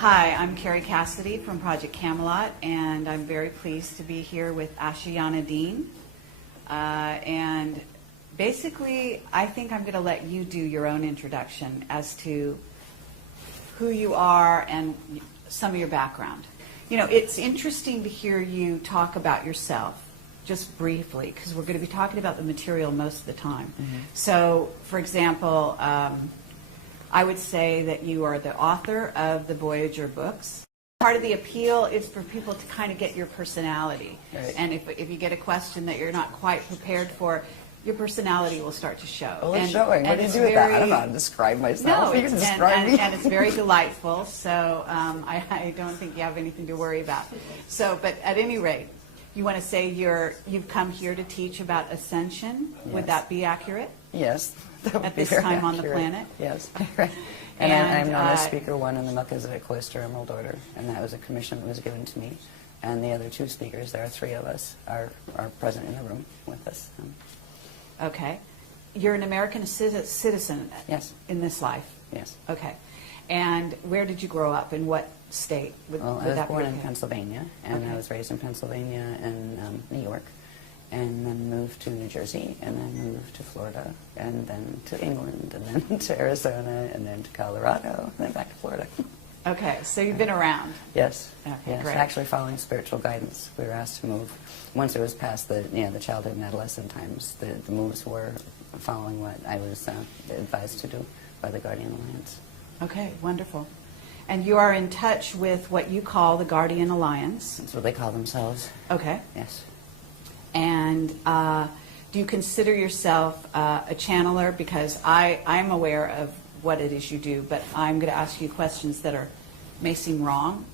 Hi, I'm Carrie Cassidy from Project Camelot, and I'm very pleased to be here with Ashayana Deane. And basically, I think I'm going to let you do your own introduction as to who you are and some of your background. You know, it's interesting to hear you talk about yourself, just briefly, because we're going to be talking about the material most of the time. Mm-hmm. So, for example, I would say that you are the author of the Voyager books. Part of the appeal is for people to kind of get your personality. Right. And if you get a question that you're not quite prepared for, your personality will start to show. Well, it's showing. What do you do with that? I don't know how to describe myself. No, you can describe me. And it's very delightful, so I don't think you have anything to worry about. So, but at any rate, you want to say you've come here to teach about Ascension. Yes. Would that be accurate? Yes. At this time accurate. On the planet? Yes. And I'm known as Speaker 1 in the Melchizedek Cloister, Emerald Order, and that was a commission that was given to me. And the other two speakers, there are three of us, are present in the room with us. Okay. You're an American citizen. Yes. In this life? Yes. Okay. And where did you grow up? In what state? Well, I was born in Pennsylvania, and I was raised in Pennsylvania and New York, and then moved to New Jersey, and then moved to Florida, and then to England, and then to Arizona, and then to Colorado, and then back to Florida. Okay, so you've been around. Yes. Okay, yes. Great. Actually, following spiritual guidance, we were asked to move. Once it was past the childhood and adolescent times, the moves were following what I was advised to do by the Guardian Alliance. Okay, wonderful. And you are in touch with what you call the Guardian Alliance. That's what they call themselves. Okay. Yes. And do you consider yourself a channeler? Because I'm aware of what it is you do, but I'm going to ask you questions that may seem wrong.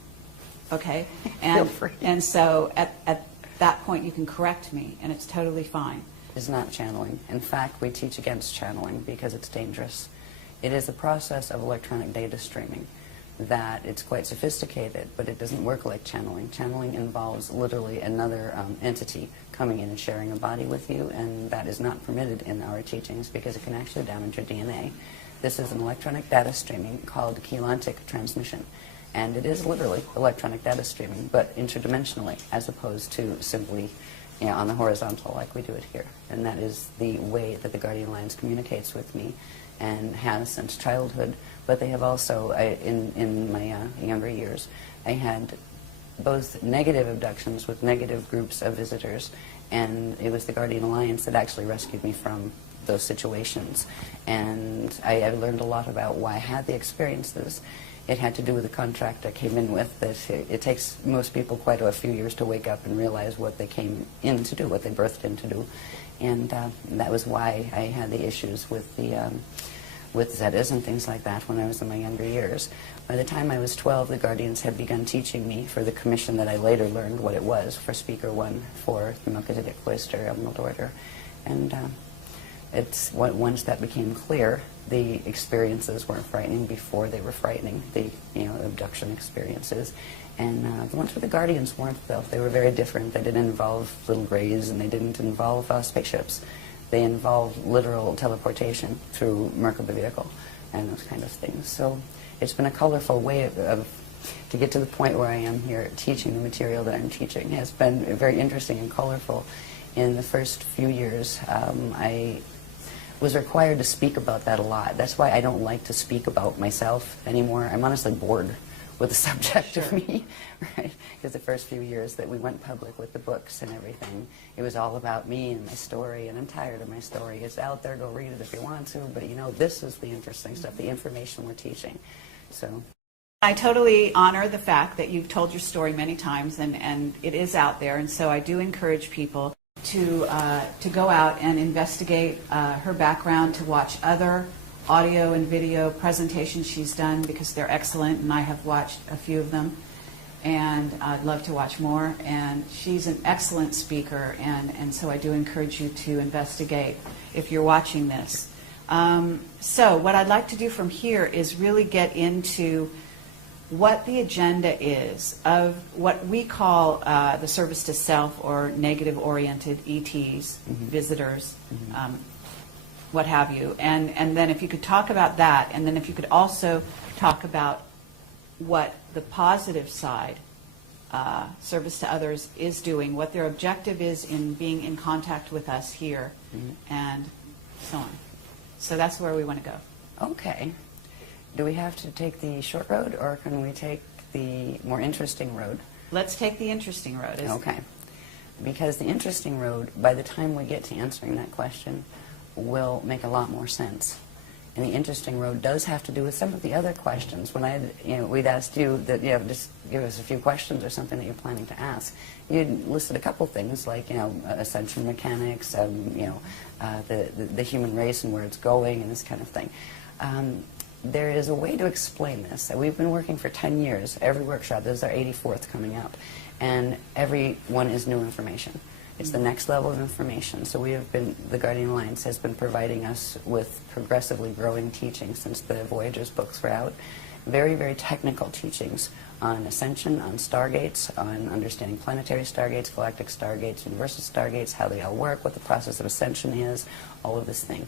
Okay? And, feel free. And so at that point you can correct me, and it's totally fine. It's not channeling. In fact, we teach against channeling because it's dangerous. It is a process of electronic data streaming that it's quite sophisticated, but it doesn't work like channeling. Channeling involves literally another entity coming in and sharing a body with you, and that is not permitted in our teachings because it can actually damage your DNA. This is an electronic data streaming called chelantic transmission, and it is literally electronic data streaming, but interdimensionally, as opposed to simply on the horizontal like we do it here. And that is the way that the Guardian Alliance communicates with me and has since childhood. But they have also, in my younger years, I had both negative abductions with negative groups of visitors, and it was the Guardian Alliance that actually rescued me from those situations. And I learned a lot about why I had the experiences. It had to do with the contract I came in with, that it takes most people quite a few years to wake up and realize what they came in to do, what they birthed in to do. And that was why I had the issues with the with Zetas and things like that when I was in my younger years. By the time I was 12, the Guardians had begun teaching me for the commission that I later learned what it was for Speaker 1 for the Melchizedek Cloister, Emerald Order. And once that became clear, the experiences weren't frightening before they were frightening, the abduction experiences. And the ones with the Guardians weren't, though. They were very different. They didn't involve little grays, and they didn't involve spaceships. They involved literal teleportation through Merkaba vehicle and those kind of things. So it's been a colorful way to get to the point where I am here teaching the material that I'm teaching. It has been very interesting and colorful. In the first few years, I was required to speak about that a lot. That's why I don't like to speak about myself anymore. I'm honestly bored with the subject of me, right? Because the first few years that we went public with the books and everything, it was all about me and my story, and I'm tired of my story. It's out there, go read it if you want to, but this is the interesting stuff, the information we're teaching. So I totally honor the fact that you've told your story many times, and it is out there, and so I do encourage people to go out and investigate her background, to watch other audio and video presentations she's done, because they're excellent, and I have watched a few of them, and I'd love to watch more. And she's an excellent speaker, and so I do encourage you to investigate if you're watching this. So what I'd like to do from here is really get into what the agenda is of what we, the service to self, or negative-oriented ETs, visitors, what have you. And then if you could talk about that, and then if you could also talk about what the positive side, service to others, is doing, what their objective is in being in contact with us here, and so on. So that's where we want to go. Okay. Do we have to take the short road, or can we take the more interesting road? Let's take the interesting road. Okay. Because the interesting road, by the time we get to answering that question, will make a lot more sense. And the interesting road does have to do with some of the other questions. When we'd asked you that, just give us a few questions or something that you're planning to ask. You'd listed a couple things like, ascension mechanics, the human race and where it's going and this kind of thing. There is a way to explain this. We've been working for 10 years, every workshop. This is our 84th coming up. And every one is new information. It's the next level of information. So the Guardian Alliance has been providing us with progressively growing teachings since the Voyagers books were out. Very, very technical teachings on ascension, on stargates, on understanding planetary stargates, galactic stargates, universal stargates, how they all work, what the process of ascension is, all of this thing.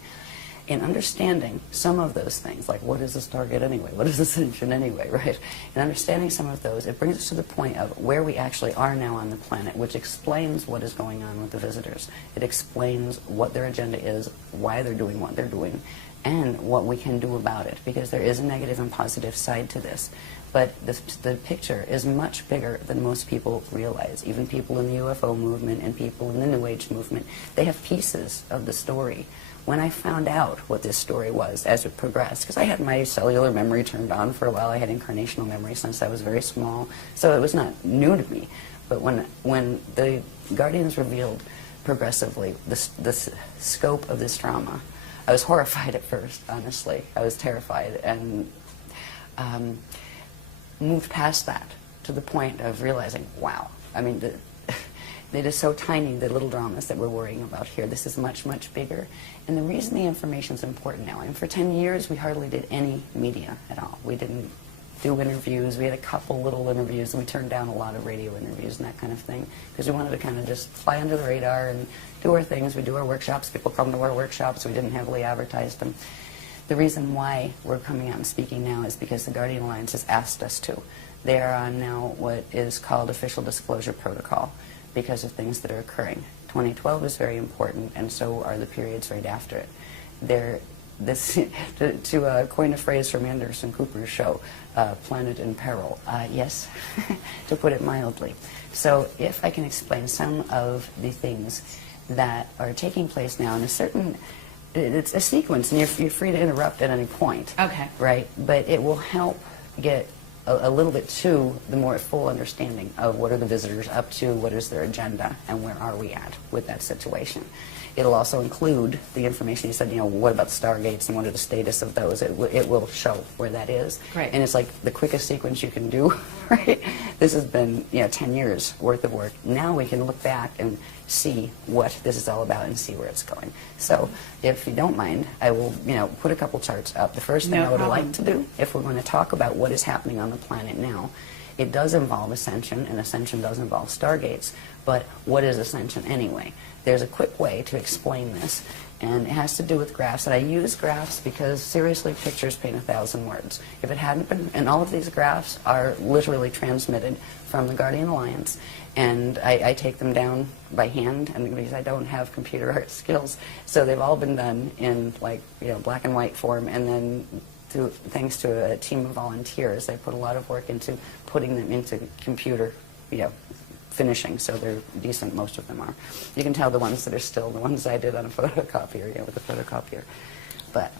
In understanding some of those things, like what is a stargate anyway, what is ascension anyway, right? In understanding some of those, it brings us to the point of where we actually are now on the planet, which explains what is going on with the visitors. It explains what their agenda is, why they're doing what they're doing, and what we can do about it, because there is a negative and positive side to this. But the picture is much bigger than most people realize. Even people in the UFO movement and people in the New Age movement, they have pieces of the story. When I found out what this story was as it progressed, because I had my cellular memory turned on for a while, I had incarnational memory since I was very small, so it was not new to me. But when the Guardians revealed progressively the scope of this drama, I was horrified at first, honestly. I was terrified, and moved past that to the point of realizing, wow, I mean, it is so tiny, the little dramas that we're worrying about here. This is much, much bigger. And the reason the information is important now, and for 10 years we hardly did any media at all. We didn't do interviews. We had a couple little interviews, and we turned down a lot of radio interviews and that kind of thing, because we wanted to kind of just fly under the radar and do our things. We do our workshops. People come to our workshops. We didn't heavily advertise them. The reason why we're coming out and speaking now is because the Guardian Alliance has asked us to. They are on now what is called official disclosure protocol, because of things that are occurring. 2012 is very important, and so are the periods right after it. To coin a phrase from Anderson Cooper's show, planet in peril. Yes, to put it mildly. So if I can explain some of the things that are taking place now in a certain, it's a sequence, and you're free to interrupt at any point. Okay. Right? But it will help get a little bit to the more full understanding of what are the visitors up to, what is their agenda, and where are we at with that situation. It'll also include the information you said, what about the stargates and what are the status of those? It will show where that is. Great. And it's like the quickest sequence you can do, right? This has been 10 years worth of work. Now we can look back and see what this is all about and see where it's going. So if you don't mind, I will put a couple charts up. The first thing I would like to do, if we're going to talk about what is happening on the planet now, it does involve ascension, and ascension does involve stargates, but what is ascension anyway? There's a quick way to explain this, and it has to do with graphs. And I use graphs because, seriously, pictures paint 1,000 words. If it hadn't been, and all of these graphs are literally transmitted from the Guardian Alliance, and I take them down by hand, and because I don't have computer art skills, so they've all been done in black and white form, and then thanks to a team of volunteers, they put a lot of work into putting them into computer, finishing, so they're decent. Most of them are. You can tell the ones that are still the ones I did on a photocopier, with a photocopier. But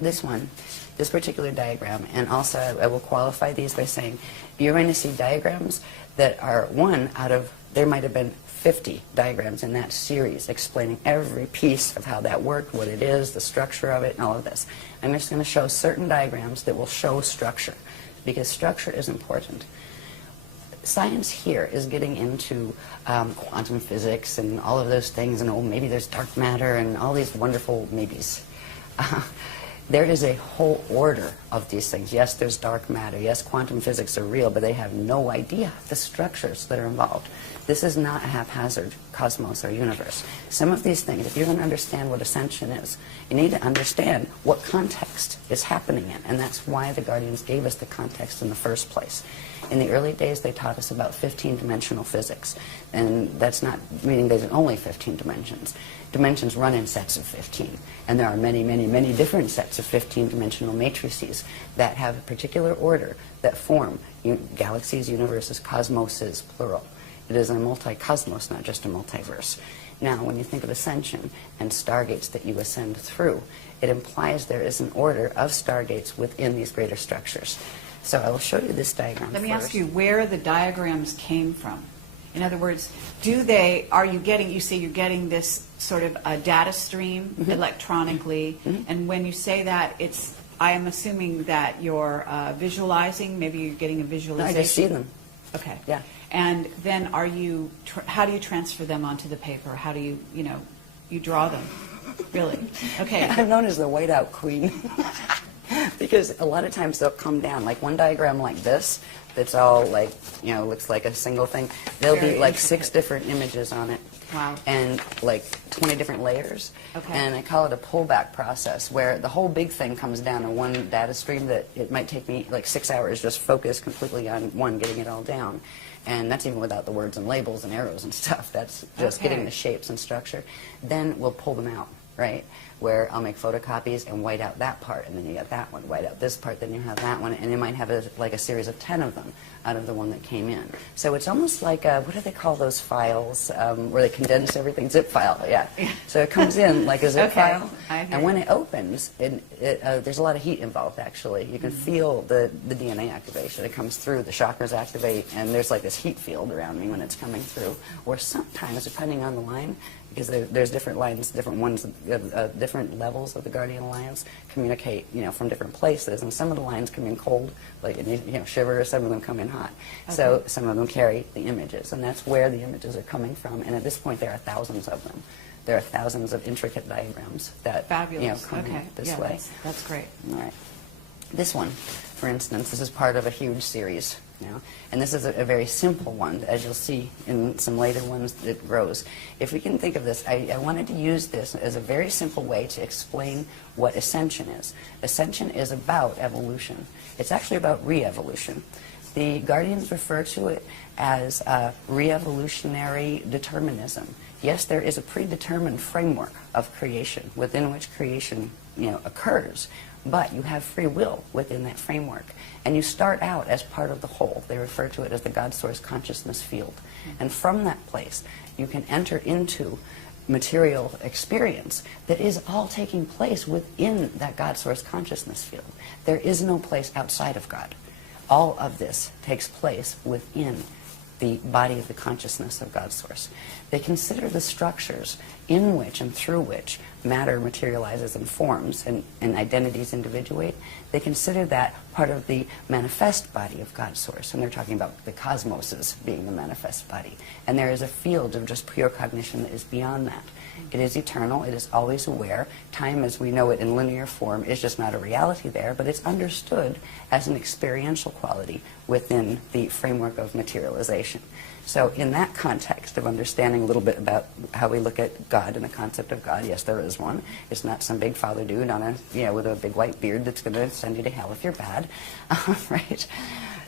this particular diagram, and also I will qualify these by saying you're going to see diagrams that are one out of, there might have been 50 diagrams in that series explaining every piece of how that worked, what it is, the structure of it, and all of this. I'm just going to show certain diagrams that will show structure, because structure is important. Science here is getting into quantum physics and all of those things, and maybe there's dark matter and all these wonderful maybes. There is a whole order of these things. Yes, there's dark matter. Yes, quantum physics are real, but they have no idea the structures that are involved. This is not a haphazard cosmos or universe. Some of these things, if you're going to understand what ascension is, you need to understand what context it's happening in. And that's why the Guardians gave us the context in the first place. In the early days, they taught us about 15-dimensional physics. And that's not meaning there's only 15 dimensions. Dimensions run in sets of 15. And there are many, many, many different sets of 15-dimensional matrices that have a particular order that form galaxies, universes, cosmoses, plural. It is a multi-cosmos, not just a multiverse. Now, when you think of ascension and stargates that you ascend through, it implies there is an order of stargates within these greater structures. So I will show you this diagram Let me first. ask you where the diagrams came from. In other words, are you getting, you say you're getting this sort of a data stream electronically, and when you say that, I am assuming that you're visualizing, maybe you're getting a visualization. I just see them. Okay. Yeah. And then how do you transfer them onto the paper? How do you draw them? Really? Okay. I'm known as the whiteout queen. Because a lot of times they'll come down, like one diagram like this, that's all like, looks like a single thing. There'll be like 6 different images on it. Wow. And like 20 different layers. Okay. And I call it a pullback process, where the whole big thing comes down in one data stream that it might take me like 6 hours just focus completely on one, getting it all down. And that's even without the words and labels and arrows and stuff. That's just getting the shapes and structure. Then we'll pull them out, right? Where I'll make photocopies and white out that part, and then you get that one, white out this part, then you have that one, and you might have like a series of 10 of them out of the one that came in. So it's almost like what do they call those files where they condense everything? Zip file, yeah. So it comes in like a zip file, and when it opens, there's a lot of heat involved actually. You can feel the DNA activation. It comes through, the chakras activate, and there's like this heat field around me when it's coming through. Or sometimes, depending on the line, because there's different lines, different ones, different levels of the Guardian Alliance communicate, from different places, and some of the lines come in cold, like shiver, some of them come in hot. Okay. So some of them carry the images, and that's where the images are coming from. And at this point, there are thousands of them. There are thousands of intricate diagrams that come in this way. That's great. All right. This one, for instance, this is part of a huge series now, and this is a very simple one. As you'll see in some later ones, it grows. If we can think of this, I wanted to use this as a very simple way to explain what ascension is. Ascension is about evolution. It's actually about re-evolution. The Guardians refer to it as re-evolutionary determinism. Yes, there is a predetermined framework of creation within which creation occurs, but you have free will within that framework. And you start out as part of the whole. They refer to it as the God Source consciousness field. And from that place, you can enter into material experience that is all taking place within that God Source consciousness field. There is no place outside of God. All of this takes place within the body of the consciousness of God Source. They consider the structures in which and through which matter materializes and forms and identities individuate. They consider that part of the manifest body of God Source, and they're talking about the cosmoses being the manifest body. And there is a field of just pure cognition that is beyond that. It is eternal, it is always aware. Time as we know it in linear form is just not a reality there, but it's understood as an experiential quality within the framework of materialization. So in that context of understanding a little bit about how we look at God and the concept of God, yes, there is one. It's not some big father dude on with a big white beard that's going to send you to hell if you're bad, right?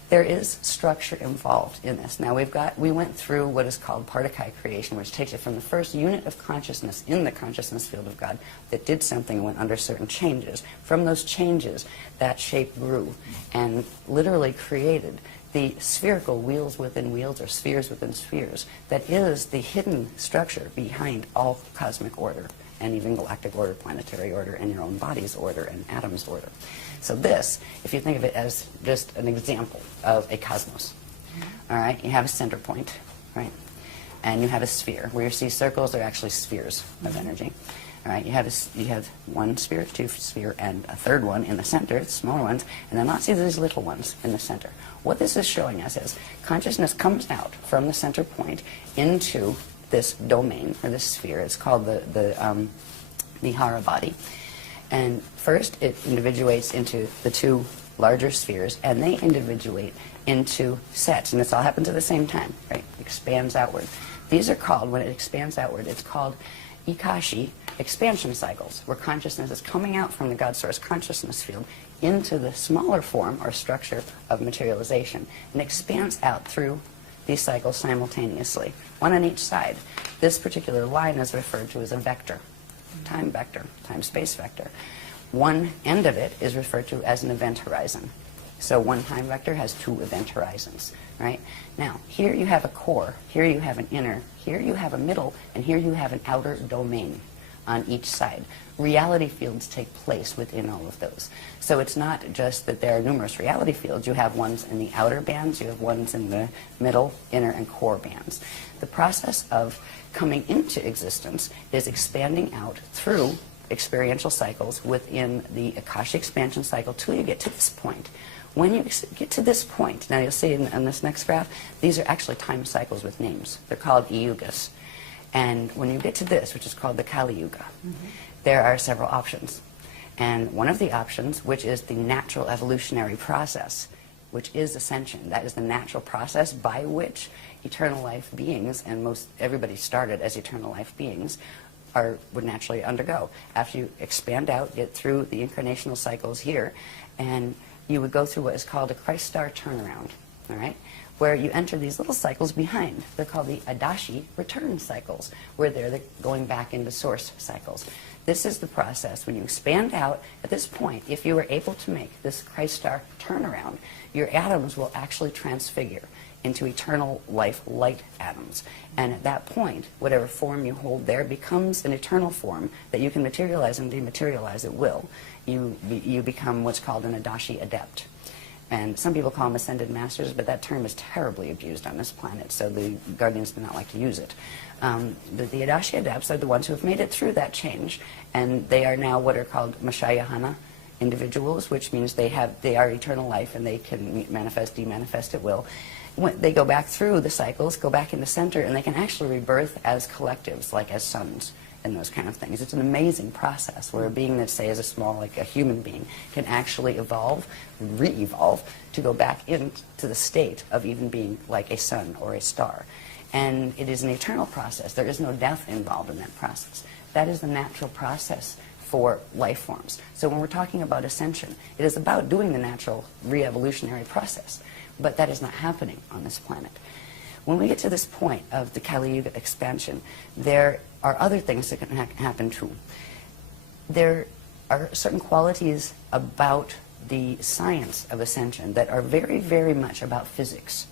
There is structure involved in this. Now we went through what is called Partakai creation, which takes it from the first unit of consciousness in the consciousness field of God that did something and went under certain changes. From those changes, that shape grew and literally created the spherical wheels within wheels, or spheres within spheres, that is the hidden structure behind all cosmic order, and even galactic order, planetary order, and your own body's order, and atoms' order. So this, if you think of it as just an example of a cosmos, all right, you have a center point, right, and you have a sphere. Where you see circles, they're actually spheres of energy. All right, you have one sphere, two sphere, and a third one in the center, smaller ones, and then lots of these little ones in the center. What this is showing us is consciousness comes out from the center point into this domain, or this sphere. It's called the Hara body. And first, it individuates into the two larger spheres, and they individuate into sets, and this all happens at the same time, right? Expands outward. These are called, when it expands outward, it's called Ikashi expansion cycles, where consciousness is coming out from the God Source consciousness field into the smaller form or structure of materialization, and expands out through these cycles simultaneously, one on each side. This particular line is referred to as a vector, time-space vector. One end of it is referred to as an event horizon. So one time vector has two event horizons, right? Now, here you have a core, here you have an inner, here you have a middle, and here you have an outer domain on each side. Reality fields take place within all of those. So it's not just that there are numerous reality fields. You have ones in the outer bands, you have ones in the middle, inner, and core bands. The process of coming into existence is expanding out through experiential cycles within the Akashic expansion cycle till you get to this point. When you get to this point, now you'll see in this next graph, these are actually time cycles with names. They're called E-yugas. And when you get to this, which is called the Kali Yuga, there are several options. And one of the options, which is the natural evolutionary process, which is ascension, that is the natural process by which eternal life beings, and most everybody started as eternal life beings, would naturally undergo. After you expand out, get through the incarnational cycles here, and you would go through what is called a Christ star turnaround, all right? Where you enter these little cycles behind. They're called the Adashi return cycles, where they're going back into source cycles. This is the process. When you expand out, at this point, if you were able to make this Christ star turnaround, your atoms will actually transfigure into eternal life light atoms. And at that point, whatever form you hold there becomes an eternal form that you can materialize and dematerialize at will. You become what's called an Adashi adept. And some people call them ascended masters, but that term is terribly abused on this planet, so the Guardians do not like to use it. The Adashi adepts are the ones who have made it through that change, and they are now what are called Ashayana individuals, which means they are eternal life and they can manifest, demanifest at will. When they go back through the cycles, go back into center, and they can actually rebirth as collectives, like as sons and those kind of things. It's an amazing process where a being that, say, is a small, like a human being, can actually evolve, re-evolve, to go back into the state of even being like a sun or a star. And it is an eternal process. There is no death involved in that process. That is the natural process for life forms. So when we're talking about ascension, it is about doing the natural re-evolutionary process. But that is not happening on this planet. When we get to this point of the Kali Yuga expansion, there are other things that can happen too. There are certain qualities about the science of ascension that are very, very much about physics.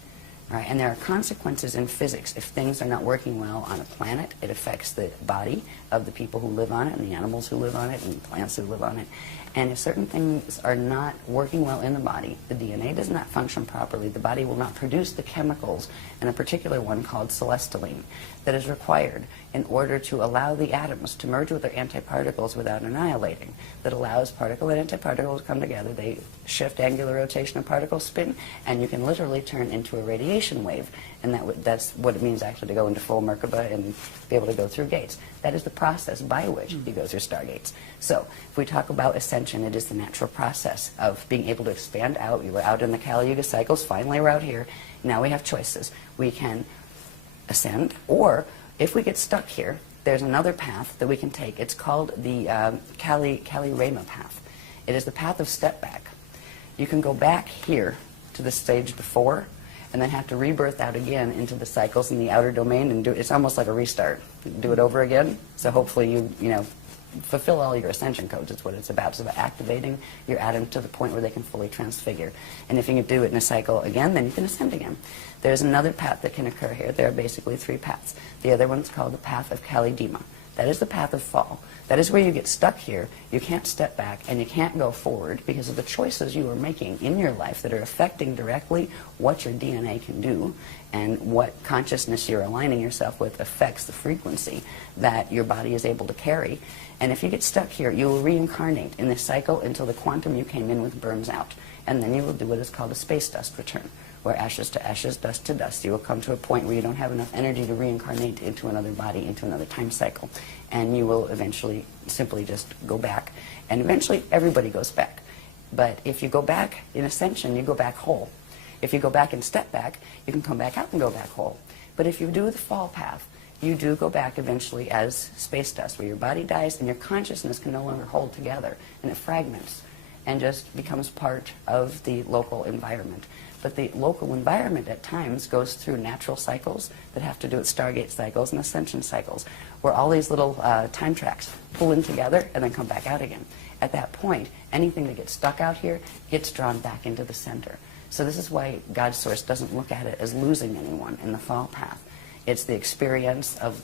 Right? And there are consequences in physics. If things are not working well on a planet, it affects the body of the people who live on it, and the animals who live on it, and the plants who live on it. And if certain things are not working well in the body, the DNA does not function properly, the body will not produce the chemicals, and a particular one called celestylene that is required in order to allow the atoms to merge with their antiparticles without annihilating. That allows particle and antiparticle to come together. They shift angular rotation of particle spin, and you can literally turn into a radiation wave. And that's what it means actually to go into full Merkaba and be able to go through gates. That is the process by which you go through stargates. So if we talk about ascension, it is the natural process of being able to expand out. We were out in the Kali Yuga cycles. Finally, we're out here. Now we have choices. We can ascend, or if we get stuck here, there's another path that we can take. It's called the Kali Rama path. It is the path of step back. You can go back here to the stage before, and then have to rebirth out again into the cycles in the outer domain and do it's almost like a restart. Do it over again. So hopefully you fulfill all your ascension codes. It's what it's about. It's about activating your atom to the point where they can fully transfigure. And if you can do it in a cycle again, then you can ascend again. There's another path that can occur here. There are basically three paths. The other one's called the path of Kali Dima. That is the path of fall. That is where you get stuck here. You can't step back and you can't go forward because of the choices you are making in your life that are affecting directly what your DNA can do, and what consciousness you're aligning yourself with affects the frequency that your body is able to carry. And if you get stuck here, you will reincarnate in this cycle until the quantum you came in with burns out. And then you will do what is called a space dust return, where ashes to ashes, dust to dust. You will come to a point where you don't have enough energy to reincarnate into another body, into another time cycle. And you will eventually simply just go back. And eventually everybody goes back. But if you go back in Ascension, you go back whole. If you go back and step back, you can come back out and go back whole. But if you do the fall path, you do go back eventually as space dust, where your body dies and your consciousness can no longer hold together, and it fragments and just becomes part of the local environment. But the local environment at times goes through natural cycles that have to do with Stargate cycles and Ascension cycles, where all these little time tracks pull in together and then come back out again. At that point, anything that gets stuck out here gets drawn back into the center. So this is why God's Source doesn't look at it as losing anyone in the fall path. It's the experience of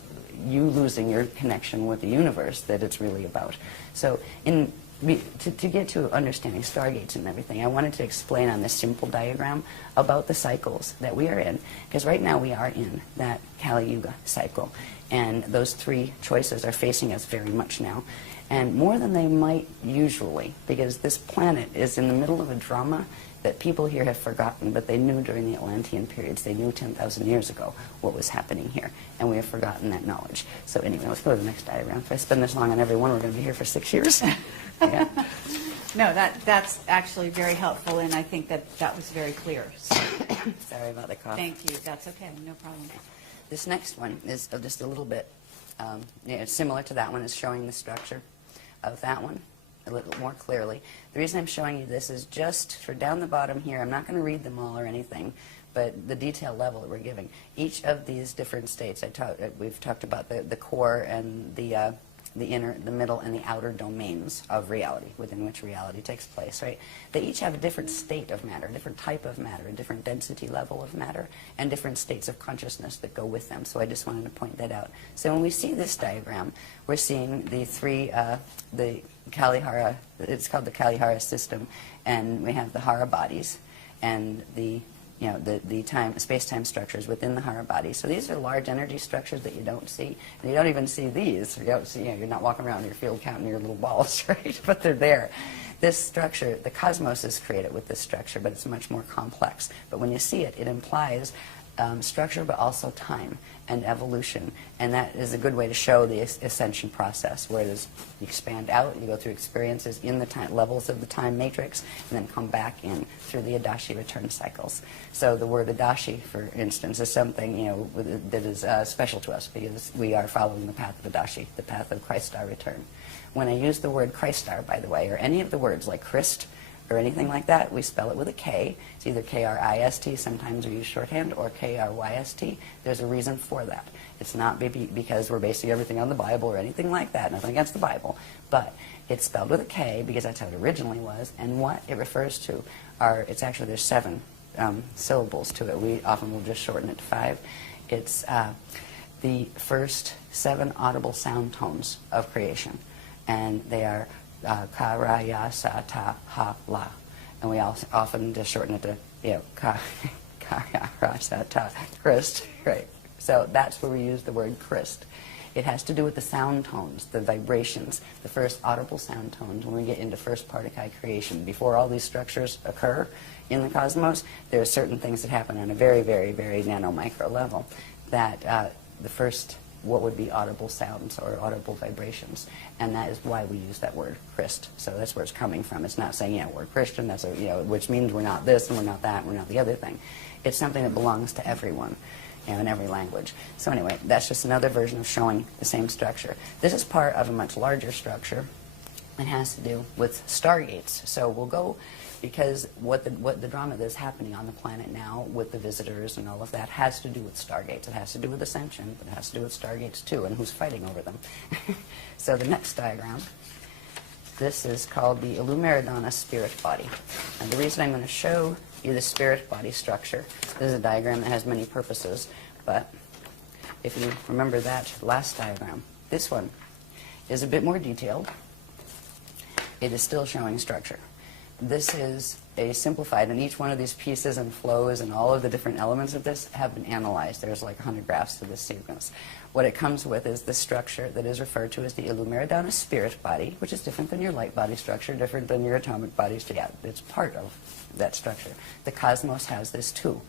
you losing your connection with the universe that it's really about. So to get to understanding Stargates and everything, I wanted to explain on this simple diagram about the cycles that we are in. Because right now we are in that Kali Yuga cycle. And those three choices are facing us very much now. And more than they might usually, because this planet is in the middle of a drama that people here have forgotten, but they knew during the Atlantean periods. They knew 10,000 years ago what was happening here, and we have forgotten that knowledge. So anyway, let's go to the next diagram. If I spend this long on every one, we're going to be here for 6 years. Yeah. No, that's actually very helpful, and I think that was very clear. So. Sorry about the cough. Thank you. That's okay. No problem. This next one is just a little bit similar to that one. Is showing the structure of that one a little more clearly. The reason I'm showing you this is just for down the bottom here. I'm not going to read them all or anything, but the detail level that we're giving. Each of these different states, we've talked about the core and the inner, the middle, and the outer domains of reality, within which reality takes place, right? They each have a different state of matter, a different type of matter, a different density level of matter, and different states of consciousness that go with them. So I just wanted to point that out. So when we see this diagram, we're seeing the three, the Kalihara, it's called the Kalihara system, and we have the Hara bodies, and the space-time structures within the Hara body. So these are large energy structures that you don't see. And you don't even see these. You don't see, you're not walking around in your field counting your little balls, right? But they're there. This structure, the cosmos is created with this structure, but it's much more complex. But when you see it, it implies structure, but also time and evolution. And that is a good way to show the ascension process, where it is you expand out, you go through experiences in the time levels of the time matrix, and then come back in through the Adashi return cycles. So the word Adashi, for instance, is something that is special to us, because we are following the path of Adashi, the path of Christ-star return. When I use the word Christ-star, by the way, or any of the words like Christ, or anything like that, we spell it with a K. It's either K-R-I-S-T, sometimes we use shorthand, or K-R-Y-S-T. There's a reason for that. It's not because we're basing everything on the Bible or anything like that, nothing against the Bible, but it's spelled with a K because that's how it originally was, and what it refers to there's 7 syllables to it. We often will just shorten it to 5. It's the first 7 audible sound tones of creation, and they are ka, ra, ya, sa, ta, ha, la. And we also often just shorten it to, ka, ya, ra, sa, ta, Christ, right? So that's where we use the word Christ. It has to do with the sound tones, the vibrations, the first audible sound tones when we get into first particle creation. Before all these structures occur in the cosmos, there are certain things that happen on a very, very, very nano-micro level that the first what would be audible sounds or audible vibrations, and that is why we use that word Christ. So that's where it's coming from. It's not saying, we're Christian, that's which means we're not this and we're not that and we're not the other thing. It's something that belongs to everyone, in every language. So anyway, that's just another version of showing the same structure. This is part of a much larger structure. It has to do with stargates. So we'll go, because what the drama that's happening on the planet now with the visitors and all of that has to do with stargates. It has to do with Ascension, but it has to do with stargates too, and who's fighting over them. So the next diagram, this is called the Illumeridana spirit body. And the reason I'm going to show you the spirit body structure, this is a diagram that has many purposes, but if you remember that last diagram, this one is a bit more detailed. It is still showing structure. This is a simplified, and each one of these pieces and flows and all of the different elements of this have been analyzed. There's like 100 graphs to this sequence. What it comes with is the structure that is referred to as the Illumeridana spirit body, which is different than your light body structure, different than your atomic bodies. Yeah, it's part of that structure. The cosmos has this too.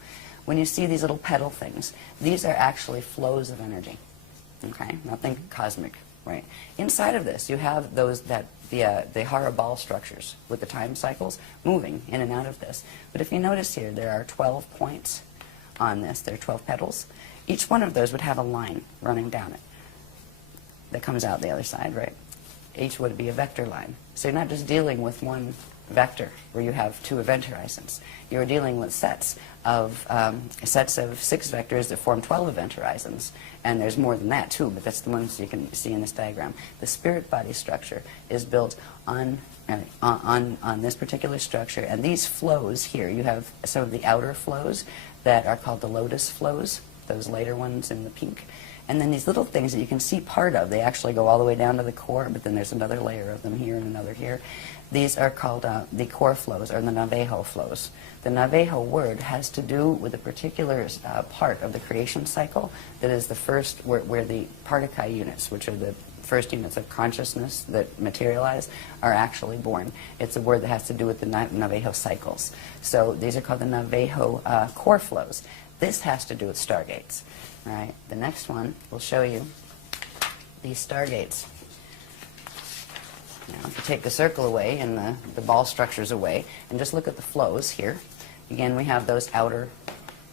When you see these little petal things, these are actually flows of energy. Okay, nothing cosmic. Right. Inside of this, you have that the Hara ball structures with the time cycles moving in and out of this. But if you notice here, there are 12 points on this. There are 12 petals. Each one of those would have a line running down it that comes out the other side, right? Each would be a vector line. So you're not just dealing with one vector where you have 2 event horizons. You're dealing with sets of 6 vectors that form 12 event horizons. And there's more than that too, but that's the ones you can see in this diagram. The spirit body structure is built on this particular structure, and these flows here, you have some of the outer flows that are called the lotus flows, those later ones in the pink. And then these little things that you can see part of, they actually go all the way down to the core, but then there's another layer of them here and another here. These are called the core flows, or the Navajo flows. The Navajo word has to do with a particular part of the creation cycle that is the first, where the Partakai units, which are the first units of consciousness that materialize, are actually born. It's a word that has to do with the Navajo cycles. So these are called the Navajo core flows. This has to do with stargates. All right, the next one will show you these stargates. Now, if you take the circle away and the ball structures away, and just look at the flows here, again, we have those outer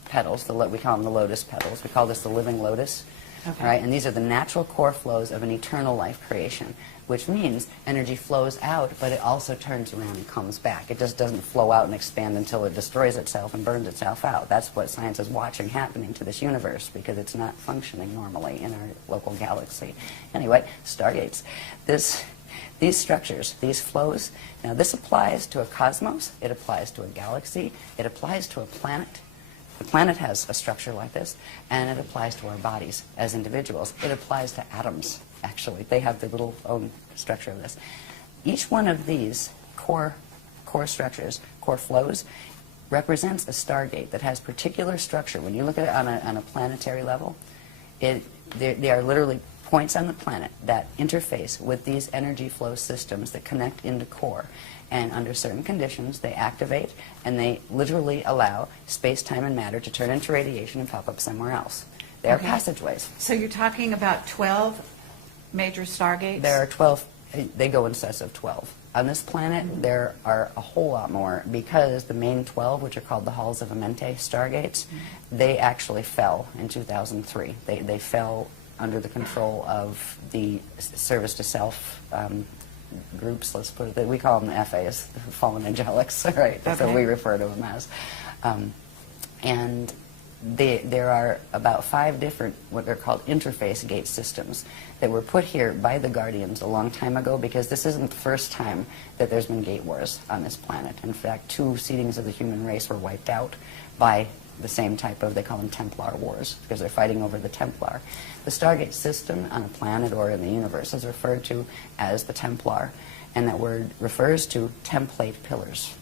petals, we call them the lotus petals. We call this the living lotus. Okay. All right, and these are the natural core flows of an eternal life creation, which means energy flows out, but it also turns around and comes back. It just doesn't flow out and expand until it destroys itself and burns itself out. That's what science is watching happening to this universe, because it's not functioning normally in our local galaxy. Anyway, stargates. These structures, these flows, now this applies to a cosmos, it applies to a galaxy, it applies to a planet. The planet has a structure like this, and it applies to our bodies as individuals. It applies to atoms, actually. They have their little own structure of this. Each one of these core structures, core flows, represents a stargate that has particular structure. When you look at it on a planetary level, they are literally points on the planet that interface with these energy flow systems that connect into core. And under certain conditions, they activate, and they literally allow space, time, and matter to turn into radiation and pop up somewhere else. They are passageways. So you're talking about 12 major stargates? There are 12. They go in sets of 12. On this planet, there are a whole lot more, because the main 12, which are called the Halls of Amente stargates, they actually fell in 2003. They fell under the control of the service to self groups, let's put it, we call them the FAs, the fallen angelics, right? That's what we refer to them as. And there are about 5 different, what are called interface gate systems, that were put here by the Guardians a long time ago, because this isn't the first time that there's been gate wars on this planet. In fact, 2 seedings of the human race were wiped out by the same type of, they call them Templar wars, because they're fighting over the Templar. The Stargate system on a planet or in the universe is referred to as the Templar, and that word refers to template pillars.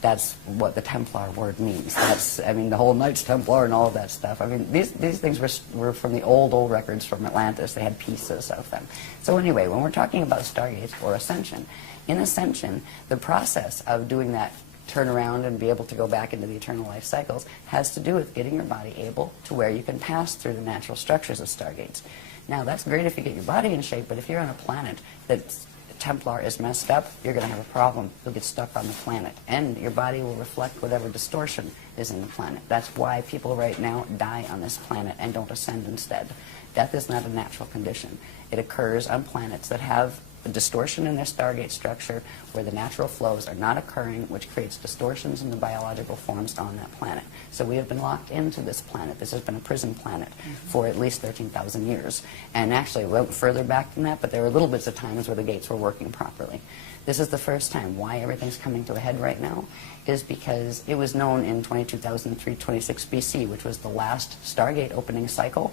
That's what the Templar word means. That's, I mean, the whole Knights Templar and all of that stuff. I mean, these things were from the old records from Atlantis. They had pieces of them. So anyway, when we're talking about Stargates or Ascension, in Ascension, the process of doing that turn around and be able to go back into the eternal life cycles has to do with getting your body able to where you can pass through the natural structures of stargates. Now, that's great if you get your body in shape, but if you're on a planet that's Templar is messed up, you're going to have a problem. You'll get stuck on the planet, and your body will reflect whatever distortion is in the planet. That's why people right now die on this planet and don't ascend instead. Death is not a natural condition. It occurs on planets that have a distortion in their stargate structure, where the natural flows are not occurring, which creates distortions in the biological forms on that planet. So we have been locked into this planet. This has been a prison planet for at least 13,000 years. And actually, we went further back than that, but there were little bits of times where the gates were working properly. This is the first time. Why everything's coming to a head right now is because it was known in 22,326 BC, which was the last stargate opening cycle,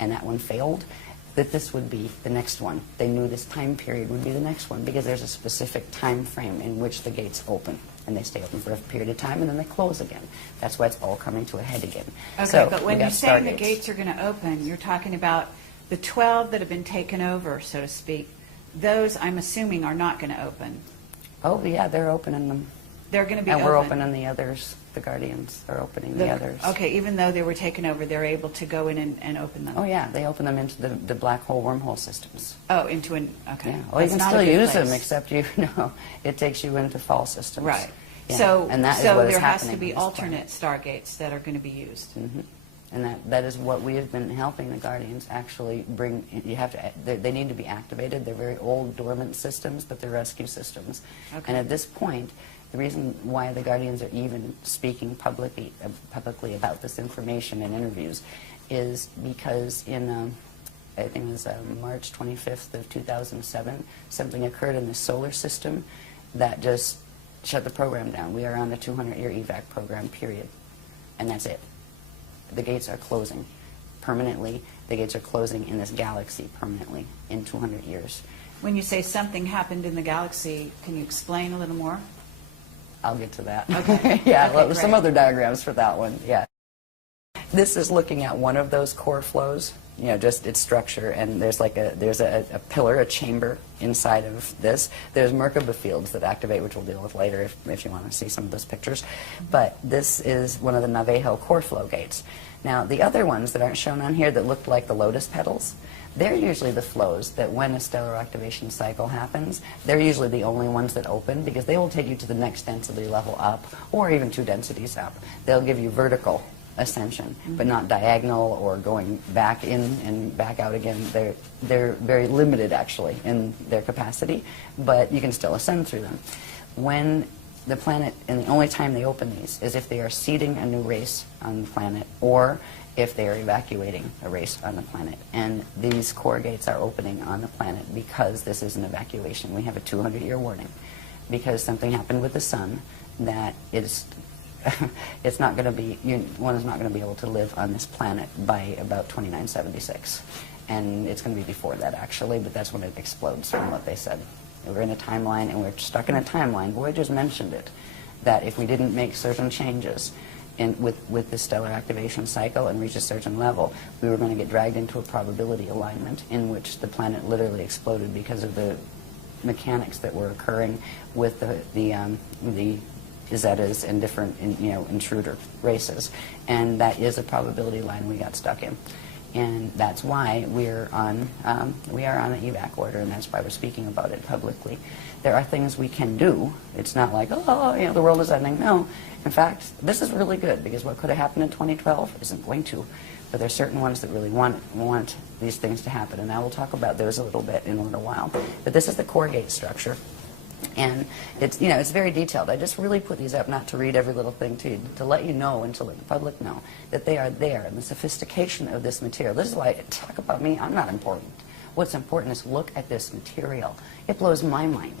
and that one failed, that this would be the next one. They knew this time period would be the next one, because there's a specific time frame in which the gates open, and they stay open for a period of time, and then they close again. That's why it's all coming to a head again. Okay, so but when you're saying the gates are going to open, you're talking about the 12 that have been taken over, so to speak. Those, I'm assuming, are not going to open. Oh, yeah, they're opening them. They're going to be open. open. And we're opening the others. the Guardians are opening the others. Okay, even though they were taken over, they're able to go in and open them. Oh yeah, they open them into the black hole wormhole systems. Oh, into an, okay. Yeah. Well, you That's can not a still good use them, place. except it takes you into fall systems. Right. Yeah. So, and that is so what is there has happening to be on this alternate stargates that are going to be used. planet. And that is what we have been helping the Guardians actually bring. You have to. They need to be activated. They're very old, dormant systems, but they're rescue systems. Okay. And at this point, the reason why the Guardians are even speaking publicly about this information in interviews is because in I think it was March 25th of 2007, something occurred in the solar system that just shut the program down. We are on the 200-year evac program, period. And that's it. The gates are closing permanently. The gates are closing in this galaxy permanently in 200 years. When you say something happened in the galaxy, can you explain a little more? I'll get to that. Okay. Yeah, Okay, well, there's some great. other diagrams for that one. Yeah. This is looking at one of those core flows, just its structure, and there's a pillar, a chamber inside of this. There's Merkaba fields that activate, which we'll deal with later if you want to see some of those pictures. But this is one of the Navajo core flow gates. Now, the other ones that aren't shown on here that look like the lotus petals, they're usually the flows that when a stellar activation cycle happens, they're usually the only ones that open because they will take you to the next density level up or even 2 densities up. They'll give you vertical ascension, but not diagonal or going back in and back out again. They're very limited actually in their capacity, but you can still ascend through them. When the planet, and the only time they open these is if they are seeding a new race on the planet or if they are evacuating a race on the planet. And these core gates are opening on the planet because this is an evacuation. We have a 200-year warning because something happened with the sun that is it's not going to be, one is not going to be able to live on this planet by about 2976. And it's going to be before that, actually, but that's when it explodes from what they said. We're in a timeline, and we're stuck in a timeline. Voyager's mentioned it, that if we didn't make certain changes with the stellar activation cycle and reach a certain level, we were going to get dragged into a probability alignment in which the planet literally exploded because of the mechanics that were occurring with the Zetas and different intruder races, and that is a probability line we got stuck in, and that's why we are on an evac order, and that's why we're speaking about it publicly. There are things we can do. It's not like the world is ending. No, in fact, this is really good because what could have happened in 2012 isn't going to. But there are certain ones that really want these things to happen, and I will talk about those a little bit in a little while. But this is the core gate structure. And it's it's very detailed. I just really put these up not to read every little thing to you, to let you know and to let the public know that they are there and the sophistication of this material. This is why talk about me, I'm not important. What's important is look at this material. It blows my mind.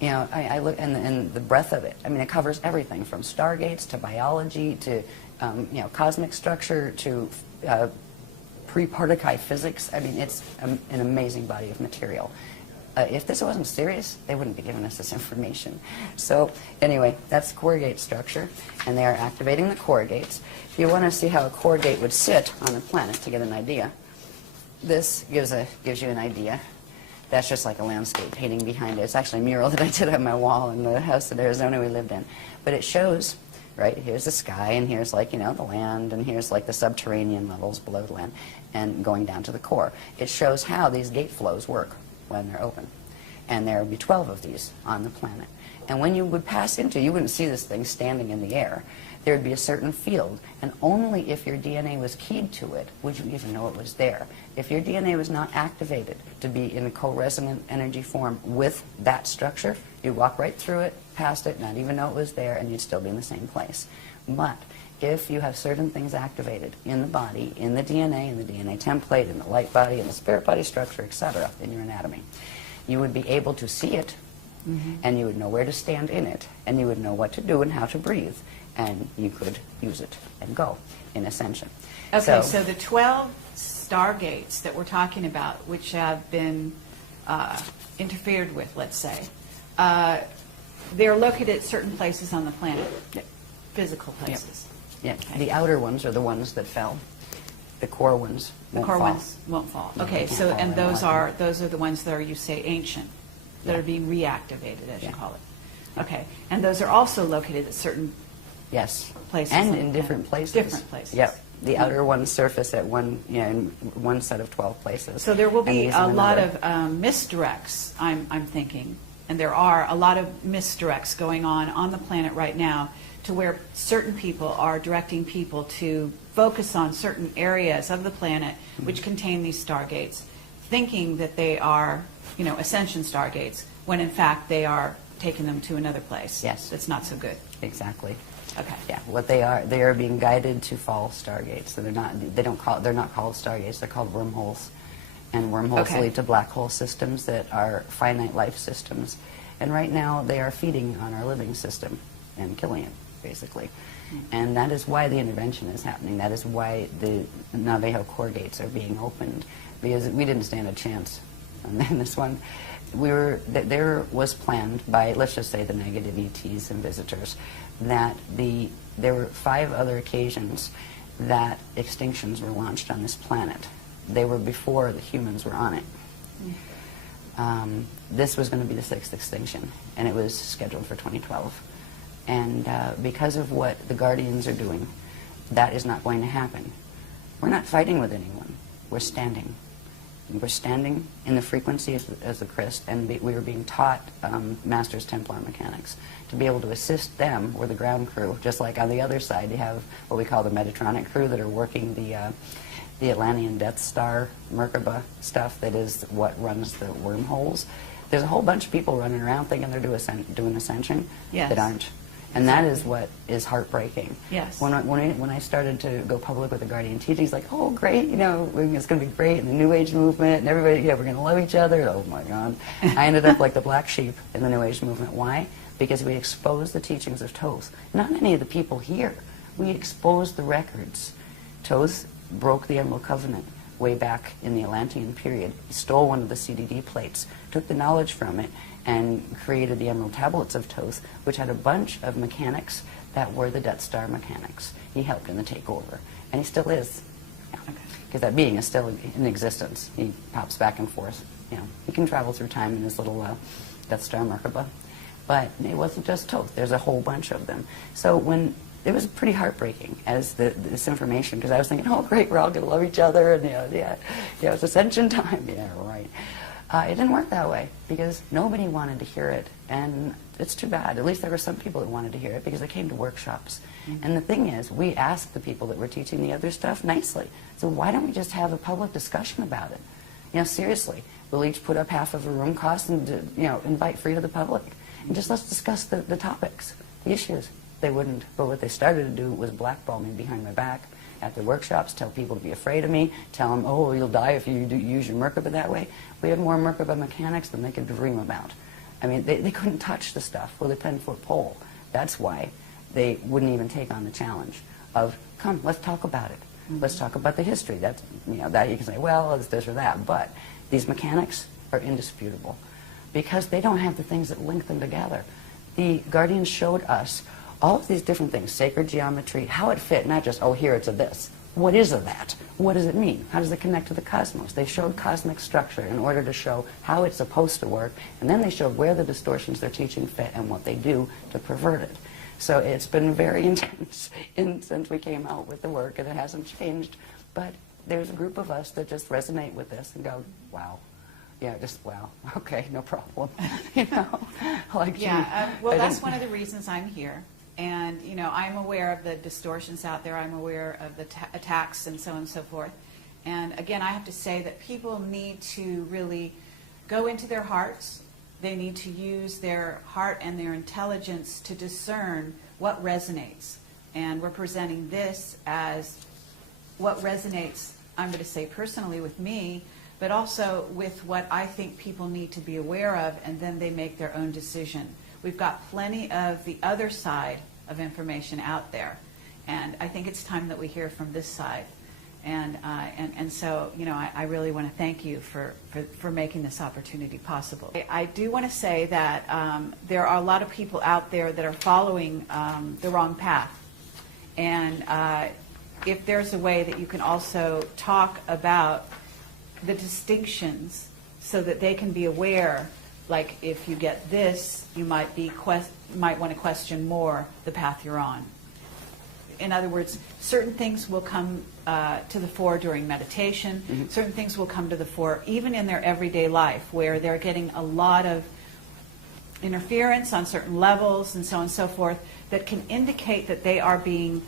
Yeah. I look and the breadth of it. I mean, it covers everything from stargates to biology to cosmic structure to pre-particle physics. I mean, it's an amazing body of material. If this wasn't serious, they wouldn't be giving us this information. So anyway, that's the core gate structure, and they are activating the core gates. If you want to see how a core gate would sit on the planet to get an idea, this gives you an idea. That's just like a landscape painting behind it. It's actually a mural that I did on my wall in the house in Arizona we lived in. But it shows, right, here's the sky, and here's like, the land, and here's like the subterranean levels below the land, and going down to the core. It shows how these gate flows work when they're open. And there would be 12 of these on the planet. And when you would pass into, you wouldn't see this thing standing in the air. There would be a certain field, and only if your DNA was keyed to it would you even know it was there. If your DNA was not activated to be in a co-resonant energy form with that structure, you'd walk right through it, past it, not even know it was there, and you'd still be in the same place. But if you have certain things activated in the body, in the DNA template, in the light body, in the spirit body structure, etc., in your anatomy, you would be able to see it, and you would know where to stand in it, and you would know what to do and how to breathe, and you could use it and go in Ascension. Okay, so the 12 stargates that we're talking about, which have been interfered with, let's say, they're located at certain places on the planet, physical places. Yeah, Okay. the outer ones are the ones that fell. The core ones won't fall. Ones won't fall. No, Okay, they so can't fall and in our those are the ones that are, you say, ancient, that Yeah. are being reactivated, as you Yeah. call it. Okay, and those are also located at certain Yes. places. And on in the different planet. places. Different places. Yep. The outer one surface at one, in one set of 12 places. So there will and be these a in lot another. of misdirects, I'm thinking, and there are a lot of misdirects going on the planet right now, to where certain people are directing people to focus on certain areas of the planet which contain these stargates, thinking that they are, ascension stargates, when in fact they are taking them to another place. Yes. That's not so good. Exactly. Okay. Yeah, what they are being guided to fall stargates. So they're not called stargates, they're called wormholes. And wormholes Okay. lead to black hole systems that are finite life systems. And right now they are feeding on our living system and killing it, basically. And that is why the intervention is happening. That is why the Navajo core gates are being opened, because we didn't stand a chance in this one. There was planned by, let's just say, the negative ETs and visitors, that there were 5 other occasions that extinctions were launched on this planet. They were before the humans were on it. This was going to be the 6th extinction, and it was scheduled for 2012. And because of what the Guardians are doing, that is not going to happen. We're not fighting with anyone. We're standing. We're standing in the frequency as the Christ, and we were being taught Masters Templar mechanics to be able to assist them, or the ground crew. Just like on the other side, you have what we call the Metatronic crew that are working the Atlantean Death Star Merkaba stuff that is what runs the wormholes. There's a whole bunch of people running around thinking they're doing Ascension Yes. that aren't. And that is what is heartbreaking. Yes. When I started to go public with the Guardian teachings, like, oh, great, it's going to be great, and the New Age movement, and everybody, we're going to love each other. Oh, my God. I ended up like the black sheep in the New Age movement. Why? Because we exposed the teachings of Thoth. Not any of the people here. We exposed the records. Thoth broke the Emerald Covenant way back in the Atlantean period. He stole one of the CDD plates, took the knowledge from it, and created the Emerald Tablets of Thoth, which had a bunch of mechanics that were the Death Star mechanics. He helped in the takeover, and he still is, because that being is still in existence. He pops back and forth. He can travel through time in his little Death Star Merkaba, but it wasn't just Thoth. There's a whole bunch of them. So it was pretty heartbreaking as this information, because I was thinking, oh, great, we're all going to love each other, and it's Ascension time. Yeah, right. It didn't work that way, because nobody wanted to hear it, and it's too bad. At least there were some people that wanted to hear it, because they came to workshops. And the thing is, we asked the people that were teaching the other stuff nicely. So why don't we just have a public discussion about it? Seriously, we'll each put up half of a room cost and invite free to the public, and just let's discuss the topics, the issues. They wouldn't. But what they started to do was blackball me behind my back at the workshops, tell people to be afraid of me, tell them, oh, you'll die if you use your Merkaba that way. We had more Merkaba mechanics than they could dream about. I mean, they couldn't touch the stuff with a 10-foot pole. That's why they wouldn't even take on the challenge of, come, let's talk about it. Let's talk about the history. That's, that you can say, well, it's this or that. But these mechanics are indisputable, because they don't have the things that link them together. The Guardians showed us all of these different things, sacred geometry, how it fit, not just, oh, here it's a this. What is a that? What does it mean? How does it connect to the cosmos? They showed cosmic structure in order to show how it's supposed to work, and then they showed where the distortions they're teaching fit and what they do to pervert it. So it's been very intense since we came out with the work, and it hasn't changed. But there's a group of us that just resonate with this and go, wow. Just wow. Okay, no problem. Well, that's one of the reasons I'm here. And, I'm aware of the distortions out there. I'm aware of the attacks and so on and so forth. And, again, I have to say that people need to really go into their hearts. They need to use their heart and their intelligence to discern what resonates. And we're presenting this as what resonates, I'm going to say personally with me, but also with what I think people need to be aware of, and then they make their own decision. We've got plenty of the other side of information out there, and I think it's time that we hear from this side. And so, I really want to thank you for making this opportunity possible. I do want to say that there are a lot of people out there that are following the wrong path, and if there's a way that you can also talk about the distinctions so that they can be aware, like if you get this, you might want to question more the path you're on. in other words, certain things will come to the fore during meditation, certain things will come to the fore even in their everyday life, where they're getting a lot of interference on certain levels and so on and so forth that can indicate that they are being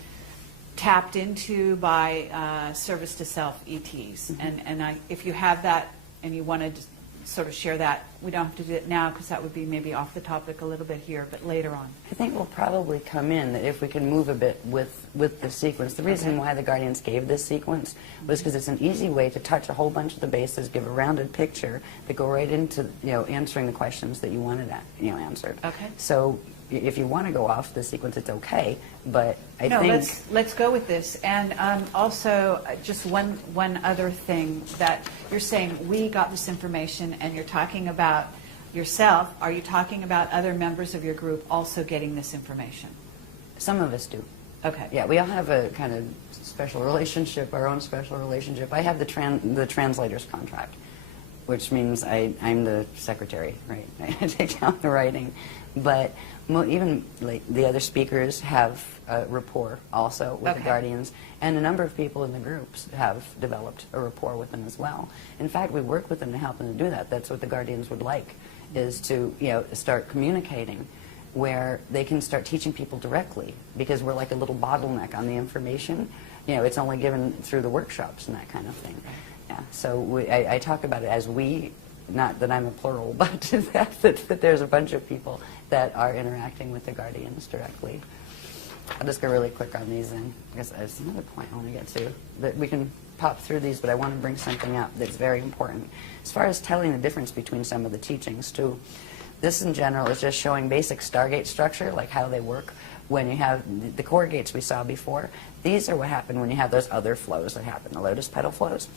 tapped into by service to self ETs. And if you have that and you want to sort of share that, we don't have to do it now because that would be maybe off the topic a little bit here, but later on. I think we'll probably come in that if we can move a bit with the sequence. The reason why the Guardians gave this sequence was because it's an easy way to touch a whole bunch of the bases, give a rounded picture that go right into answering the questions that you wanted answered. Okay. So if you want to go off the sequence, it's okay, but I no, think... let's go with this. And also, just one other thing, that you're saying we got this information and you're talking about yourself. Are you talking about other members of your group also getting this information? Some of us do. Okay. Yeah, we all have a kind of special relationship, our own special relationship. I have the translator's contract, which means I'm the secretary, right? I take down the writing. But even like the other speakers have a rapport also with the Guardians, and a number of people in the groups have developed a rapport with them as well. In fact, we work with them to help them to do that. That's what the Guardians would like, is to start communicating where they can start teaching people directly, because we're like a little bottleneck on the information. It's only given through the workshops and that kind of thing. Yeah. So I talk about it as we. Not that I'm a plural, but that there's a bunch of people that are interacting with the Guardians directly. I'll just go really quick on these, and I guess there's another point I want to get to. That we can pop through these, but I want to bring something up that's very important. As far as telling the difference between some of the teachings, too, this in general is just showing basic Stargate structure, like how they work. When you have the core gates we saw before, these are what happen when you have those other flows that happen, the lotus petal flows.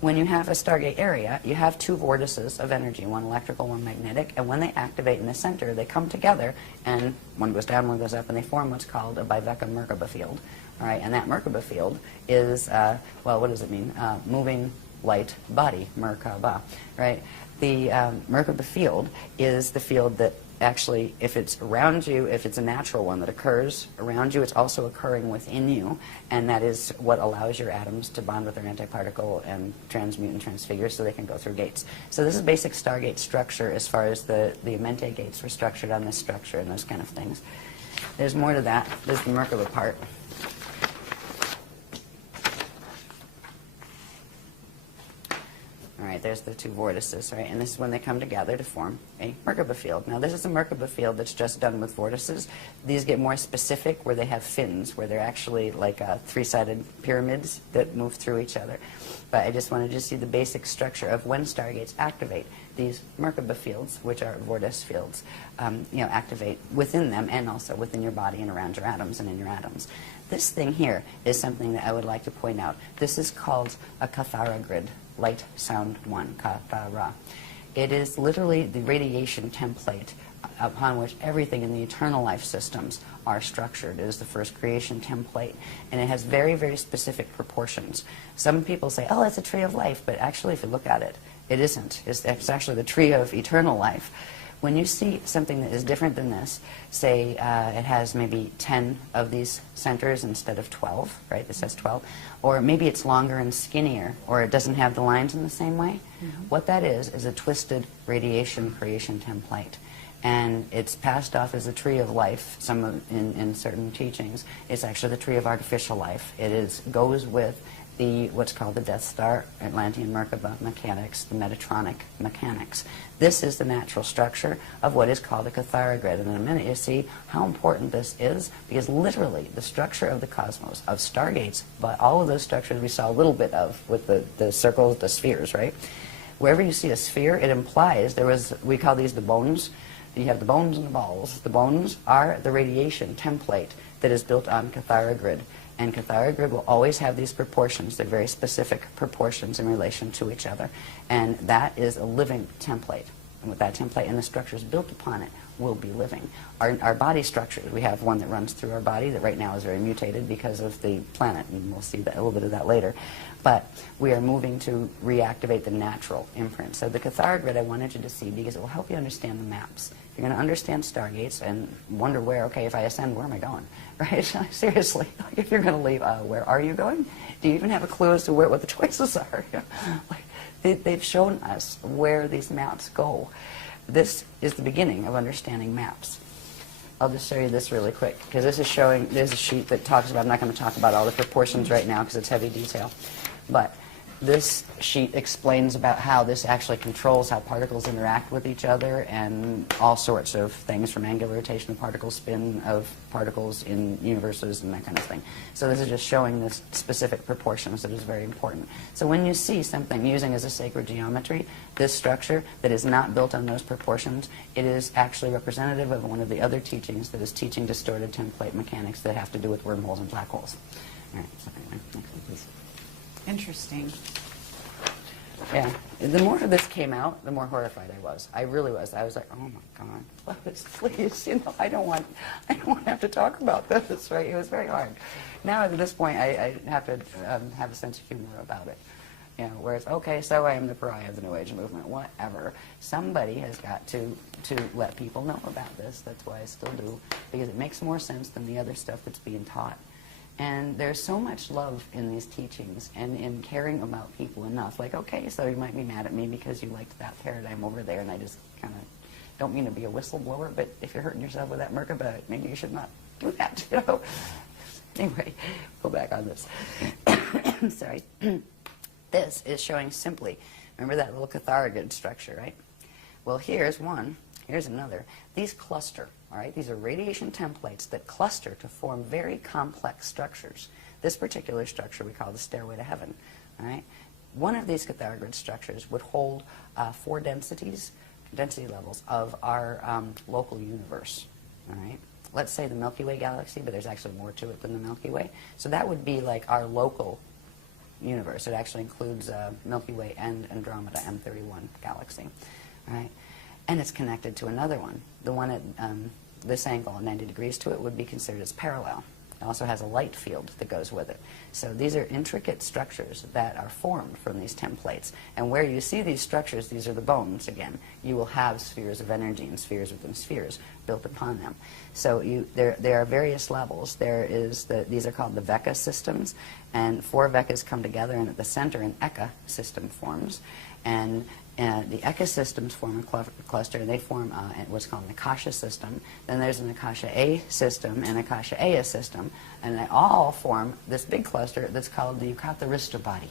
When you have a Stargate area, you have two vortices of energy, one electrical, one magnetic, and when they activate in the center, they come together, and one goes down, one goes up, and they form what's called a Biveka-Merkaba field. All right, and that Merkaba field is, well, what does it mean? Moving light body, Merkaba, right? The Merkaba field is the field that actually, if it's around you, if it's a natural one that occurs around you, it's also occurring within you, and that is what allows your atoms to bond with their antiparticle and transmute and transfigure so they can go through gates. So this is basic Stargate structure as far as the Amente gates were structured on this structure and those kind of things. There's more to that. There's the Merkaba part. All right, there's the two vortices, right? And this is when they come together to form a Merkaba field. Now, this is a Merkaba field that's just done with vortices. These get more specific where they have fins, where they're actually like three-sided pyramids that move through each other. But I just wanted to see the basic structure of when Stargates activate. These Merkaba fields, which are vortice fields, activate within them and also within your body and around your atoms and in your atoms. This thing here is something that I would like to point out. This is called a Kathara grid. Light, sound, one, Kathara. It is literally the radiation template upon which everything in the eternal life systems are structured. It is the first creation template, and it has very, very specific proportions. Some people say, oh, it's a tree of life, but actually, if you look at it, it isn't. It's actually the tree of eternal life. When you see something that is different than this, say it has maybe 10 of these centers instead of 12, right? This has 12. Or maybe it's longer and skinnier, or it doesn't have the lines in the same way. What that is a twisted radiation creation template. And it's passed off as a tree of life. In certain teachings, it's actually the tree of artificial life. It goes with what's called the Death Star, Atlantean Merkaba mechanics, the Metatronic mechanics. This is the natural structure of what is called a Kathara grid. And in a minute you see how important this is, because literally the structure of the cosmos, of stargates, but all of those structures we saw a little bit of with the circles, the spheres, right? Wherever you see a sphere, it implies we call these the bones. You have the bones and the balls. The bones are the radiation template that is built on Kathara grid. And Kathara grid will always have these proportions. They're very specific proportions in relation to each other. And that is a living template. with that template, and the structures built upon it will be living. Our body structures, we have one that runs through our body that right now is very mutated because of the planet, and we'll see that, a little bit of that later. But we are moving to reactivate the natural imprint. So the Cathar grid I wanted you to see because it will help you understand the maps. If you're going to understand stargates and wonder where, okay, if I ascend, where am I going? Right? Seriously, like if you're going to leave, where are you going? Do you even have a clue as to what the choices are? Like, they've shown us where these maps go. This is the beginning of understanding maps. I'll just show you this really quick, because this is showing, there's a sheet that talks about, I'm not going to talk about all the proportions right now because it's heavy detail, but this sheet explains about how this actually controls how particles interact with each other and all sorts of things, from angular rotation of particle spin of particles in universes and that kind of thing. So this is just showing this specific proportions that is very important. So when you see something using as a sacred geometry, this structure that is not built on those proportions, it is actually representative of one of the other teachings that is teaching distorted template mechanics that have to do with wormholes and black holes. All right, so anyway, next one, please. Interesting. Yeah. The more this came out, the more horrified I was. I really was. I was like, oh my God, please, I don't want to have to talk about this, right? It was very hard. Now at this point, I have to have a sense of humor about it. You know, whereas, okay, so I am the pariah of the New Age movement, whatever. Somebody has got to let people know about this. That's why I still do, because it makes more sense than the other stuff that's being taught. And there's so much love in these teachings and in caring about people enough. Like, okay, so you might be mad at me because you liked that paradigm over there, and I just kind of don't mean to be a whistleblower, but if you're hurting yourself with that Merkaba, maybe you should not do that, you know? Anyway, go back on this. Sorry. This is showing simply, remember that little Cathar structure, right? Well, here's one. Here's another. These cluster, all right? These are radiation templates that cluster to form very complex structures. This particular structure we call the Stairway to Heaven, all right? One of these Cathar grid structures would hold 4 density levels of our local universe, all right? Let's say the Milky Way galaxy, but there's actually more to it than the Milky Way. So that would be like our local universe. It actually includes Milky Way and Andromeda M31 galaxy, all right? And it's connected to another one. The one at this angle, 90 degrees to it, would be considered as parallel. It also has a light field that goes with it. So these are intricate structures that are formed from these templates. And where you see these structures, these are the bones again. You will have spheres of energy and spheres within spheres built upon them. So there are various levels. These are called the Veka systems, and 4 Vekas come together, and at the center an Eka system forms. And the Eka systems form a cluster, and they form what's called an Akasha system. Then there's an Akasha A system and Akasha Aya system, and they all form this big cluster that's called the Yukatarista body.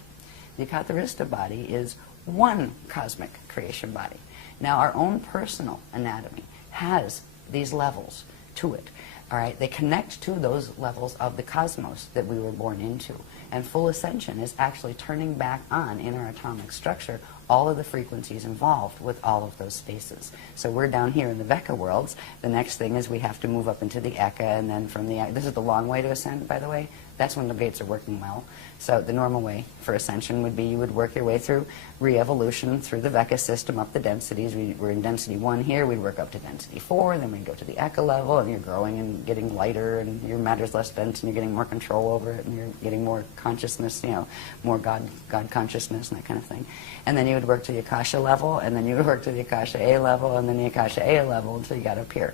The Yukatarista body is one cosmic creation body. Now, our own personal anatomy has these levels to it. All right, they connect to those levels of the cosmos that we were born into. And full ascension is actually turning back on in our atomic structure all of the frequencies involved with all of those spaces. So we're down here in the Veka worlds. The next thing is we have to move up into the Eka, and then from the Eka, this is the long way to ascend, by the way. That's when the gates are working well. So the normal way for ascension would be you would work your way through re-evolution through the Veka system up the densities. We're in density 1 here, we'd work up to density 4, then we go to the Eka level, and you're growing and getting lighter, and your matter's less dense, and you're getting more control over it, and you're getting more consciousness, you know, more God consciousness and that kind of thing. And then you would work to the Akasha level, and then you would work to the Akasha A level, and then the Akasha A level until you got up here.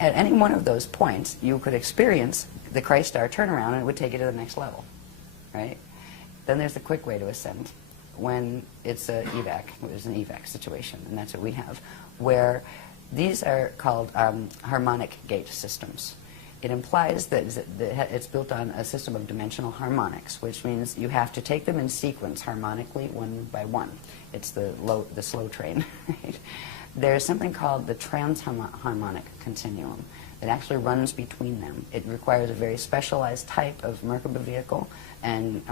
At any one of those points, you could experience the Christ star turnaround, and it would take you to the next level, right? Then there's the quick way to ascend, when it's an evac, it's an evac situation, and that's what we have, where these are called harmonic gate systems. It implies that it's built on a system of dimensional harmonics, which means you have to take them in sequence harmonically, one by one. It's the slow train, right? There's something called the transharmonic continuum that actually runs between them. It requires a very specialized type of Merkaba vehicle and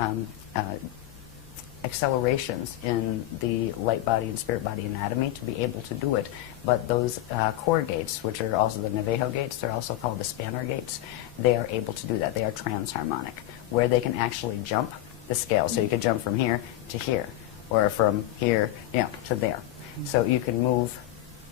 accelerations in the light body and spirit body anatomy to be able to do it. But those core gates, which are also the Navajo gates, they're also called the spanner gates, they are able to do that. They are transharmonic, where they can actually jump the scale. So you could jump from here to here, or from here, you know, to there. So you can move,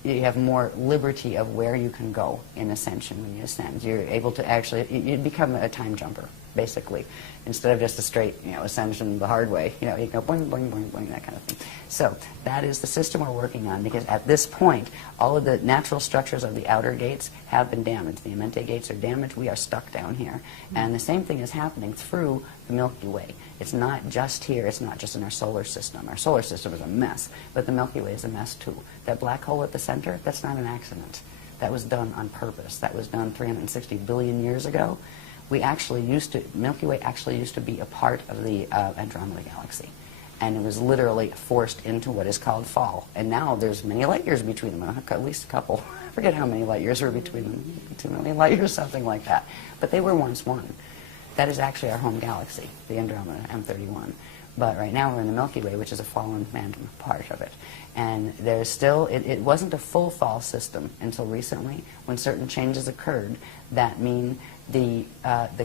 you have more liberty of where you can go in ascension when you ascend. You're able to actually, you become a time jumper, basically. Instead of just a straight, ascension the hard way, you go boing, boing, boing, boing, that kind of thing. So that is the system we're working on, because at this point, all of the natural structures of the outer gates have been damaged. The Amenti gates are damaged. We are stuck down here. And the same thing is happening through the Milky Way. It's not just here. It's not just in our solar system. Our solar system is a mess, but the Milky Way is a mess too. That black hole at the center, that's not an accident. That was done on purpose. That was done 360 billion years ago. Milky Way actually used to be a part of the Andromeda Galaxy. And it was literally forced into what is called fall. And now there's many light years between them, at least a couple. I forget how many light years were between them, 2 million light years, something like that. But they were once one. That is actually our home galaxy, the Andromeda M31. But right now we're in the Milky Way, which is a fallen phantom part of it. And there's still, it wasn't a full fall system until recently, when certain changes occurred that mean the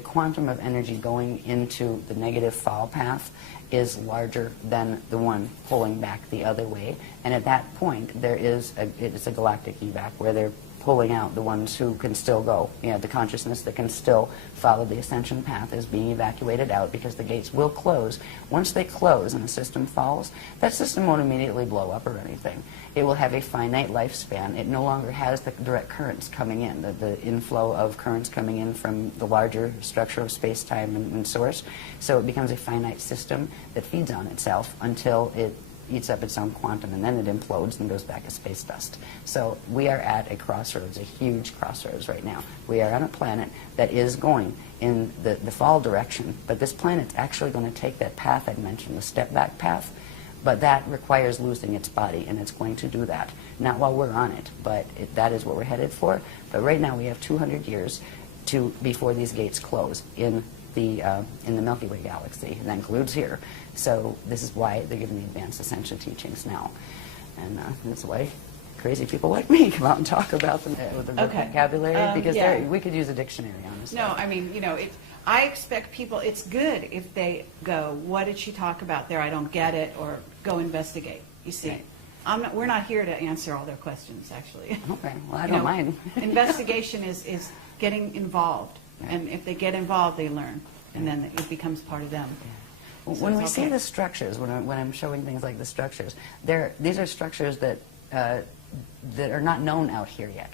quantum of energy going into the negative fall path is larger than the one pulling back the other way. And at that point, it's a galactic evac where they're pulling out the ones who can still go. The consciousness that can still follow the ascension path is being evacuated out, because the gates will close. Once they close and the system falls, that system won't immediately blow up or anything. It will have a finite lifespan. It no longer has the direct currents coming in, the inflow of currents coming in from the larger structure of space-time and source. So it becomes a finite system that feeds on itself until it eats up its own quantum, and then it implodes and goes back as space dust. So we are at a crossroads, a huge crossroads right now. We are on a planet that is going in the fall direction, but this planet's actually going to take that path I mentioned, the step-back path, but that requires losing its body, and it's going to do that. Not while we're on it, but that is what we're headed for. But right now we have 200 years before these gates close in the Milky Way galaxy, and that includes here. So this is why they're giving the advanced ascension teachings now. And that's why crazy people like me come out and talk about them with the vocabulary, because we could use a dictionary, honestly. No, I mean, I expect people, it's good if they go, what did she talk about there? I don't get it, or go investigate. You see, right. We're not here to answer all their questions, actually. Okay, well, I don't mind. Investigation is getting involved. Right. And if they get involved, they learn, and then it becomes part of them. Yeah. So when we see the structures, when I'm showing things like the structures, these are structures that are not known out here yet.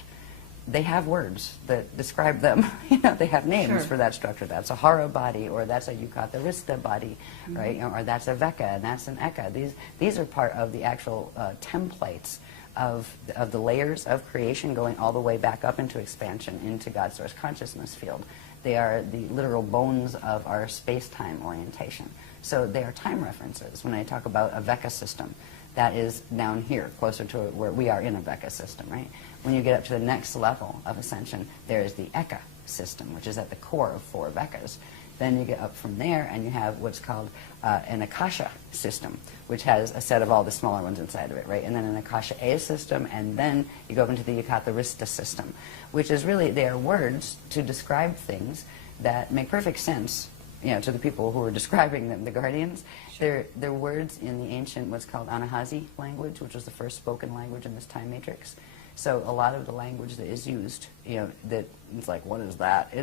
They have words that describe them. They have names for that structure. That's a Hara body, or that's a Yucatharista body, right? Or that's a Veka, and that's an Eka. These are part of the actual templates of the layers of creation, going all the way back up into expansion into God's source consciousness field. They are the literal bones of our space-time orientation. So they are time references. When I talk about a Veka system, that is down here, closer to where we are in a Veka system, right? When you get up to the next level of ascension, there is the Eka system, which is at the core of 4 Vekas. Then you get up from there, and you have what's called an Akasha system, which has a set of all the smaller ones inside of it, right? And then an Akasha A system, and then you go into the Yucatharista system, which is really, they are words to describe things that make perfect sense, to the people who are describing them, the guardians. They're words in the ancient, what's called Anahazi language, which was the first spoken language in this time matrix. So a lot of the language that is used, that it's like, what is that?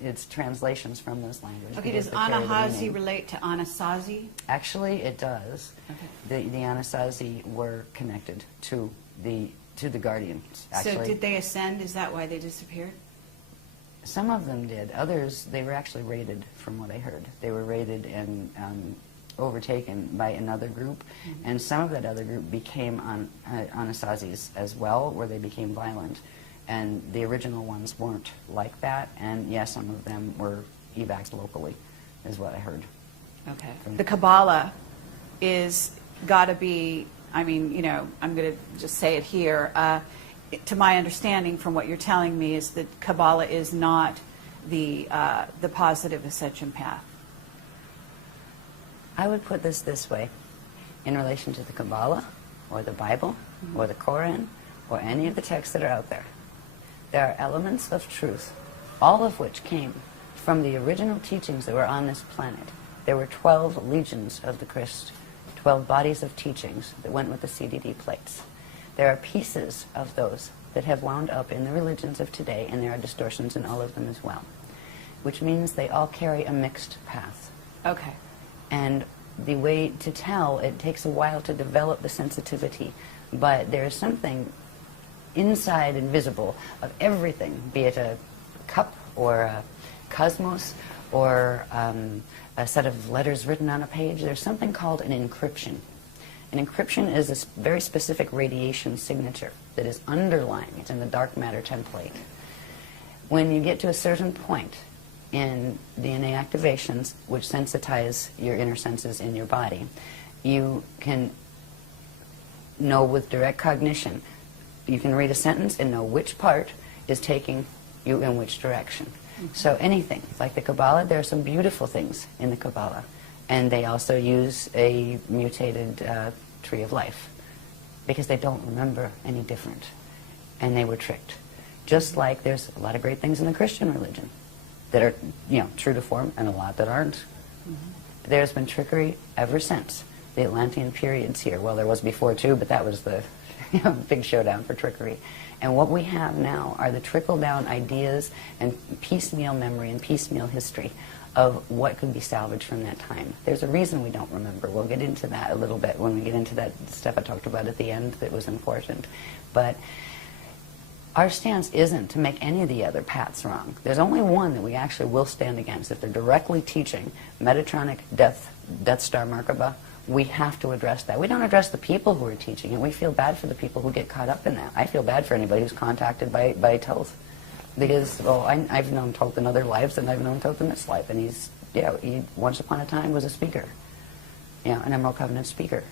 It's translations from those languages. Okay, does Anahazi relate to Anasazi? Actually, it does. Okay. The Anasazi were connected to the guardians. Actually. So did they ascend? Is that why they disappeared? Some of them did. Others, they were actually raided, from what I heard. They were raided and overtaken by another group, and some of that other group became Anasazis as well, where they became violent. And the original ones weren't like that, and yes, some of them were evacs locally, is what I heard. Okay. The Kabbalah is got to be, I'm going to just say it here, to my understanding from what you're telling me, is that Kabbalah is not the positive ascension path. I would put this way, in relation to the Kabbalah, or the Bible, or the Koran, or any of the texts that are out there. There are elements of truth, all of which came from the original teachings that were on this planet. There were 12 legions of the Christ, 12 bodies of teachings that went with the CDD plates. There are pieces of those that have wound up in the religions of today, and there are distortions in all of them as well, which means they all carry a mixed path. Okay. And the way to tell, it takes a while to develop the sensitivity, but there's something inside and visible of everything, be it a cup or a cosmos or a set of letters written on a page. There's something called an encryption. An encryption is a very specific radiation signature that is underlying. It's in the dark matter template. When you get to a certain point in DNA activations, which sensitize your inner senses in your body, you can know with direct cognition. You can read a sentence and know which part is taking you in which direction. So anything, like the Kabbalah, there are some beautiful things in the Kabbalah. And they also use a mutated tree of life because they don't remember any different. And they were tricked. Just like there's a lot of great things in the Christian religion that are, true to form, and a lot that aren't. There's been trickery ever since the Atlantean periods here. Well, there was before too, but that was the big showdown for trickery. And what we have now are the trickle-down ideas and piecemeal memory and piecemeal history of what could be salvaged from that time. There's a reason we don't remember. We'll get into that a little bit when we get into that stuff I talked about at the end that was important. But our stance isn't to make any of the other paths wrong. There's only one that we actually will stand against. If they're directly teaching Metatronic Death Star Merkaba, we have to address that. We don't address the people who are teaching it. We feel bad for the people who get caught up in that. I feel bad for anybody who's contacted by Toth. Because, I've known Toth in other lives, and I've known Toth in this life. And he once upon a time was a speaker, an Emerald Covenant speaker.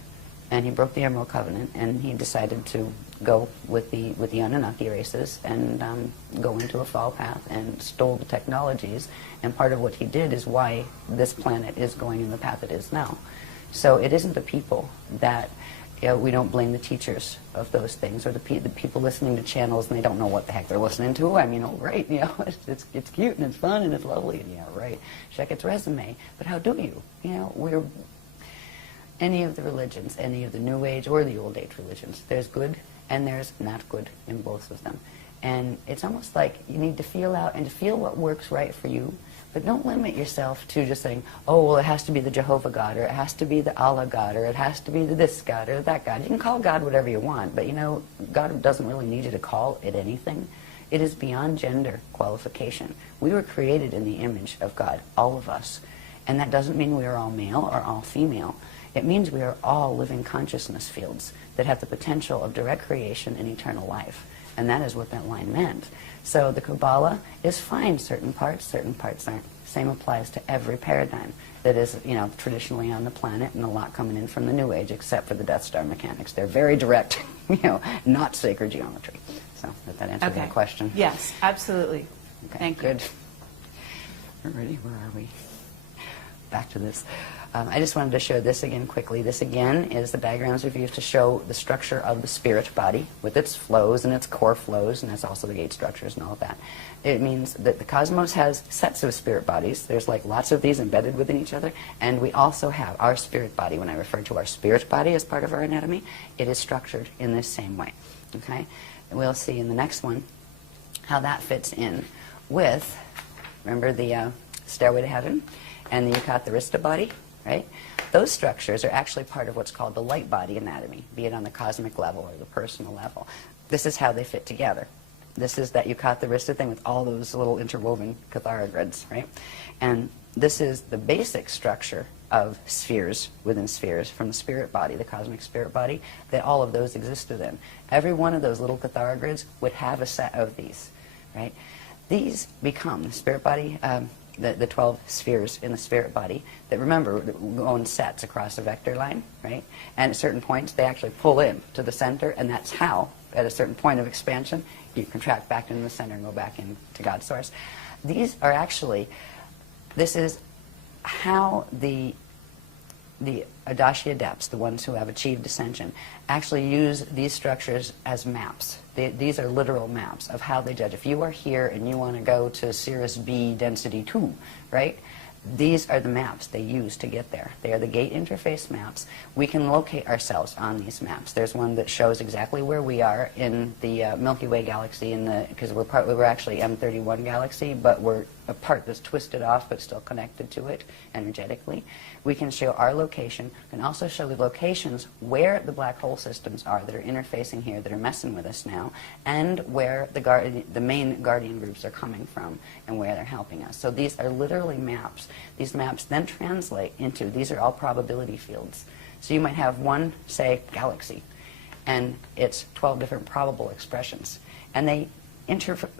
And he broke the Emerald Covenant, and he decided to go with the Anunnaki races and go into a fall path and stole the technologies. And part of what he did is why this planet is going in the path it is now. So it isn't the people that, we don't blame the teachers of those things, or the people listening to channels and they don't know what the heck they're listening to. I mean, right, it's cute and it's fun and it's lovely, and right, check its resume. But how do you? We're any of the religions, any of the New Age or the Old Age religions, there's good and there's not good in both of them. And it's almost like you need to feel out and to feel what works right for you. But don't limit yourself to just saying, oh, well, it has to be the Jehovah God, or it has to be the Allah God, or it has to be the this God, or that God. You can call God whatever you want, but God doesn't really need you to call it anything. It is beyond gender qualification. We were created in the image of God, all of us. And that doesn't mean we are all male or all female. It means we are all living consciousness fields that have the potential of direct creation and eternal life. And that is what that line meant. So the Kabbalah is fine, certain parts aren't. Same applies to every paradigm that is, traditionally on the planet, and a lot coming in from the New Age, except for the Death Star mechanics. They're very direct, not sacred geometry. So did that answer that question? Yes, absolutely. Okay, Thank you. Good. We're ready. Where are we? Back to this. I just wanted to show this again quickly. This again is the diagrams we've used to show the structure of the spirit body with its flows and its core flows, and that's also the gate structures and all of that. It means that the cosmos has sets of spirit bodies. There's like lots of these embedded within each other, and we also have our spirit body. When I refer to our spirit body as part of our anatomy, it is structured in this same way. Okay? And we'll see in the next one how that fits in with, remember the Stairway to Heaven and the Yucatharista body? Right? Those structures are actually part of what's called the light body anatomy, be it on the cosmic level or the personal level. This is how they fit together. This is that Yucatharista thing with all those little interwoven catharogrids, right? And this is the basic structure of spheres within spheres from the spirit body, the cosmic spirit body, that all of those exist within. Every one of those little catharogrids would have a set of these, right? These become the spirit body, the 12 spheres in the spirit body that, remember, go in sets across a vector line, right? And at certain points, they actually pull in to the center, and that's how, at a certain point of expansion, you contract back into the center and go back into God's source. These are actually, this is how the Adashya Adepts, the ones who have achieved ascension, actually use these structures as maps. These are literal maps of how they judge. If you are here and you want to go to Cirrus B density 2, right, these are the maps they use to get there. They are the gate interface maps. We can locate ourselves on these maps. There's one that shows exactly where we are in the Milky Way galaxy, because we're actually M31 galaxy, but we're a part that's twisted off but still connected to it energetically. We can show our location. We can also show the locations where the black hole systems are that are interfacing here, that are messing with us now, and where the main guardian groups are coming from and where they're helping us. So these are literally maps. These maps then translate into, these are all probability fields. So you might have one, say, galaxy, and it's 12 different probable expressions. And they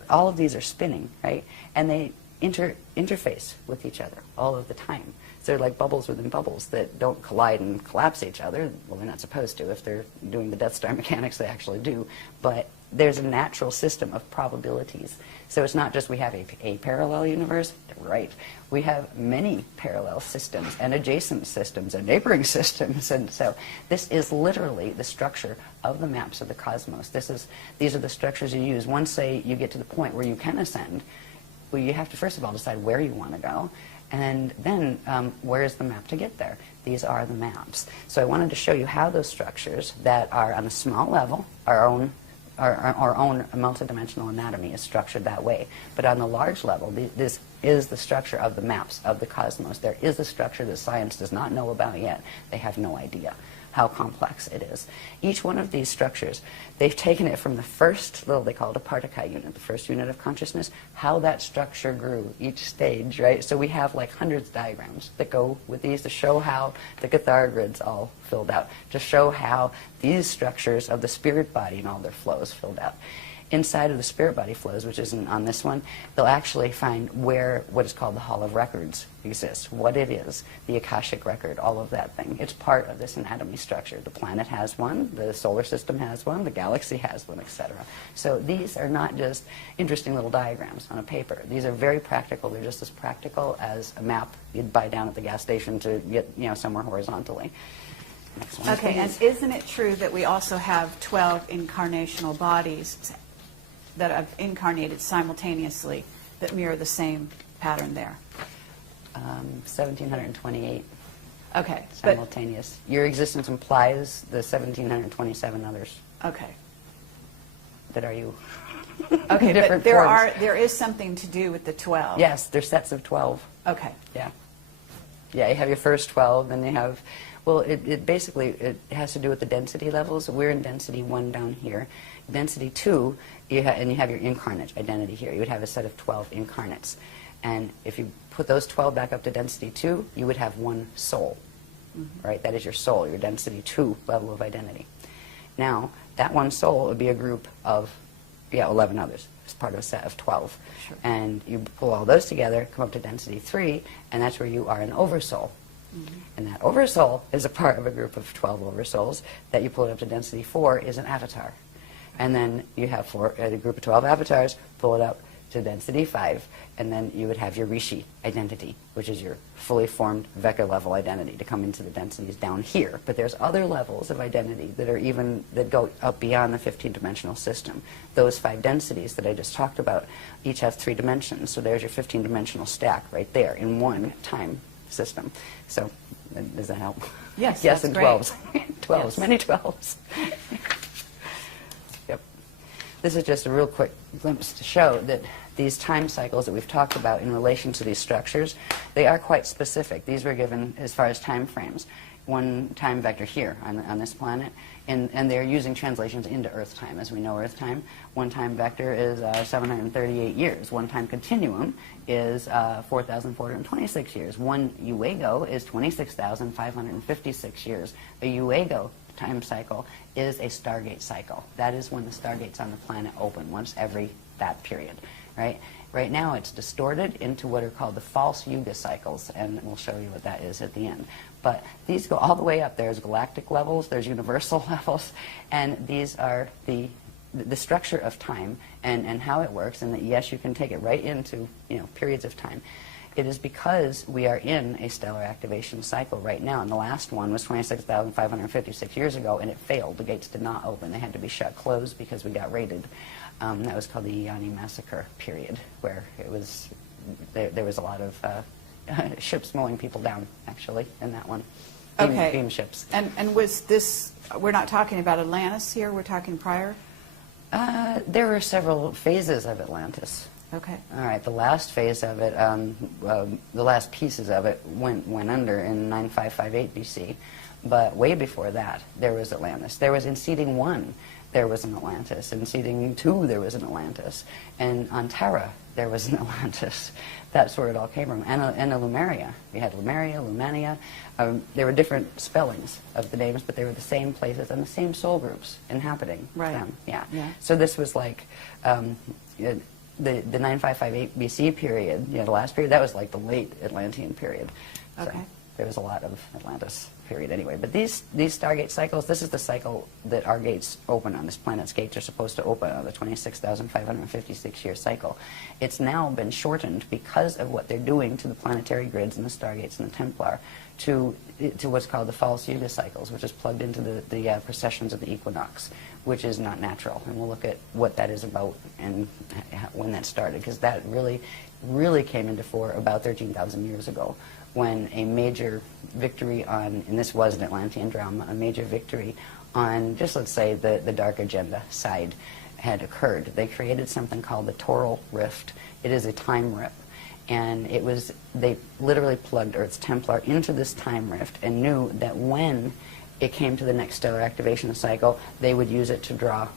all of these are spinning, right? And they interface with each other all of the time. So they're like bubbles within bubbles that don't collide and collapse each other. Well, they're not supposed to. If they're doing the Death Star mechanics, they actually do. But there's a natural system of probabilities. So it's not just we have a parallel universe, right? We have many parallel systems and adjacent systems and neighboring systems. And so this is literally the structure of the maps of the cosmos. These are the structures you use. Once, say, you get to the point where you can ascend, well, you have to first of all decide where you want to go, and then where is the map to get there? These are the maps. So I wanted to show you how those structures that are on a small level, our own multidimensional anatomy is structured that way. But on the large level, this is the structure of the maps of the cosmos. There is a structure that science does not know about yet. They have no idea how complex it is. Each one of these structures, they've taken it from the first little, they call it a Partikai unit, the first unit of consciousness, how that structure grew, each stage, right? So we have like hundreds of diagrams that go with these to show how the Cathar grid's all filled out, to show how these structures of the spirit body and all their flows filled out. Inside of the spirit body flows, which isn't on this one, they'll actually find where what is called the Hall of Records exists, what it is, the Akashic record, all of that thing. It's part of this anatomy structure. The planet has one, the solar system has one, the galaxy has one, etc. So these are not just interesting little diagrams on a paper. These are very practical. They're just as practical as a map you'd buy down at the gas station to get, somewhere horizontally. Next one, okay, please. and isn't it true that we also have 12 incarnational bodies that have incarnated simultaneously that mirror the same pattern there? 1,728 Okay. simultaneous. Your existence implies the 1,727 others Okay. that are you. Okay, Different but forms. there is something to do with the 12. Yes, they're sets of 12. Okay. Yeah. Yeah, you have your first 12, and they have, well, it basically, it has to do with the density levels. We're in density 1 down here. Density 2, and you have your incarnate identity here. You would have a set of 12 incarnates. And if you put those 12 back up to density 2, you would have one soul, right? That is your soul, your density 2 level of identity. Now, that one soul would be a group of, 11 others. It's part of a set of 12. Sure. And you pull all those together, come up to density 3, and that's where you are an oversoul. And that oversoul is a part of a group of 12 oversouls that you pull it up to density 4 is an avatar. And then you have a group of 12 avatars, pull it up to density 5, and then you would have your Rishi identity, which is your fully formed Vecca level identity to come into the densities down here. But there's other levels of identity that go up beyond the 15-dimensional system. Those 5 densities that I just talked about each have 3 dimensions. So there's your 15-dimensional stack right there in one time system. So does that help? Yes, Yes, that's and great. 12s. 12s, Yes. many 12s. Yep. This is just a real quick glimpse to show that these time cycles that we've talked about in relation to these structures, they are quite specific. These were given as far as time frames. One time vector here on this planet, and they're using translations into Earth time. As we know Earth time, one time vector is 738 years. One time continuum is 4,426 years. One Uego is 26,556 years. A Uego time cycle is a Stargate cycle. That is when the Stargates on the planet open, once every that period, right? Right now it's distorted into what are called the false Yuga cycles, and we'll show you what that is at the end. But these go all the way up. There's galactic levels, there's universal levels, and these are the structure of time and how it works, and that yes, you can take it right into periods of time. It is because we are in a stellar activation cycle right now, and the last one was 26,556 years ago, and it failed. The gates did not open. They had to be shut closed because we got raided. That was called the E-yon E massacre period, where it was there was a lot of ships mowing people down, actually, in that one. Okay. Beam ships. And was this, we're not talking about Atlantis here, we're talking prior? There were several phases of Atlantis. Okay. All right, the last phase of it, the last pieces of it went under in 9558 BC, but way before that, there was Atlantis. There was in seeding 1, there was an Atlantis. In seeding 2, there was an Atlantis. And on Terra, there was an Atlantis. That's where it all came from. And a Lemuria. We had Lemuria, Lumania. There were different spellings of the names, but they were the same places and the same soul groups inhabiting them. Yeah. So this was like the 9558 BC period, the last period, that was like the late Atlantean period. Okay. So there was a lot of Atlantis period anyway. But these Stargate cycles, this is the cycle that our gates open on. This planet's gates are supposed to open on the 26,556-year cycle. It's now been shortened because of what they're doing to the planetary grids and the Stargates and the Templar to what's called the false Yuga cycles, which is plugged into the precessions of the equinox, which is not natural. And we'll look at what that is about and when that started, because that really came into fore about 13,000 years ago, when a major victory on, and this was an Atlantean drama, a major victory on, just let's say, the dark agenda side had occurred. They created something called the Toral Rift. It is a time rip. And they literally plugged Earth's Templar into this time rift and knew that when it came to the next stellar activation cycle, they would use it to draw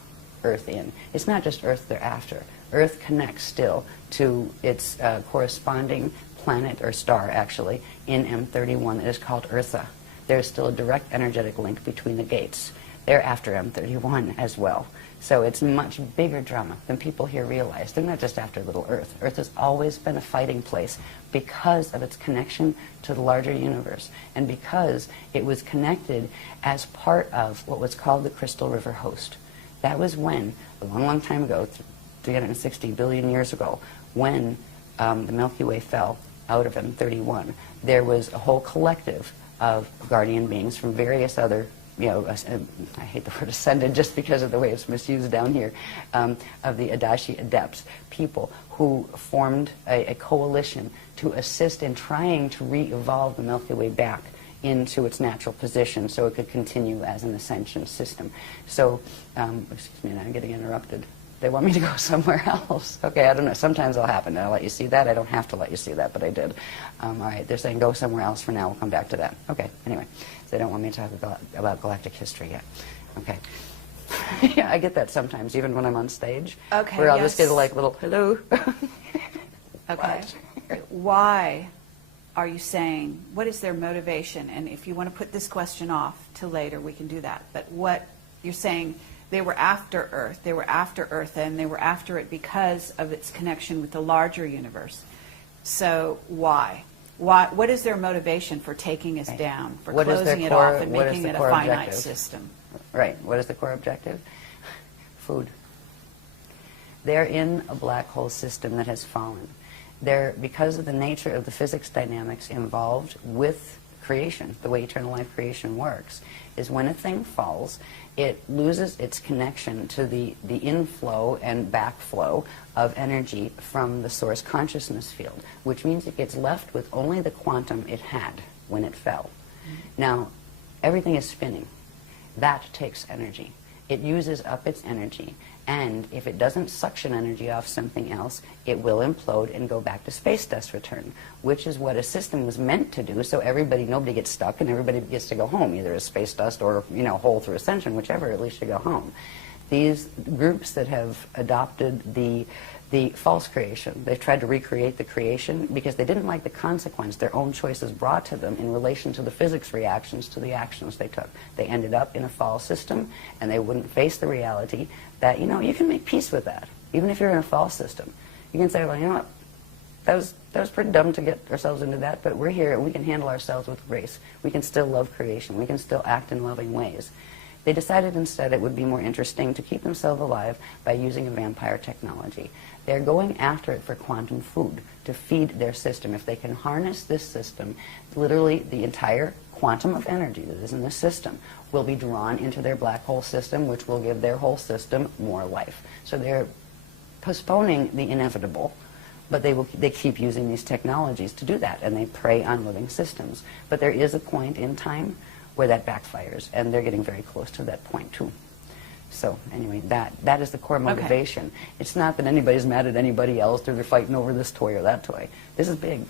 Earth in. It's not just Earth they're after. Earth connects still to its corresponding planet, or star actually, in M31 that is called Eartha. There's still a direct energetic link between the gates. They're after M31 as well. So it's much bigger drama than people here realize. They're not just after little Earth. Earth has always been a fighting place because of its connection to the larger universe, and because it was connected as part of what was called the Crystal River Host. That was when, a long, long time ago, 360 billion years ago, when the Milky Way fell out of M31, there was a whole collective of guardian beings from various other, I hate the word ascended just because of the way it's misused down here, of the Adashi Adepts, people who formed a coalition to assist in trying to re-evolve the Milky Way back into its natural position so it could continue as an ascension system. So, excuse me, now I'm getting interrupted. They want me to go somewhere else. Okay, I don't know. Sometimes it'll happen. I'll let you see that. I don't have to let you see that, but I did. All right, they're saying go somewhere else for now. We'll come back to that. Okay, anyway. So they don't want me to talk about galactic history yet. Okay. Yeah, I get that sometimes, even when I'm on stage. Okay, where I'll just get a little, hello. Okay. Why are you saying, what is their motivation? And if you want to put this question off till later, we can do that. But what you're saying, they were after Earth, and they were after it because of its connection with the larger universe. So why? What is their motivation for taking us down, for closing it off and making it a finite system? Right. What is the core objective? Food. They're in a black hole system that has fallen. Because of the nature of the physics dynamics involved with creation, the way eternal life creation works, is when a thing falls, it loses its connection to the inflow and backflow of energy from the source consciousness field, which means it gets left with only the quantum it had when it fell. Now, everything is spinning. That takes energy. It uses up its energy, and if it doesn't suction energy off something else, it will implode and go back to space dust return, which is what a system was meant to do, so nobody gets stuck and everybody gets to go home, either as space dust or, whole through ascension, whichever, at least you go home. These groups that have adopted the false creation, they've tried to recreate the creation because they didn't like the consequence their own choices brought to them in relation to the physics reactions to the actions they took. They ended up in a false system, and they wouldn't face the reality that, you can make peace with that. Even if you're in a false system, you can say, well, you know what, that was pretty dumb to get ourselves into that, but we're here and we can handle ourselves with grace. We can still love creation. We can still act in loving ways. They decided instead it would be more interesting to keep themselves alive by using a vampire technology. They're going after it for quantum food, to feed their system. If they can harness this system, literally the entire quantum of energy that is in the system will be drawn into their black hole system, which will give their whole system more life. So they're postponing the inevitable But they keep using these technologies to do that, and they prey on living systems. But there is a point in time where that backfires, and they're getting very close to that point too. So anyway, that is the core motivation. Okay. It's not that anybody's mad at anybody else, or they're fighting over this toy or that toy. This is big.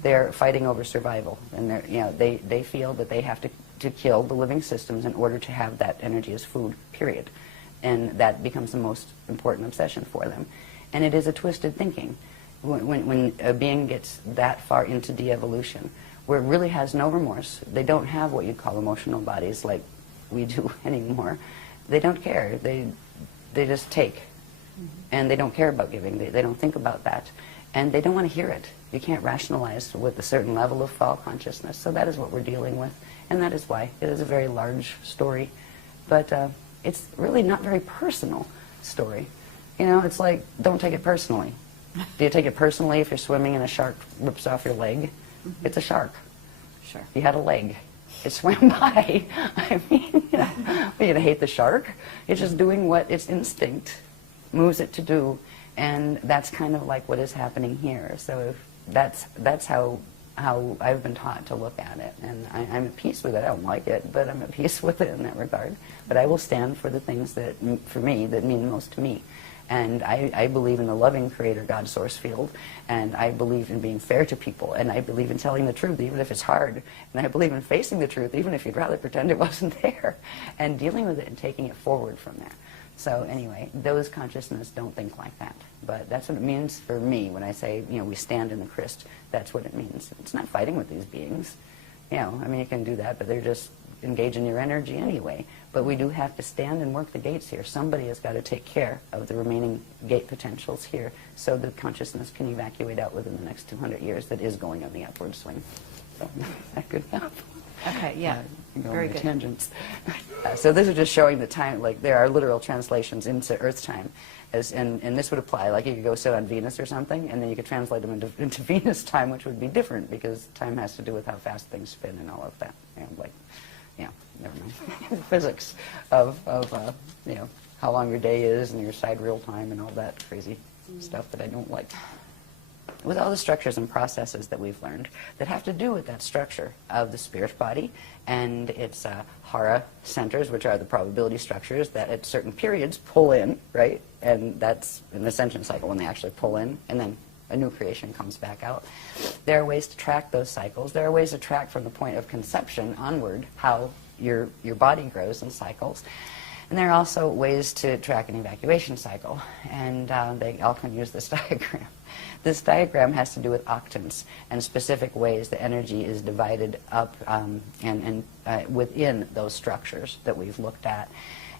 They're fighting over survival, and they feel that they have to kill the living systems in order to have that energy as food, period. And that becomes the most important obsession for them. And it is a twisted thinking. When a being gets that far into de-evolution, where it really has no remorse, they don't have what you'd call emotional bodies like we do anymore. They don't care. They just take. And they don't care about giving. They don't think about that. And they don't want to hear it. You can't rationalize with a certain level of fall consciousness. So that is what we're dealing with. And that is why it is a very large story. But it's really not very personal story. You know, it's like, don't take it personally. Do you take it personally if you're swimming and a shark rips off your leg? It's a shark. Sure. You had a leg. It swam by. I mean, you know, are you going to hate the shark? It's just doing what its instinct moves it to do. And that's kind of like what is happening here. So that's how I've been taught to look at it. And I'm at peace with it. I don't like it, but I'm at peace with it in that regard. But I will stand for the things that, for me, that mean most to me. And I believe in the loving creator God source field, and I believe in being fair to people, and I believe in telling the truth even if it's hard, and I believe in facing the truth even if you'd rather pretend it wasn't there, and dealing with it and taking it forward from there. So anyway, those consciousness don't think like that. But that's what it means for me when I say, you know, we stand in the Christ. That's what it means. It's not fighting with these beings. You know, I mean, you can do that, but they're just engaging your energy anyway. But we do have to stand and work the gates here. Somebody has got to take care of the remaining gate potentials here so that consciousness can evacuate out within the next 200 years that is going on the upward swing. So, is that good enough? Okay, yeah. Very good. Tangents. So this is just showing the time, like there are literal translations into Earth time. And this would apply, like you could go sit on Venus or something, and then you could translate them into Venus time, which would be different because time has to do with how fast things spin and all of that. You know, like, yeah, never mind. Physics of you know, how long your day is and your sidereal time and all that crazy stuff that I don't like. With all the structures and processes that we've learned that have to do with that structure of the spirit body and its hara centers, which are the probability structures that at certain periods pull in, right? And that's an ascension cycle when they actually pull in, and then a new creation comes back out. There are ways to track those cycles. There are ways to track from the point of conception onward how your body grows in cycles. And there are also ways to track an evacuation cycle, and they all can use this diagram. This diagram has to do with octants and specific ways the energy is divided up and within those structures that we've looked at.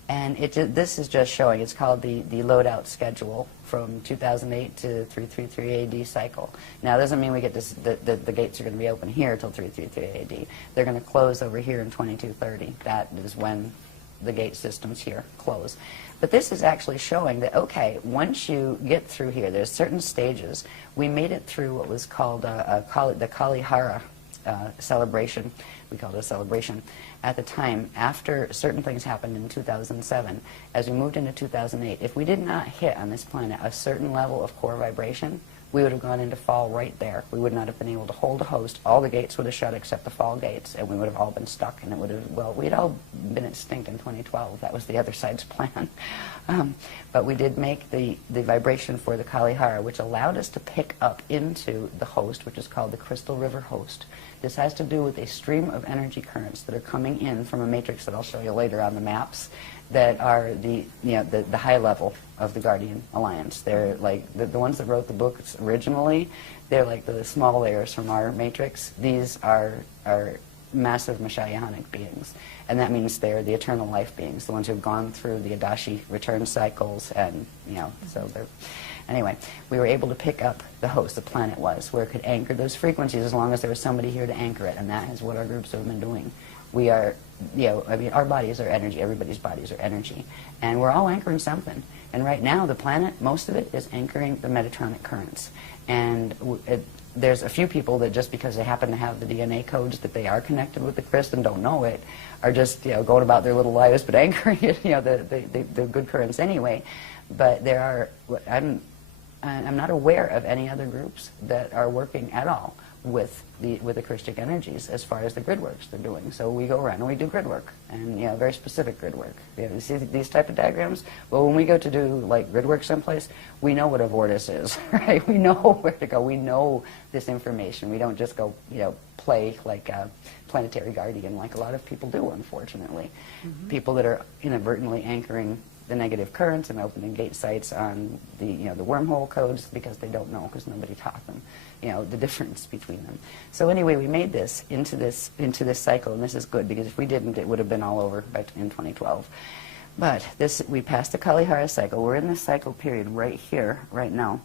And this is just showing, it's called the loadout schedule from 2008 to 333 AD cycle. Now, it doesn't mean we get this, the gates are going to be open here until 333 AD. They're going to close over here in 2230. That is when the gate systems here close. But this is actually showing that, okay, once you get through here, there's certain stages. We made it through what was called the Kalihara celebration. We called it a celebration at the time after certain things happened in 2007. As we moved into 2008, if we did not hit on this planet a certain level of core vibration, we would have gone into fall right there. We would not have been able to hold a host. All the gates would have shut except the fall gates, and we would have all been stuck, and it would have, well, we'd all been extinct in 2012. That was the other side's plan. But we did make the vibration for the Kalihara, which allowed us to pick up into the host, which is called the Crystal River host. This has to do with a stream of energy currents that are coming in from a matrix that I'll show you later on the maps that are the high level of the Guardian Alliance. They're like the ones that wrote the books originally. They're like the small layers from our matrix. These are massive Messianic beings, and that means they're the eternal life beings, the ones who've gone through the Adashi return cycles, and so they're. Anyway, we were able to pick up the host, the planet was, where it could anchor those frequencies as long as there was somebody here to anchor it, and that is what our groups have been doing. We are, I mean, our bodies are energy, everybody's bodies are energy, and we're all anchoring something. And right now, the planet, most of it is anchoring the Metatronic currents. And there's a few people that just because they happen to have the DNA codes that they are connected with the Christ and don't know it, are just, going about their little lives, but anchoring it, the good currents anyway. But there are, I'm not aware of any other groups that are working at all with the Christic energies as far as the grid works they're doing. So we go around and we do grid work, and very specific grid work. You see these type of diagrams? Well, when we go to do like grid work someplace, we know what a vortice is, right? We know where to go. We know this information. We don't just go, play like a planetary guardian like a lot of people do, unfortunately. People that are inadvertently anchoring the negative currents and opening gate sites on the wormhole codes because they don't know, because nobody taught them the difference between them. So anyway, we made this into this cycle, and this is good, because if we didn't, it would have been all over in 2012. But we passed the Kalihara cycle. We're in this cycle period right here, right now,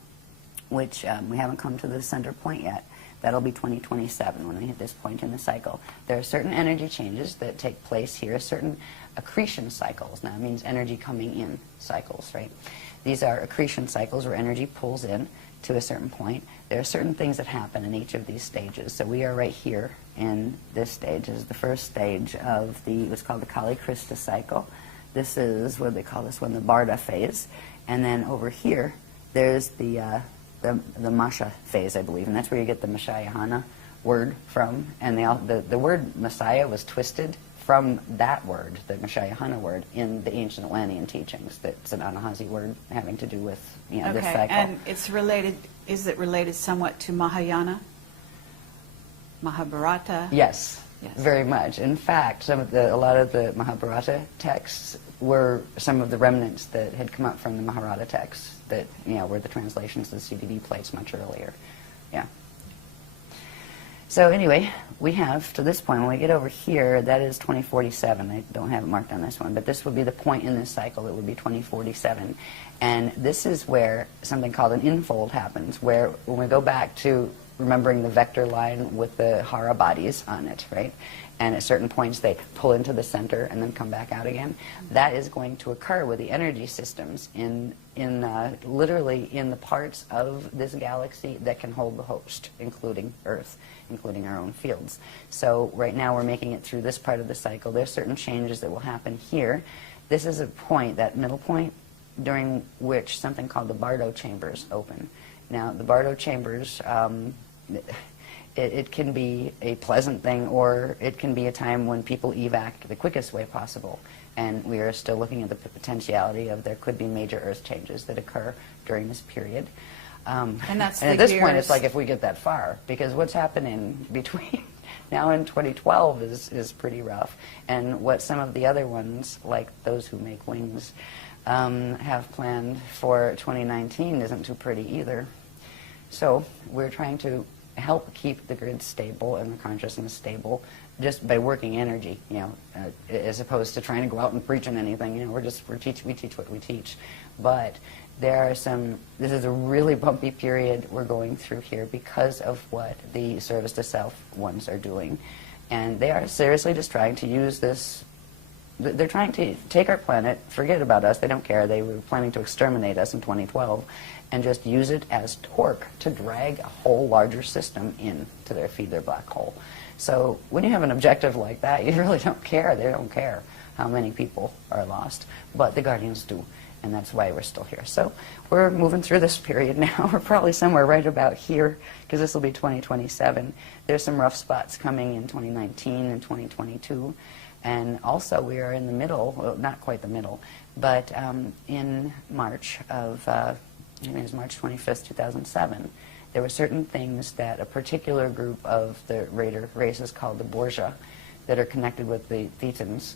which we haven't come to the center point yet. That'll be 2027 when we hit this point in the cycle. There are certain energy changes that take place here, certain accretion cycles. Now, it means energy coming in cycles, right? These are accretion cycles where energy pulls in to a certain point. There are certain things that happen in each of these stages. So we are right here in this stage. This is the first stage of what's called the Kali Krista cycle. This is, what do they call this one, the Barda phase. And then over here, there's the Masha phase, I believe, and that's where you get the Mashayana word from. And the word Messiah was twisted from that word, the Mashayana word, in the ancient Atlantean teachings. That's an Anahazi word having to do with this cycle. And it's related. Is it related somewhat to Mahayana, Mahabharata? Yes, very much. In fact, a lot of the Mahabharata texts were some of the remnants that had come up from the Mahabharata texts that were the translations of the CDD plates much earlier. Yeah. So anyway, we have to this point, when we get over here, that is 2047. I don't have it marked on this one, but this would be the point in this cycle. It would be 2047. And this is where something called an infold happens, where when we go back to remembering the vector line with the hara bodies on it, right? And at certain points they pull into the center and then come back out again. That is going to occur with the energy systems literally in the parts of this galaxy that can hold the host, including Earth, including our own fields. So right now we're making it through this part of the cycle. There's certain changes that will happen here. This is a point, that middle point, during which something called the Bardo chambers open. Now, the Bardo chambers, it can be a pleasant thing, or it can be a time when people evac the quickest way possible. And we are still looking at the potentiality of there could be major Earth changes that occur during this period. And that's and at this point, it's like if we get that far, because what's happening between now and 2012 is pretty rough. And what some of the other ones, like those who make wings, have planned for 2019 isn't too pretty either. So we're trying to help keep the grid stable and the consciousness stable just by working energy, as opposed to trying to go out and preach on anything. We teach what we teach. But there are this is a really bumpy period we're going through here because of what the service to self ones are doing. And they are seriously just trying to use this. They're trying to take our planet, forget about us, they don't care. They were planning to exterminate us in 2012 and just use it as torque to drag a whole larger system into feed their black hole. So when you have an objective like that, you really don't care. They don't care how many people are lost. But the Guardians do, and that's why we're still here. So we're moving through this period now. We're probably somewhere right about here, because this will be 2027. There's some rough spots coming in 2019 and 2022. And also we are in the middle, well, not quite the middle, but in March of, I think it was March 25th, 2007, there were certain things that a particular group of the Raider races called the Borgia that are connected with the Thetans.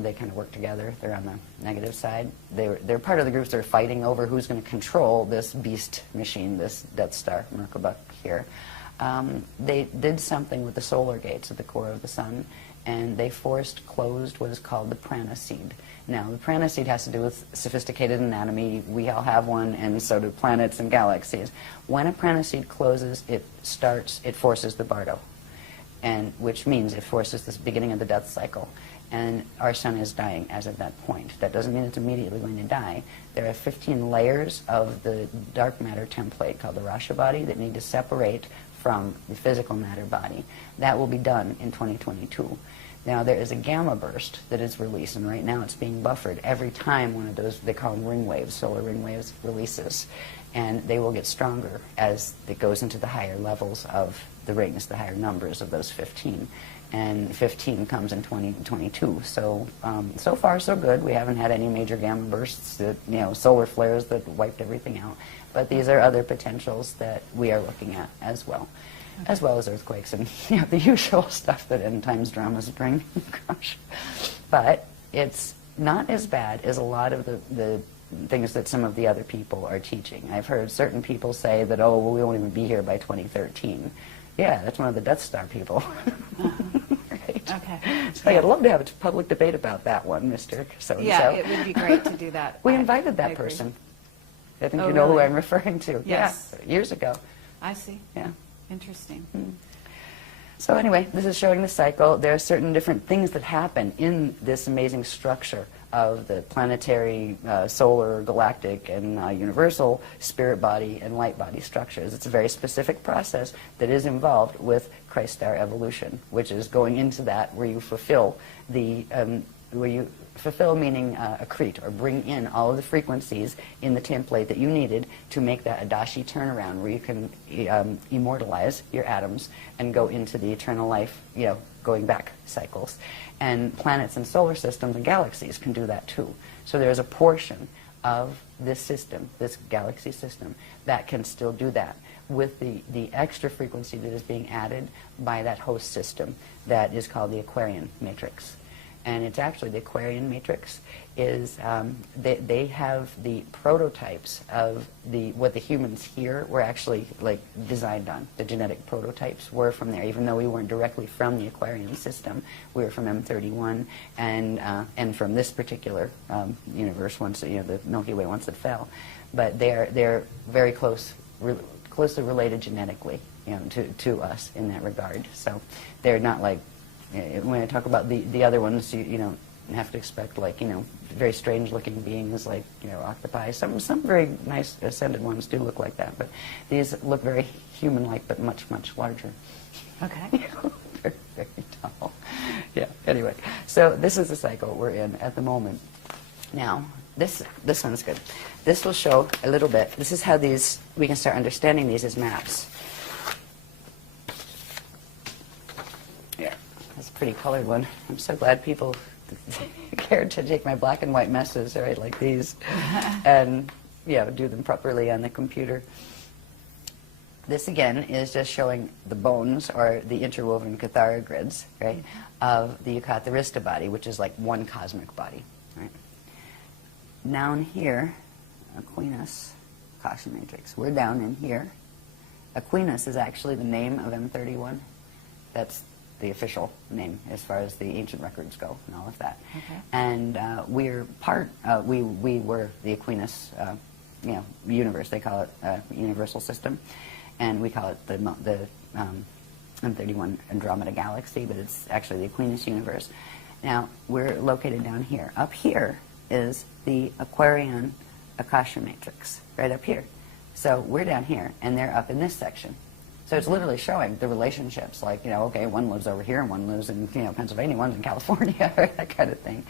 They kind of work together. They're on the negative side. They're part of the groups that are fighting over who's going to control this beast machine, this Death Star Merkaba here. They did something with the solar gates at the core of the sun, and they forced closed what is called the prana seed. Now, the prana seed has to do with sophisticated anatomy. We all have one, and so do planets and galaxies. When a prana seed closes, it forces the Bardo, and which means it forces this beginning of the death cycle. And our sun is dying as of that point. That doesn't mean it's immediately going to die. There are 15 layers of the dark matter template called the Rasha body that need to separate from the physical matter body. That will be done in 2022. Now there is a gamma burst that is released, and right now it's being buffered every time one of those, they call them ring waves, solar ring waves, releases. And they will get stronger as it goes into the higher levels of the rings, the higher numbers of those 15. And 15 comes in 2022. So, so far so good. We haven't had any major gamma bursts, that, solar flares that wiped everything out. But these are other potentials that we are looking at as well. As well as earthquakes and the usual stuff that end times dramas bring. Gosh. But it's not as bad as a lot of the things that some of the other people are teaching. I've heard certain people say that, oh, well, we won't even be here by 2013. Yeah, that's one of the Death Star people. Right. Okay. So I'd love to have a public debate about that one, Mr. So-and-so. Yeah, it would be great to do that. We invited that person. I think you know really? who I'm referring to. Yes. Yeah, years ago. I see. Yeah. Interesting. So anyway, this is showing the cycle. There are certain different things that happen in this amazing structure of the planetary, solar, galactic, and universal spirit body and light body structures. It's a very specific process that is involved with Christ star evolution, which is going into that where you fulfill the meaning accrete, or bring in all of the frequencies in the template that you needed to make that Adashi turnaround, where you can immortalize your atoms and go into the eternal life, going back cycles. And planets and solar systems and galaxies can do that too. So there's a portion of this system, this galaxy system, that can still do that with the extra frequency that is being added by that host system that is called the Aquarian matrix. And it's actually, the Aquarian matrix is, they have the prototypes of what the humans here were actually designed on. The genetic prototypes were from there, even though we weren't directly from the Aquarian system. We were from M31 and from this particular universe, once the Milky Way, once it fell. But they're very closely related genetically, to us in that regard. So they're not like, when I talk about the other ones, you don't have to expect very strange looking beings like octopi. Some very nice ascended ones do look like that, but these look very human like, but much larger. Okay. Very, very tall. Yeah. Anyway, so this is the cycle we're in at the moment. Now, this one's good. This will show a little bit. This is how we can start understanding these as maps. That's a pretty colored one. I'm so glad people cared to take my black and white messes, right, like these, and do them properly on the computer. This again is just showing the bones, or the interwoven Kathara grids, right, of the Yukatharista body, which is like one cosmic body. Right. Down here, Aquinas, Akasha matrix. We're down in here. Aquinas is actually the name of M31. That's the official name as far as the ancient records go and all of that. Okay. And we're we were the Aquinas universe. They call it universal system, and we call it the M31 Andromeda galaxy, but it's actually the Aquinas universe. Now we're located down here. Up here is the Aquarian Akasha matrix, right up here. So we're down here and they're up in this section. So it's literally showing the relationships, okay, one lives over here and one lives in, Pennsylvania, one's in California, that kind of thing.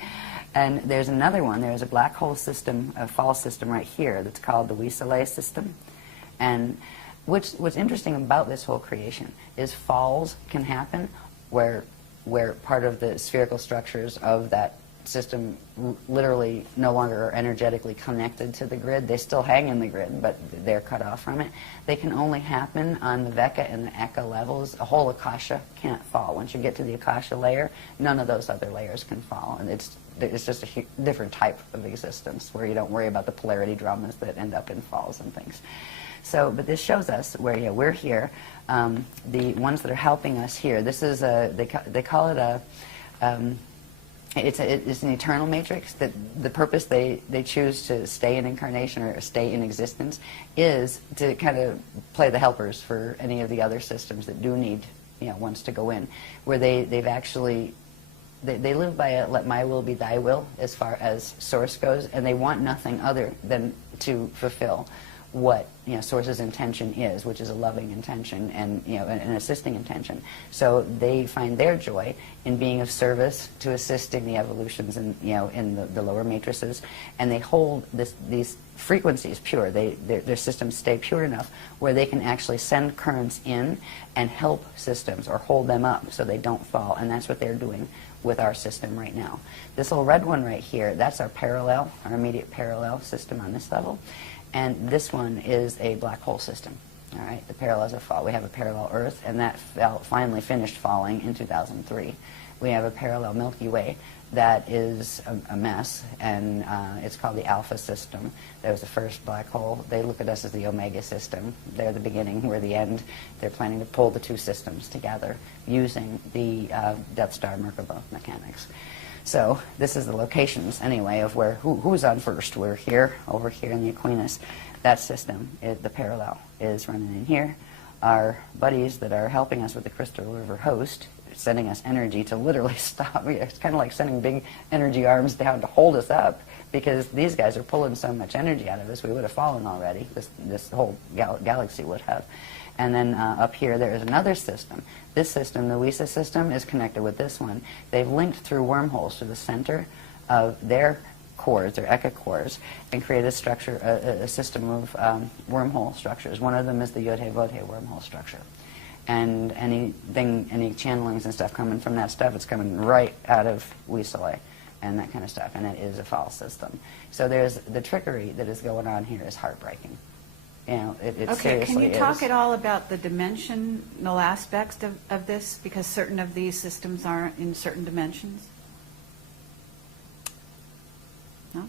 And there's another one, there's a black hole system, a fall system right here that's called the Weaselay system. And what's interesting about this whole creation is falls can happen where part of the spherical structures of that system literally no longer are energetically connected to the grid. They still hang in the grid, but they're cut off from it. They can only happen on the Veka and the Eka levels. A whole Akasha can't fall. Once you get to the Akasha layer, none of those other layers can fall. And it's just a different type of existence where you don't worry about the polarity dramas that end up in falls and things. So, but this shows us where we're here. The ones that are helping us here, this is they call it a it's an eternal matrix. That the purpose they choose to stay in incarnation or stay in existence is to kind of play the helpers for any of the other systems that do need ones to go in, where they've actually they live by a let my will be thy will as far as source goes, and they want nothing other than to fulfill what Source's intention is, which is a loving intention and an assisting intention. So they find their joy in being of service to assisting the evolutions in the lower matrices, and they hold these frequencies pure. Their systems stay pure enough where they can actually send currents in and help systems or hold them up so they don't fall, and that's what they're doing with our system right now. This little red one right here, that's our parallel, our immediate parallel system on this level. And this one is a black hole system. All right, the parallels of fall. We have a parallel Earth, and that finally finished falling in 2003. We have a parallel Milky Way that is a mess, and it's called the Alpha system. That was the first black hole. They look at us as the Omega system. They're the beginning, we're the end. They're planning to pull the two systems together using the Death Star Merkaba mechanics. So this is the locations, anyway, of where who's on first. We're here, over here in the Aquinas. That system, the parallel, is running in here. Our buddies that are helping us with the Crystal River host, sending us energy to literally stop. It's kind of like sending big energy arms down to hold us up, because these guys are pulling so much energy out of us, we would have fallen already. This whole galaxy would have. And then up here there is another system. This system, the Louisa system, is connected with this one. They've linked through wormholes to the center of their cores, their Eka cores, and created a structure, a system of wormhole structures. One of them is the Yodhe-Vodhe wormhole structure. And any channelings and stuff coming from that stuff, it's coming right out of Weasley and that kind of stuff, and it is a false system. So there's the trickery that is going on here is heartbreaking. It okay, seriously can you talk is. at all about the dimensional aspects of this? Because certain of these systems are in certain dimensions. No?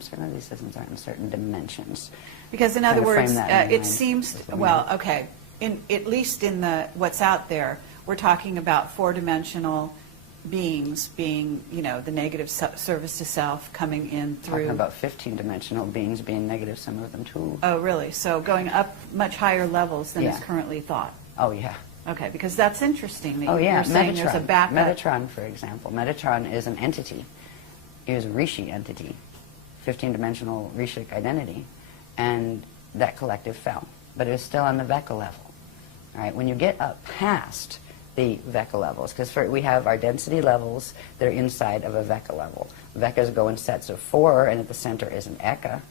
Certain of these systems aren't in certain dimensions. Because in other words, it mind. seems, well, okay, at least in what's out there, we're talking about four-dimensional beings being, the negative service to self coming in through. Talking about 15-dimensional beings being negative, some of them too. Oh, really? So going up much higher levels than Yeah. is currently thought. Oh, yeah. Okay, because that's interesting. That Oh, yeah. You're saying there's a backup. Metatron, for example. Metatron is an entity. It is a Rishi entity, 15-dimensional Rishic identity, and that collective fell. But it was still on the Veka level. All right, when you get up past the Veka levels, because we have our density levels that are inside of a Veka level. Vekas go in sets of 4, and at the center is an Eka.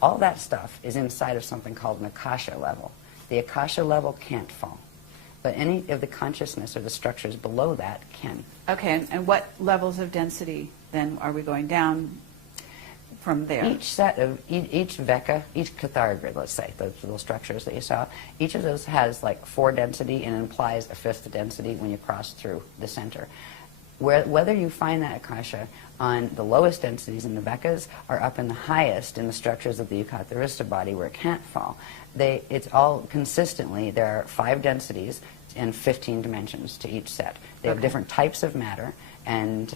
All that stuff is inside of something called an Akasha level. The Akasha level can't fall, but any of the consciousness or the structures below that can. Okay, and what levels of density then are we going down from there? Each set of, each Veka, each Cathar grid, let's say, those little structures that you saw, each of those has like 4 density and implies a 5th density when you cross through the center. Whether you find that Akasha on the lowest densities in the Vekas or up in the highest in the structures of the Yucatharista body where it can't fall, it's all consistently, there are 5 densities and 15 dimensions to each set. They have different types of matter and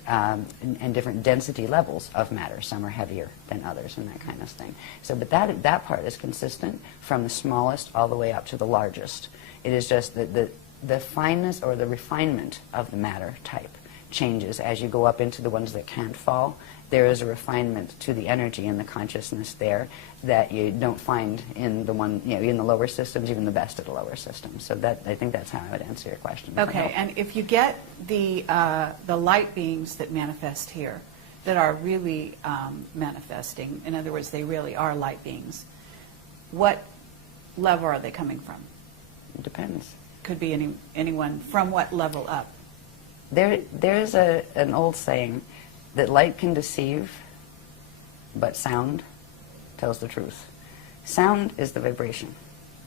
different density levels of matter. Some are heavier than others and that kind of thing. So, but that part is consistent from the smallest all the way up to the largest. It is just that the fineness or the refinement of the matter type changes as you go up into the ones that can't fall. There is a refinement to the energy and the consciousness there that you don't find in the one, in the lower systems, even the best of the lower systems. So I think that's how I would answer your question. Okay, and if you get the light beings that manifest here, that are really manifesting, in other words, they really are light beings, what level are they coming from? It depends. Could be anyone from what level up? There's an old saying that light can deceive, but sound tells the truth. Sound is the vibration,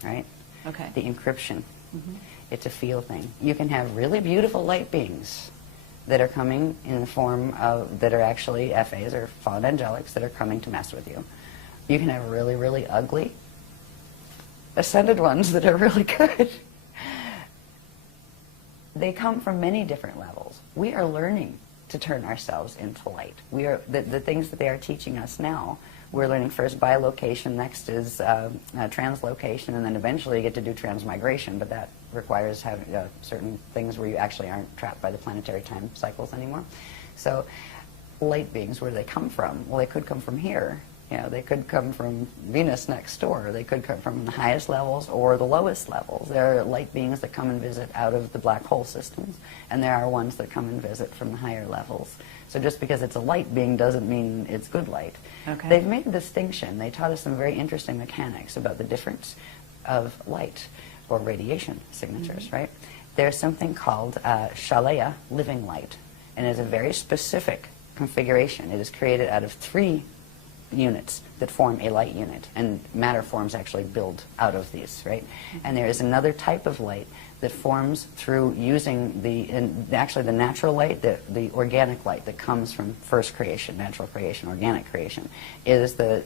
right? Okay. The encryption. Mm-hmm. It's a feel thing. You can have really beautiful light beings that are coming in the form of, that are actually FAs or fallen angelics that are coming to mess with you. You can have really, really ugly ascended ones that are really good. They come from many different levels. We are learning to turn ourselves into light. We are the things that they are teaching us now. We're learning first bilocation, next is translocation, and then eventually you get to do transmigration, but that requires having certain things where you actually aren't trapped by the planetary time cycles anymore. So light beings, where do they come from? Well, they could come from here, You know, they could come from Venus next door. They could come from the highest levels or the lowest levels. There are light beings that come and visit out of the black hole systems, and there are ones that come and visit from the higher levels. So just because it's a light being doesn't mean it's good light. Okay. They've made a distinction. They taught us some very interesting mechanics about the difference of light or radiation signatures, right? There's something called Shalaya, living light, and it's a very specific configuration. It is created out of 3 units that form a light unit, and matter forms actually build out of these, right? And there is another type of light that forms through using actually the natural light, the organic light that comes from first creation, natural creation, organic creation, is the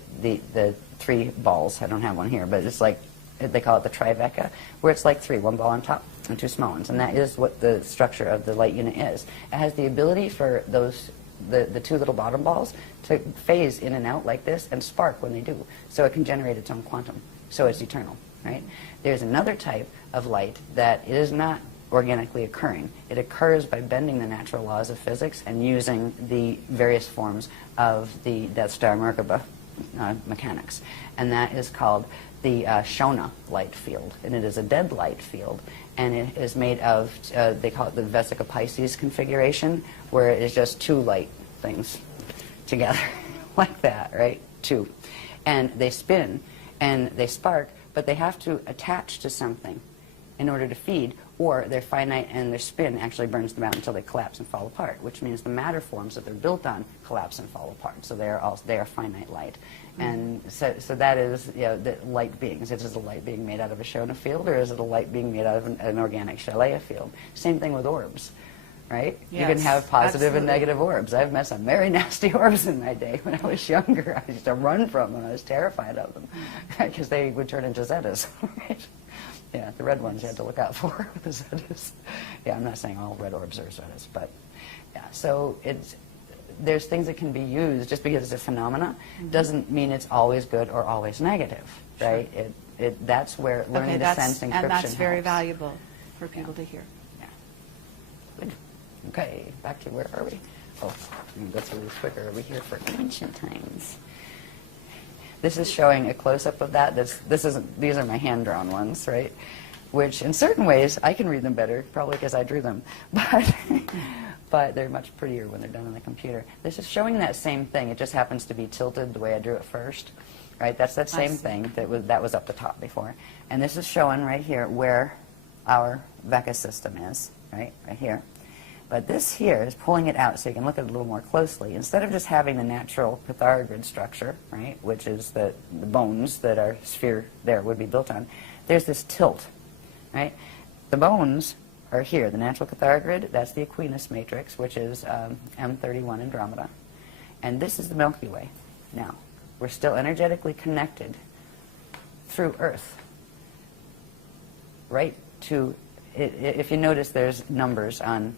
3 balls. I don't have one here, but it's like, they call it the trivecca, where it's like 3, 1 ball on top and 2 small ones, and that is what the structure of the light unit is. It has the ability for those the 2 little bottom balls to phase in and out like this and spark when they do, so it can generate its own quantum, so it's eternal, right? There's another type of light that is not organically occurring. It occurs by bending the natural laws of physics and using the various forms of the Death Star Merkaba mechanics, and that is called the Shona light field, and it is a dead light field, and it is made of, they call it the Vesica Pisces configuration, where it is just 2 light things together, like that, right? 2. And they spin, and they spark, but they have to attach to something in order to feed, or they're finite and their spin actually burns them out until they collapse and fall apart, which means the matter forms that they're built on collapse and fall apart. So they are finite light. And so that is, you know, the light beings. Is it a light being made out of a Shona field, or is it a light being made out of an organic Shalaya field? Same thing with orbs, right? Yes, you can have positive absolutely. and negative orbs. I've met some very nasty orbs in my day when I was younger. I used to run from them. I was terrified of them because they would turn into Zetas, right? Yeah, the red ones you had to look out for with the Zetas. Yeah, I'm not saying all red orbs are Zetas, but yeah, so there's things that can be used. Just because it's a phenomena doesn't mean it's always good or always negative, right? Sure. That's where learning to sense encryption and that's very helps. valuable for people to hear. Yeah. Good. Okay, back to where are we? Oh, that's a little quicker over here for ancient times. This is showing a close-up of that. These are my hand-drawn ones, right? Which, in certain ways, I can read them better, probably because I drew them. But they're much prettier when they're done on the computer. This is showing that same thing. It just happens to be tilted the way I drew it first, right? That's that same thing that was up the top before. And this is showing right here where our Vecca system is, right here. But this here is pulling it out so you can look at it a little more closely. Instead of just having the natural Pythagorean structure, right, which is the bones that our sphere there would be built on, there's this tilt, right? The bones are here. The natural Pythagorean, that's the Aquinas matrix, which is M31 Andromeda. And this is the Milky Way. Now, we're still energetically connected through Earth, right to, if you notice, there's numbers on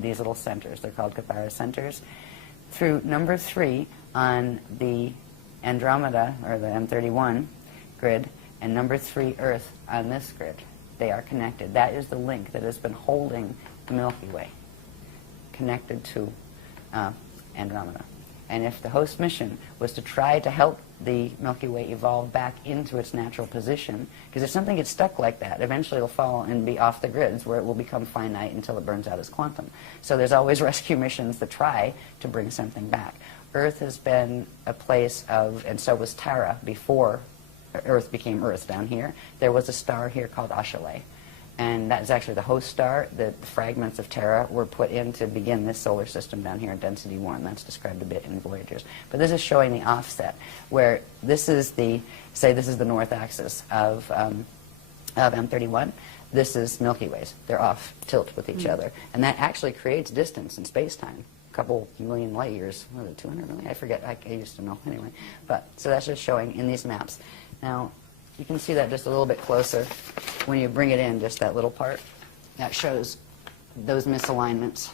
these little centers. They're called Cathara centers. Through number 3 on the Andromeda, or the M31 grid, and number 3 Earth on this grid. They are connected. That is the link that has been holding the Milky Way connected to Andromeda. And if the host mission was to try to help the Milky Way evolve back into its natural position, because if something gets stuck like that, eventually it'll fall and be off the grids where it will become finite until it burns out as quantum. So there's always rescue missions that try to bring something back. Earth has been a place of, and so was Tara before Earth became Earth down here. There was a star here called Ashayana, and that is actually the host star. The fragments of Terra were put in to begin this solar system down here in density 1. That's described a bit in Voyagers. But this is showing the offset, where this is the, say this is the north axis of M31. This is Milky Ways. They're off tilt with each other. And that actually creates distance in space-time. A couple million light years. What is it, 200 million? I forget. I used to know anyway. But so that's just showing in these maps. Now, you can see that just a little bit closer when you bring it in, just that little part. That shows those misalignments,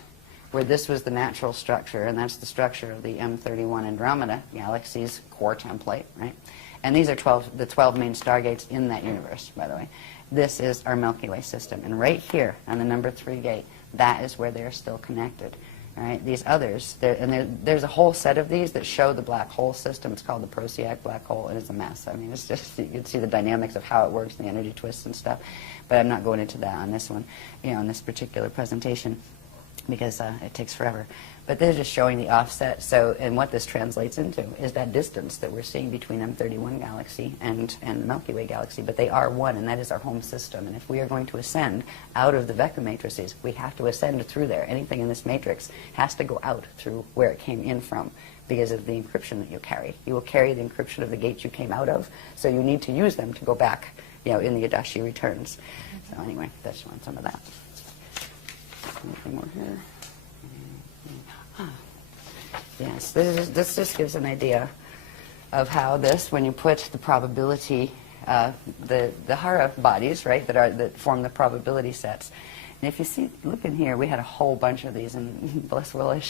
where this was the natural structure, and that's the structure of the M31 Andromeda galaxy's core template, right? And these are the 12 main stargates in that universe, by the way. This is our Milky Way system. And right here on the number 3 gate, that is where they're still connected. Right? These others, there's a whole set of these that show the black hole system. It's called the Procyon black hole, and it's a mess. I mean, it's just, you can see the dynamics of how it works and the energy twists and stuff. But I'm not going into that on this one, on this particular presentation, because it takes forever. But they're just showing the offset. So, and what this translates into is that distance that we're seeing between M31 galaxy and the Milky Way galaxy. But they are one, and that is our home system. And if we are going to ascend out of the vector matrices, we have to ascend through there. Anything in this matrix has to go out through where it came in from, because of the encryption that you carry. You will carry the encryption of the gates you came out of, so you need to use them to go back, in the Adashi returns. So anyway, that's showing some of that. Anything more here? Yes, this just gives an idea of how this, when you put the probability, the Hara bodies, right, that form the probability sets. And if you see, look in here, we had a whole bunch of these, and bless Willa,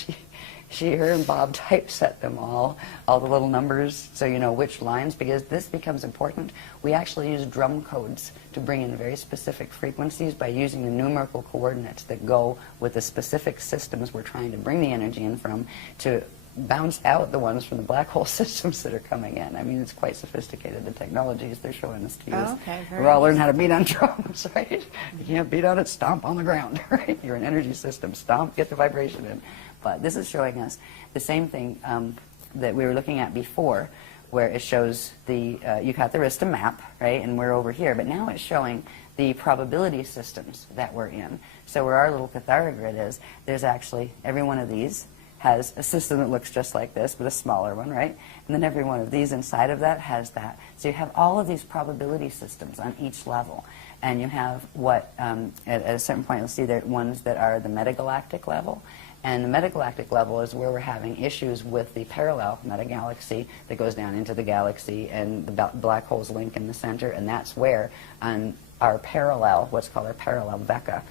her and Bob typeset them all the little numbers, so you know which lines, because this becomes important. We actually use drum codes to bring in very specific frequencies by using the numerical coordinates that go with the specific systems we're trying to bring the energy in from, to bounce out the ones from the black hole systems that are coming in. I mean, it's quite sophisticated, the technologies they're showing us to use. Oh, okay, we're all learning how to beat on drums, right? You can't beat on it, stomp on the ground, right? You're an energy system, stomp, get the vibration in. But this is showing us the same thing that we were looking at before, where it shows the Eucharista map, right? And we're over here, but now it's showing the probability systems that we're in. So where our little Cathara grid is, there's actually, every one of these has a system that looks just like this, but a smaller one, right? And then every one of these inside of that has that. So you have all of these probability systems on each level. And you have what, at a certain point, you'll see there are ones that are the metagalactic level. And the metagalactic level is where we're having issues with the parallel metagalaxy that goes down into the galaxy, and the black holes link in the center. And that's where, on our parallel, what's called our parallel Vecca,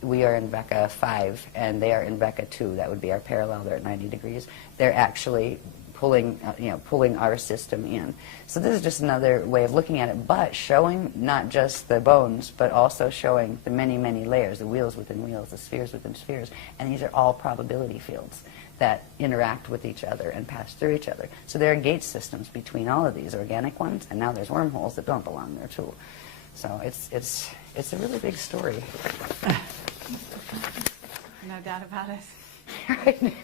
we are in Vecca 5, and they are in Vecca 2. That would be our parallel. They're at 90 degrees. They're actually pulling, pulling our system in. So this is just another way of looking at it, but showing not just the bones, but also showing the many, many layers, the wheels within wheels, the spheres within spheres. And these are all probability fields that interact with each other and pass through each other. So there are gate systems between all of these organic ones, and now there's wormholes that don't belong there too. So it's a really big story. No doubt about it. Right?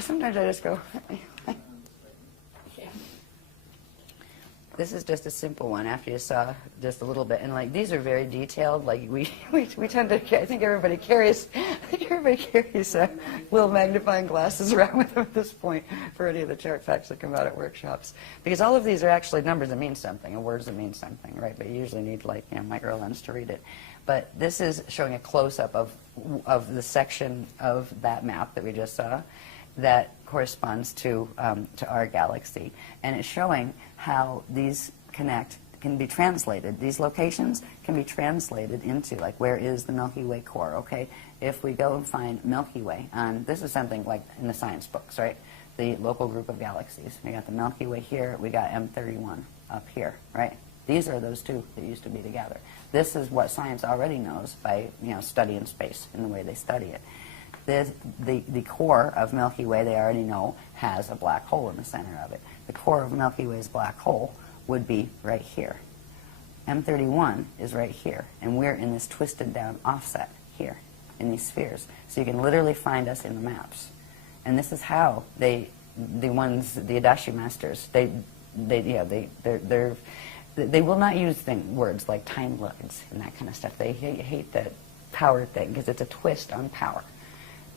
Sometimes I just go, this is just a simple one after you saw just a little bit. And like, these are very detailed. Like we tend to, I think everybody carries little magnifying glasses around with them at this point for any of the chart packs that come out at workshops. Because all of these are actually numbers that mean something, and words that mean something, right? But you usually need like, micro lens to read it. But this is showing a close-up of the section of that map that we just saw that corresponds to our galaxy. And it's showing how these can be translated. These locations can be translated into, like, where is the Milky Way core, okay? If we go and find Milky Way, this is something like in the science books, right? The local group of galaxies. We got the Milky Way here, we got M31 up here, right? These are those two that used to be together. This is what science already knows by, studying space in the way they study it. The core of Milky Way, they already know, has a black hole in the center of it. The core of Milky Way's black hole would be right here. M31 is right here, and we're in this twisted down offset here in these spheres. So you can literally find us in the maps. And this is how the Adashi masters, they will not use words like time lords and that kind of stuff. They hate that power thing because it's a twist on power.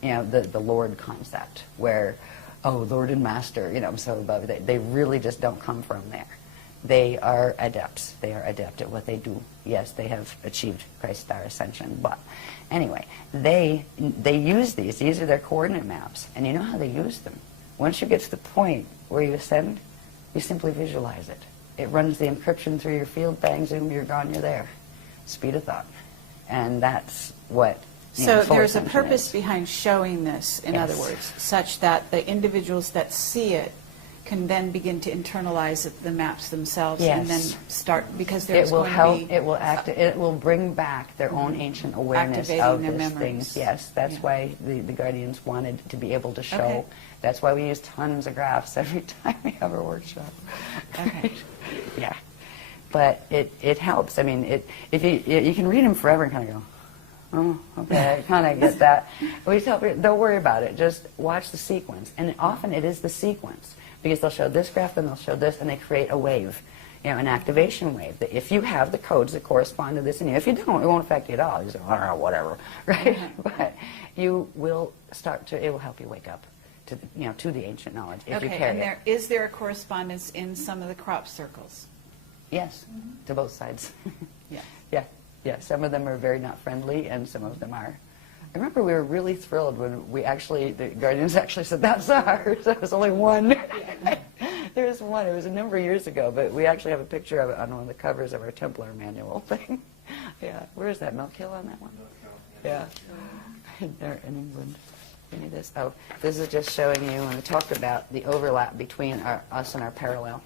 The Lord concept, where, Lord and Master, so they really just don't come from there. They are adepts. They are adept at what they do. Yes, they have achieved Christ's star ascension, but anyway, they use these. These are their coordinate maps, and you know how they use them. Once you get to the point where you ascend, you simply visualize it. It runs the encryption through your field, bang, zoom, you're gone, you're there. Speed of thought. And that's what So there's a purpose behind showing this, in Yes. other words, such that the individuals that see it can then begin to internalize the maps themselves Yes. and then start, because It there's will going help. to be It will it will bring back their own ancient awareness activating of their these memories. things. Yes, that's Yeah. why the guardians wanted to be able to show. Okay. That's why we use tons of graphs every time we have a workshop. Okay. Yeah, but it helps. I mean, if you can read them forever and kind of go, oh, okay, I kind of get that. We tell people, don't worry about it. Just watch the sequence, and often it is the sequence. Because they'll show this graph, then they'll show this, and they create a wave, an activation wave. That if you have the codes that correspond to this in you, if you don't, it won't affect you at all. You say, I don't know, whatever, right? But you will start to, it will help you wake up to, to the ancient knowledge if you carry and it. is there a correspondence in some of the crop circles? Yes, to both sides. Yeah. Yeah. Some of them are very not friendly, and some of them are. I remember we were really thrilled when the guardians actually said, that's ours. There was only one. There was one. It was a number of years ago, but we actually have a picture of it on one of the covers of our Templar manual thing. Yeah. Where is that? Milk Hill on that one? Yeah. There in England. Any of this? Oh, this is just showing you, and we talked about the overlap between us and our parallel.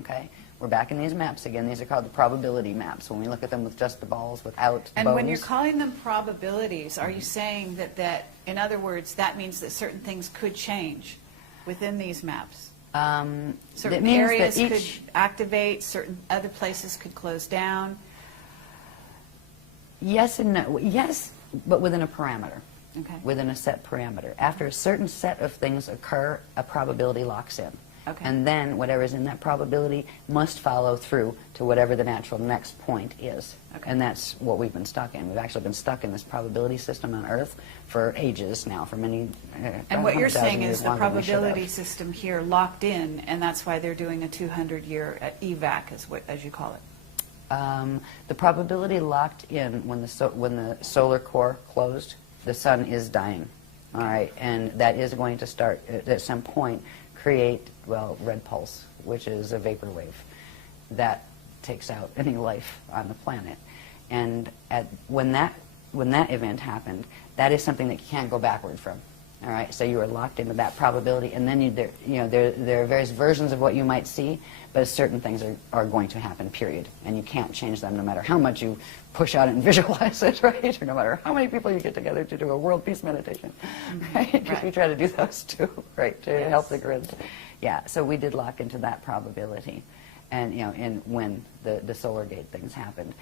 Okay? We're back in these maps again. These are called the probability maps. When we look at them with just the balls, without the And bones. when you're calling them probabilities, are you saying that, in other words, that means that certain things could change within these maps? Certain areas could activate, certain other places could close down? Yes and no. Yes, but within a parameter. Okay. Within a set parameter. After a certain set of things occur, a probability locks in. Okay. And then whatever is in that probability must follow through to whatever the natural next point is. Okay. And that's what we've been stuck in. We've actually been stuck in this probability system on Earth for ages now, for many And what you're 100,000 saying years is the longer than we should have. probability system here locked in, and that's why they're doing a 200-year evac, as you call it. The probability locked in when the solar core closed, the sun is dying. All right, and that is going to start at some point create, red pulse, which is a vapor wave that takes out any life on the planet. And when that event happened, that is something that you can't go backward from. All right, so you are locked into that probability, and then there are various versions of what you might see, but certain things are going to happen, period. And you can't change them no matter how much you push out and visualize it, right? Or no matter how many people you get together to do a world peace meditation, right? Because we try to do those too, right, to help the grids. Yeah, so we did lock into that probability, and and when the solar gate things happened.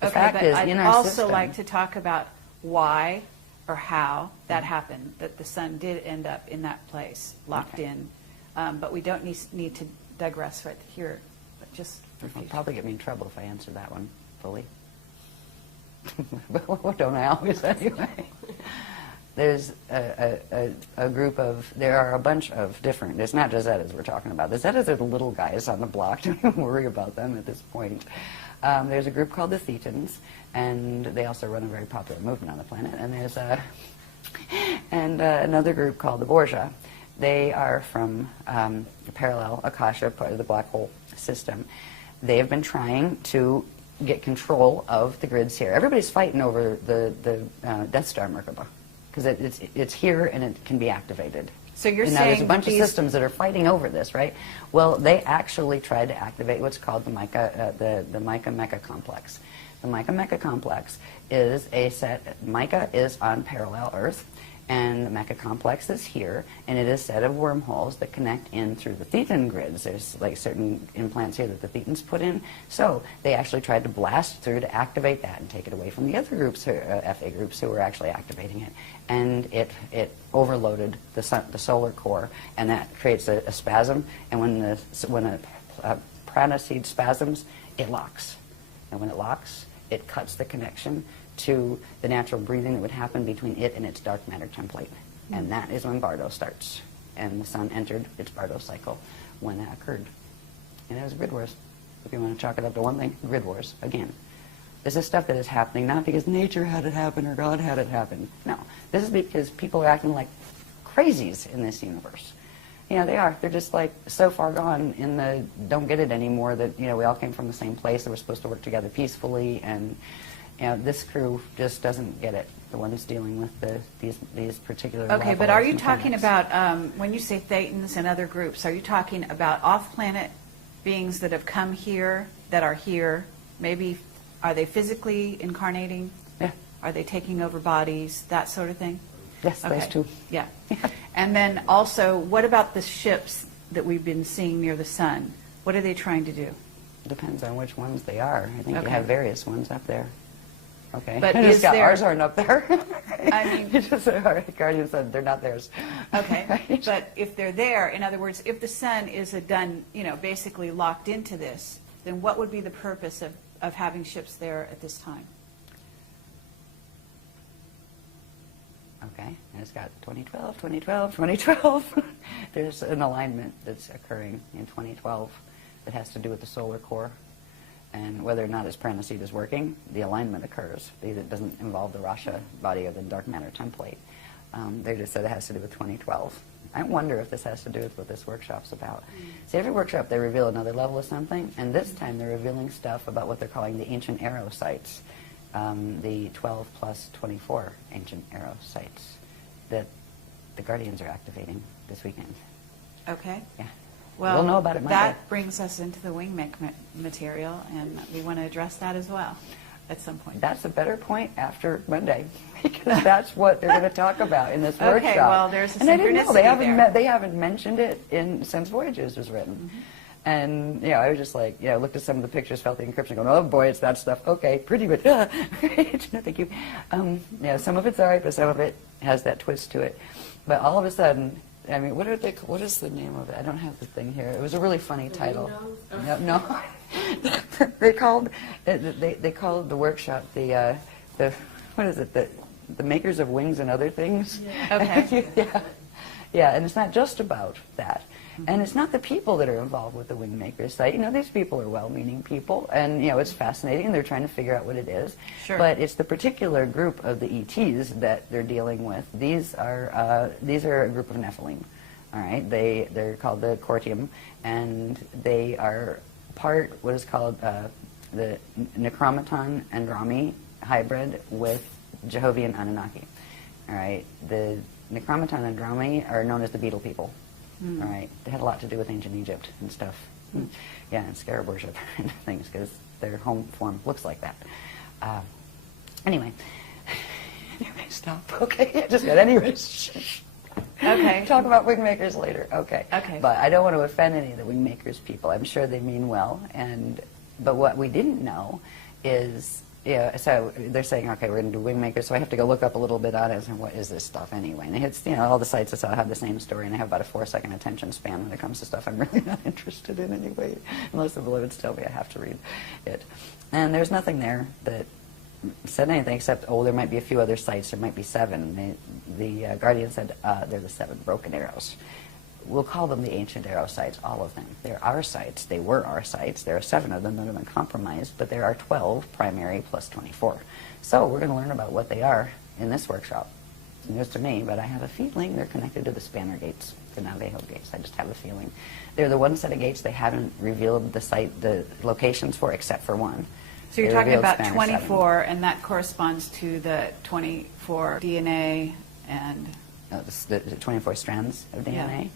The fact is, in I'd our also system, like to talk about why or how that happened, that the sun did end up in that place, locked in. But we don't need to digress right here, but just for It'll future. probably get me in trouble if I answer that one fully. But don't I always anyway? There's a group of, there are a bunch of different, it's not just Zetas we're talking about. The Zetas are the little guys on the block. Don't even worry about them at this point. There's a group called the Thetans, and they also run a very popular movement on the planet. And there's another group called the Borgia. They are from the parallel Akasha, part of the black hole system. They have been trying to get control of the grids here. Everybody's fighting over the Death Star Merkaba, because it's here and it can be activated. So you're and saying now there's a bunch of these systems that are fighting over this, right? Well, they actually tried to activate what's called the Mica, the Mica Mecha complex. The Mica Mecha complex is a set. Mica is on parallel Earth, and the Mecha complex is here, and it is a set of wormholes that connect in through the Thetan grids. There's like certain implants here that the Thetans put in. So they actually tried to blast through to activate that and take it away from the other groups, FA groups, who were actually activating it. And it overloaded the solar core, and that creates a spasm. And when a prana seed spasms, it locks. And when it locks, it cuts the connection to the natural breathing that would happen between it and its dark matter template. And that is when Bardo starts. And the sun entered its Bardo cycle when that occurred. And it was grid wars. If you want to chalk it up to one thing, grid wars, again. This is stuff that is happening not because nature had it happen or God had it happen. No. This is because people are acting like crazies in this universe. They are. They're just like so far gone in the don't get it anymore that, we all came from the same place, that we're supposed to work together peacefully, and this crew just doesn't get it. The ones dealing with these particular Okay, but are you levels, talking mechanics. about, when you say Thetans and other groups, are you talking about off-planet beings that have come here, that are here? Maybe, are they physically incarnating? Yeah. Are they taking over bodies, that sort of thing? Yes, those two. Yeah. And then also, what about the ships that we've been seeing near the sun? What are they trying to do? Depends on which ones they are. I think you Okay. have various ones up there. Okay. But I is just got there- ours aren't up there. I mean- It's just our guardian said they're not theirs. Okay, Right? but if they're there, in other words, if the sun is basically locked into this, then what would be the purpose of having ships there at this time? Okay, and it's got 2012, 2012, 2012. There's an alignment that's occurring in 2012 that has to do with the solar core. And whether or not its pranaseed is working, the alignment occurs. It doesn't involve the Rasha body or the dark matter template. They just said it has to do with 2012. I wonder if this has to do with what this workshop's about. See, every workshop they reveal another level of something, and this time they're revealing stuff about what they're calling the ancient arrow sites, the 12 plus 24 ancient arrow sites that the Guardians are activating this weekend. Okay. Yeah. Well, We'll know about it Monday. that brings us into the wingmake material, and we want to address that as well at some point. That's a better point after Monday, because that's what they're going to talk about in this Okay, workshop. well, there's a and I didn't know they synchronicity haven't there. they haven't mentioned it since Voyages was written. And I was just like, looked at some of the pictures, felt the encryption, going, oh boy, it's that stuff. Okay, pretty, but right? No, thank you. Some of it's all right, but some of it has that twist to it. But all of a sudden, I mean, what is the name of it? I don't have the thing here. It was a really funny title. No. they called the workshop the what is it? The makers of wings and other things. Yeah. Okay. Yeah, and it's not just about that. And it's not the people that are involved with the wing makers site. These people are well-meaning people, and it's fascinating. They're trying to figure out what it is. Sure. But it's the particular group of the ETs that they're dealing with. These are a group of Nephilim. All right, they're called the Cortium, and they are part what is called the Necromaton Andrami hybrid with Jehovian Anunnaki. All right, the Necromaton Andrami are known as the Beetle people. All right, they had a lot to do with ancient Egypt and stuff. Yeah, and scarab worship and things, because their home form looks like that. Anyway, stop. Okay, just got anyways. Okay. Talk about wing makers later. Okay. Okay. But I don't want to offend any of the wing makers people. I'm sure they mean well. But what we didn't know is, so they're saying, okay, we're going to do wing makers, so I have to go look up a little bit on it and what is this stuff anyway. And it's, all the sites I saw have the same story, and I have about a 4-second attention span when it comes to stuff I'm really not interested in anyway, unless the beloveds tell me I have to read it. And there's nothing there that said anything except, there might be a few other sites. There might be 7. The Guardian said they're the 7 broken arrows. We'll call them the ancient arrow sites, all of them. They're our sites. They were our sites. There are 7 of them that have been compromised, but there are 12 primary plus 24. So we're going to learn about what they are in this workshop. It's news to me, but I have a feeling they're connected to the Spanner gates, the Navajo gates. I just have a feeling. They're the one set of gates they haven't revealed the locations for, except for one. So you're They talking revealed about Spanner 24, and that corresponds to the 24 DNA and... 7. The 24 strands of DNA.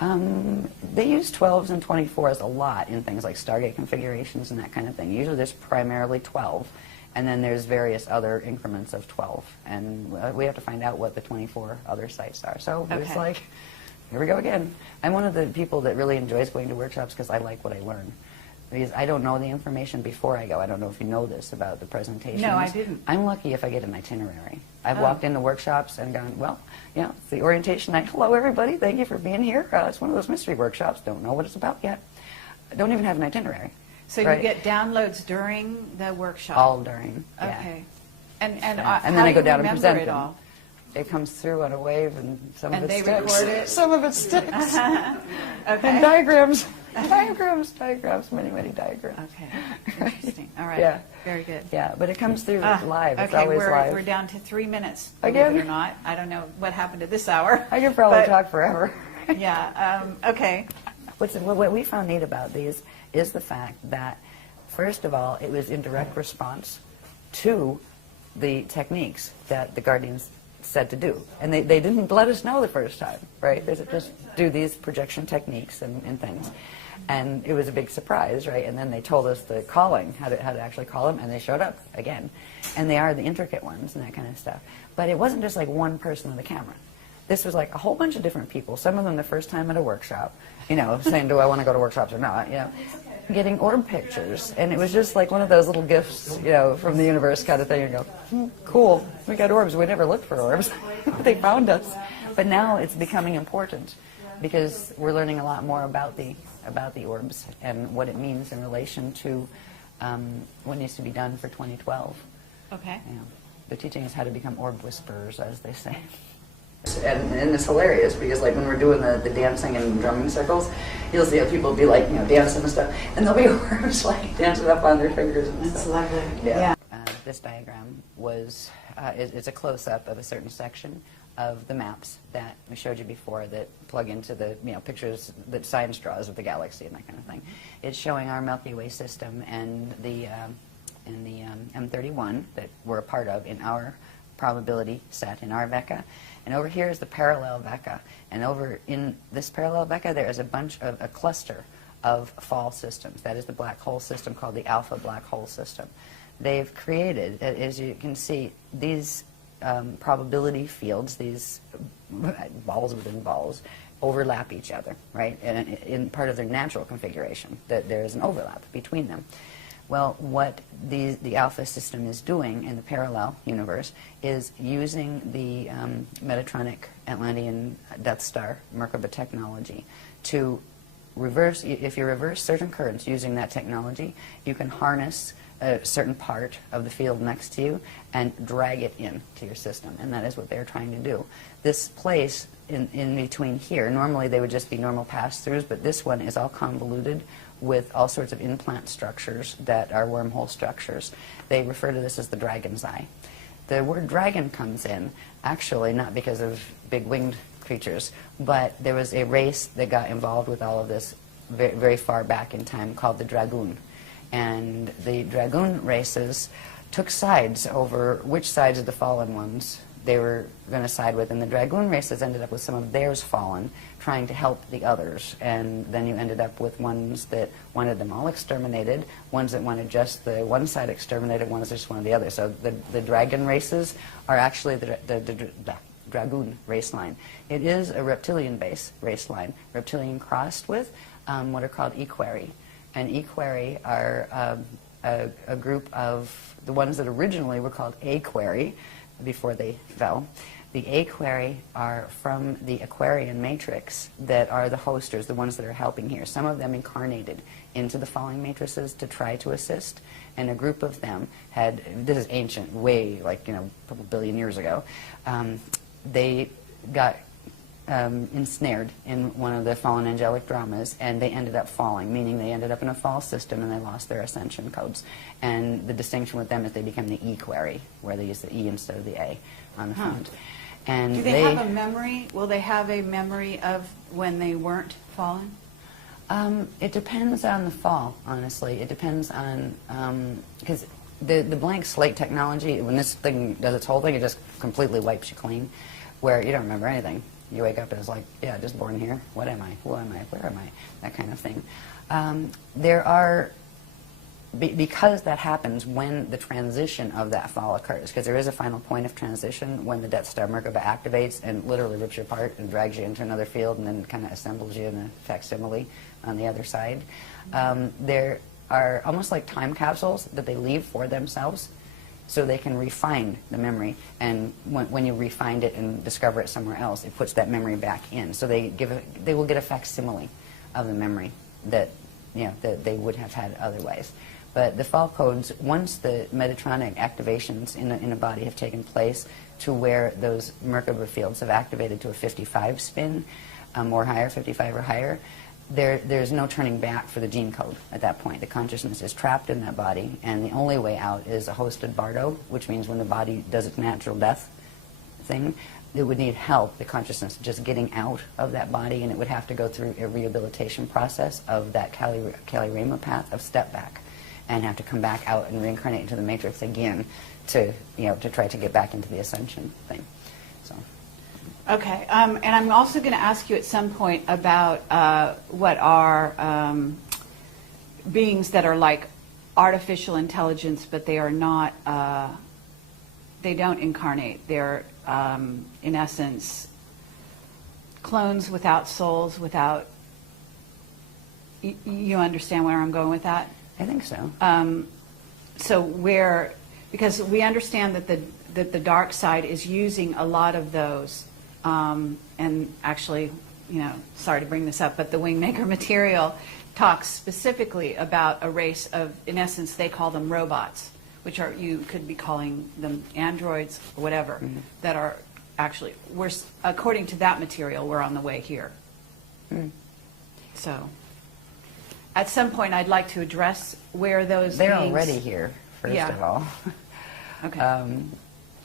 Yeah. They use 12s and 24s a lot in things like Stargate configurations and that kind of thing. Usually there's primarily 12, and then there's various other increments of 12. And we have to find out what the 24 other sites are. So it's Okay. like, here we go again. I'm one of the people that really enjoys going to workshops because I like what I learn. Because I don't know the information before I go. I don't know if you know this about the presentations. No, I didn't. I'm lucky if I get an itinerary. I've walked into workshops and gone, well, it's the orientation night. Hello, everybody. Thank you for being here. It's one of those mystery workshops. Don't know what it's about yet. I don't even have an itinerary. So right? you get downloads during the workshop? All during, yeah. Okay. And And how then do I you go down and remember present it them. all? It comes through on a wave, and some And of it they sticks. record it? Some of it sticks. Okay. And diagrams. diagrams, many diagrams. Okay. Interesting. All right. Yeah. Very good. Yeah, but it comes through live. It's Okay, always live. we're down to 3 minutes, believe Again? it or not. I don't know what happened to this hour. I could probably but- talk forever. Yeah. Okay. What we found neat about these is the fact that, first of all, it was in direct response to the techniques that the guardians said to do. And they didn't let us know the first time, right? They said, just do these projection techniques and things. And it was a big surprise, right? And then they told us the calling, how to actually call them, and they showed up again. And they are the intricate ones and that kind of stuff. But it wasn't just like one person on the camera. This was like a whole bunch of different people, some of them the first time at a workshop, you know, saying, do I want to go to workshops or not, you know, getting orb pictures. And it was just like one of those little gifts, you know, from the universe kind of thing. You go, cool, we got orbs. We never looked for orbs. They found us. But now it's becoming important because we're learning a lot more about the orbs and what it means in relation to what needs to be done for 2012. Okay. You know, they're teaching us how to become orb whisperers, as they say. And it's hilarious because, like, when we're doing the dancing and drumming circles, you'll see how people be like, you know, dancing and stuff, and there'll be orbs like dancing up on their fingers and That's stuff. lovely. Yeah. This diagram was it's a close-up of a certain section of the maps that we showed you before that plug into the, you know, pictures that science draws of the galaxy and that kind of thing. It's showing our Milky Way system and the M31 that we're a part of in our probability set in our Vecca. And over here is the parallel Vecca. And over in this parallel Vecca, there is a cluster of fall systems. That is the black hole system called the alpha black hole system. They've created, as you can see, these probability fields, these balls within balls, overlap each other, right? And in part of their natural configuration, that there is an overlap between them. Well, what the alpha system is doing in the parallel universe is using the Metatronic Atlantean Death Star Merkaba technology to reverse. If you reverse certain currents using that technology, you can harness a certain part of the field next to you and drag it in to your system, and that is what they're trying to do. This place in between here, normally they would just be normal pass-throughs, but this one is all convoluted with all sorts of implant structures that are wormhole structures. They refer to this as the dragon's eye. The word dragon comes in, actually, not because of big winged creatures, but there was a race that got involved with all of this very, very far back in time called the Dragoon. And the Dragoon races took sides over which sides of the fallen ones they were going to side with, and the Dragoon races ended up with some of theirs fallen, trying to help the others, and then you ended up with ones that wanted them all exterminated, ones that wanted just the one side exterminated, ones that just wanted the other. So the dragon races are actually the Dragoon race line. It is a reptilian-based race line, reptilian crossed with what are called Equerry. And Equerry are a group of the ones that originally were called Aquari before they fell. The Aquari are from the Aquarian matrix that are the hosters, the ones that are helping here. Some of them incarnated into the falling matrices to try to assist, and a group of them had, this is ancient, way, like, you know, a couple billion years ago, they got ensnared in one of the fallen angelic dramas, and they ended up falling, meaning they ended up in a fall system and they lost their ascension codes. And the distinction with them is they became the E-query, where they use the E instead of the A on the front. And do they have a memory? Will they have a memory of when they weren't fallen? It depends on the fall, honestly. It depends on, because the blank slate technology, when this thing does its whole thing, it just completely wipes you clean, where you don't remember anything. You wake up and it's like, yeah, just born here. What am I? Who am I? Where am I? That kind of thing. There are, because that happens when the transition of that fall occurs, because there is a final point of transition when the Death Star Merkaba activates and literally rips you apart and drags you into another field and then kind of assembles you in a facsimile on the other side. There are almost like time capsules that they leave for themselves, so they can refine the memory, and when you refine it and discover it somewhere else, it puts that memory back in. So they will get a facsimile of the memory that, you know, that they would have had otherwise. But the fall codes, once the Metatronic activations in a body have taken place to where those Merkaba fields have activated to a 55 spin or higher, 55 or higher, there's no turning back for the gene code at that point. The consciousness is trapped in that body, and the only way out is a hosted bardo, which means when the body does its natural death thing, it would need help, the consciousness, just getting out of that body, and it would have to go through a rehabilitation process of that Kali Rama path of step back. and have to come back out and reincarnate into the matrix again to, to try to get back into the ascension thing. So. Okay, and I'm also going to ask you at some point about what are beings that are like artificial intelligence, but they are not, they don't incarnate. They're, in essence, clones without souls, without, you understand where I'm going with that? I think so. So because we understand that the dark side is using a lot of those, and actually, sorry to bring this up, but the Wingmaker material talks specifically about a race of, in essence, they call them robots, which are, you could be calling them androids, or whatever, that are actually, according to that material, we're on the way here. So, at some point, I'd like to address where those They're beings, already here, first of all. Okay.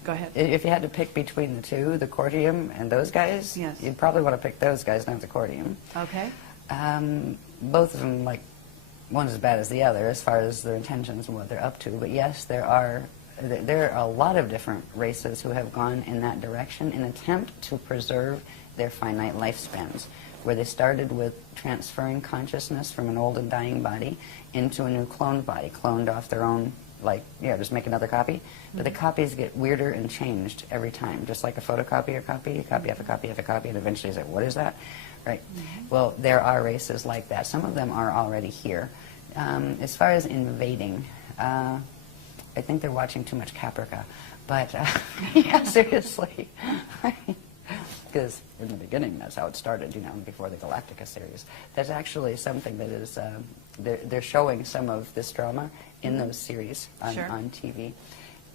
Go ahead. If you had to pick between the two, the Cordium and those guys, yes, you'd probably want to pick those guys, not the Cordium. Okay. Both of them, one's as bad as the other as far as their intentions and what they're up to. But yes, there are a lot of different races who have gone in that direction in an attempt to preserve their finite lifespans, where they started with transferring consciousness from an old and dying body into a new cloned body, cloned off their own, just make another copy. But the copies get weirder and changed every time, just like a photocopier copy, copy after copy after copy, and eventually it's like, what is that? Right. Well, there are races like that. Some of them are already here. As far as invading, I think they're watching too much Caprica. But, yeah, seriously. Because in the beginning, that's how it started, before the Galactica series. That's actually something that is, they're showing some of this drama in those series on TV.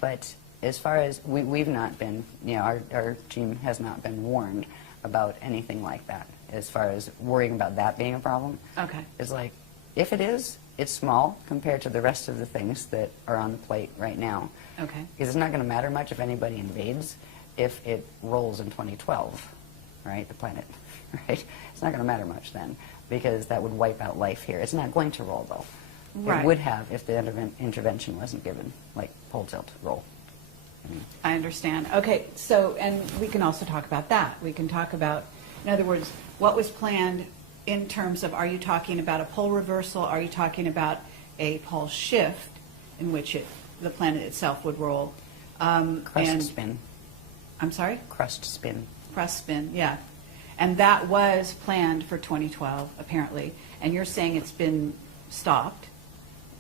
But as far as, we've not been, our team has not been warned about anything like that, as far as worrying about that being a problem. Okay. It's like, if it is, it's small compared to the rest of the things that are on the plate right now. Okay. Because it's not going to matter much if anybody invades if it rolls in 2012, right, the planet, right? It's not going to matter much then, because that would wipe out life here. It's not going to roll, though. Right. It would have if the intervention wasn't given, like pole tilt roll. I understand. Okay, so, and we can also talk about that. We can talk about, in other words, what was planned in terms of, are you talking about a pole reversal? Are you talking about a pole shift in which the planet itself would roll? Crust spin. I'm sorry? Crust spin. Crust spin, yeah. And that was planned for 2012, apparently. And you're saying it's been stopped?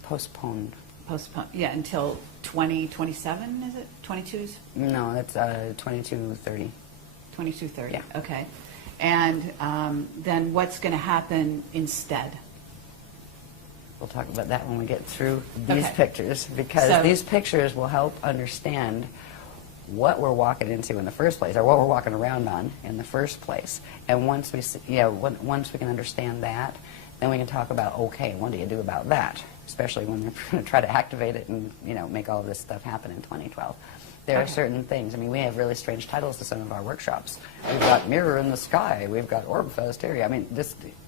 Postponed. Postponed, yeah, until 2027, is it? 22's? No, that's 2230. 2230, yeah. Okay. And then what's going to happen instead? We'll talk about that when we get through these pictures, because these pictures will help understand what we're walking into in the first place, or what we're walking around on in the first place. And once we can understand that, then we can talk about, okay, what do you do about that? Especially when they're going to try to activate it and make all of this stuff happen in 2012. There are certain things. I mean, we have really strange titles to some of our workshops. We've got Mirror in the Sky. We've got Orb Festeria. I mean,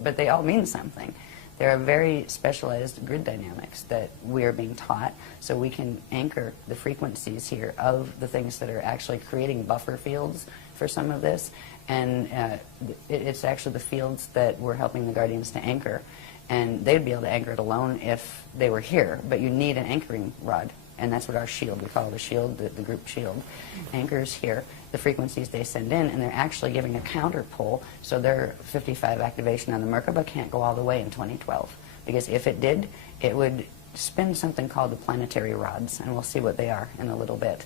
but they all mean something. There are very specialized grid dynamics that we are being taught, so we can anchor the frequencies here of the things that are actually creating buffer fields for some of this. And it's actually the fields that we're helping the Guardians to anchor. And they'd be able to anchor it alone if they were here, but you need an anchoring rod. And that's what our shield, we call it a shield, the group shield, anchors here, the frequencies they send in, and they're actually giving a counter pull, so their 55 activation on the Merkaba can't go all the way in 2012. Because if it did, it would spin something called the planetary rods, and we'll see what they are in a little bit.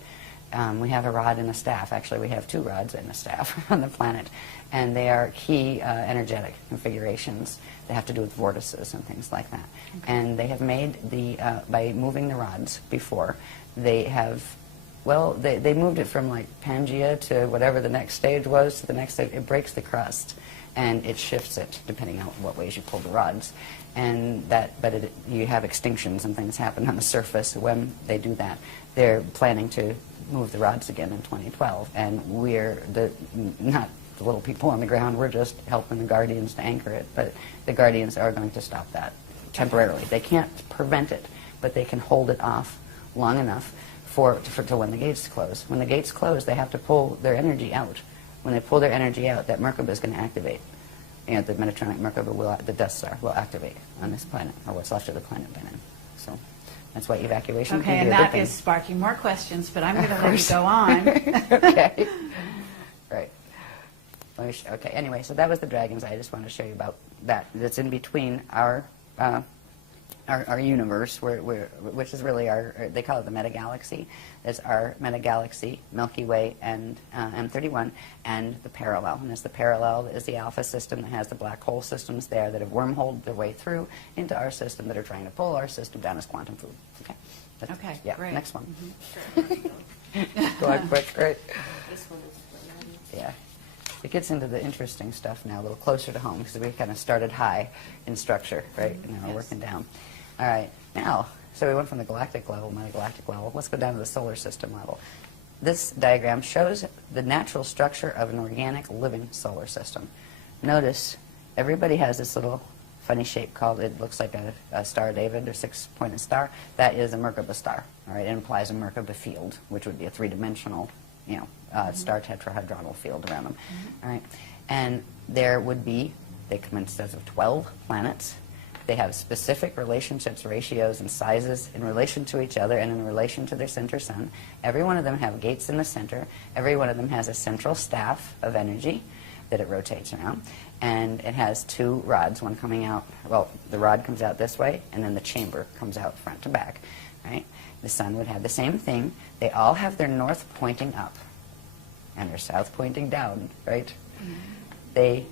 We have a rod and a staff. Actually, we have two rods and a staff on the planet, and they are key energetic configurations. They have to do with vortices and things like that. Okay. And they have made by moving the rods before, they have, they moved it from like Pangea to whatever the next stage was to the next stage. It breaks the crust, and it shifts it depending on what ways you pull the rods. And you have extinctions and things happen on the surface when they do that. They're planning to move the rods again in 2012, and we're not the little people on the ground. We're just helping the Guardians to anchor it, but the Guardians are going to stop that temporarily. They can't prevent it, but they can hold it off long enough to when the gates close. When the gates close, they have to pull their energy out. When they pull their energy out, that Merkaba is going to activate. And the Metatronic Merkaba the Death Star will activate on this planet, or what's left of the planet by then. So that's why evacuation Okay, can be and a good that thing. is sparking more questions, but I'm going to let you go on. Okay. Right. Okay, anyway, so that was the dragons. I just want to show you about that. That's in between our universe, which is really they call it the metagalaxy. It's our metagalaxy, Milky Way, and M31, and the parallel. And as the parallel is the alpha system that has the black hole systems there that have wormholed their way through into our system that are trying to pull our system down as quantum food. Okay. Okay, yeah, great. Next one. Go on quick, great. This one is Yeah. It gets into the interesting stuff now, a little closer to home, because we kind of started high in structure, right? And now we're working down. All right, now, so we went from the galactic level, metagalactic level. Let's go down to the solar system level. This diagram shows the natural structure of an organic living solar system. Notice everybody has this little funny shape called, it looks like a Star of David or six-pointed star. That is a Merkaba star. All right, it implies a Merkaba field, which would be a three-dimensional, star tetrahedronal field around them. All right, and there would be, they come in sets of 12 planets. They have specific relationships, ratios, and sizes in relation to each other and in relation to their center sun. Every one of them have gates in the center. Every one of them has a central staff of energy that it rotates around. And it has two rods, one coming out, well, the rod comes out this way, and then the chamber comes out front to back. Right? The sun would have the same thing. They all have their north pointing up and their south pointing down, right? They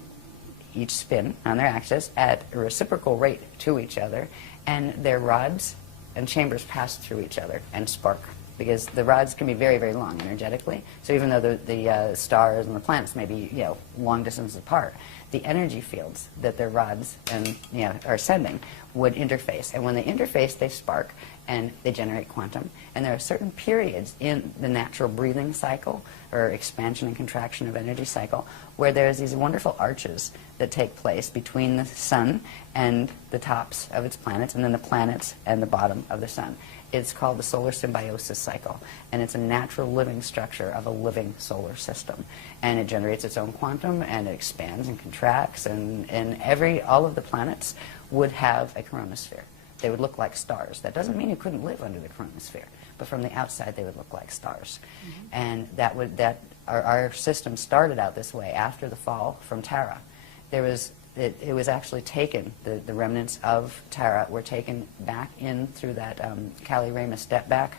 each spin on their axis at a reciprocal rate to each other, and their rods and chambers pass through each other and spark, because the rods can be very, very long energetically. So even though the stars and the planets may be long distances apart, the energy fields that their rods and are sending would interface, and when they interface, they spark and they generate quantum. And there are certain periods in the natural breathing cycle, or expansion and contraction of energy cycle, where there's these wonderful arches that take place between the sun and the tops of its planets, and then the planets and the bottom of the sun. It's called the solar symbiosis cycle, and it's a natural living structure of a living solar system. And it generates its own quantum, and it expands and contracts, and all of the planets would have a coronosphere. They would look like stars. That doesn't mean you couldn't live under the coronosphere, but from the outside they would look like stars. And our system started out this way after the fall from Terra. It was actually taken, the remnants of Terra were taken back in through that Kali-Rama step back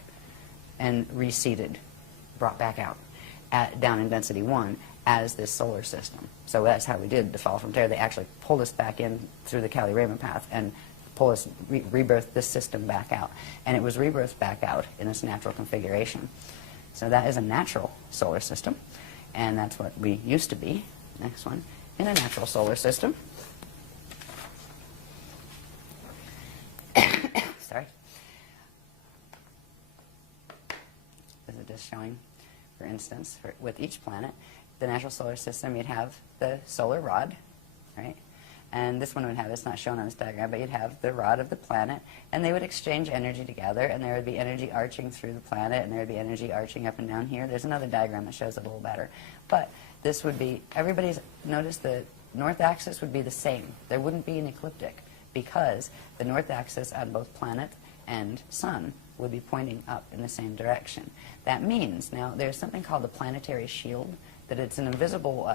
and reseeded, brought back out down in density 1 as this solar system. So that's how we did the fall from Terra. They actually pulled us back in through the Kali-Rama path and pull us, rebirth this system back out. And it was rebirthed back out in its natural configuration. So that is a natural solar system, and that's what we used to be. Next one, in a natural solar system. Sorry. This is just showing, for instance, with each planet, the natural solar system, you'd have the solar rod, right? And this one would have, it's not shown on this diagram, but you'd have the rod of the planet, and they would exchange energy together, and there would be energy arching through the planet, and there would be energy arching up and down here. There's another diagram that shows it a little better. But this would be, notice the north axis would be the same. There wouldn't be an ecliptic, because the north axis on both planet and sun would be pointing up in the same direction. That means, now, there's something called the planetary shield, that it's an invisible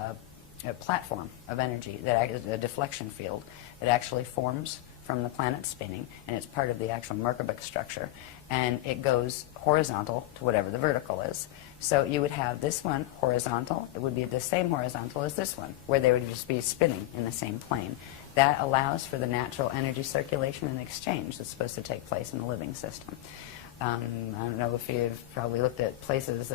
a platform of energy, that is a deflection field that actually forms from the planet spinning, and it's part of the actual Merkaba structure, and it goes horizontal to whatever the vertical is. So you would have this one horizontal. It would be the same horizontal as this one, where they would just be spinning in the same plane. That allows for the natural energy circulation and exchange that's supposed to take place in the living system. I don't know if you've probably looked at places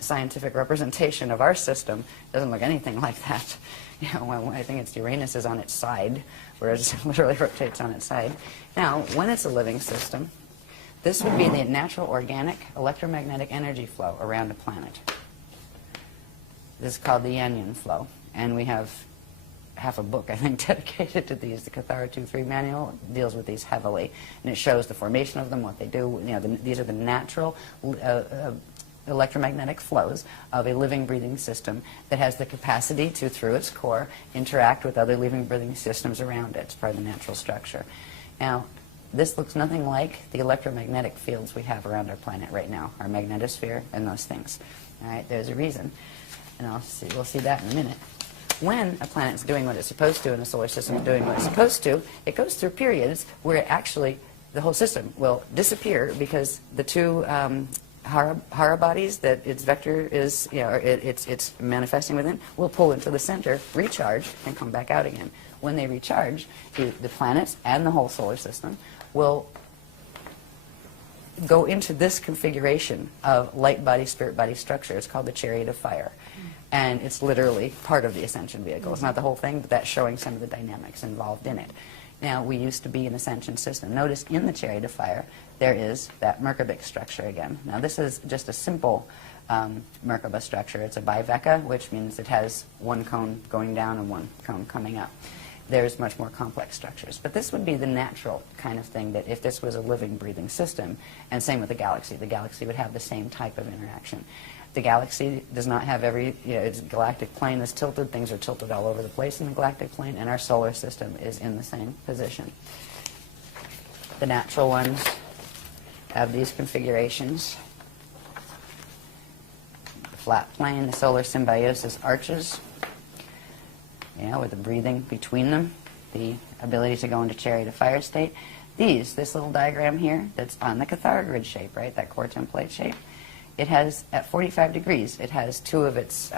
scientific representation of our system. It doesn't look anything like that. I think it's Uranus is on its side, whereas it literally rotates on its side. Now, when it's a living system, this would be the natural organic electromagnetic energy flow around a planet. This is called the EOMC flow, and we have half a book, I think, dedicated to these. The Cathara 2-3 manual deals with these heavily, and it shows the formation of them, what they do. You know, these are the natural electromagnetic flows of a living, breathing system that has the capacity to, through its core, interact with other living, breathing systems around it. It's part of the natural structure. Now, this looks nothing like the electromagnetic fields we have around our planet right now, our magnetosphere and those things. All right, there's a reason, and we'll see that in a minute. When a planet's doing what it's supposed to and a solar system is doing what it's supposed to, it goes through periods where it actually, the whole system will disappear because the two Hara bodies that its vector is, you know, it's manifesting within, will pull into the center, recharge, and come back out again. When they recharge, the planets and the whole solar system will go into this configuration of light body, spirit body structure. It's called the chariot of fire. And it's literally part of the Ascension vehicle. It's not the whole thing, but that's showing some of the dynamics involved in it. Now, we used to be an Ascension system. Notice in the chariot of fire, there is that Merkaba structure again. Now, this is just a simple Merkaba structure. It's a biveka, which means it has one cone going down and one cone coming up. There's much more complex structures. But this would be the natural kind of thing that if this was a living, breathing system, and same with the galaxy would have the same type of interaction. The galaxy does not have its galactic plane is tilted. Things are tilted all over the place in the galactic plane, and our solar system is in the same position. The natural ones have these configurations. The flat plane, the solar symbiosis arches, you know, with the breathing between them, the ability to go into chariot of fire state. This little diagram here that's on the Cathara grid shape, right, that core template shape, it has, at 45 degrees, it has two of its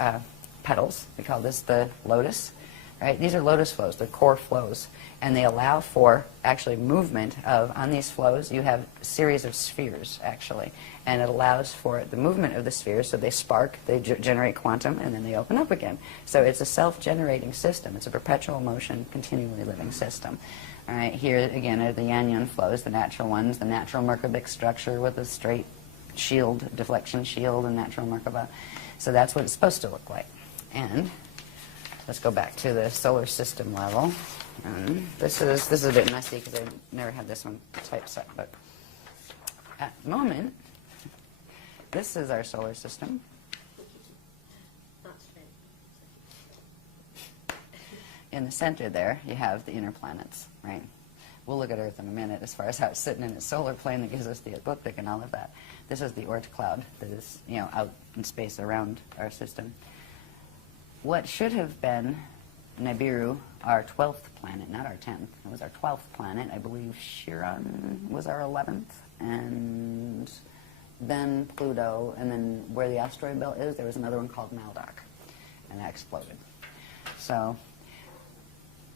petals. We call this the lotus, right? These are lotus flows, they're core flows, and they allow for actually movement of, on these flows, you have a series of spheres, actually, and it allows for the movement of the spheres, so they spark, they generate quantum, and then they open up again. So it's a self-generating system. It's a perpetual motion, continually living system. All right, here again are the Eieyani flows, the natural ones, the natural Merkabic structure with a straight shield, deflection shield, and natural Merkaba. So that's what it's supposed to look like. And let's go back to the solar system level. This is a bit messy because I never had this one typeset, but at the moment, this is our solar system. In the center there, you have the inner planets, right? We'll look at Earth in a minute as far as how it's sitting in its solar plane that gives us the ecliptic and all of that. This is the Oort cloud that is, you know, out in space around our system. What should have been Nibiru, our 12th planet, not our 10th. It was our 12th planet. I believe Chiron was our 11th, and then Pluto, and then where the asteroid belt is, there was another one called Maldak, and that exploded. So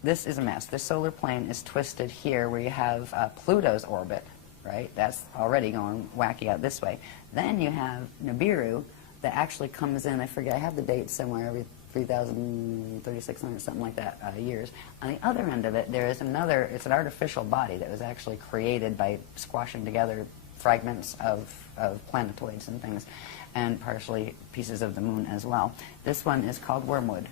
this is a mess. This solar plane is twisted here where you have Pluto's orbit, right? That's already going wacky out this way. Then you have Nibiru that actually comes in, I forget, I have the date somewhere, every 3,600, something like that, years. On the other end of it, there is another, it's an artificial body that was actually created by squashing together fragments of planetoids and things, and partially pieces of the moon as well. This one is called Wormwood,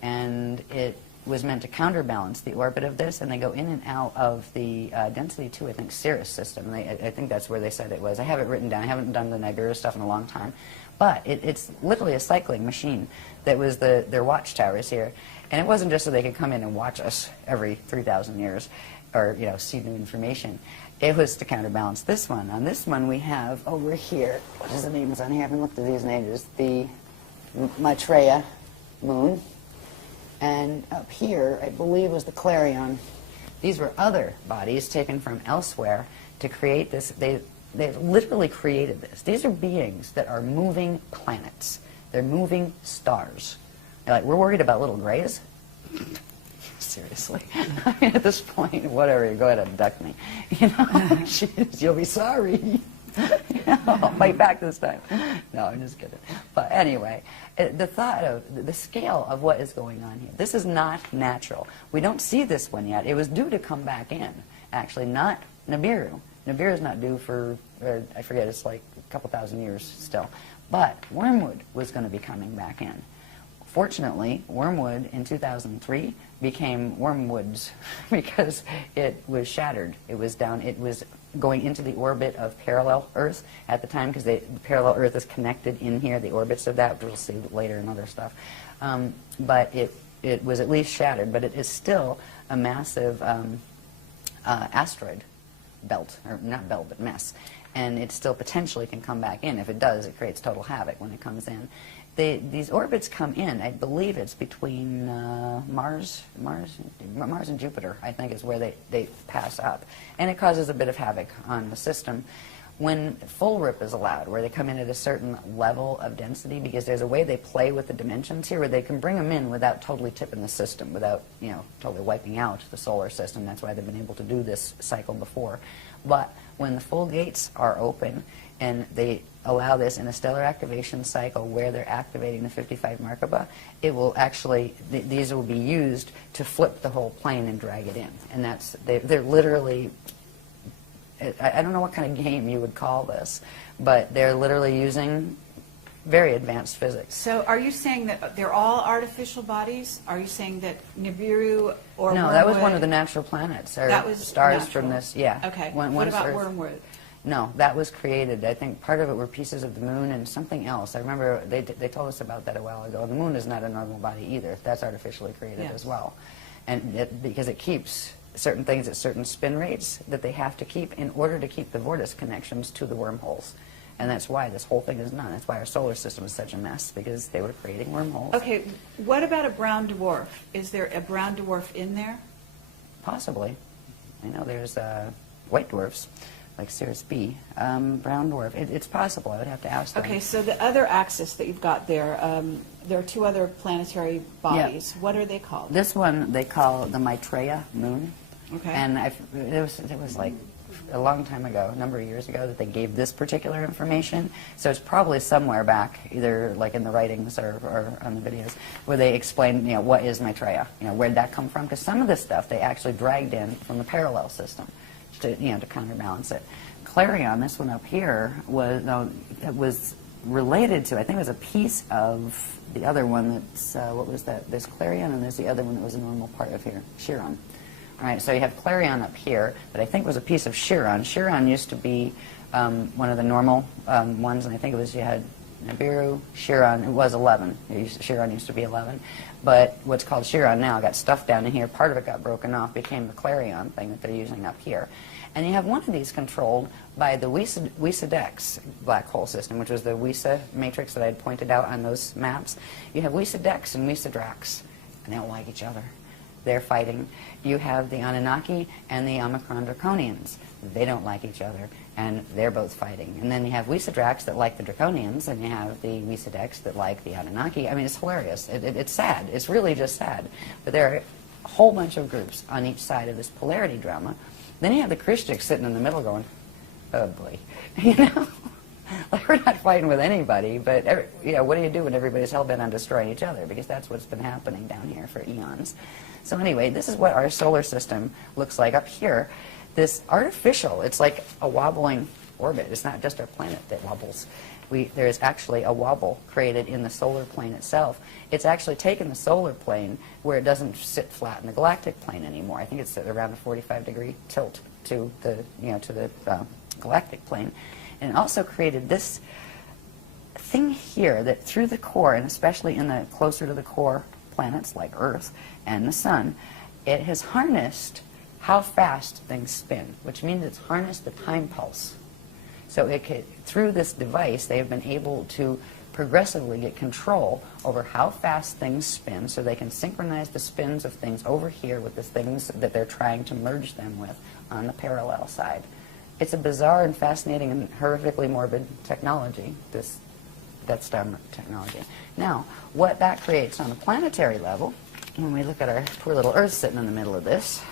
and it was meant to counterbalance the orbit of this, and they go in and out of the density 2, I think, Sirius system. I think that's where they said it was. I have it written down. I haven't done the Nibiru stuff in a long time. But it's literally a cycling machine that was their watchtowers here. And it wasn't just so they could come in and watch us every 3,000 years or, you know, see new information. It was to counterbalance this one. On this one, we have over here, what is the names on here? I haven't looked at these in ages. The Maitreya moon. And up here, I believe, was the Clarion. These were other bodies taken from elsewhere to create this. They literally created this. These are beings that are moving planets. They're moving stars. They're like, we're worried about little grays? Seriously. I mean, at this point, whatever, go ahead and abduct me. You know, jeez, you'll be sorry. I'll fight back this time. No, I'm just kidding. But anyway, the thought of the scale of what is going on here, this is not natural. We don't see this one yet. It was due to come back in, actually, not Nibiru. Nibiru is not due for, I forget, it's like a couple thousand years still. But Wormwood was going to be coming back in Fortunately, wormwood in 2003 became wormwoods because it was shattered. It was going into the orbit of parallel Earth at the time, because the parallel Earth is connected in here, the orbits of that, which we'll see later in other stuff. But it was at least shattered, but it is still a massive asteroid belt, or not belt, but mess. And it still potentially can come back in. If it does, it creates total havoc when it comes in. These orbits come in, I believe it's between Mars and Jupiter, I think, is where they pass up. And it causes a bit of havoc on the system. When full rip is allowed, where they come in at a certain level of density, because there's a way they play with the dimensions here where they can bring them in without totally tipping the system, without, you know, totally wiping out the solar system. That's why they've been able to do this cycle before. But when the full gates are open and they allow this in a stellar activation cycle where they're activating the 55 Merkaba, it will actually, these will be used to flip the whole plane and drag it in. And they're literally, I don't know what kind of game you would call this, but they're literally using very advanced physics. So are you saying that they're all artificial bodies? Are you saying that Nibiru or No, Wormwood, that was one of the natural planets, or that was stars natural. from this, yeah. Okay, When what about Earth, Wormwood? No, that was created. I think part of it were pieces of the moon and something else. I remember they told us about that a while ago. The moon is not a normal body either. That's artificially created Yes. as well. And because it keeps certain things at certain spin rates that they have to keep in order to keep the vortex connections to the wormholes. And that's why this whole thing is done. That's why our solar system is such a mess, because they were creating wormholes. Okay, what about a brown dwarf? Is there a brown dwarf in there? Possibly. I know there's white dwarfs, like Sirius B. Brown dwarf. It's possible. I would have to ask them. Okay, so the other axis that you've got there are two other planetary bodies. Yeah. What are they called? This one they call the Maitreya moon. Okay. And it was like a long time ago, a number of years ago, that they gave this particular information. So it's probably somewhere back, either like in the writings or on the videos, where they explain, you know, what is Maitreya, you know, where'd that come from? Because some of this stuff they actually dragged in from the parallel system to, you know, to counterbalance it. Clarion, this one up here, it was related to, I think it was a piece of the other one that's, what was that? There's Clarion and there's the other one that was a normal part of here, Chiron. All right, so you have Clarion up here that I think was a piece of Chiron. Chiron used to be one of the normal ones, and I think it was, you had Nibiru, Chiron, it was 11. Chiron used to be 11. But what's called Chiron now got stuffed down in here. Part of it got broken off, became the Clarion thing that they're using up here. And you have one of these controlled by the Weesadex black hole system, which was the Weesa matrix that I had pointed out on those maps. You have Weesadex and Weesadrax, and they don't like each other. They're fighting. You have the Anunnaki and the Omicron Draconians. They don't like each other, and they're both fighting. And then you have Weesadrax that like the Draconians, and you have the Weesadex that like the Anunnaki. I mean, it's hilarious. It's sad. It's really just sad. But there are a whole bunch of groups on each side of this polarity drama. Then you have the Christics sitting in the middle going, oh boy, you know? Like, we're not fighting with anybody, but you know, what do you do when everybody's hell-bent on destroying each other? Because that's what's been happening down here for eons. So anyway, this is what our solar system looks like up here. This artificial, it's like a wobbling orbit. It's not just our planet that wobbles. There is actually a wobble created in the solar plane itself. It's actually taken the solar plane where it doesn't sit flat in the galactic plane anymore. I think it's at around a 45-degree tilt to the, you know, to the galactic plane. And it also created this thing here that through the core, and especially in the closer to the core planets like Earth and the Sun, it has harnessed how fast things spin, which means it's harnessed the time pulse. So through this device, they have been able to progressively get control over how fast things spin, so they can synchronize the spins of things over here with the things that they're trying to merge them with on the parallel side. It's a bizarre and fascinating and horrifically morbid technology, that star technology. Now, what that creates on a planetary level, when we look at our poor little Earth sitting in the middle of this,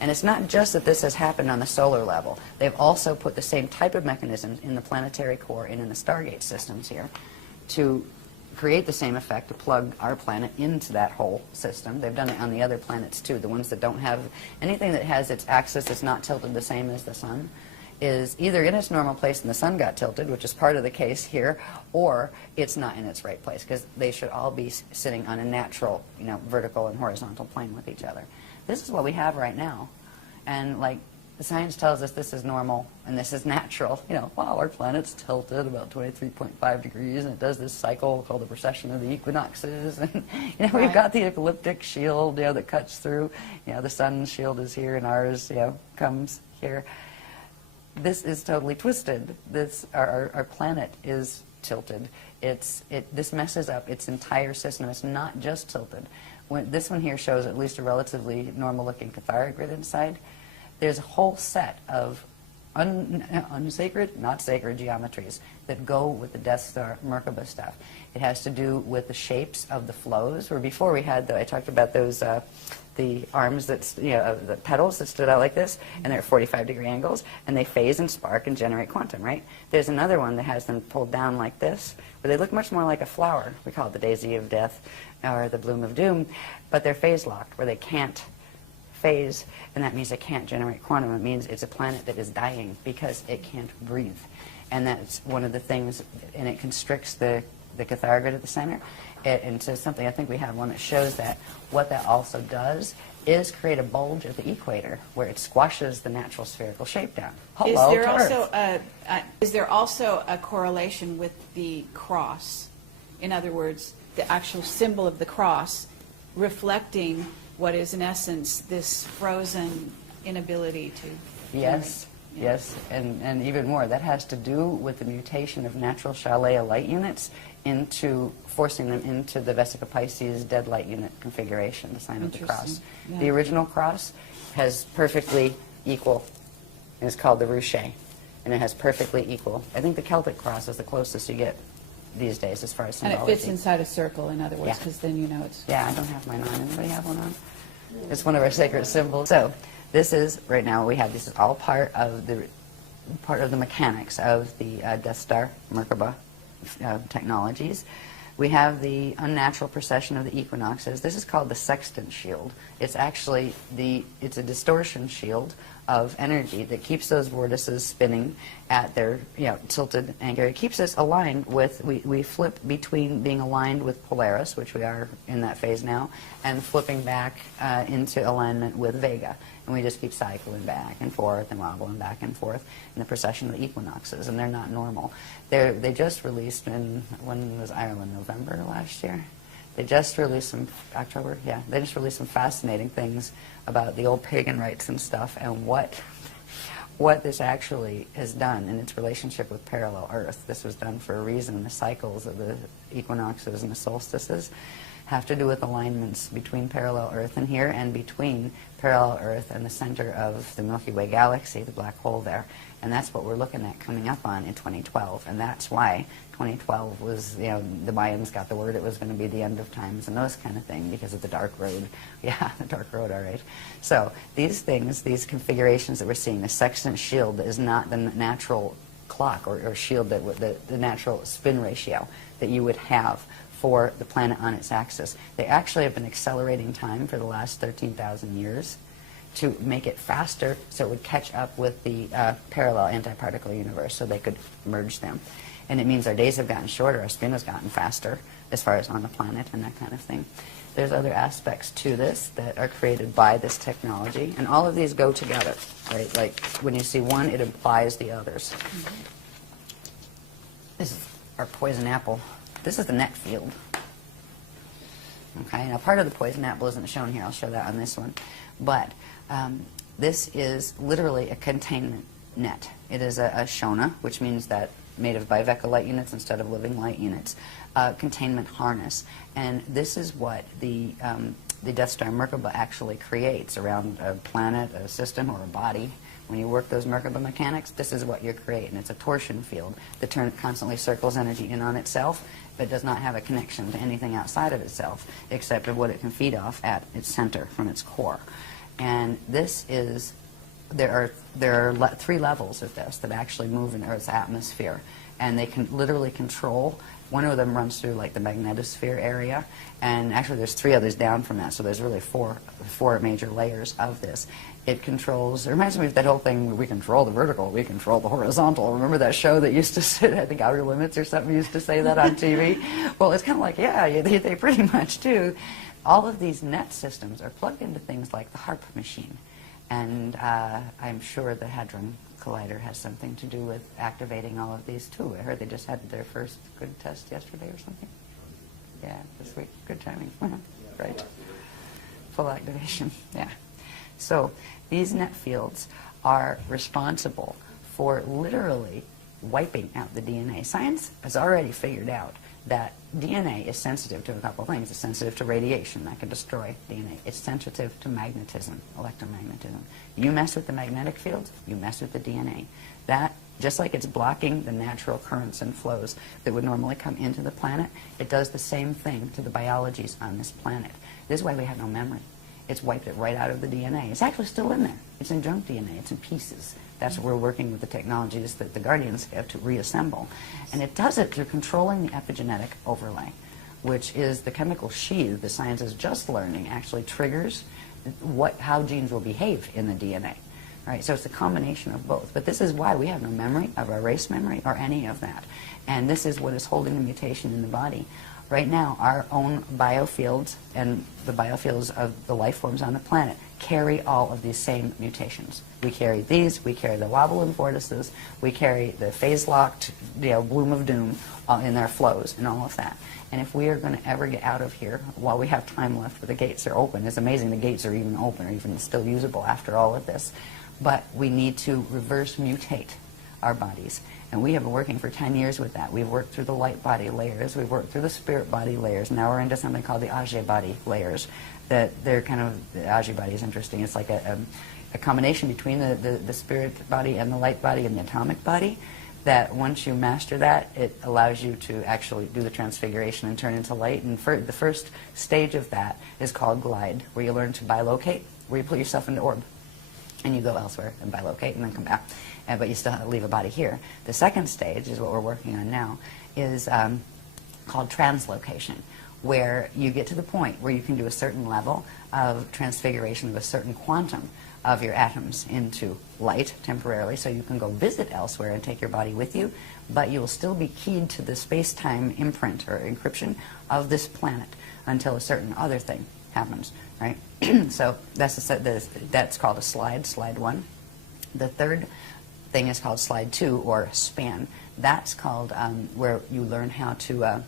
and it's not just that this has happened on the solar level. They've also put the same type of mechanisms in the planetary core and in the Stargate systems here to create the same effect, to plug our planet into that whole system. They've done it on the other planets too, the ones that don't have anything that has its axis that's not tilted the same as the Sun. is either in its normal place and the sun got tilted, which is part of the case here, or it's not in its right place, because they should all be sitting on a natural, vertical and horizontal plane with each other. This is what we have right now. And like the science tells us this is normal and this is natural. Wow, our planet's tilted about 23.5 degrees and it does this cycle called the precession of the equinoxes. And we've got the ecliptic shield that cuts through. The sun's shield is here and ours comes here. This is totally twisted. Our planet is tilted. This messes up its entire system. It's not just tilted. This one here shows at least a relatively normal-looking cathara grid inside. There's a whole set of unsacred, not sacred geometries that go with the Death Star Merkaba stuff. It has to do with the shapes of the flows, where before we had, I talked about those, the arms that, the petals that stood out like this, and they're at 45-degree angles, and they phase and spark and generate quantum, right? There's another one that has them pulled down like this, where they look much more like a flower. We call it the daisy of death, or the bloom of doom, but they're phase locked, where they can't phase, and that means it can't generate quantum. It means it's a planet that is dying because it can't breathe. And that's one of the things, and it constricts the cathara grid at the center. And so something, I think we have one that shows that. What that also does is create a bulge at the equator where it squashes the natural spherical shape down. Hello to Earth. Is there also a correlation with the cross? In other words, the actual symbol of the cross reflecting what is in essence this frozen inability to Yes, and even more. That has to do with the mutation of natural Shalaya light units into forcing them into the Vesica Pisces dead light unit configuration, the sign of the cross. Yeah. The original cross has perfectly equal, and it's called the Ruche, and it has perfectly equal. I think the Celtic cross is the closest you get these days as far as symbology. And it fits inside a circle, in other words, because then it's... Yeah, I don't have mine on. Anybody have one on? It's one of our sacred symbols. So this is, right now, this is all part of the mechanics of the Death Star Merkaba technologies. We have the unnatural precession of the equinoxes. This is called the sextant shield. It's actually it's a distortion shield of energy that keeps those vortices spinning at their tilted angle. It keeps us aligned with, we flip between being aligned with Polaris, which we are in that phase now, and flipping back into alignment with Vega. And we just keep cycling back and forth and wobbling back and forth in the precession of the equinoxes, and they're not normal. They just released when was Ireland, November last year? They just released some, October, yeah, they just released some fascinating things about the old pagan rites and stuff, and what this actually has done in its relationship with parallel Earth. This was done for a reason. The cycles of the equinoxes and the solstices have to do with alignments between parallel Earth and here, and between parallel Earth and the center of the Milky Way galaxy, the black hole there. And that's what we're looking at coming up on in 2012. And that's why 2012 was, the Mayans got the word it was going to be the end of times and those kind of things because of the dark road. Yeah, the dark road, all right. So these things, these configurations that we're seeing, the sextant shield is not the natural clock or shield, the natural spin ratio that you would have for the planet on its axis. They actually have been accelerating time for the last 13,000 years to make it faster so it would catch up with the parallel antiparticle universe so they could merge them. And it means our days have gotten shorter, our spin has gotten faster as far as on the planet and that kind of thing. There's other aspects to this that are created by this technology, and all of these go together, right? Like when you see one, it implies the others. Mm-hmm. This is our poison apple. This is the net field. Okay, now part of the poison apple isn't shown here. I'll show that on this one. But this is literally a containment net. It is a Shona, which means that made of biveka light units instead of living light units, containment harness. And this is what the Death Star Merkaba actually creates around a planet, a system, or a body. When you work those Merkaba mechanics, this is what you're creating. It's a torsion field that constantly circles energy in on itself, but does not have a connection to anything outside of itself, except of what it can feed off at its center from its core. And this is there are 3 levels of this that actually move in Earth's atmosphere, and they can literally control. One of them runs through like the magnetosphere area, and actually there's 3 others down from that, so there's really four major layers of this. It controls, it reminds me of that whole thing, we control the vertical, we control the horizontal. Remember that show that used to sit, I think Outer Limits or something used to say that on TV? Well, it's kind of like, yeah, they pretty much do. All of these net systems are plugged into things like the HARP machine. And I'm sure the Hadron Collider has something to do with activating all of these too. I heard they just had their first good test yesterday or something. Yeah, this week. Good timing. Right. Full activation. Yeah. So these net fields are responsible for literally wiping out the DNA. Science has already figured out that DNA is sensitive to a couple of things. It's sensitive to radiation. That can destroy DNA. It's sensitive to magnetism, electromagnetism. You mess with the magnetic field, you mess with the DNA. That, just like it's blocking the natural currents and flows that would normally come into the planet, it does the same thing to the biologies on this planet. This is why we have no memory. It's wiped it right out of the DNA. It's actually still in there. It's in junk DNA. It's in pieces. That's what we're working with the technologies that the Guardians have to reassemble. And it does it through controlling the epigenetic overlay, which is the chemical sheath the science is just learning actually triggers how genes will behave in the DNA. Right? So it's a combination of both. But this is why we have no memory of our race memory or any of that. And this is what is holding the mutation in the body. Right now, our own biofields and the biofields of the life forms on the planet carry all of these same mutations. We carry these, we carry the wobble and vortices, we carry the phase-locked bloom of doom in their flows and all of that. And if we are going to ever get out of here while we have time left where the gates are open, it's amazing the gates are even open or even still usable after all of this, but we need to reverse mutate our bodies. And we have been working for 10 years with that. We've worked through the light body layers. We've worked through the spirit body layers. Now we're into something called the Ajay body layers. That they're kind of, the Ajay body is interesting. It's like a combination between the spirit body and the light body and the atomic body, that once you master that, it allows you to actually do the transfiguration and turn into light. And the first stage of that is called glide, where you learn to bilocate, where you put yourself into orb. And you go elsewhere and bilocate and then come back. But you still leave a body here. The second stage is what we're working on now, is called translocation, where you get to the point where you can do a certain level of transfiguration of a certain quantum of your atoms into light temporarily, so you can go visit elsewhere and take your body with you, but you will still be keyed to the space-time imprint or encryption of this planet until a certain other thing happens, right? So that's called a slide 1. The third thing is called slide 2, or span. That's called where you learn how to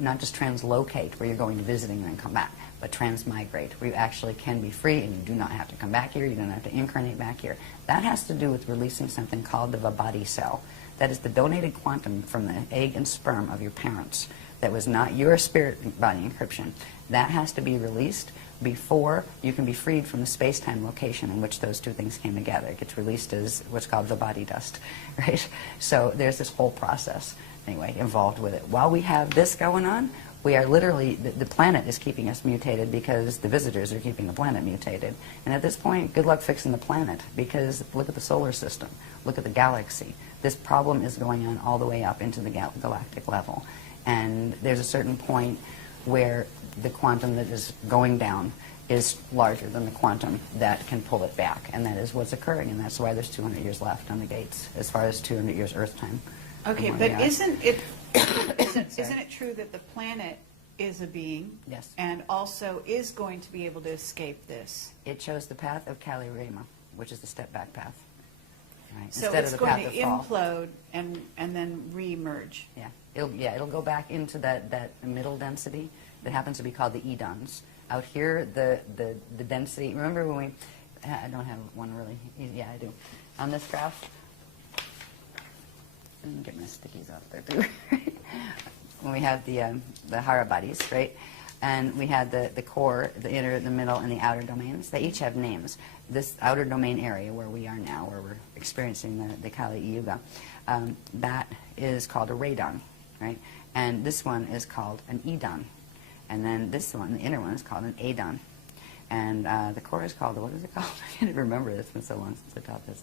not just translocate, where you're going to visiting and then come back, but transmigrate, where you actually can be free and you do not have to come back here, you don't have to incarnate back here. That has to do with releasing something called the Vibhati cell. That is the donated quantum from the egg and sperm of your parents. That was not your spirit body encryption. That has to be released before you can be freed from the space-time location in which those two things came together. It gets released as what's called the body dust, right? So there's this whole process, anyway, involved with it. While we have this going on, we are literally, the planet is keeping us mutated because the visitors are keeping the planet mutated. And at this point, good luck fixing the planet, because look at the solar system, look at the galaxy. This problem is going on all the way up into the galactic level. And there's a certain point where the quantum that is going down is larger than the quantum that can pull it back. And that is what's occurring, and that's why there's 200 years left on the gates, as far as 200 years Earth time. Okay, but isn't it true that the planet is a being? Yes. And also is going to be able to escape this? It chose the path of Kali Rama, which is the step-back path. Right? So Instead it's of the going path to of fall. implode and then re-emerge. Yeah. It'll go back into that middle density that happens to be called the edons. Out here, the density. Remember when we? I don't have one really. Yeah, I do. On this graph. I'm getting my stickies out there too. When we have the Hara bodies, right? And we had the core, the inner, the middle, and the outer domains. They each have names. This outer domain area where we are now, where we're experiencing the Kali Yuga, that is called a radon, right? And this one is called an edon. And then this one, the inner one, is called an adon. And the core is called, what is it called? I can't even remember it. It's been so long since I taught this.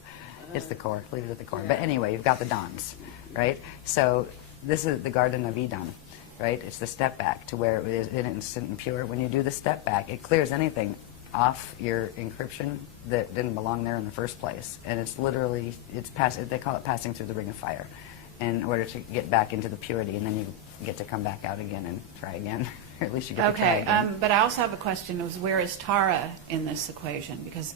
It's the core. Leave it at the core. But anyway, you've got the dawns, right? So this is the Garden of Eden, right? It's the step back to where it is innocent and pure. When you do the step back, it clears anything off your encryption that didn't belong there in the first place. And it's literally, they call it passing through the ring of fire in order to get back into the purity, and then you get to come back out again and try again. Or at least you get to try again. But I also have a question. Was where is Tara in this equation? Because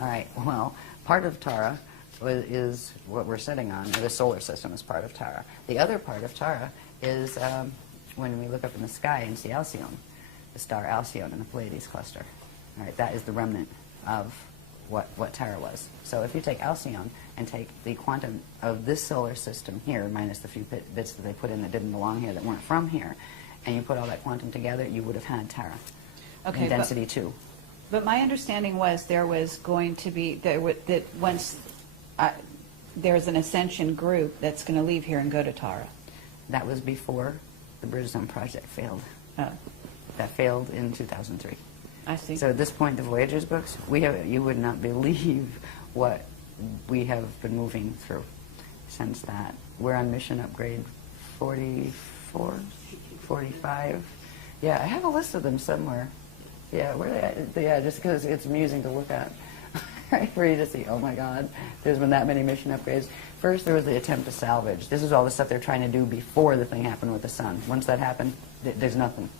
all right. Well, part of Tara is what we're sitting on. The solar system is part of Tara. The other part of Tara is when we look up in the sky and see Alcyone, the star Alcyone in the Pleiades cluster. All right. That is the remnant of what Tara was. So if you take Alcyone and take the quantum of this solar system here, minus the few bits that they put in that didn't belong here, that weren't from here, and you put all that quantum together, you would have had Tara. Okay, in density 2. But my understanding was there was going to be, that once there's an Ascension group that's going to leave here and go to Tara. That was before the Bridgestone project failed. Oh. That failed in 2003. I see. So at this point, the Voyagers books, you would not believe what we have been moving through since that. We're on mission upgrade 44, 45. Yeah, I have a list of them somewhere. Yeah, where they at? Yeah, just because it's amusing to look at. Right, where you just see, oh my God, there's been that many mission upgrades. First, there was the attempt to salvage. This is all the stuff they're trying to do before the thing happened with the sun. Once that happened, there's nothing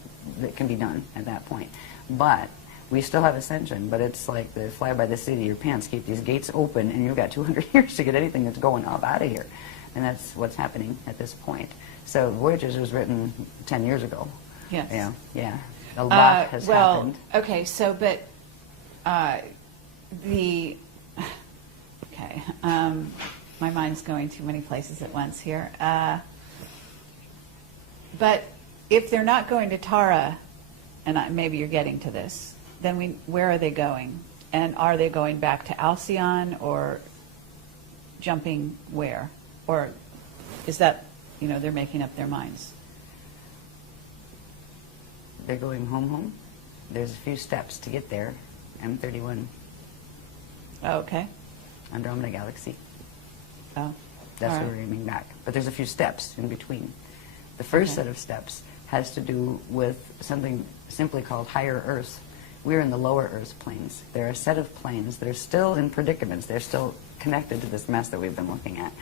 that can be done at that point. But we still have Ascension, but it's like the fly by the seat of your pants. Keep these gates open, and you've got 200 years to get anything that's going up out of here. And that's what's happening at this point. So Voyagers was written 10 years ago. Yes. Yeah. A lot has happened. Okay, so, but my mind's going too many places at once here. But if they're not going to Tara, and maybe you're getting to this, then where are they going? And are they going back to Alcyone or jumping where? Or is that, they're making up their minds? They're going home. There's a few steps to get there. M31. Oh, okay. Andromeda Galaxy. Oh. That's where we're aiming back. But there's a few steps in between. The first set of steps has to do with something simply called higher Earth. We're in the lower Earth planes. There are a set of planes that are still in predicaments. They're still connected to this mess that we've been looking at.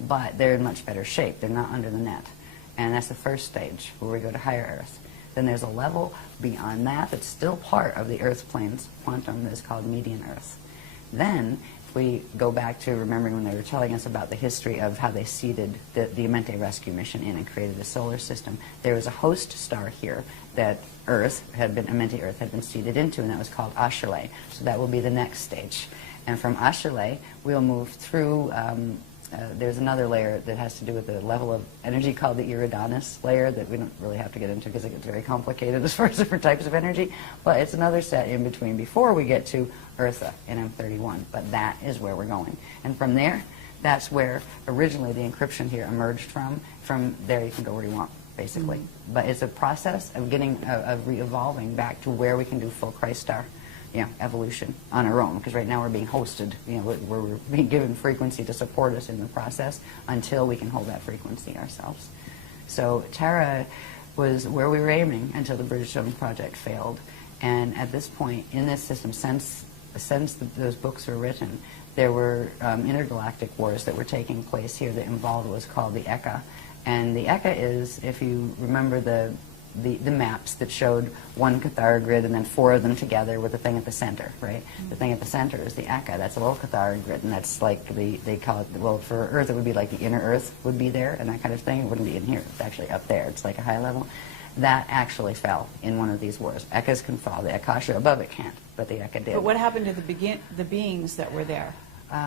But they're in much better shape. They're not under the net. And that's the first stage, where we go to higher Earth. Then there's a level beyond that that's still part of the Earth plane's quantum that's called median Earth. Then, if we go back to remembering when they were telling us about the history of how they seeded the Amente rescue mission in and created a solar system, there was a host star here that Amente Earth had been seeded into, and that was called Ashayana. So that will be the next stage. And from Ashayana, we'll move through there's another layer that has to do with the level of energy called the Iridanus layer that we don't really have to get into because it gets very complicated as far as different types of energy. But it's another set in between before we get to Eartha in M31. But that is where we're going. And from there, that's where originally the encryption here emerged from. From there, you can go where you want, basically. Mm-hmm. But it's a process of re-evolving back to where we can do full Christ star evolution on our own, because right now we're being hosted, we're being given frequency to support us in the process until we can hold that frequency ourselves. So Tara was where we were aiming until the Bridgestone project failed. And at this point in this system, since those books were written, there were intergalactic wars that were taking place here that involved what was called the Eka. And the Eka is, if you remember the maps that showed one Cathara grid and then 4 of them together with the thing at the center, right? Mm-hmm. The thing at the center is the Eka. That's a little Cathara grid, and that's like they call it, well, for Earth it would be like the inner Earth would be there and that kind of thing. It wouldn't be in here. It's actually up there. It's like a high level. That actually fell in one of these wars. Ekas can fall. The Akasha above it can't, but the Eka did. But what happened to the beings that were there?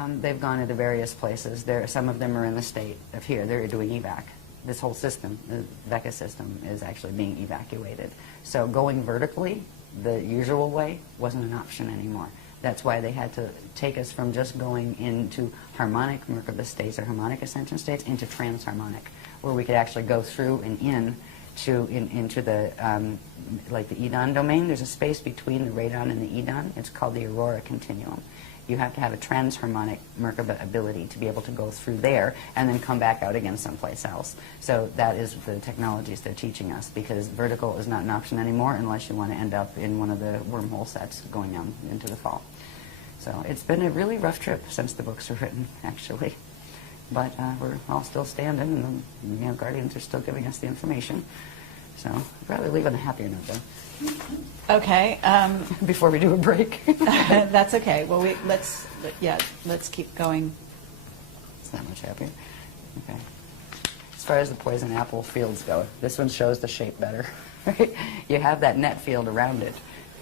They've gone into various places. Some of them are in the state of here. They're doing evac. This whole system, the Vecca system, is actually being evacuated. So going vertically, the usual way, wasn't an option anymore. That's why they had to take us from just going into harmonic Merkaba states or harmonic ascension states into transharmonic, where we could actually go through and in into the like the E-yon domain. There's a space between the radon and the E-yon. It's called the Aurora Continuum. You have to have a transharmonic Merkaba ability to be able to go through there and then come back out again someplace else. So that is the technologies they're teaching us, because vertical is not an option anymore unless you want to end up in one of the wormhole sets going on into the fall. So it's been a really rough trip since the books were written, actually. But we're all still standing, and the Guardians are still giving us the information. So I'd rather leave on a happier note, though. Okay. Before we do a break. That's okay. Well, let's keep going. It's not much happier. Okay. As far as the poison apple fields go, this one shows the shape better. Right? You have that net field around it,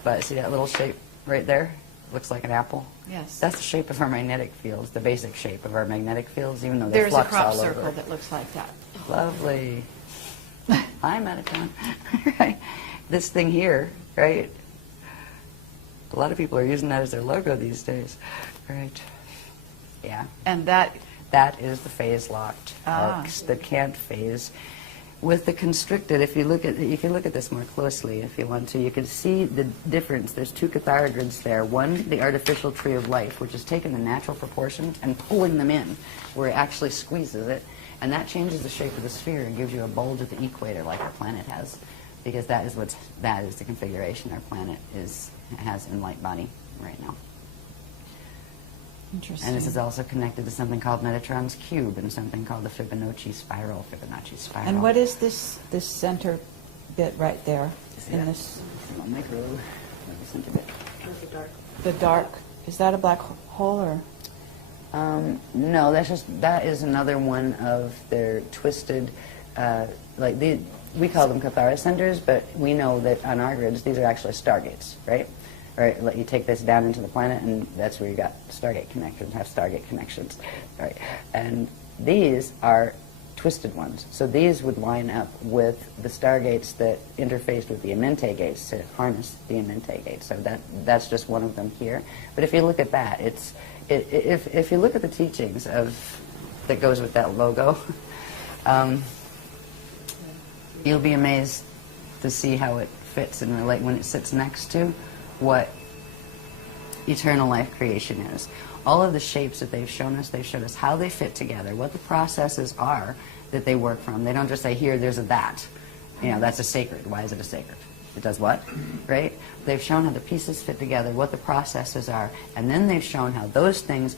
but see that little shape right there? Looks like an apple. Yes. That's the shape of our magnetic fields, the basic shape of our magnetic fields, even though there's a flux crop all circle over. that looks like that. Lovely. Hi, Metatron. Right? This thing here, right? A lot of people are using that as their logo these days. Right. Yeah. And that is the phase-locked arcs that can't phase. With the constricted, if you look at you can look at this more closely if you want to. You can see the difference. There's two catharogrids there. One, the artificial tree of life, which is taking the natural proportions and pulling them in, where it actually squeezes it, and that changes the shape of the sphere and gives you a bulge at the equator, like our planet has, because that is the configuration our planet has in light body right now. interesting. And this is also connected to something called Metatron's cube and something called the Fibonacci spiral. And what is this center bit right there in this? Center bit. The dark. Is that a black hole or? No, that is another one of their twisted, we call them Cathara centers, but we know that on our grids these are actually stargates, right? Right, let you take this down into the planet, and that's where you got Stargate connections, have Stargate connections, right? And these are twisted ones. So these would line up with the Stargates that interfaced with the Ammente gates to harness the Ammente gates. So that's just one of them here. But if you look at that, if you look at the teachings that goes with that logo, you'll be amazed to see how it fits and relate when it sits next to what eternal life creation is. All of the shapes that they've showed us how they fit together, what the processes are that they work from. They don't just say, here, there's a that. That's a sacred. Why is it a sacred? It does what? Right? They've shown how the pieces fit together, what the processes are, and then they've shown how those things,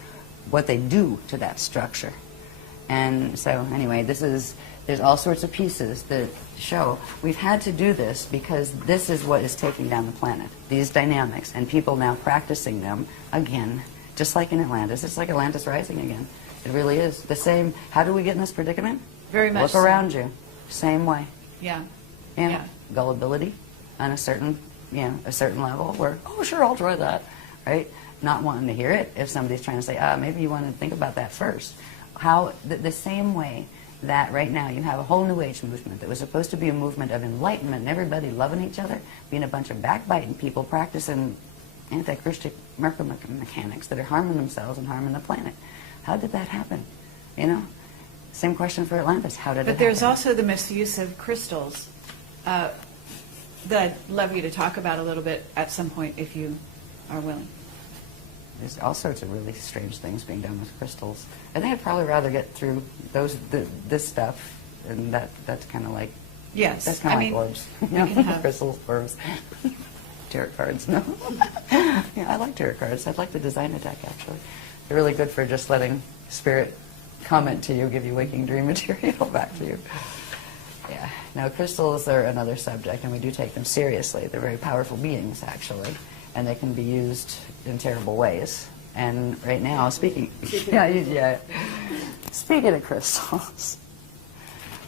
what they do to that structure. And so, anyway, there's all sorts of pieces that show we've had to do this because this is what is taking down the planet, these dynamics, and people now practicing them again, just like in Atlantis. It's like Atlantis rising again. It really is. The same. How do we get in this predicament? Very much Look around you. Same way. Yeah. Yeah. Gullibility on a certain level where, oh, sure, I'll try that, right? Not wanting to hear it if somebody's trying to say, maybe you want to think about that first. How the same way that right now you have a whole New Age movement that was supposed to be a movement of enlightenment and everybody loving each other, being a bunch of backbiting people practicing anti-Christian mechanics that are harming themselves and harming the planet. How did that happen? Same question for Atlantis. How did it happen? But there's also the misuse of crystals that I'd love you to talk about a little bit at some point if you are willing. There's all sorts of really strange things being done with crystals. I think I'd probably rather get through this stuff, and that's kind of like that's kind of like orbs. Crystals, orbs, tarot cards. No, yeah, I like tarot cards. I'd like the designer deck actually. They're really good for just letting spirit comment to you, give you waking dream material back to you. Yeah. Now crystals are another subject, and we do take them seriously. They're very powerful beings actually. And they can be used in terrible ways. And right now, speaking of crystals,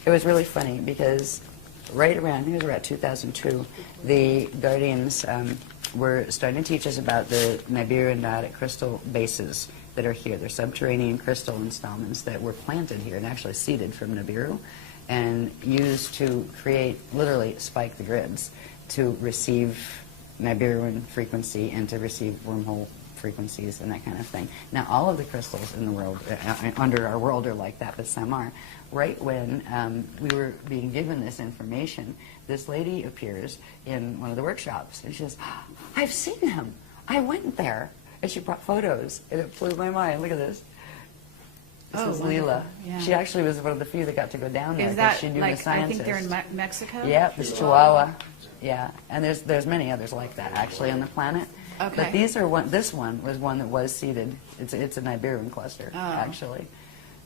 it was really funny because right around 2002, the Guardians were starting to teach us about the Nibiru and Diotic crystal bases that are here. They're subterranean crystal installments that were planted here and actually seeded from Nibiru and used to create, literally spike the grids to receive Nibiruan frequency and to receive wormhole frequencies and that kind of thing. Now, all of the crystals in the world, under our world, are like that, but some are. Right when we were being given this information, this lady appears in one of the workshops, and she says, "I've seen him. I went there." And she brought photos, and it blew my mind. Look at this. This is Leela. Yeah. She actually was one of the few that got to go down there. Is that she knew like, the scientists. I think they're in Mexico? Yeah, this Chihuahua. Yeah, and there's many others like that actually on the planet. Okay. But these are this one was one that was seeded. It's a Nibirian cluster actually.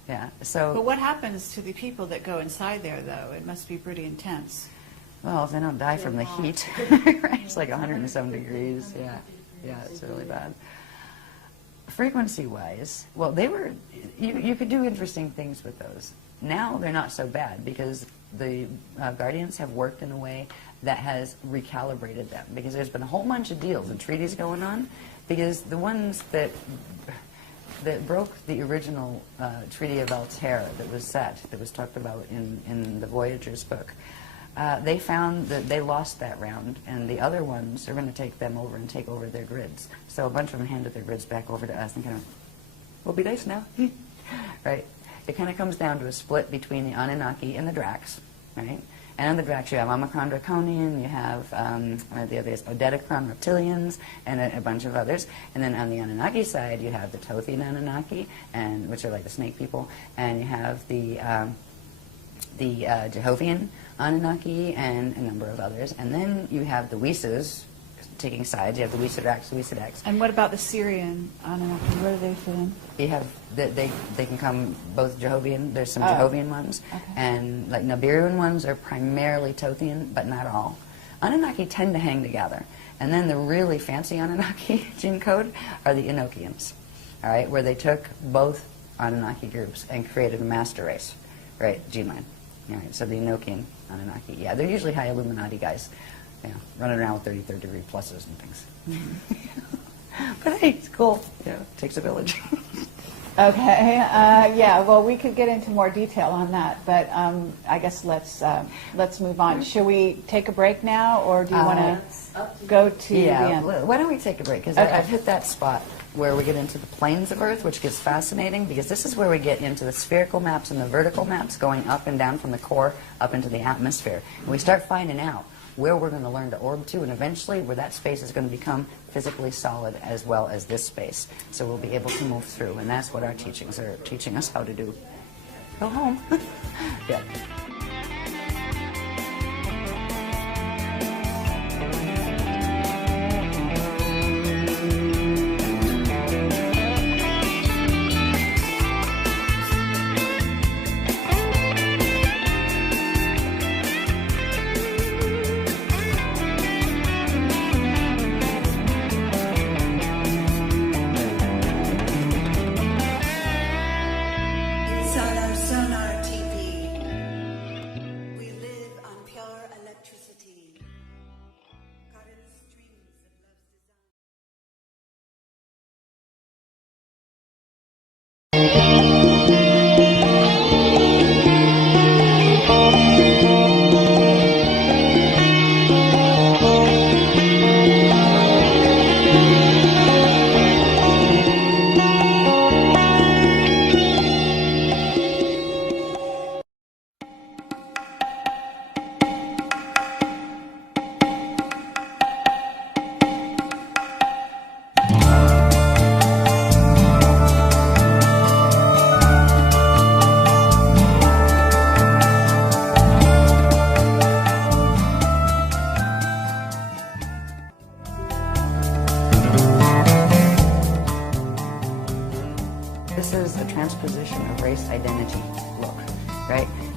Yeah. So. But what happens to the people that go inside there, though? It must be pretty intense. Well, they don't die from the heat. Right? It's like 107 degrees. Yeah. Yeah, it's really bad. Frequency-wise, well, they were. You could do interesting things with those. Now they're not so bad because the guardians have worked in a way that has recalibrated them, because there's been a whole bunch of deals and treaties going on, because the ones that broke the original Treaty of Altair that was talked about in the Voyagers book, they found that they lost that round, and the other ones are going to take them over and take over their grids. So a bunch of them handed their grids back over to us and kind of, we'll be nice now. Right? It kind of comes down to a split between the Anunnaki and the Dracs, right? And on the Dracs you have Omicron Draconian, you have the other is Odedicron Reptilians, and a bunch of others. And then on the Anunnaki side you have the Tothian Anunnaki, which are like the snake people, and you have the Jehovian Anunnaki and a number of others. And then you have the Weeses taking sides. You have the Weesedax, Weesedax. And what about the Syrian Anunnaki? Where do they fit in? You have they can come both Jehovian. There's some Jehovian ones, and like Nibiruan ones are primarily Tothian, but not all. Anunnaki tend to hang together, and then the really fancy Anunnaki gene code are the Enochians, all right, where they took both Anunnaki groups and created a master race, right, gene line. All right, so the Enochian Anunnaki, yeah, they're usually high Illuminati guys, running around with 33rd degree pluses and things. But hey, it's cool. Yeah, it takes a village. Okay. Yeah. Well, we could get into more detail on that, but I guess let's move on. Should we take a break now, or do you want to go to the end? Why don't we take a break? Because I've hit that spot where we get into the planes of Earth, which gets fascinating, because this is where we get into the spherical maps and the vertical maps going up and down from the core up into the atmosphere. And we start finding out where we're going to learn to orb to, and eventually where that space is going to become physically solid as well as this space. So we'll be able to move through, and that's what our teachings are teaching us how to do. Go home. Yeah.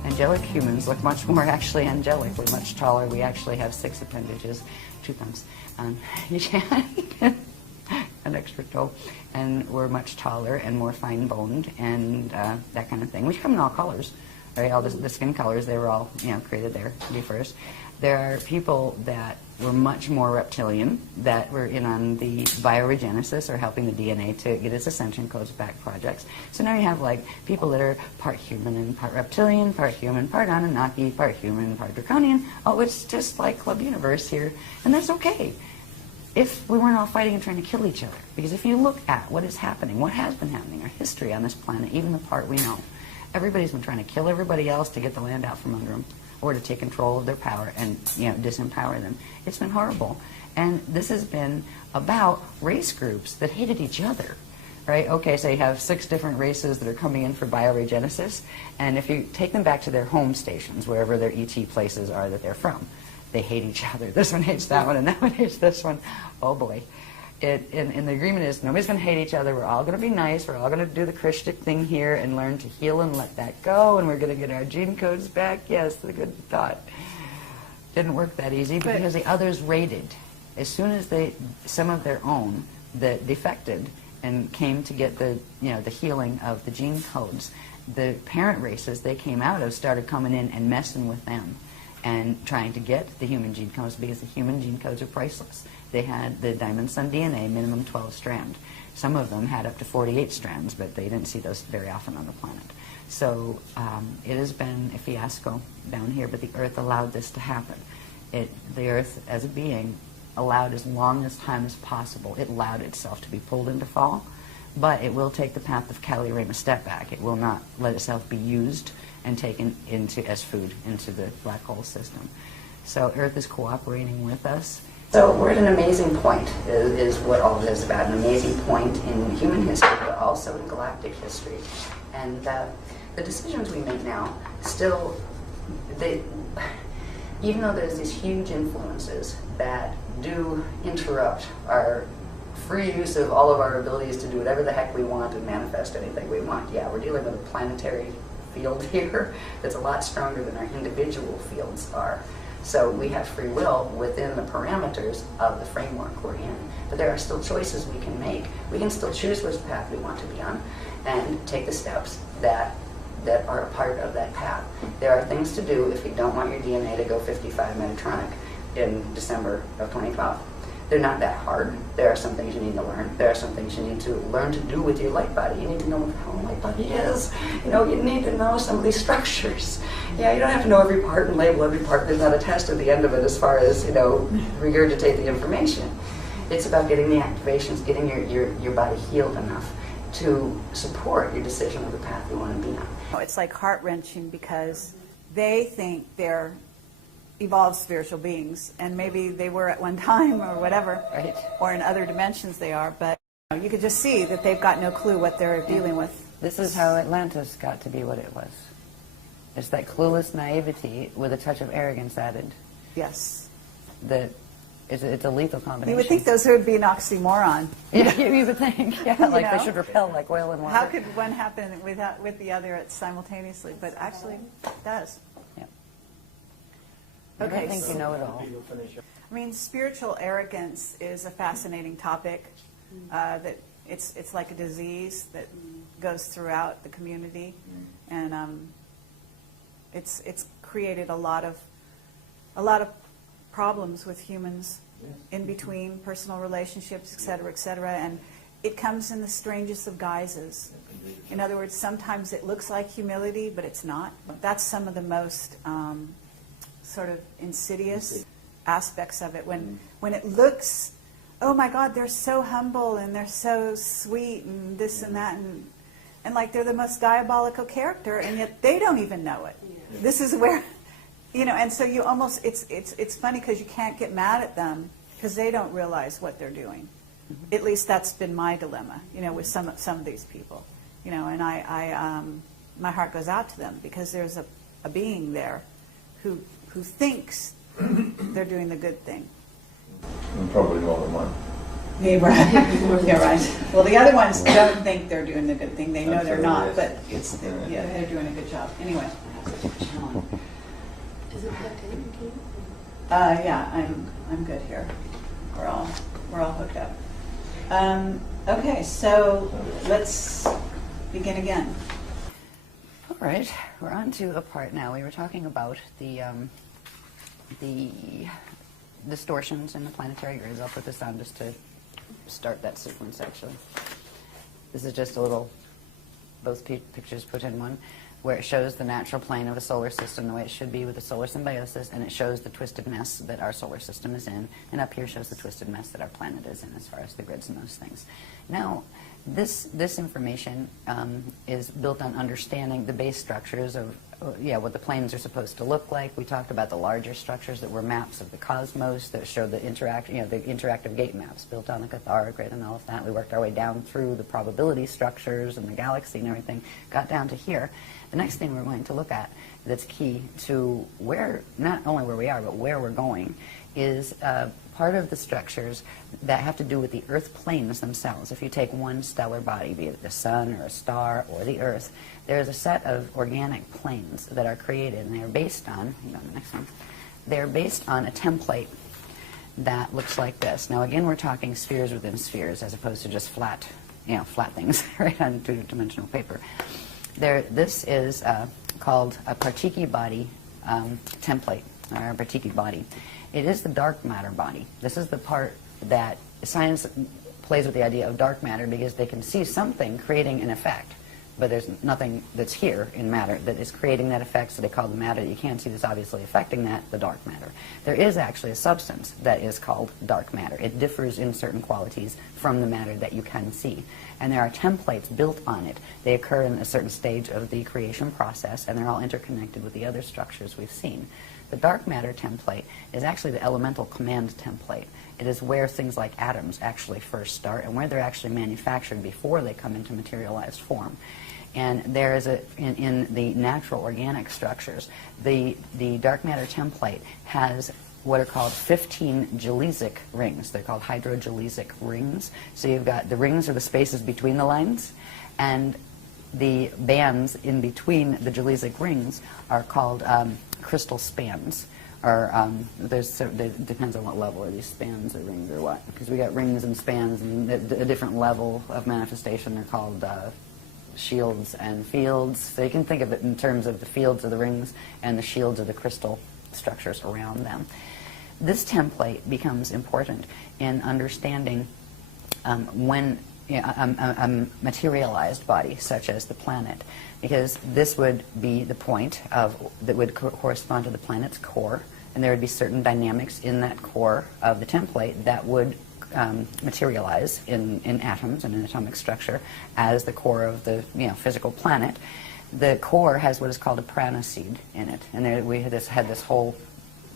Angelic humans look much more actually angelic. We're much taller. We actually have 6 appendages, 2 thumbs, each hand, an extra toe, and we're much taller and more fine-boned and that kind of thing. We come in all colors, right? All the skin colors, they were all created there to be first. There are people that were much more reptilian, that were in on the bioregenesis or helping the DNA to get its ascension codes back projects. So now you have like people that are part human and part reptilian, part human, part Anunnaki, part human, part draconian. Oh, it's just like Club Universe here, and that's okay. if we weren't all fighting and trying to kill each other. Because if you look at what is happening, what has been happening, our history on this planet, even the part we know, everybody's been trying to kill everybody else to get the land out from under them, or to take control of their power and, you know, disempower them. It's been horrible. And this has been about race groups that hated each other. Right? Okay, so you have 6 different races that are coming in for bioregenesis, and if you take them back to their home stations, wherever their ET places are that they're from, they hate each other. This one hates that one, and that one hates this one. Oh boy. And the agreement is nobody's going to hate each other. We're all going to be nice. We're all going to do the Christic thing here and learn to heal and let that go, and we're going to get our gene codes back. Yes, the good thought. Didn't work that easy because the others raided. As soon as some of their own that defected and came to get the healing of the gene codes, the parent races they came out of started coming in and messing with them and trying to get the human gene codes, because the human gene codes are priceless. They had the Diamond Sun DNA, minimum 12 strand. Some of them had up to 48 strands, but they didn't see those very often on the planet. So it has been a fiasco down here, but the Earth allowed this to happen. The Earth, as a being, allowed as long as time as possible. It allowed itself to be pulled into fall, but it will take the path of Kali Rama step back. It will not let itself be used and taken into as food into the black hole system. So Earth is cooperating with us. So we're at an amazing point, is what all of this is about, an amazing point in human history, but also in galactic history. And the decisions we make now, still, even though there's these huge influences that do interrupt our free use of all of our abilities to do whatever the heck we want and manifest anything we want. Yeah, we're dealing with a planetary field here that's a lot stronger than our individual fields are. So we have free will within the parameters of the framework we're in. But there are still choices we can make. We can still choose which path we want to be on and take the steps that are a part of that path. There are things to do if you don't want your DNA to go 55 Metatronic in December of 2012. They're not that hard. There are some things you need to learn. There are some things you need to learn to do with your light body. You need to know what the hell a light body is. You know, you need to know some of these structures. Yeah, you don't have to know every part and label every part. There's not a test at the end of it as far as, regurgitate the information. It's about getting the activations, getting your body healed enough to support your decision of the path you want to be on. It's like heart-wrenching because they think they're evolved spiritual beings, and maybe they were at one time or whatever, right, or in other dimensions they are, but you could just see that they've got no clue what they're dealing with. This is how Atlantis got to be what it was. It's that clueless naivety with a touch of arrogance added. Yes. That it's a lethal combination. You would think those would be an oxymoron. Yeah, you would think. Yeah, like they should repel like oil and water. How could one happen with the other simultaneously? But actually, it does. Yeah. Okay. I think you know it all. I mean, spiritual arrogance is a fascinating topic. That it's like a disease that goes throughout the community, and it's created a lot of problems with humans in between personal relationships, et cetera, and it comes in the strangest of guises. In other words, sometimes it looks like humility, but it's not. That's some of the most sort of insidious aspects of it. When it looks, oh my God, they're so humble and they're so sweet and this and that, and like they're the most diabolical character, and yet they don't even know it. This is where, and so you almost, it's funny because you can't get mad at them because they don't realize what they're doing. At least that's been my dilemma, with some of these people, and I my heart goes out to them because there's a being there who thinks they're doing the good thing. And probably more than one. Yeah, right. Yeah, right. Well, the other ones don't think they're doing the good thing. They know they're not, but they're doing a good job. Anyway. Is it plugged in? Can you? Yeah, I'm good here. We're all hooked up. Okay, so let's begin again. All right, we're on to a part now. We were talking about the distortions in the planetary grids. I'll put this on just to start that sequence, actually. This is just a little both pictures put in one, where it shows the natural plane of a solar system the way it should be with the solar symbiosis, and it shows the twisted mess that our solar system is in, and up here shows the twisted mess that our planet is in as far as the grids and those things. Now, this information is built on understanding the base structures of what the planes are supposed to look like. We talked about the larger structures that were maps of the cosmos that show the interactive gate maps built on the Cathara grid and all of that. We worked our way down through the probability structures and the galaxy and everything, got down to here. The next thing we're going to look at that's key to where, not only where we are, but where we're going, is part of the structures that have to do with the Earth planes themselves. If you take one stellar body, be it the sun or a star or the Earth, there's a set of organic planes that are created, and they are based on, hang on the next one, they're based on a template that looks like this. Now again, we're talking spheres within spheres as opposed to just flat things right on two-dimensional paper. This is called a Partiki body template, or a Partiki body. It is the dark matter body. This is the part that science plays with the idea of dark matter because they can see something creating an effect, but there's nothing that's here in matter that is creating that effect, so they call the matter that you can't see that's obviously affecting that the dark matter. There is actually a substance that is called dark matter. It differs in certain qualities from the matter that you can see, and there are templates built on it. They occur in a certain stage of the creation process, and they're all interconnected with the other structures we've seen. The dark matter template is actually the elemental command template. It is where things like atoms actually first start and where they're actually manufactured before they come into materialized form. And there is in the natural organic structures, the dark matter template has what are called 15 gelesic rings. They're called hydrogelesic rings. So you've got the rings are the spaces between the lines, and the bands in between the gelesic rings are called crystal spans. Or it depends on what level. Are these spans or rings or what? Because we got rings and spans, and a different level of manifestation. They're called shields and fields. So you can think of it in terms of the fields of the rings and the shields of the crystal structures around them. This template becomes important in understanding when a materialized body, such as the planet, because this would be the point that would correspond to the planet's core, and there would be certain dynamics in that core of the template that would materialize in atoms and in atomic structure as the core of the physical planet. The core has what is called a prana-seed in it, and we had this whole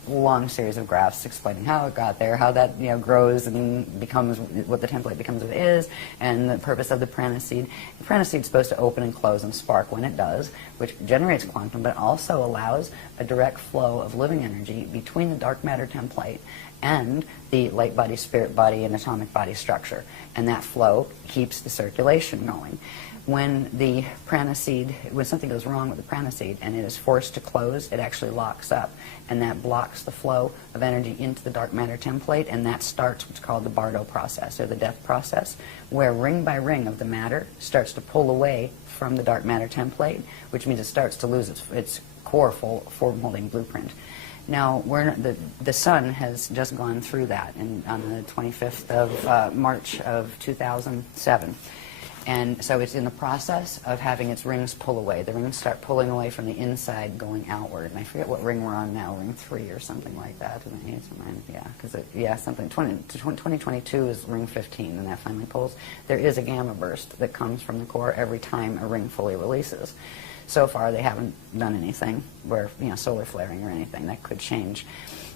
long series of graphs explaining how it got there, how that grows and becomes what the template becomes what it is, and the purpose of the prana-seed. The prana-seed is supposed to open and close and spark when it does, which generates quantum, but also allows a direct flow of living energy between the dark matter template and the light body, spirit body, and atomic body structure. And that flow keeps the circulation going. When the prana-seed, when something goes wrong with the prana-seed and it is forced to close, it actually locks up, and that blocks the flow of energy into the dark matter template, and that starts what's called the Bardo process, or the death process, where ring by ring of the matter starts to pull away from the dark matter template, which means it starts to lose its core form-holding blueprint. Now, the sun has just gone through that on the 25th of March of 2007. And so it's in the process of having its rings pull away. The rings start pulling away from the inside, going outward. And I forget what ring we're on now, ring 3 or something like that. Something. 2022 is ring 15, and that finally pulls. There is a gamma burst that comes from the core every time a ring fully releases. So far, they haven't done anything where, solar flaring or anything. That could change.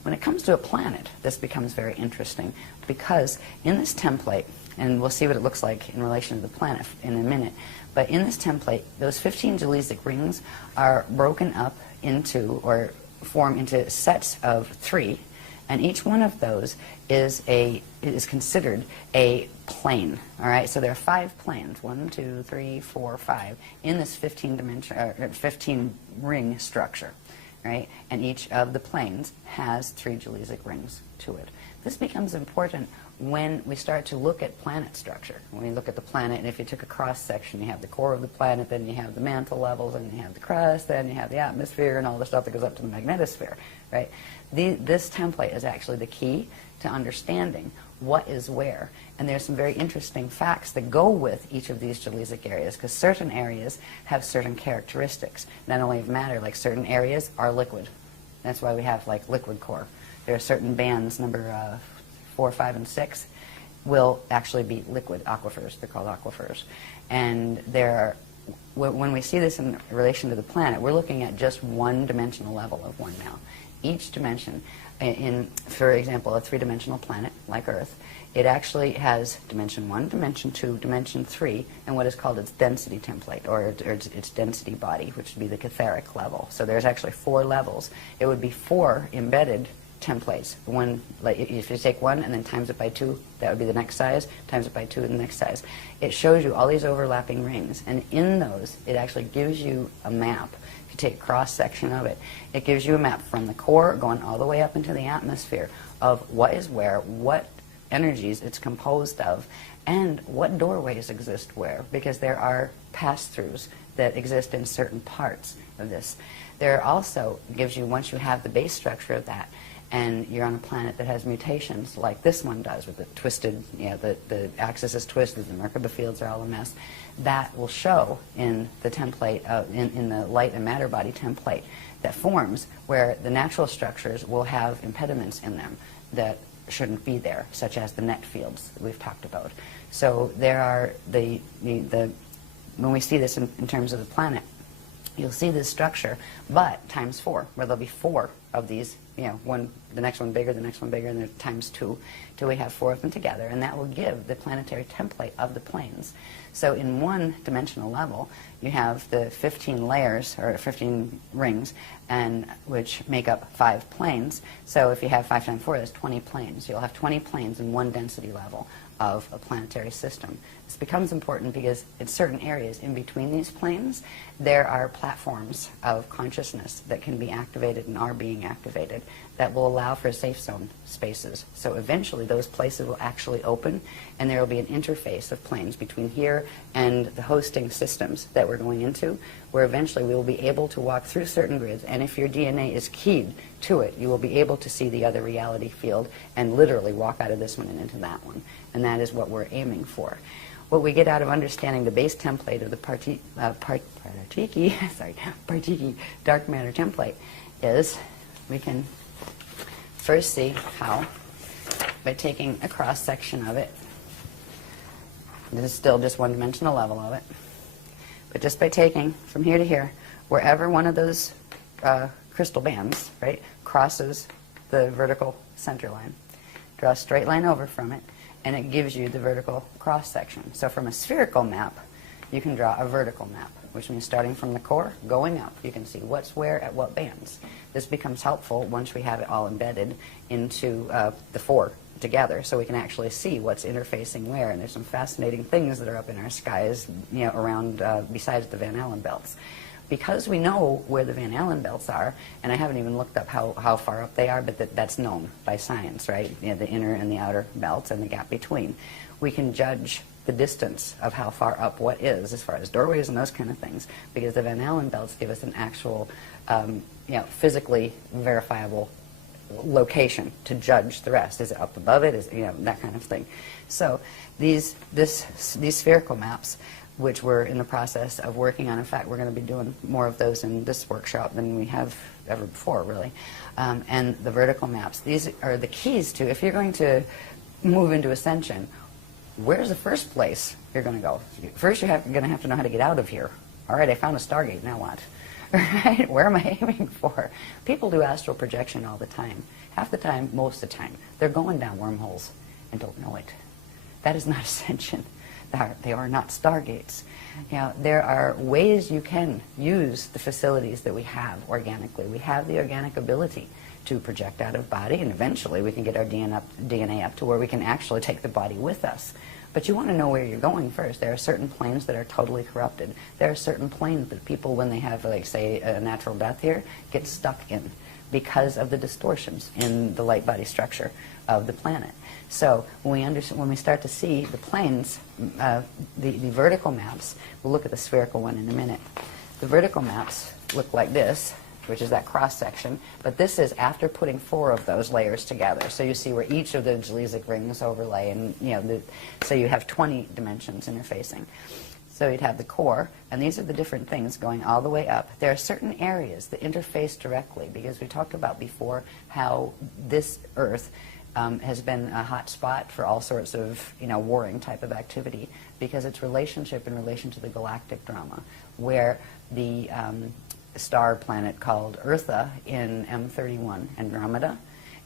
When it comes to a planet, this becomes very interesting, because in this template, and we'll see what it looks like in relation to the planet in a minute, but in this template, those 15 gelesic rings are broken up into, or form into sets of 3, and each one of those is considered a plane. All right, so there are 5 planes, 1, 2, 3, 4, 5, in this 15 ring structure, right? And each of the planes has 3 gelesic rings to it. This becomes important when we start to look at planet structure. When we look at the planet, and if you took a cross-section, you have the core of the planet, then you have the mantle levels, and you have the crust, then you have the atmosphere, and all the stuff that goes up to the magnetosphere, right? This template is actually the key to understanding what is where. And there's some very interesting facts that go with each of these Jaleesic areas, because certain areas have certain characteristics, not only of matter, like certain areas are liquid. That's why we have like liquid core. There are certain bands, number 4, 5, and 6, will actually be liquid aquifers. They're called aquifers. And there are, when we see this in relation to the planet, we're looking at just one dimensional level of one now. Each dimension, for example, a 3-dimensional planet like Earth, it actually has dimension 1, dimension 2, dimension 3, and what is called its density template, or its density body, which would be the catheric level. So there's actually 4 levels. It would be 4 embedded templates. One, like if you take 1 and then times it by 2, that would be the next size, times it by 2 and the next size. It shows you all these overlapping rings, and in those, it actually gives you a map. If you take a cross-section of it, it gives you a map from the core going all the way up into the atmosphere of what is where, what energies it's composed of, and what doorways exist where, because there are pass-throughs that exist in certain parts of this. There also gives you, once you have the base structure of that, and you're on a planet that has mutations like this one does, with the twisted, the axis is twisted, the Merkaba fields are all a mess, that will show in the template, in the light and matter body template that forms, where the natural structures will have impediments in them that shouldn't be there, such as the net fields that we've talked about. So there are when we see this in terms of the planet, you'll see this structure, but times 4, where there'll be 4 of these, the next one bigger, the next one bigger, and then times 2, till we have 4 of them together, and that will give the planetary template of the planes. So in one dimensional level, you have the 15 layers, or 15 rings, and which make up 5 planes. So if you have 5 times 4, that's 20 planes. You'll have 20 planes in one density level of a planetary system. This becomes important because in certain areas in between these planes, there are platforms of consciousness that can be activated and are being activated that will allow for safe zone spaces. So eventually those places will actually open, and there will be an interface of planes between here and the hosting systems that we're going into, where eventually we will be able to walk through certain grids, and if your DNA is keyed to it, you will be able to see the other reality field and literally walk out of this one and into that one. And that is what we're aiming for. What we get out of understanding the base template of the Partiki dark matter template is we can first see how, by taking a cross-section of it, this is still just one-dimensional level of it, but just by taking from here to here, wherever one of those crystal bands, right, crosses the vertical center line, draw a straight line over from it, and it gives you the vertical cross-section. So from a spherical map, you can draw a vertical map, which means starting from the core, going up, you can see what's where at what bands. This becomes helpful once we have it all embedded into the 4 together, so we can actually see what's interfacing where. And there's some fascinating things that are up in our skies, around, besides the Van Allen belts. Because we know where the Van Allen belts are, and I haven't even looked up how far up they are, but that's known by science, right? The inner and the outer belts and the gap between. We can judge the distance of how far up what is, as far as doorways and those kind of things, because the Van Allen belts give us an actual, physically verifiable location to judge the rest. Is it up above it? Is that kind of thing. So these spherical maps, which we're in the process of working on. In fact, we're going to be doing more of those in this workshop than we have ever before, really. And the vertical maps. These are the keys to, if you're going to move into Ascension, where's the first place you're going to go? First, you're going to have to know how to get out of here. All right, I found a Stargate, now what? Right? Where am I aiming for? People do astral projection all the time. Half the time, most of the time, they're going down wormholes and don't know it. That is not Ascension. They are not Stargates. There are ways you can use the facilities that we have organically. We have the organic ability to project out of body, and eventually we can get our DNA up to where we can actually take the body with us. But you want to know where you're going first. There are certain planes that are totally corrupted. There are certain planes that people, when they have, like, say, a natural death here, get stuck in because of the distortions in the light body structure of the planet. So when we start to see the planes, the vertical maps, we'll look at the spherical one in a minute. The vertical maps look like this, which is that cross section. But this is after putting 4 of those layers together. So you see where each of the Angelic rings overlay, and so you have 20 dimensions interfacing. So you'd have the core, and these are the different things going all the way up. There are certain areas that interface directly, because we talked about before how this Earth has been a hot spot for all sorts of warring type of activity, because its relationship in relation to the galactic drama, where the star planet called Eartha in M31 Andromeda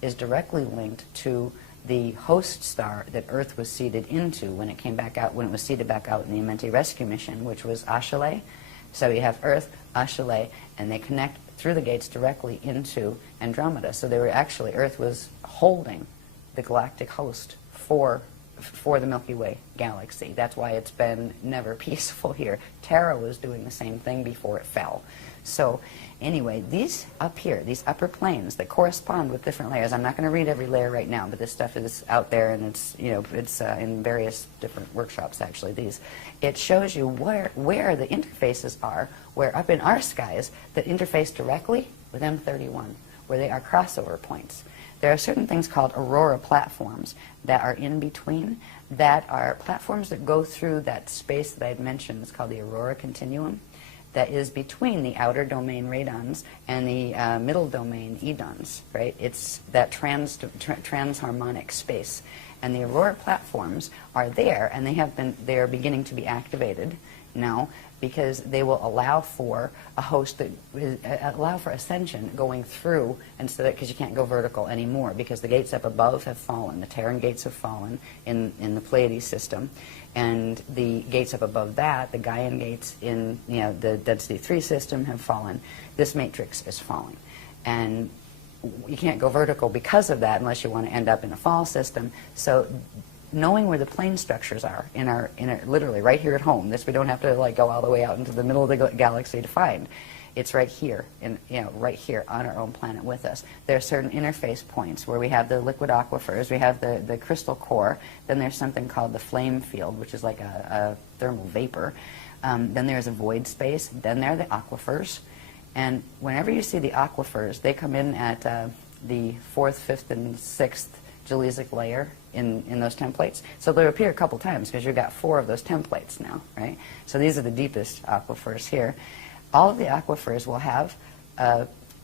is directly linked to the host star that Earth was seeded into when it came back out, when it was seeded back out in the Amenti rescue mission, which was Ashayana. So you have Earth, Ashayana, and they connect through the gates directly into Andromeda. So they were actually, Earth was holding the galactic host for the Milky Way galaxy. That's why it's been never peaceful here. Terra was doing the same thing before it fell. So anyway, these up here, these upper planes that correspond with different layers, I'm not going to read every layer right now, but this stuff is out there, and it's it's in various different workshops actually. It shows you where the interfaces are, where up in our skies that interface directly with M31, where they are crossover points. There are certain things called aurora platforms that are in between, that are platforms that go through that space that I had mentioned. It's called the aurora continuum, that is between the outer domain radons and the middle domain edons, right? It's that transharmonic space. And the aurora platforms are there, and they are beginning to be activated now, because they will allow for a host that allow for ascension going through, and so that, because you can't go vertical anymore, because the gates up above have fallen. The Terran gates have fallen in the Pleiades system, and the gates up above that, the Gaian gates in the density 3 system, have fallen. This matrix is falling, and you can't go vertical because of that unless you want to end up in a fall system. So knowing where the plane structures are in our literally right here at home, this we don't have to go all the way out into the middle of the galaxy to find. It's right here, right here on our own planet with us. There are certain interface points where we have the liquid aquifers, we have the crystal core, then there's something called the flame field, which is like a thermal vapor. Then there's a void space, then there are the aquifers. And whenever you see the aquifers, they come in at the 4th, 5th, and 6th Jalizic layer in those templates. So they'll appear a couple times because you've got 4 of those templates now, right? So these are the deepest aquifers here. All of the aquifers will have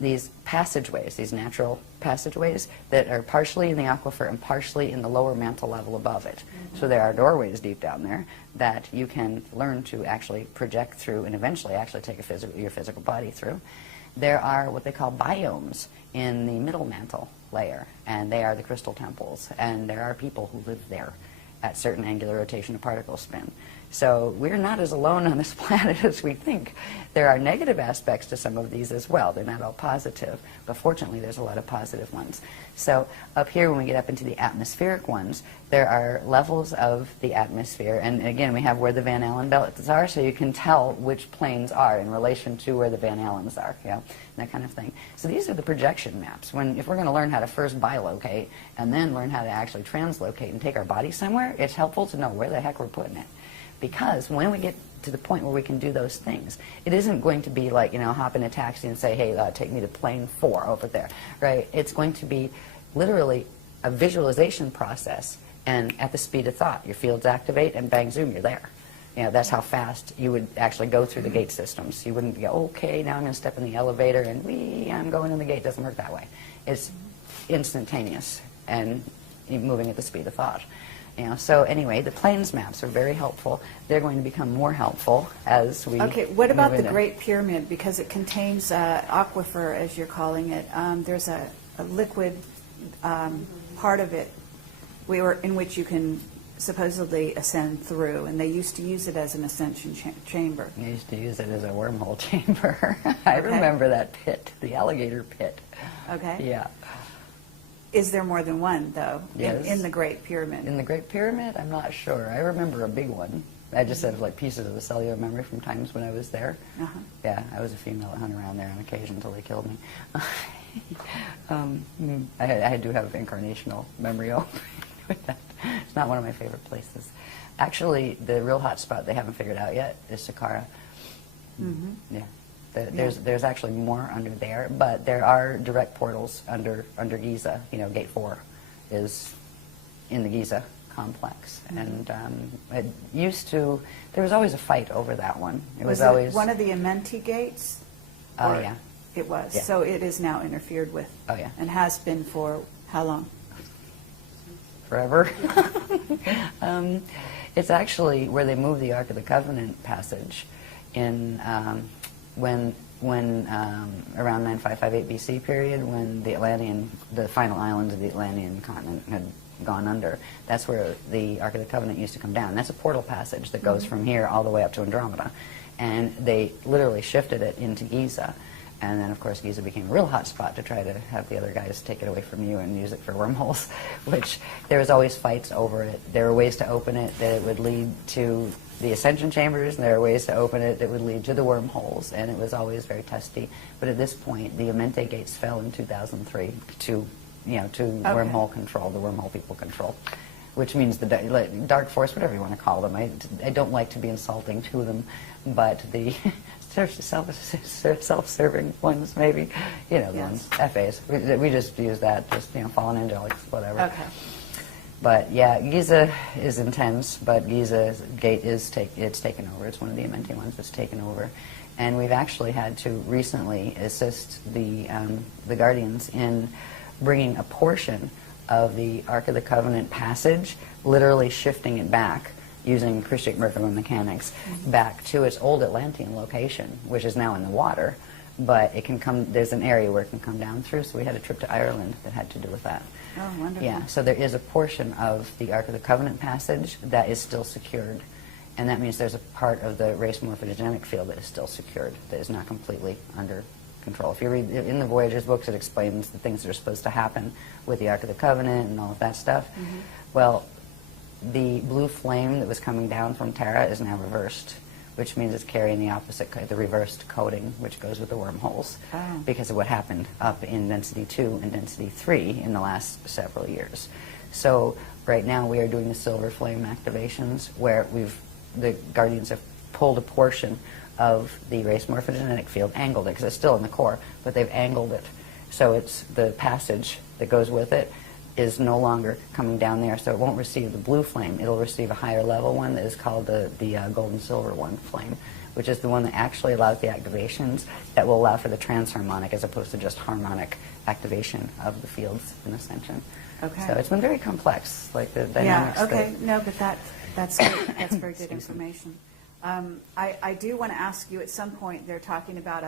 these passageways, these natural passageways that are partially in the aquifer and partially in the lower mantle level above it. Mm-hmm. So there are doorways deep down there that you can learn to actually project through and eventually actually take your physical body through. There are what they call biomes in the middle mantle layer, and they are the crystal temples, and there are people who live there at certain angular rotation of particle spin. So we're not as alone on this planet as we think. There are negative aspects to some of these as well. They're not all positive, but fortunately there's a lot of positive ones. So up here, when we get up into the atmospheric ones, there are levels of the atmosphere, and again we have where the Van Allen belts are, so you can tell which planes are in relation to where the Van Allens are, that kind of thing. So these are the projection maps. If we're going to learn how to first bilocate and then learn how to actually translocate and take our body somewhere, it's helpful to know where the heck we're putting it. Because when we get to the point where we can do those things, it isn't going to be like, hop in a taxi and say, hey, take me to plane 4 over there, right? It's going to be literally a visualization process, and at the speed of thought, your fields activate and bang, zoom, you're there. That's how fast you would actually go through the gate systems. You wouldn't go, okay, now I'm going to step in the elevator and I'm going in the gate. It doesn't work that way. It's instantaneous and moving at the speed of thought. So anyway, the planes maps are very helpful. They're going to become more helpful as we Okay, what about move the into Great Pyramid? Because it contains aquifer, as you're calling it. There's a liquid part of it in which you can supposedly ascend through, and they used to use it as an ascension chamber. They used to use it as a wormhole chamber. I remember that pit, the alligator pit. Okay. Yeah. Is there more than one, though, Yes. in the Great Pyramid? In the Great Pyramid, I'm not sure. I remember a big one. I just have pieces of the cellular memory from times when I was there. Uh-huh. Yeah, I was a female that hung around there on occasion until they killed me. I do have incarnational memory with that. It's not one of my favorite places. Actually, the real hot spot they haven't figured out yet is Saqqara. Mm-hmm. Yeah. There's actually more under there, but there are direct portals under Giza. Gate 4 is in the Giza complex, and it used to. There was always a fight over that one. It was always one of the Amenti gates. Oh yeah, it was. Yeah. So it is now interfered with. Oh yeah, and has been for how long? Forever. It's actually where they moved the Ark of the Covenant passage in when around 9558 BC period, when the final islands of the Atlantean continent had gone under. That's where the Ark of the Covenant used to come down. That's a portal passage that goes from here all the way up to Andromeda, and they literally shifted it into Giza. And then, of course, Giza became a real hot spot to try to have the other guys take it away from you and use it for wormholes, which there was always fights over it. There were ways to open it that would lead to the Ascension chambers, and there were ways to open it that would lead to the wormholes, and it was always very testy. But at this point, the Amenti gates fell in 2003 to wormhole control, the wormhole people control, which means the dark force, whatever you want to call them. I don't like to be insulting to them, but the self-serving ones, maybe, the ones, FAs. We just use that, just, fallen angelics, whatever. Okay. But yeah, Giza is intense, but Giza's gate it's taken over. It's one of the Amenti ones that's taken over. And we've actually had to recently assist the Guardians in bringing a portion of the Ark of the Covenant passage, literally shifting it back using acoustic Merkaba mechanics back to its old Atlantean location, which is now in the water, but it can come, there's an area where it can come down through, so we had a trip to Ireland that had to do with that. Oh, wonderful. Yeah, so there is a portion of the Ark of the Covenant passage that is still secured, and that means there's a part of the race morphogenetic field that is still secured, that is not completely under control. If you read in the Voyagers books, it explains the things that are supposed to happen with the Ark of the Covenant and all of that stuff. Well, the blue flame that was coming down from Terra is now reversed, which means it's carrying the opposite, the reversed coding, which goes with the wormholes, because of what happened up in Density 2 and Density 3 in the last several years. So right now we are doing the silver flame activations, where the Guardians have pulled a portion of the race morphogenetic field, angled it, because it's still in the core, but they've angled it. So it's the passage that goes with it is no longer coming down there, so it won't receive the blue flame. It'll receive a higher level one that is called the gold and silver one flame, which is the one that actually allows the activations that will allow for the transharmonic as opposed to just harmonic activation of the fields in Ascension. Okay. So it's been very complex, like the dynamics. Yeah, okay. No, but that's good. That's very good information. I do want to ask you, at some point they're talking about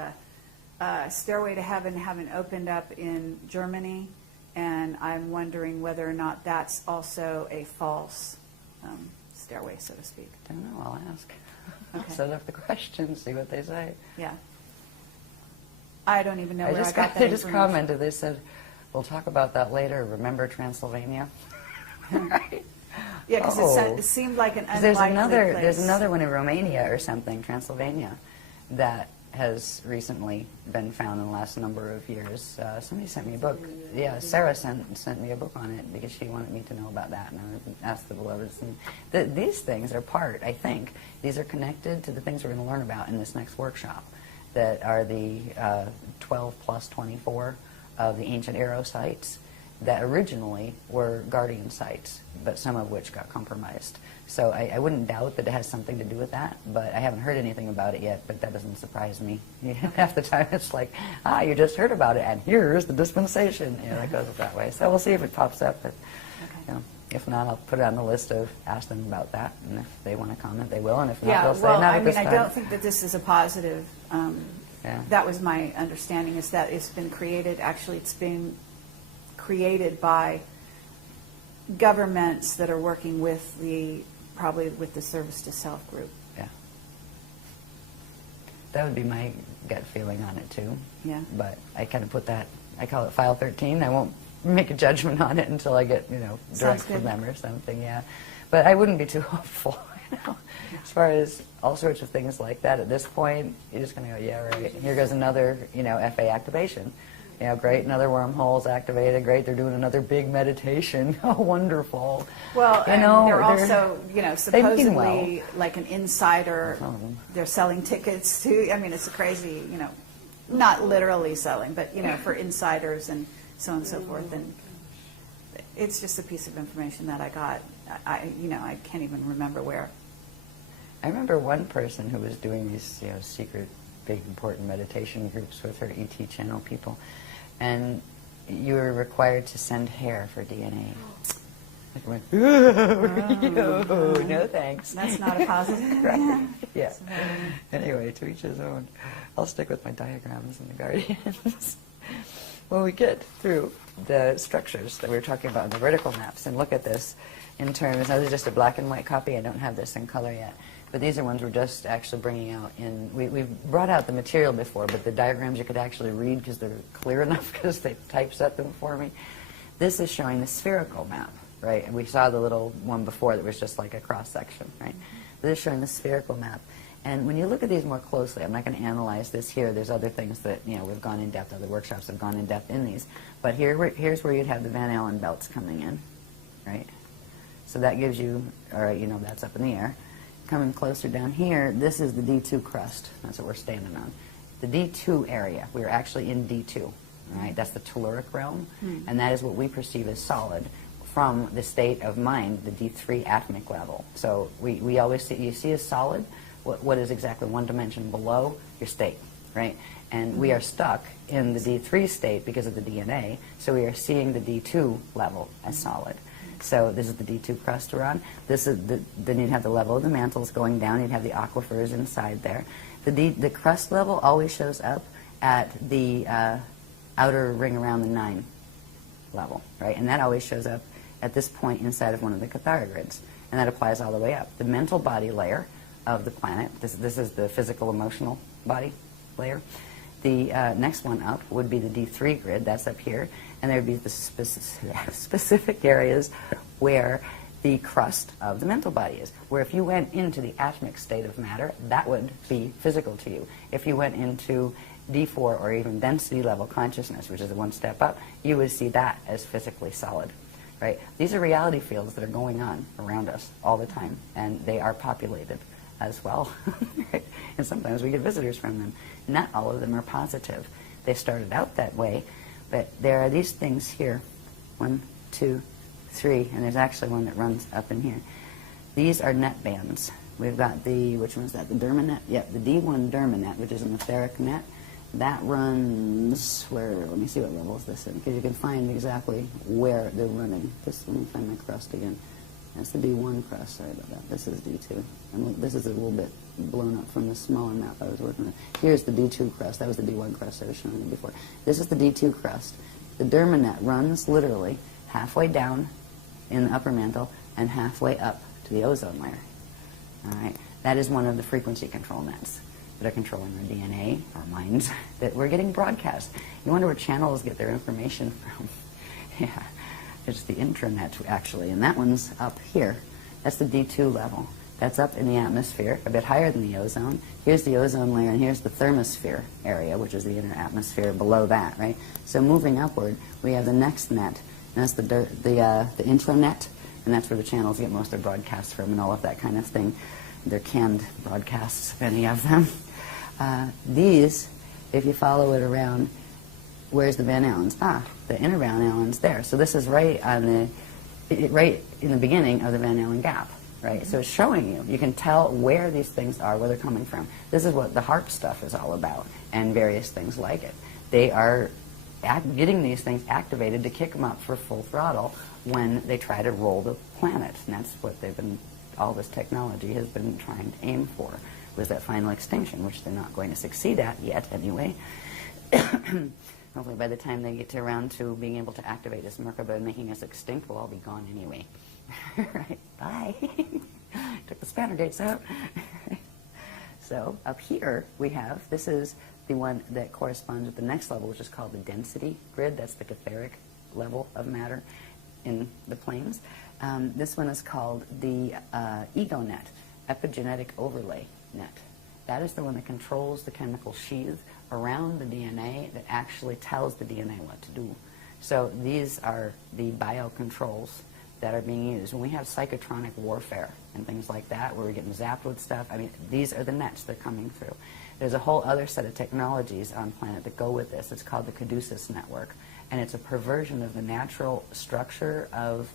a Stairway to Heaven having opened up in Germany, and I'm wondering whether or not that's also a false stairway, so to speak. I don't know, I'll ask. Okay. I'll set up the question, see what they say. Yeah. I don't even know where I got that They just information. commented, they said, we'll talk about that later, remember Transylvania? Right? Yeah, because Oh. it seemed like an There's unlikely place. there's another one in Romania or something, Transylvania, that has recently been found in the last number of years. Somebody sent me a book. Yeah, Sarah sent me a book on it because she wanted me to know about that, and I asked the beloveds. And these things are I think, these are connected to the things we're going to learn about in this next workshop, that are the 12 plus 24 of the ancient arrow sites that originally were guardian sites, but some of which got compromised. So I wouldn't doubt that it has something to do with that, but I haven't heard anything about it yet, but that doesn't surprise me. Half the time it's like, you just heard about it, and here's the dispensation. That goes that way. So we'll see if it pops up. But, if not, I'll put it on the list of ask them about that, and if they want to comment, they will, and if not, they'll say not at this time. I don't think that this is a positive. Yeah. That was my understanding, is that it's been created, actually it's been created by governments that are working with probably with the Service to Self group. Yeah. That would be my gut feeling on it too. Yeah. But I kind of put that, I call it File 13. I won't make a judgment on it until I get, direct from them or something, yeah. But I wouldn't be too hopeful, As far as all sorts of things like that, at this point, you're just going to go, yeah, right. Here goes another, FA activation. Yeah, great. Another wormhole's activated. Great. They're doing another big meditation. Oh, wonderful. Well, You and know, they're they're- also, you know, they mean supposedly like an insider. Oh. They're selling tickets to, I mean, it's a crazy, you know, not literally selling, but, you know, for insiders and so on and so forth. And it's just a piece of information that I got. You know, I can't even remember where. I remember one person who was doing these, you know, secret, big, important meditation groups with her ET channel people, and you were required to send hair for DNA. Like I went, oh, no thanks. That's not a positive. Right. Yeah. Anyway, to each his own. I'll stick with my diagrams and the guardians. When we get through the structures that we were talking about in the vertical maps and look at this in terms, now this is just a black and white copy, I don't have this in color yet, but these are ones we're just actually bringing out in, we've brought out the material before, but the diagrams you could actually read because they're clear enough because they typeset them for me. This is showing the spherical map, right? And we saw the little one before that was just like a cross section, right? This is showing the spherical map. And when you look at these more closely, I'm not going to analyze this here. There's other things that, you know, we've gone in depth, other workshops have gone in depth in these. But here's where you'd have the Van Allen belts coming in, right? So that gives you, all right, you know, that's up in the air. Coming closer down here, this is the D2 crust. That's what we're standing on. The D2 area, we're actually in D2, right? That's the telluric realm, and that is what we perceive as solid from the state of mind, the D3 atomic level. So we always see, you see as solid what is exactly one dimension below your state, right? And we are stuck in the D3 state because of the DNA, so we are seeing the D2 level as solid. So this is the D2 crust we're on. This is then you'd have the level of the mantles going down. You'd have the aquifers inside there. The crust level always shows up at the outer ring around the 9 level, right? And that always shows up at this point inside of one of the Cathara grids. And that applies all the way up. The mental body layer of the planet, this is the physical emotional body layer. The next one up would be the D3 grid, that's up here, and there would be the specific areas where the crust of the mental body is, where if you went into the atomic state of matter, that would be physical to you. If you went into D4 or even density level consciousness, which is one step up, you would see that as physically solid. Right? These are reality fields that are going on around us all the time, and they are populated as well. Right? And sometimes we get visitors from them. Not all of them are positive. They started out that way, but there are these things here. 1, 2, 3, and there's actually one that runs up in here. These are net bands. We've got the, which one's that? The Dermanet? Yep, the D1 Dermanet, which is an etheric net. That runs where, let me see what level is this in, because you can find exactly where they're running. Let me find my crust again. That's the D1 crust, sorry about that. This is D2. And this is a little bit blown up from the smaller map I was working with. Here's the D2 crust. That was the D1 crust I was showing you before. This is the D2 crust. The Dermanet runs literally halfway down in the upper mantle and halfway up to the ozone layer. All right. That is one of the frequency control nets that are controlling our DNA, our minds, that we're getting broadcast. You wonder where channels get their information from. Yeah, it's the intranet, actually, and that one's up here. That's the D2 level. That's up in the atmosphere, a bit higher than the ozone. Here's the ozone layer, and here's the thermosphere area, which is the inner atmosphere below that, right? So moving upward, we have the next net, and that's the intranet, and that's where the channels get most of their broadcasts from and all of that kind of thing. They're canned broadcasts, any of them. These, if you follow it around, where's the Van Allens? The inner Van Allen's there. So this is right on right in the beginning of the Van Allen gap, right? So it's showing you. You can tell where these things are, where they're coming from. This is what the HARP stuff is all about, and various things like it. They are getting these things activated to kick them up for full throttle when they try to roll the planet, and that's what they've been. All this technology has been trying to aim for, was that final extinction, which they're not going to succeed at yet anyway. Hopefully by the time they get around to being able to activate this Merkaba and making us extinct, we'll all be gone anyway. Right, bye. Took the spanner gates out. So up here we have, this is the one that corresponds with the next level, which is called the density grid. That's the catharic level of matter in the planes. This one is called the ego net, epigenetic overlay net. That is the one that controls the chemical sheath around the DNA that actually tells the DNA what to do. So these are the biocontrols that are being used. When we have psychotronic warfare and things like that, where we're getting zapped with stuff, I mean, these are the nets that are coming through. There's a whole other set of technologies on planet that go with this. It's called the caduceus network, and it's a perversion of the natural structure of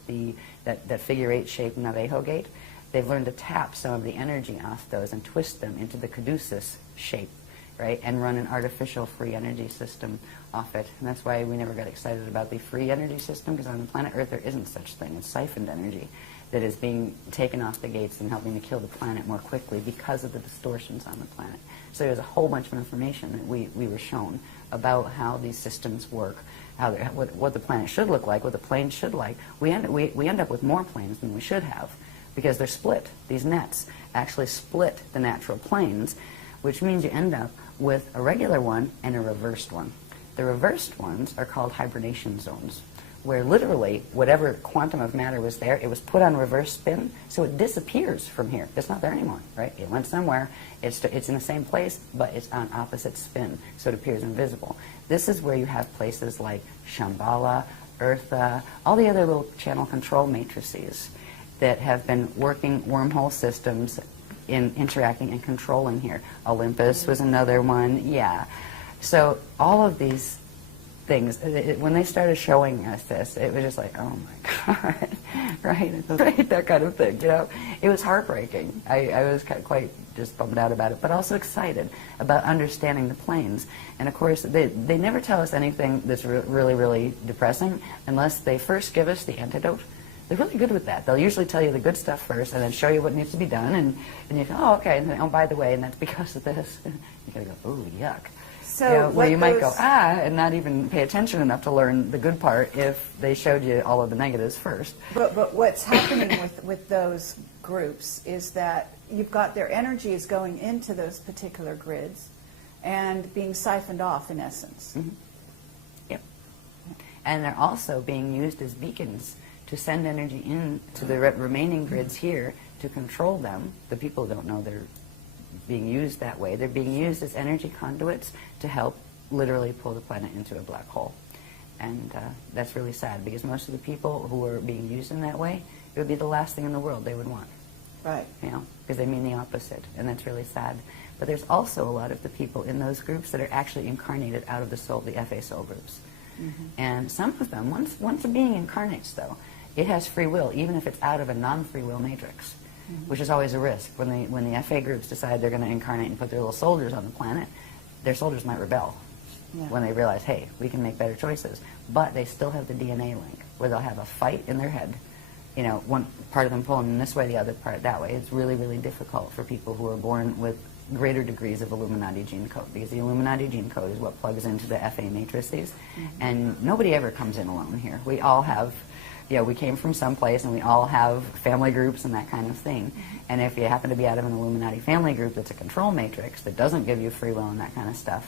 that figure 8 shape Navajo gate. They've learned to tap some of the energy off those and twist them into the caduceus shape, right, and run an artificial free energy system off it. And that's why we never got excited about the free energy system, because on the planet Earth there isn't such thing. It's siphoned energy that is being taken off the gates and helping to kill the planet more quickly because of the distortions on the planet. So there's a whole bunch of information that we were shown about how these systems work, how what the planet should look like, what the planes should like. We end up with more planes than we should have because they're split. These nets actually split the natural planes, which means you end up with a regular one and a reversed one. The reversed ones are called hibernation zones, where literally whatever quantum of matter was there, it was put on reverse spin, so it disappears from here. It's not there anymore, right? It went somewhere. It's in the same place, but it's on opposite spin, so it appears invisible. This is where you have places like Shambhala, Eartha, all the other little channel control matrices that have been working wormhole systems in interacting and controlling here. Olympus was another one, yeah. So all of these things, when they started showing us this, it was just like, oh my God, right, that kind of thing, you know. It was heartbreaking. I was quite just bummed out about it, but also excited about understanding the planes. And of course, they never tell us anything that's really, really depressing unless they first give us the antidote. They're really good with that. They'll usually tell you the good stuff first and then show you what needs to be done, and you go, oh, okay, and then, oh, by the way, and that's because of this. You gotta go, oh, yuck. So you know, where you might go, and not even pay attention enough to learn the good part if they showed you all of the negatives first. But what's happening with those groups is that you've got their energy is going into those particular grids and being siphoned off, in essence. Mm-hmm. Yep. And they're also being used as beacons to send energy in to the remaining grids here to control them. The people don't know they're being used that way. They're being used as energy conduits to help literally pull the planet into a black hole. And that's really sad, because most of the people who are being used in that way, it would be the last thing in the world they would want. Right. You know, because they mean the opposite, and that's really sad. But there's also a lot of the people in those groups that are actually incarnated out of the soul, the FA soul groups. Mm-hmm. And some of them, once a being incarnates, though, it has free will, even if it's out of a non-free will matrix, which is always a risk. When the FA groups decide they're going to incarnate and put their little soldiers on the planet, their soldiers might rebel when they realize, hey, we can make better choices. But they still have the DNA link, where they'll have a fight in their head. You know, one part of them pulling in this way, the other part that way. It's really, really difficult for people who are born with greater degrees of Illuminati gene code, because the Illuminati gene code is what plugs into the FA matrices. And nobody ever comes in alone here. We all have... Yeah, we came from someplace, and we all have family groups and that kind of thing. And if you happen to be out of an Illuminati family group that's a control matrix that doesn't give you free will and that kind of stuff,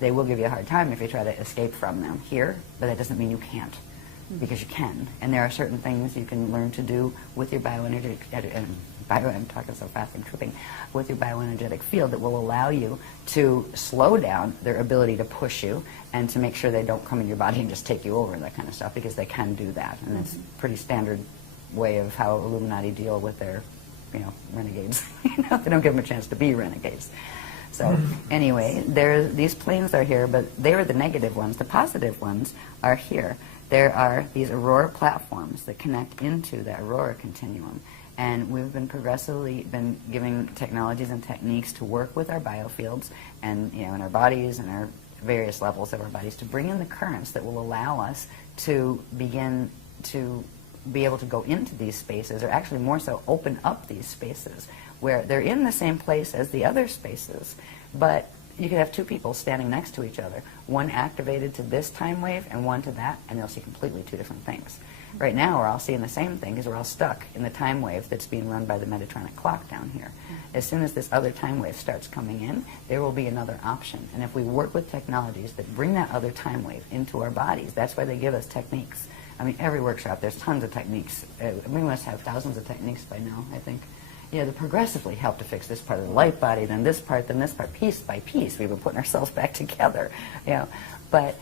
they will give you a hard time if you try to escape from them here, but that doesn't mean you can't, because you can. And there are certain things you can learn to do with your bioenergetic, I'm talking so fast, I'm tripping, with your bioenergetic field that will allow you to slow down their ability to push you and to make sure they don't come in your body and just take you over and that kind of stuff, because they can do that. And it's a pretty standard way of how Illuminati deal with their, you know, renegades. You know, they don't give them a chance to be renegades. So anyway, these planes are here, but they are the negative ones. The positive ones are here. There are these aurora platforms that connect into the aurora continuum. And we've been progressively giving technologies and techniques to work with our biofields and, you know, in our bodies and our various levels of our bodies to bring in the currents that will allow us to begin to be able to go into these spaces, or actually more so open up these spaces where they're in the same place as the other spaces, but you could have two people standing next to each other, one activated to this time wave and one to that, and they'll see completely two different things. Right now, we're all seeing the same thing because we're all stuck in the time wave that's being run by the Metatronic clock down here. As soon as this other time wave starts coming in, there will be another option. And if we work with technologies that bring that other time wave into our bodies, that's why they give us techniques. I mean, every workshop, there's tons of techniques. We must have thousands of techniques by now, I think. they progressively help to fix this part of the light body, then this part, piece by piece. We've been putting ourselves back together, But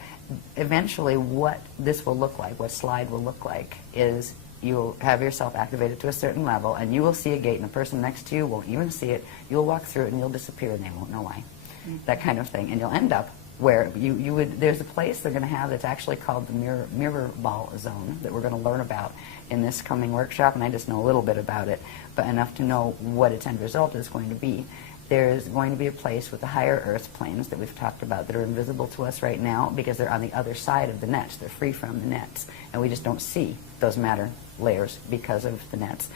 eventually what this will look like, what slide will look like, is you'll have yourself activated to a certain level, and you will see a gate, and the person next to you won't even see it. You'll walk through it, and you'll disappear, and they won't know why. That kind of thing. And you'll end up where you would, there's a place they're going to have that's actually called the mirror ball zone that we're going to learn about in this coming workshop, and I just know a little bit about it, but enough to know what its end result is going to be. There's going to be a place with the higher earth planes that we've talked about that are invisible to us right now because they're on the other side of the nets. They're free from the nets, and we just don't see those matter layers because of the nets.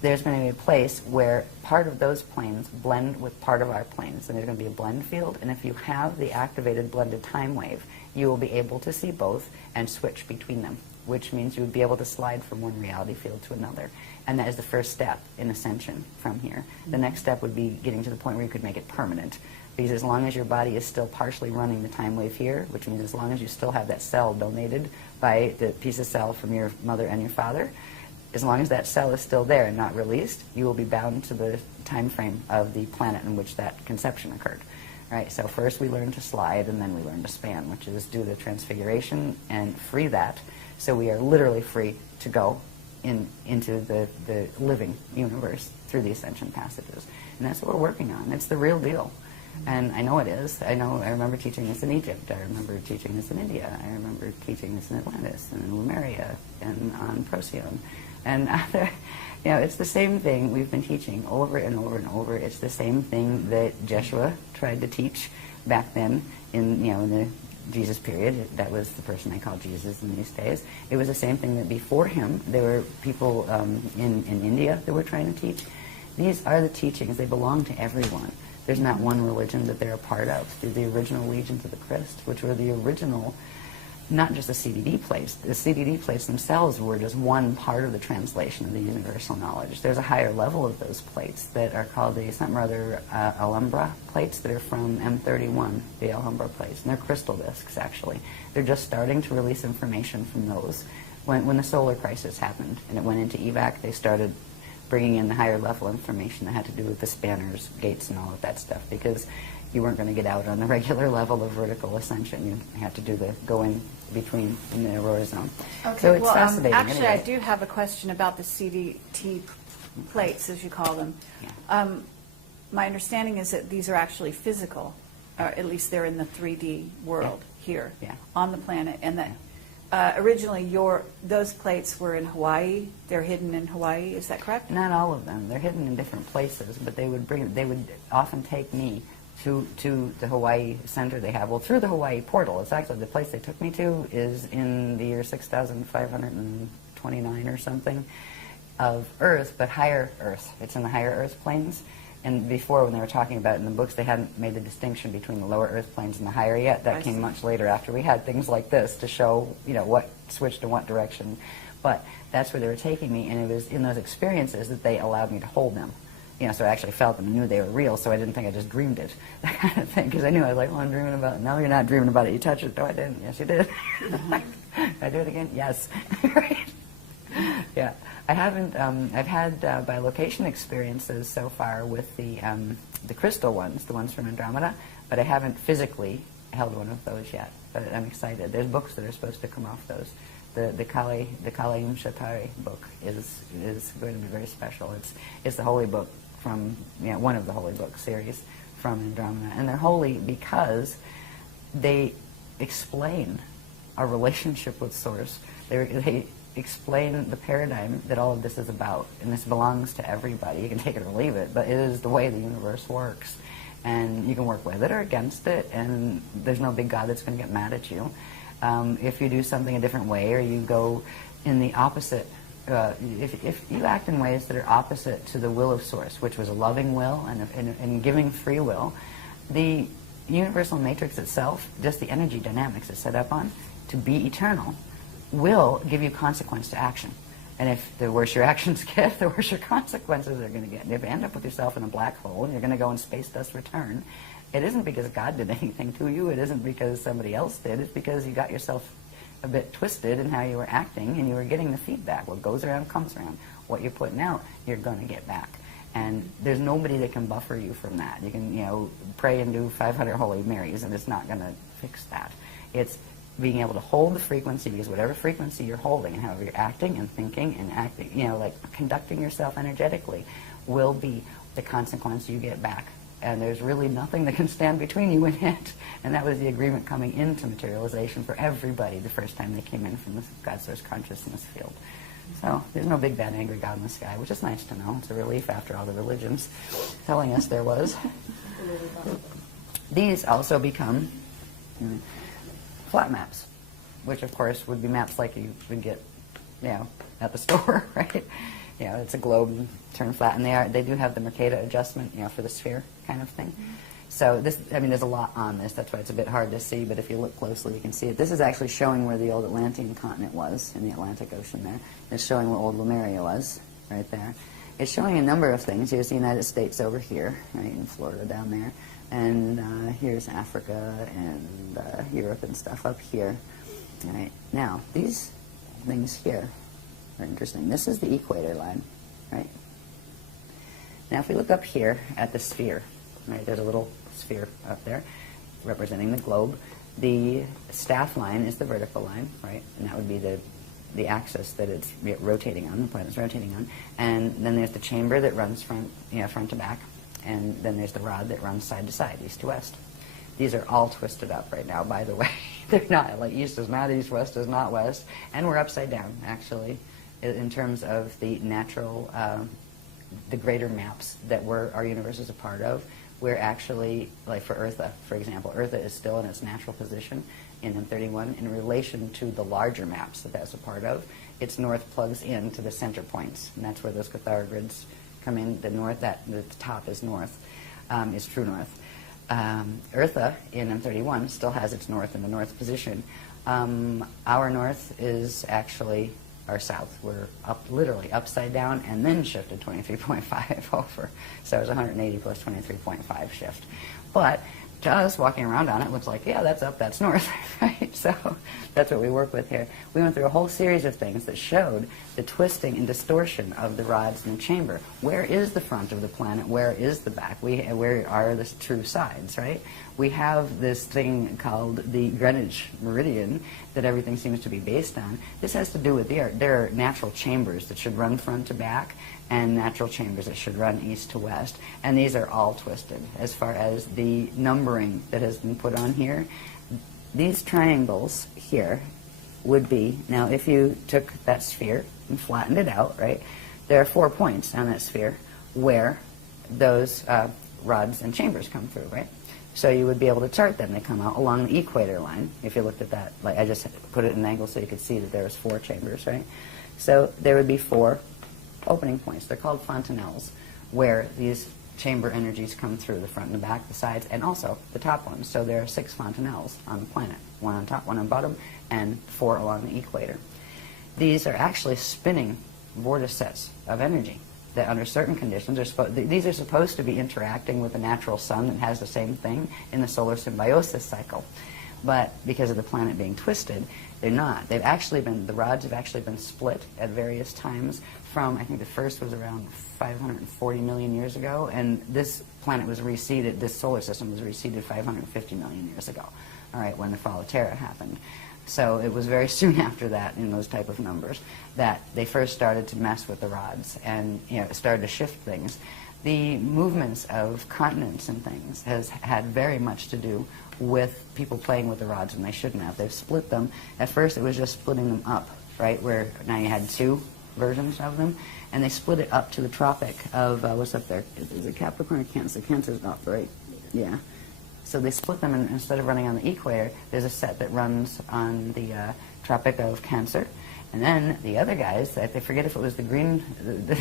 There's going to be a place where part of those planes blend with part of our planes, and there's going to be a blend field, and if you have the activated blended time wave, you will be able to see both and switch between them, which means you would be able to slide from one reality field to another. And that is the first step in ascension from here. The next step would be getting to the point where you could make it permanent, because as long as your body is still partially running the time wave here, which means as long as you still have that cell donated by the piece of cell from your mother and your father, as long as that cell is still there and not released, you will be bound to the time frame of the planet in which that conception occurred. Right? So first we learn to slide, and then we learn to span, which is do the transfiguration and free that. So we are literally free to go into the living universe through the ascension passages. And that's what we're working on. It's the real deal. And I know it is. I remember teaching this in Egypt. I remember teaching this in India. I remember teaching this in Atlantis and in Lemuria and on Procyon. And other, it's the same thing we've been teaching over and over and over. It's the same thing that Jeshua tried to teach back then in the Jesus period. That was the person I call Jesus in these days. It was the same thing that before him, there were people in India that were trying to teach. These are the teachings. They belong to everyone. There's not one religion that they're a part of. They're the original legions of the Christ, which were the original, not just the CDD plates. The CDD plates themselves were just one part of the translation of the universal knowledge. There's a higher level of those plates that are called the something or other Alhambra plates that are from M31, the Alhambra plates. And they're crystal discs, actually. They're just starting to release information from those. When the solar crisis happened and it went into evac, they started bringing in the higher level information that had to do with the spanners, gates, and all of that stuff, because you weren't going to get out on the regular level of vertical ascension. You had to do the go in between in the aurora zone. Okay, so it's fascinating. Actually, anyway. I do have a question about the CDT plates, as you call them. Yeah. My understanding is that these are actually physical, or at least they're in the 3D world here on the planet, and that originally those plates were in Hawaii. They're hidden in Hawaii. Is that correct? Not all of them. They're hidden in different places, but they would often take me to the Hawaii center they have. Well, through the Hawaii portal. It's actually the place they took me to is in the year 6,529 or something of Earth, but higher Earth. It's in the higher Earth planes. And before, when they were talking about it in the books, they hadn't made the distinction between the lower Earth planes and the higher yet. That came much later, after we had things like this to show, what switched in what direction. But that's where they were taking me, and it was in those experiences that they allowed me to hold them. So I actually felt them and knew they were real, so I didn't think I just dreamed it, that kind of thing, because I knew I was like, well, I'm dreaming about it. No, you're not dreaming about it. You touched it. No, I didn't. Yes, you did. Did I do it again? Yes. Right. Yeah. I haven't, I've had bilocation experiences so far with the crystal ones, the ones from Andromeda, but I haven't physically held one of those yet. But I'm excited. There's books that are supposed to come off those. The Kali Shatari book is going to be very special. It's the holy book from one of the holy book series from Andromeda, and they're holy because they explain our relationship with Source. They explain the paradigm that all of this is about, and this belongs to everybody. You can take it or leave it, but it is the way the universe works, and you can work with it or against it, and there's no big God that's going to get mad at you. If you do something a different way, or you go in the opposite, if you act in ways that are opposite to the will of Source, which was a loving will and giving free will, the universal matrix itself, just the energy dynamics it's set up on, to be eternal, will give you consequence to action. And if the worse your actions get, the worse your consequences are going to get. And if you end up with yourself in a black hole and you're going to go in space dust return, it isn't because God did anything to you. It isn't because somebody else did. It's because you got yourself a bit twisted in how you were acting, and you were getting the feedback. What goes around comes around. What you're putting out, you're going to get back. And there's nobody that can buffer you from that. You can, pray and do 500 Holy Marys, and it's not going to fix that. It's being able to hold the frequency, because whatever frequency you're holding and however you're acting and thinking and acting, like conducting yourself energetically, will be the consequence you get back. And there's really nothing that can stand between you and it. And that was the agreement coming into materialization for everybody the first time they came in from the God Source consciousness field. So there's no big, bad, angry God in the sky, which is nice to know. It's a relief after all the religions telling us there was. These also become flat maps, which of course would be maps like you would get, at the store, right? It's a globe turned flat, and they do have the Mercator adjustment, for the sphere kind of thing. So this, there's a lot on this. That's why it's a bit hard to see, but if you look closely, you can see it. This is actually showing where the old Atlantean continent was in the Atlantic Ocean there. It's showing where old Lemuria was, right there. It's showing a number of things. Here's the United States over here, right, in Florida down there. And here's Africa and Europe and stuff up here. All right. Now, these things here are interesting. This is the equator line, right? Now, if we look up here at the sphere, right, there's a little sphere up there representing the globe. The staff line is the vertical line, right? And that would be the axis that it's rotating on, the planet's rotating on. And then there's the chamber that runs front to back. And then there's the rod that runs side to side, east to west. These are all twisted up right now, by the way. They're not, like east is not east, west is not west. And we're upside down, actually, in terms of the natural, the greater maps that our universe is a part of. We're actually, like for Eartha, for example, Eartha is still in its natural position in M31 in relation to the larger maps that's a part of. Its north plugs into the center points, and that's where those Cathara grids come in. The north, the top is north, is true north. Eartha in M31 still has its north in the north position. Our north is actually our south. We're literally upside down and then shifted 23.5 over. So it was 180 plus 23.5 shift. But to us, walking around on it looks like, yeah, that's up, that's north, right? So that's what we work with here. We went through a whole series of things that showed the twisting and distortion of the rods in the chamber. Where is the front of the planet? Where is the back? Where are the true sides, right? We have this thing called the Greenwich Meridian that everything seems to be based on. This has to do with there are natural chambers that should run front to back, and natural chambers that should run east to west, and these are all twisted as far as the numbering that has been put on here. These triangles here would be, now if you took that sphere and flattened it out, right, there are 4 points on that sphere where those rods and chambers come through, right? So you would be able to chart them. They come out along the equator line. If you looked at that, like I just put it in an angle so you could see that there was 4 chambers, right? So there would be 4 opening points. They're called fontanelles, where these chamber energies come through, the front and the back, the sides, and also the top ones. So there are 6 fontanelles on the planet, 1 on top, 1 on bottom, and 4 along the equator. These are actually spinning vortices of energy that under certain conditions these are supposed to be interacting with the natural sun that has the same thing in the solar symbiosis cycle. But because of the planet being twisted, they're not. The rods have actually been split at various times from, I think the first was around 540 million years ago, and this planet was reseeded, this solar system was reseeded 550 million years ago, all right, when the fall of Terra happened. So it was very soon after that, in those type of numbers, that they first started to mess with the rods and started to shift things. The movements of continents and things has had very much to do with people playing with the rods when they shouldn't have. They've split them. At first it was just splitting them up, right, where now you had 2 versions of them, and they split it up to the tropic of, what's up there? Is it Capricorn or Cancer? Cancer's not right. Yeah. So they split them, and instead of running on the equator, there's a set that runs on the Tropic of Cancer. And then the other guys, I forget if it was the green,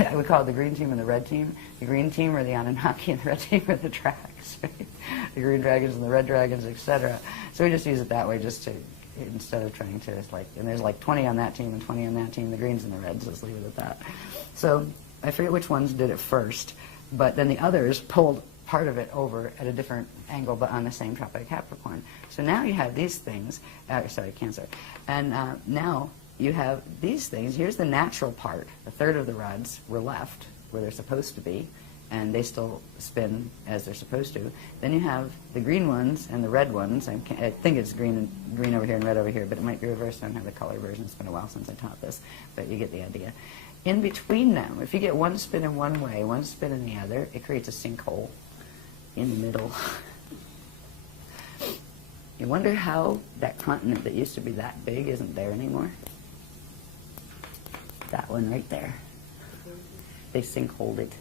I would call it the green team and the red team. The green team are the Anunnaki and the red team are the Drags, right? The green dragons and the red dragons, etc. So we just use it that way just to, instead of trying to, and there's like 20 on that team and 20 on that team, the greens and the reds, let's leave it at that. So I forget which ones did it first, but then the others pulled part of it over at a different angle, but on the same tropic of Capricorn. So now you have these things, Cancer, and now you have these things. Here's the natural part. A third of the rods were left where they're supposed to be, and they still spin as they're supposed to. Then you have the green ones and the red ones. I think it's green over here and red over here, but it might be reversed. I don't have the color version. It's been a while since I taught this, but you get the idea. In between them, if you get one spin in one way, one spin in the other, it creates a sinkhole in the middle. You wonder how that continent that used to be that big isn't there anymore? That one right there. They sinkholed it,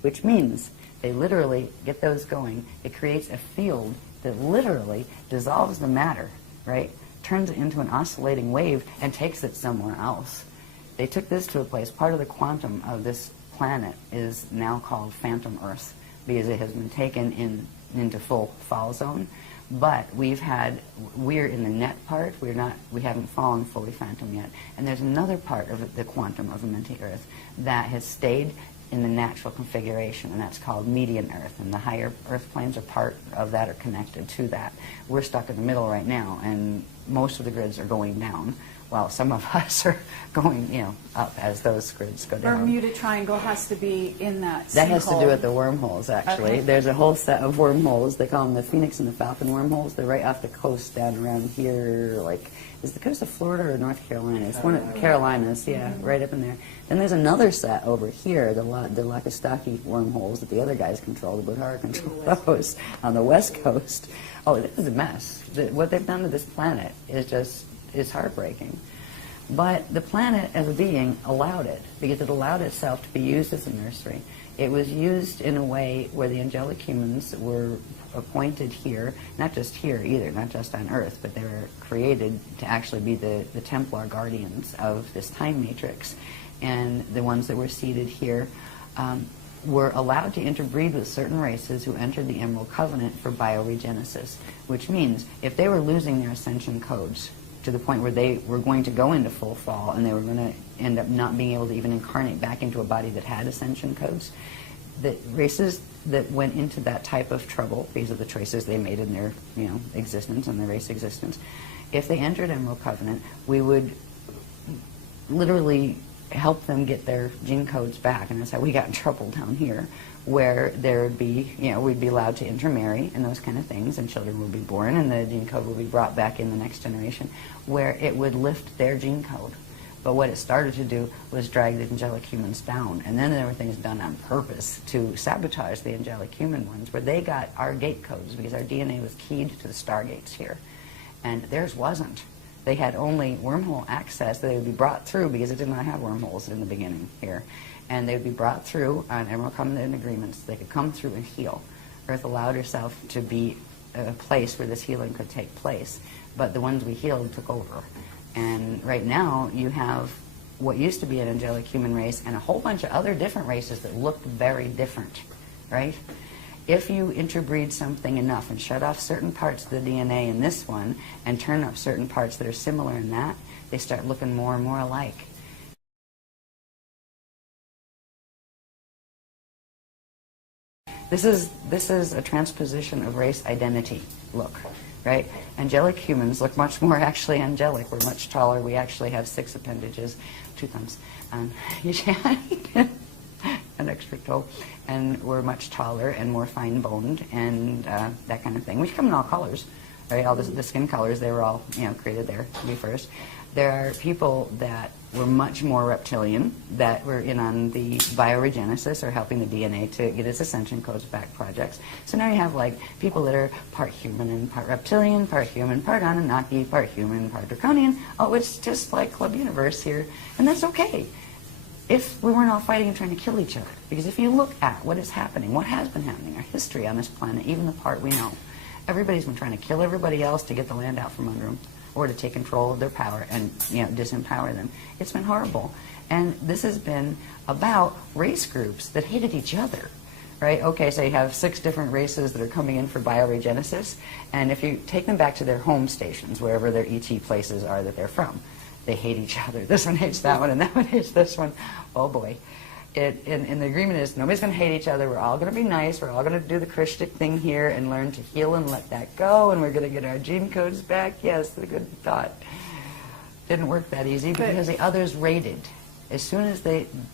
which means they literally get those going. It creates a field that literally dissolves the matter, right? Turns it into an oscillating wave and takes it somewhere else. They took this to a place. Part of the quantum of this planet is now called Phantom Earth because it has been taken into full fall zone. But we're in the net part. We haven't fallen fully phantom yet. And there's another part of the quantum of Amenti Earth that has stayed in the natural configuration, and that's called median Earth. And the higher Earth planes are part of that, are connected to that. We're stuck in the middle right now, and most of the grids are going down, while some of us are going, up as those grids go down. Bermuda Triangle has to be in that That has to do sinkhole. with the wormholes, actually. Okay. There's a whole set of wormholes. They call them the Phoenix and the Falcon wormholes. They're right off the coast down around here, is the coast of Florida or North Carolina? It's one of the Carolinas, yeah, right up in there. Then there's another set over here, the Lakistaki wormholes that the other guys control, the Buhara control those on the west coast. Oh, this is a mess. What they've done to this planet is heartbreaking. But the planet as a being allowed it, because it allowed itself to be used as a nursery. It was used in a way where the angelic humans were appointed here, not just here either, not just on Earth, but they were created to actually be the Templar guardians of this time matrix. And the ones that were seated here were allowed to interbreed with certain races who entered the Emerald Covenant for bioregenesis, which means if they were losing their ascension codes to the point where they were going to go into full fall and they were going to end up not being able to even incarnate back into a body that had ascension codes, the races that went into that type of trouble because of the choices they made in their existence and their race existence, if they entered Emerald Covenant, we would literally help them get their gene codes back, and that's how we got in trouble down here, where there would be, we'd be allowed to intermarry and those kind of things, and children would be born, and the gene code would be brought back in the next generation, where it would lift their gene code. But what it started to do was drag the angelic humans down, and then everything is done on purpose to sabotage the angelic human ones, where they got our gate codes because our DNA was keyed to the stargates here, and theirs wasn't. They had only wormhole access that they would be brought through because it did not have wormholes in the beginning here. And they would be brought through on Emerald Covenant agreements. They could come through and heal. Earth allowed herself to be a place where this healing could take place. But the ones we healed took over. And right now you have what used to be an angelic human race and a whole bunch of other different races that look very different, right? If you interbreed something enough and shut off certain parts of the DNA in this one and turn up certain parts that are similar in that, they start looking more and more alike. This is a transposition of race identity look, right? Angelic humans look much more actually angelic. We're much taller. We actually have 6 appendages, 2 thumbs, Eieyani, an extra toe, and we're much taller and more fine-boned and that kind of thing. We come in all colors, right? All the skin colors, they were all created there to be first. There are people that were much more reptilian, that were in on the bioregenesis or helping the DNA to get its ascension codes back projects. So now you have like people that are part human and part reptilian, part human, part Anunnaki, part human, part draconian. Oh, it's just like Club Universe here, and that's okay if we weren't all fighting and trying to kill each other. Because if you look at what is happening, what has been happening, our history on this planet, even the part we know, everybody's been trying to kill everybody else to get the land out from under them, or to take control of their power and disempower them. It's been horrible. And this has been about race groups that hated each other, right? Okay, so you have 6 different races that are coming in for bioregenesis, and if you take them back to their home stations, wherever their ET places are that they're from, they hate each other. This one hates that one, and that one hates this one. Oh boy. And the agreement is nobody's going to hate each other. We're all going to be nice. We're all going to do the Christic thing here and learn to heal and let that go. And we're going to get our gene codes back. Yes, a good thought. Didn't work that easy because the others raided. As soon as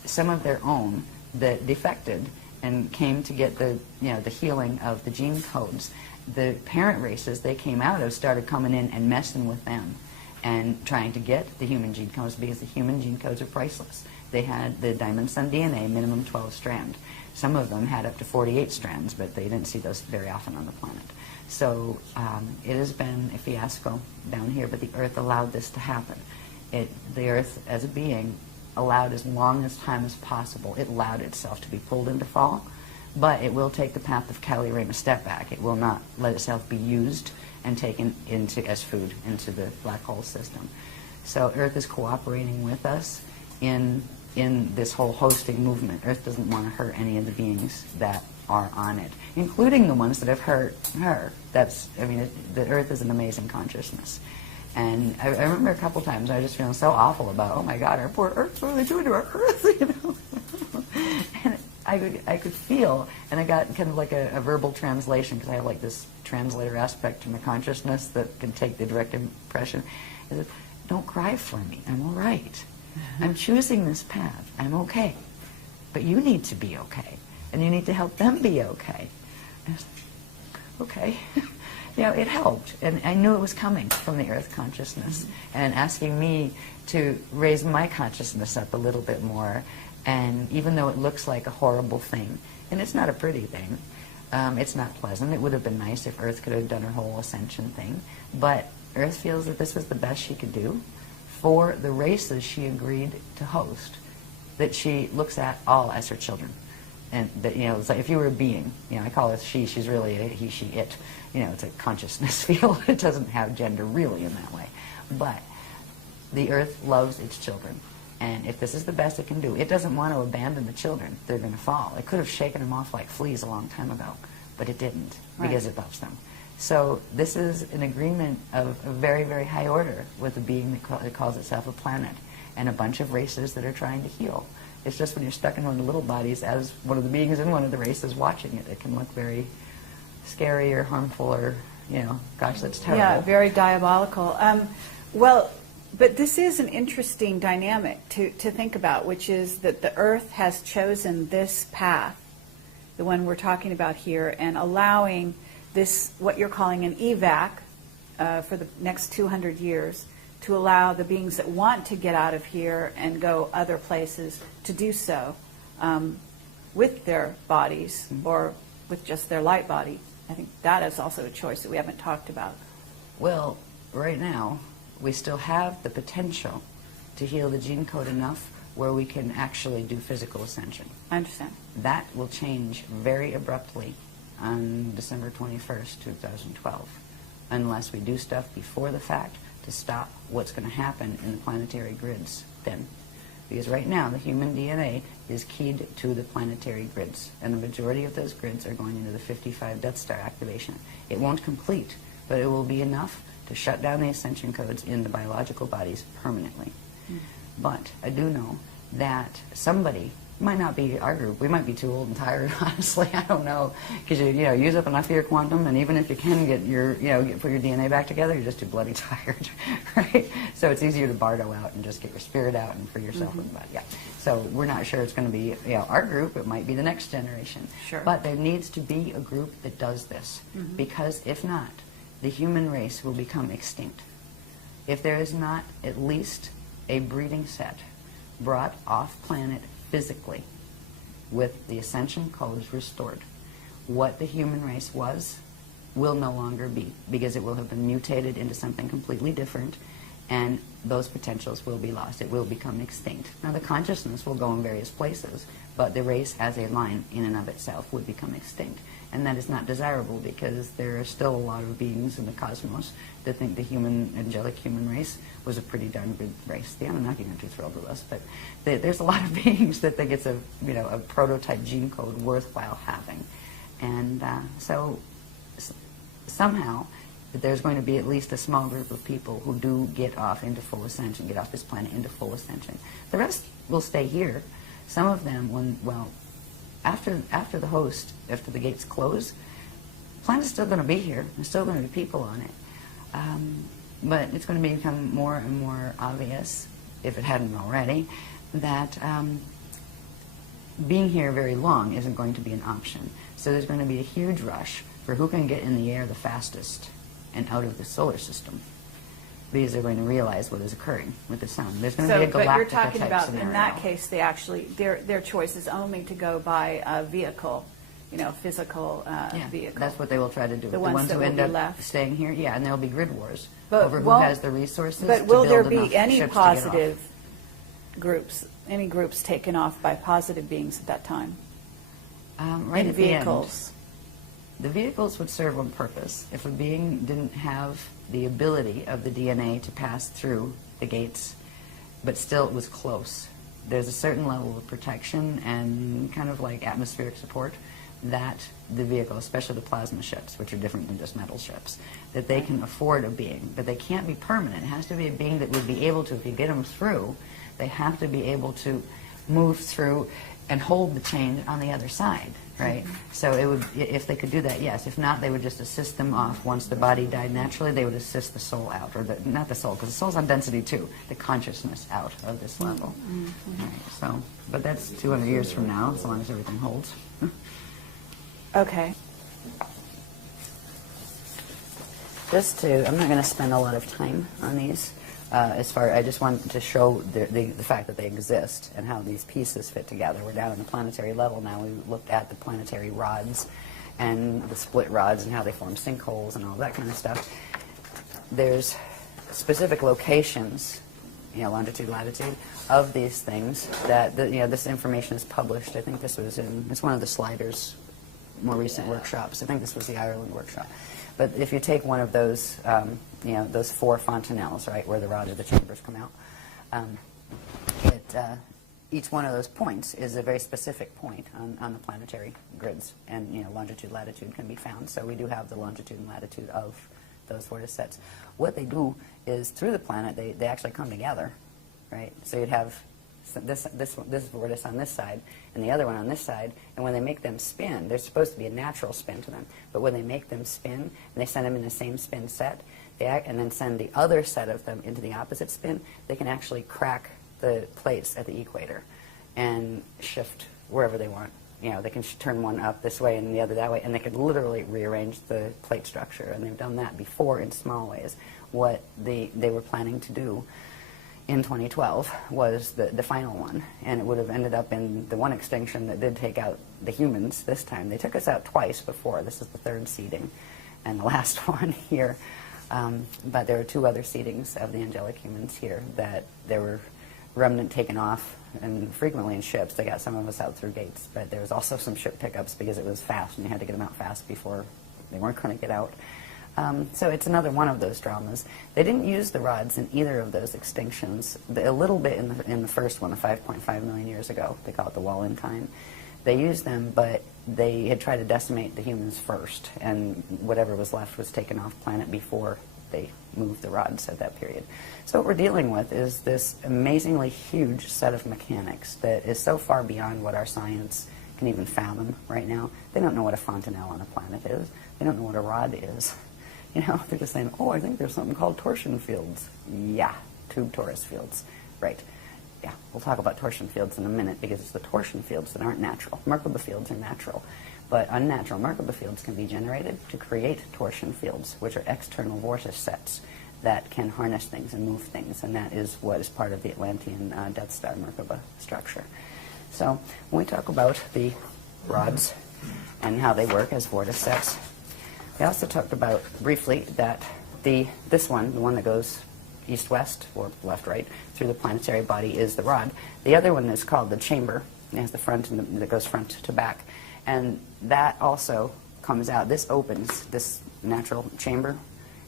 some of their own that defected, and came to get the the healing of the gene codes, the parent races they came out of started coming in and messing with them and trying to get the human gene codes, because the human gene codes are priceless. They had the Diamond Sun DNA, minimum 12 strand. Some of them had up to 48 strands, but they didn't see those very often on the planet. So it has been a fiasco down here, but the Earth allowed this to happen. The Earth, as a being, allowed as long as time as possible. It allowed itself to be pulled into fall, but it will take the path of Kali Rama step back. It will not let itself be used and taken into as food into the black hole system. So Earth is cooperating with us in this whole hosting movement. Earth doesn't want to hurt any of the beings that are on it, including the ones that have hurt her. The Earth is an amazing consciousness. And I remember a couple times I was just feeling so awful about, oh my God, our poor Earth, what are they doing to our Earth, And I could feel, and I got kind of like a verbal translation, because I have like this translator aspect to my consciousness that can take the direct impression. I said, don't cry for me, I'm all right. I'm choosing this path, I'm okay. But you need to be okay, and you need to help them be okay. And I was like, okay. It helped, and I knew it was coming from the Earth consciousness, and asking me to raise my consciousness up a little bit more. And even though it looks like a horrible thing, and it's not a pretty thing, it's not pleasant. It would have been nice if Earth could have done her whole ascension thing, but Earth feels that this was the best she could do for the races she agreed to host, that she looks at all as her children. And that, it's like if you were a being, I call it she, she's really a he, she, it. It's a consciousness field. It doesn't have gender really in that way. But the Earth loves its children. And if this is the best it can do, it doesn't want to abandon the children. They're going to fall. It could have shaken them off like fleas a long time ago, but it didn't, because it loves them. So this is an agreement of a very, very high order with a being that calls itself a planet, and a bunch of races that are trying to heal. It's just when you're stuck in one of the little bodies as one of the beings in one of the races watching it, it can look very scary or harmful or, gosh, that's terrible. Yeah, very diabolical. But this is an interesting dynamic to think about, which is that the Earth has chosen this path, the one we're talking about here, and allowing this, what you're calling an evac for the next 200 years, to allow the beings that want to get out of here and go other places to do so with their bodies or with just their light body. I think that is also a choice that we haven't talked about. Well, right now, we still have the potential to heal the gene code enough where we can actually do physical ascension. I understand. That will change very abruptly on December 21st, 2012, unless we do stuff before the fact to stop what's going to happen in the planetary grids then. Because right now, the human DNA is keyed to the planetary grids, and the majority of those grids are going into the 55 Death Star activation. It won't complete, but it will be enough to shut down the ascension codes in the biological bodies permanently. But I do know that somebody, might not be our group, we might be too old and tired, honestly, I don't know, because you use up enough of your quantum, and even if you can get your, put your DNA back together, you're just too bloody tired, right? So it's easier to bardo out and just get your spirit out and free yourself from the body. Yeah. So we're not sure it's going to be, our group. It might be the next generation. Sure. But there needs to be a group that does this, because if not, the human race will become extinct. If there is not at least a breeding set brought off planet physically with the ascension codes restored, what the human race was will no longer be, because it will have been mutated into something completely different, and those potentials will be lost. It will become extinct. Now, the consciousness will go in various places, but the race as a line in and of itself would become extinct. And that is not desirable, because there are still a lot of beings in the cosmos that think the angelic human race was a pretty darn good race. The Anunnaki aren't too thrilled with us, but there's a lot of beings that think it's a prototype gene code worthwhile having. And so somehow there's going to be at least a small group of people who do get off into full ascension, get off this planet into full ascension. The rest will stay here. Some of them, after the host, after the gates close, the planet's still going to be here. There's still going to be people on it. But it's going to become more and more obvious, if it hadn't already, that being here very long isn't going to be an option. So there's going to be a huge rush for who can get in the air the fastest and out of the solar system, because they're going to realize what is occurring with the sun. There's going to be a But you're galactica talking type about, scenario. in that case, they actually, their choice is only to go by a vehicle, physical vehicle. That's what they will try to do. The ones that who will end be up left. staying here, and there will be grid wars But over who won't- has the resources But to will there build enough be any ships to get off. positive groups, any groups taken off by positive beings at that time? Right in at the end. vehicles? The vehicles would serve one purpose. If a being didn't have the ability of the DNA to pass through the gates, but still it was close, there's a certain level of protection and kind of like atmospheric support that the vehicle, especially the plasma ships, which are different than just metal ships, that they can afford a being. But they can't be permanent. It has to be a being that would be able to, if you get them through, they have to be able to move through and hold the change on the other side, right? So it would, if they could do that, yes. If not, they would just assist them off. Once the body died naturally, they would assist the soul out, or not the soul, because the soul's on density too, the consciousness out of this level. Right, so, but that's 200 years from now, as long as everything holds. Okay. I'm not going to spend a lot of time on these. I just want to show the fact that they exist and how these pieces fit together. We're down on the planetary level now. We looked at the planetary rods and the split rods and how they form sinkholes and all that kind of stuff. There's specific locations, longitude, latitude, of these things that, this information is published. I think it's one of the Sliders' more recent workshops. I think this was the Ireland workshop. But if you take one of those, those 4 fontanelles, right, where the rod or the chambers come out, each one of those points is a very specific point on the planetary grids, and longitude, latitude can be found. So we do have the longitude and latitude of those vortices. What they do is, through the planet, they actually come together, right? So you'd have this vortice on this side and the other one on this side, and when they make them spin, there's supposed to be a natural spin to them, but when they make them spin and they send them in the same spin set, and then send the other set of them into the opposite spin, they can actually crack the plates at the equator and shift wherever they want. They can turn one up this way and the other that way, and they could literally rearrange the plate structure, and they've done that before in small ways. What they were planning to do in 2012 was the final one, and it would have ended up in the one extinction that did take out the humans this time. They took us out twice before. This is the 3rd seeding and the last one here. But there are 2 other seedings of the angelic humans here that there were remnant taken off, and frequently in ships. They got some of us out through gates, but there was also some ship pickups because it was fast, and you had to get them out fast before they weren't going to get out. So it's another one of those dramas. They didn't use the rods in either of those extinctions. A little bit in the first one, the 5.5 million years ago. They call it the wall in time. They used them, but they had tried to decimate the humans first, and whatever was left was taken off planet before they moved the rods at that period. So what we're dealing with is this amazingly huge set of mechanics that is so far beyond what our science can even fathom right now. They don't know what a fontanelle on a planet is. They don't know what a rod is. They're just saying, oh, I think there's something called torsion fields. Yeah, tube torus fields. Right. Yeah, we'll talk about torsion fields in a minute, because it's the torsion fields that aren't natural. Merkaba fields are natural, but unnatural Merkaba fields can be generated to create torsion fields, which are external vortex sets that can harness things and move things, and that is what is part of the Atlantean Death Star Merkaba structure. So when we talk about the rods and how they work as vortex sets, we also talked about briefly that this one, the one that goes east-west or left-right through the planetary body, is the rod. The other one is called the chamber. It has the front that goes front to back, and that also comes out. This opens, this natural chamber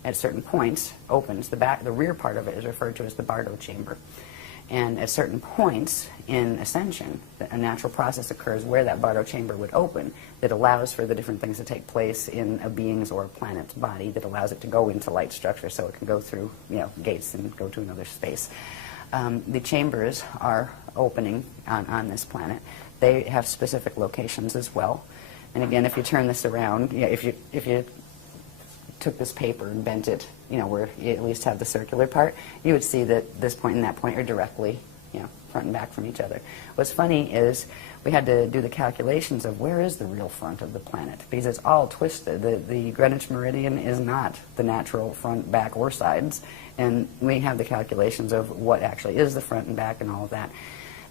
at certain points opens. The rear part of it is referred to as the Bardo chamber. And at certain points in Ascension, a natural process occurs where that Bardo chamber would open that allows for the different things to take place in a being's or a planet's body, that allows it to go into light structure so it can go through gates and go to another space. The chambers are opening on this planet. They have specific locations as well. And again, if you turn this around, if you took this paper and bent it, where you at least have the circular part, you would see that this point and that point are directly front and back from each other. What's funny is we had to do the calculations of where is the real front of the planet, because it's all twisted. The Greenwich Meridian is not the natural front, back, or sides, and we have the calculations of what actually is the front and back and all of that.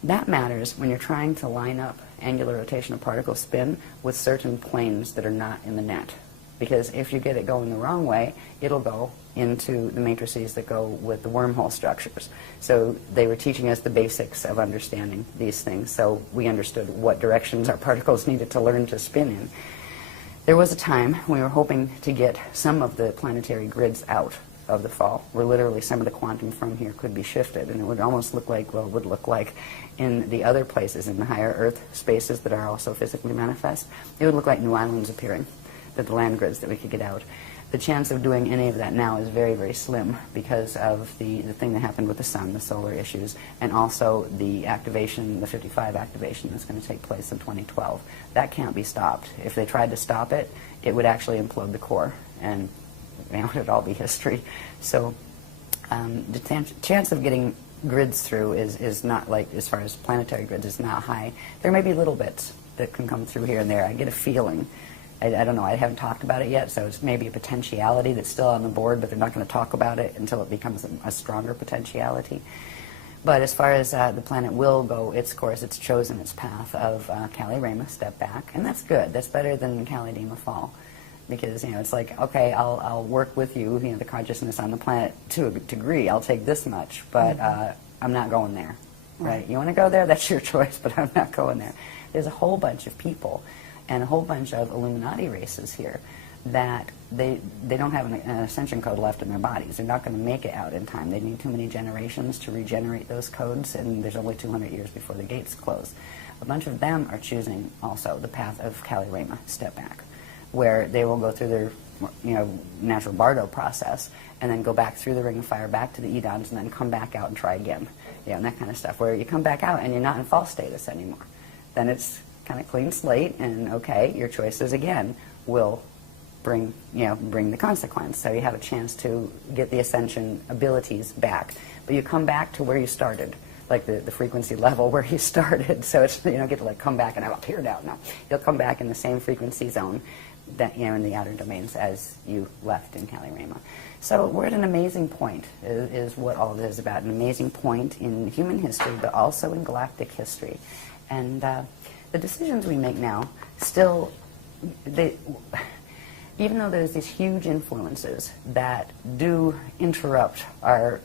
That matters when you're trying to line up angular rotation of particle spin with certain planes that are not in the net. Because if you get it going the wrong way, it'll go into the matrices that go with the wormhole structures. So they were teaching us the basics of understanding these things, so we understood what directions our particles needed to learn to spin in. There was a time we were hoping to get some of the planetary grids out of the fall, where literally some of the quantum from here could be shifted, and it would almost look like, well, it would look like in the other places, in the higher Earth spaces that are also physically manifest, it would look like new islands appearing, that the land grids that we could get out. The chance of doing any of that now is very, very slim because of the thing that happened with the sun, the solar issues, and also the activation, the 55 activation that's going to take place in 2012. That can't be stopped. If they tried to stop it, it would actually implode the core, and it would all be history. So the chance of getting grids through is not, like, as far as planetary grids, is not high. There may be little bits that can come through here and there. I get a feeling. I don't know, I haven't talked about it yet, so it's maybe a potentiality that's still on the board, but they're not going to talk about it until it becomes a stronger potentiality. But as far as the planet will go its course, it's chosen its path of Kali-Rama, step back, and that's good. That's better than Kali-Dima fall. Because, it's like, okay, I'll work with you, the consciousness on the planet to a degree. I'll take this much, but I'm not going there, right? You want to go there? That's your choice, but I'm not going there. There's a whole bunch of people and a whole bunch of Illuminati races here that they don't have an ascension code left in their bodies. They're not going to make it out in time. They need too many generations to regenerate those codes, and there's only 200 years before the gates close. A bunch of them are choosing also the path of Kali-Rama, step back, where they will go through their natural Bardo process and then go back through the Ring of Fire, back to the Edons, and then come back out and try again. And that kind of stuff, where you come back out and you're not in false status anymore. Then it's kind of clean slate, and okay, your choices again will bring the consequence. So you have a chance to get the ascension abilities back, but you come back to where you started, like the frequency level where you started. So it's get to come back, and I'm up here now. No, you'll come back in the same frequency zone that in the outer domains as you left in Kali-Rama. So we're at an amazing point, is what all this is about. An amazing point in human history, but also in galactic history. And the decisions we make now still, even though there's these huge influences that do interrupt our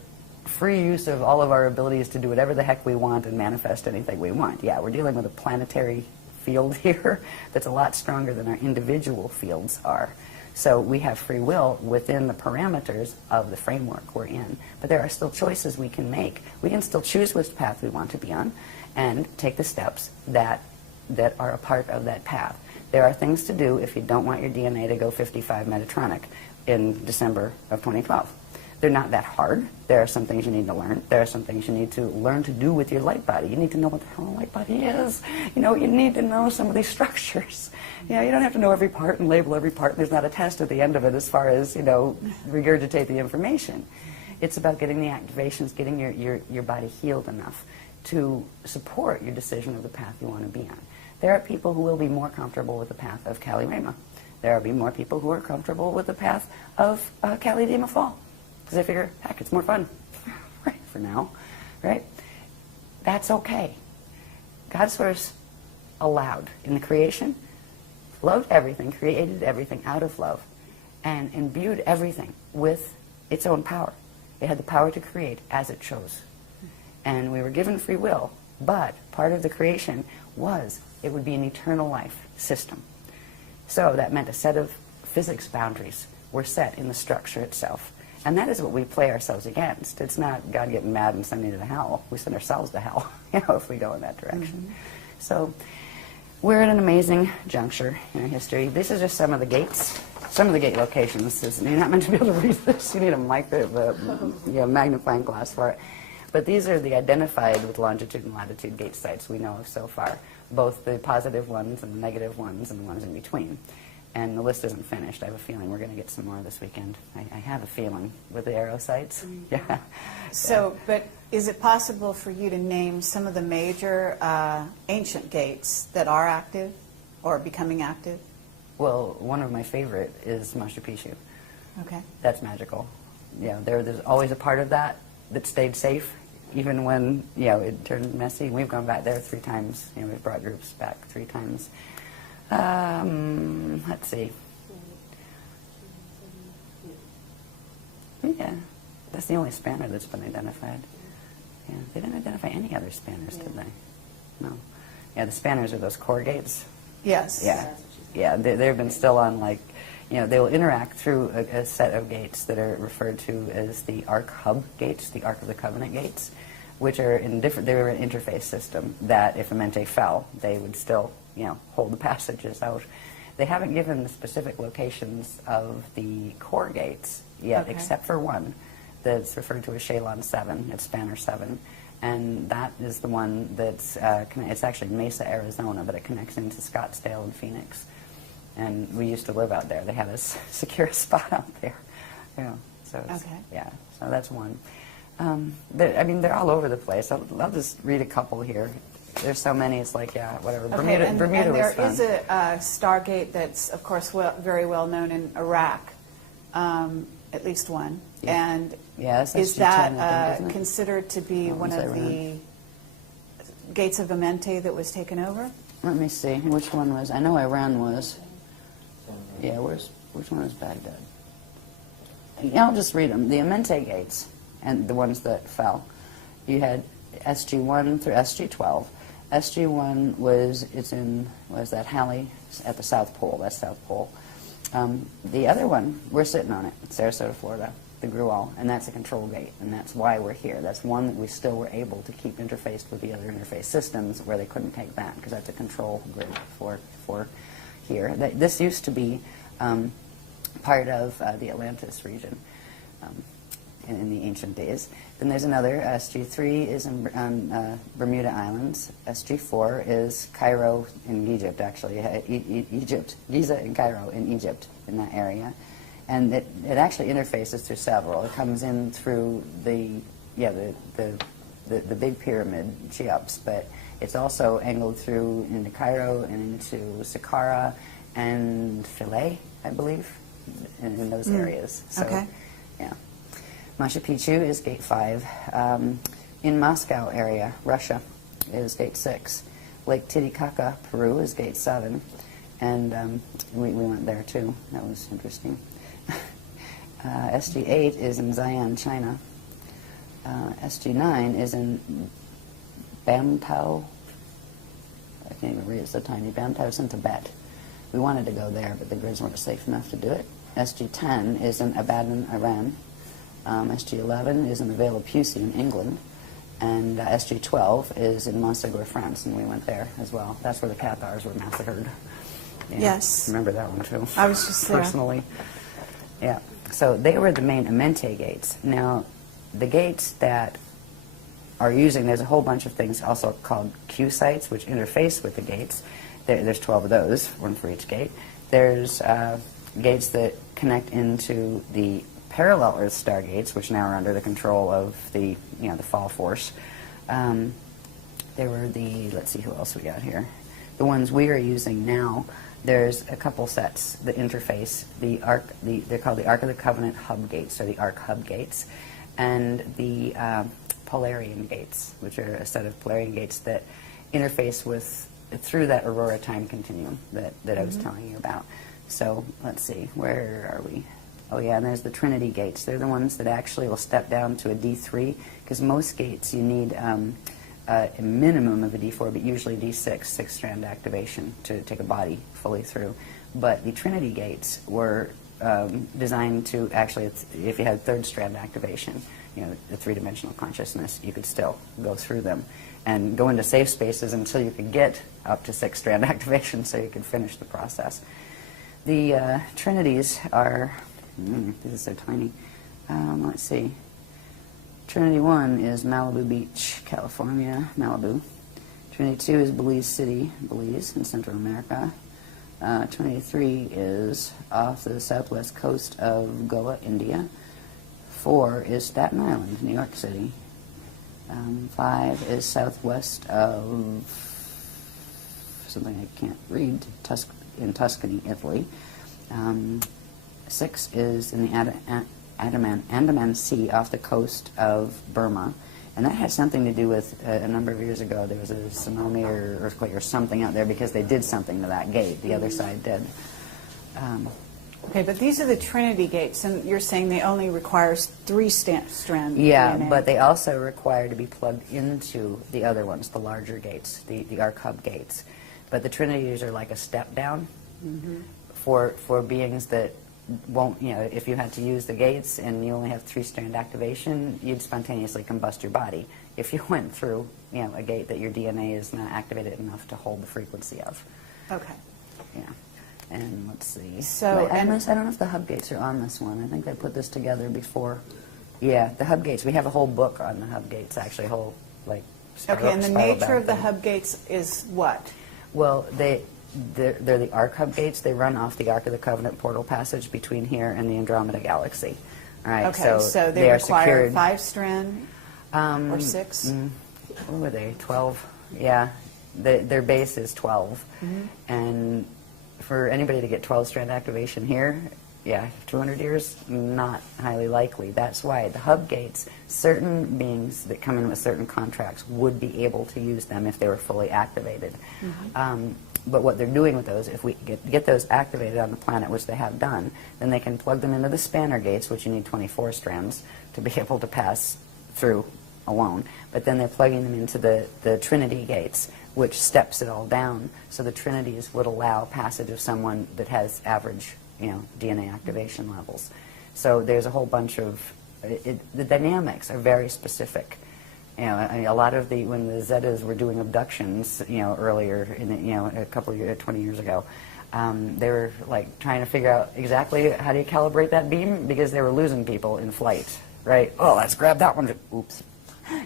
free use of all of our abilities to do whatever the heck we want and manifest anything we want. Yeah, we're dealing with a planetary field here that's a lot stronger than our individual fields are. So we have free will within the parameters of the framework we're in. But there are still choices we can make. We can still choose which path we want to be on and take the steps that are a part of that path. There are things to do if you don't want your DNA to go 55 Metatronic in December of 2012. They're not that hard. There are some things you need to learn. There are some things you need to learn to do with your light body. You need to know what the hell a light body is. You need to know some of these structures. You don't have to know every part and label every part. There's not a test at the end of it as far as, regurgitate the information. It's about getting the activations, getting your body healed enough to support your decision of the path you want to be on. There are people who will be more comfortable with the path of Kali-Rama. There will be more people who are comfortable with the path of Kali-Dima fall. Because they figure, heck, it's more fun, right, for now, right? That's okay. God source allowed in the creation, loved everything, created everything out of love, and imbued everything with its own power. It had the power to create as it chose. And we were given free will, but part of the creation was it would be an eternal life system. So that meant a set of physics boundaries were set in the structure itself. And that is what we play ourselves against. It's not God getting mad and sending you to hell. We send ourselves to hell, if we go in that direction. Mm-hmm. So we're at an amazing juncture in our history. This is just some of the gates, some of the gate locations. You're not meant to be able to read this. You need a magnifying glass for it. But these are the identified with longitude and latitude gate sites we know of so far, both the positive ones and the negative ones and the ones in between. And the list isn't finished. I have a feeling we're going to get some more this weekend. I have a feeling with the arrow sites. Yeah. So, but is it possible for you to name some of the major ancient gates that are active or becoming active? Well, one of my favorite is Machu Picchu. Okay. That's magical. Yeah, there's always a part of that stayed safe, even when it turned messy. We've gone back there 3 times. We've brought groups back 3 times. Let's see. Yeah, that's the only spanner that's been identified. Yeah, they didn't identify any other spanners, did they? No. Yeah, the spanners are those core gates. Yes. Yeah, yeah. They've been still on they will interact through a set of gates that are referred to as the Ark Hub gates, the Ark of the Covenant gates, which are they were an interface system that if a mente fell, they would still, hold the passages out. They haven't given the specific locations of the core gates yet, Okay. except for one that's referred to as Shalon 7. It's Spanner 7. And that is the one that's, it's actually Mesa, Arizona, but it connects into Scottsdale and Phoenix. And we used to live out there. They had us secure a spot out there. Yeah. So Okay. Yeah. So that's one. They're all over the place. I'll just read a couple here. There's so many. It's like whatever. Okay, Bermuda and was there fun. is a Stargate that's, of course, very well known in Iraq, at least one. Yeah. And Yeah, that's is SG-10, that I think, isn't it? considered to be What one was of I the gates of Amente that was taken over? Let me see. Which one was? I know Iran was. Yeah, which one is Baghdad? Yeah, I'll just read them. The Amente gates, and the ones that fell. You had SG-1 through SG-12. SG-1 it's in, Halley at the South Pole. That's South Pole. The other one, we're sitting on it. It's Sarasota, Florida, the Gruol, and that's a control gate, and that's why we're here. That's one that we still were able to keep interfaced with the other interface systems where they couldn't take that, because that's a control grid for here. This used to be part of the Atlantis region in the ancient days. Then there's another, SG-3 is on Bermuda Islands. SG-4 is Cairo in Egypt, actually. Egypt, Giza and Cairo in Egypt, in that area. And it actually interfaces through several. It comes in through the big pyramid, Cheops, but it's also angled through into Cairo and into Saqqara and Philae, I believe, in those areas. So, Okay. Yeah. Machu Picchu is Gate 5. In Moscow area, Russia, is Gate 6. Lake Titicaca, Peru, is Gate 7. And we went there, too. That was interesting. SG-8 is in Xi'an, China. SG-9 is in Bamtao. I can't even read, it's so tiny. Bamtao is in Tibet. We wanted to go there, but the grids weren't safe enough to do it. SG-10 is in Abadan, Iran. SG-11 is in the Vale of Pusey in England. And SG-12 is in Montségur, France, and we went there as well. That's where the Cathars were massacred. Yeah, Yes. Remember that one, too. I was just there. Personally. Yeah. So they were the main Amente gates. Now, the gates that are using, there's a whole bunch of things also called Q sites, which interface with the gates. There's 12 of those, one for each gate. There's gates that connect into the parallel Earth stargates, which now are under the control of the fall force. There were let's see who else we got here. The ones we are using now, there's a couple sets that interface. They're called the Ark of the Covenant hub gates, or the Ark hub gates, and the Polarian gates, which are a set of Polarian gates that interface through that Aurora time continuum that I was telling you about. So let's see, where are we? Oh yeah, and there's the Trinity gates. They're the ones that actually will step down to a D3, because most gates you need a minimum of a D4, but usually D6, six-strand activation to take a body fully through. But the Trinity gates were designed to actually, if you had third-strand activation, the three-dimensional consciousness, you could still go through them and go into safe spaces until you could get up to six-strand activation so you could finish the process. The Trinities are, this is so tiny. Let's see. Trinity 1 is Malibu Beach, California, Malibu. Trinity 2 is Belize City, Belize, in Central America. 23 is off the southwest coast of Goa, India. 4 is Staten Island, New York City. 5 is southwest of something I can't read, in Tuscany, Italy. 6 is in the Andaman Sea off the coast of Burma. And that had something to do with a number of years ago, there was a tsunami or earthquake or something out there because they did something to that gate. The other side did. Okay, but these are the Trinity gates, and you're saying they only requires 3-strand Yeah, DNA. but they also require to be plugged into the other ones, the larger gates, the arc hub gates. But the Trinities are like a step down for beings that won't, you know, if you had to use the gates and you only have 3-strand activation, you'd spontaneously combust your body if you went through, you know, a gate that your DNA is not activated enough to hold the frequency of. Okay. Yeah. And let's see. So, Wait, I and- don't know if the hub gates are on this one. I think they put this together before. Yeah, the hub gates. We have a whole book on the hub gates, actually, a whole, like, Okay, and the spiral nature bound of the thing. hub gates is what? Well, they're the arc hub gates. They run off the Ark of the Covenant portal passage between here and the Andromeda Galaxy. All right, Okay, so they are require secured. 5-strand or 6? What were they? 12? Yeah, their base is 12, and for anybody to get 12-strand activation here, yeah, 200 years, not highly likely. That's why the hub gates, certain beings that come in with certain contracts would be able to use them if they were fully activated. But what they're doing with those, if we get those activated on the planet, which they have done, then they can plug them into the spanner gates, which you need 24 strands to be able to pass through alone. But then they're plugging them into the Trinity gates, which steps it all down. So the Trinities would allow passage of someone that has average, you know, DNA activation levels. So there's a whole bunch of, the dynamics are very specific. You know, I mean, a lot of when the Zetas were doing abductions, you know, earlier in the, you know, a couple of years, 20 years ago, they were like trying to figure out exactly how do you calibrate that beam because they were losing people in flight, right? Oh, let's grab that one. Oops.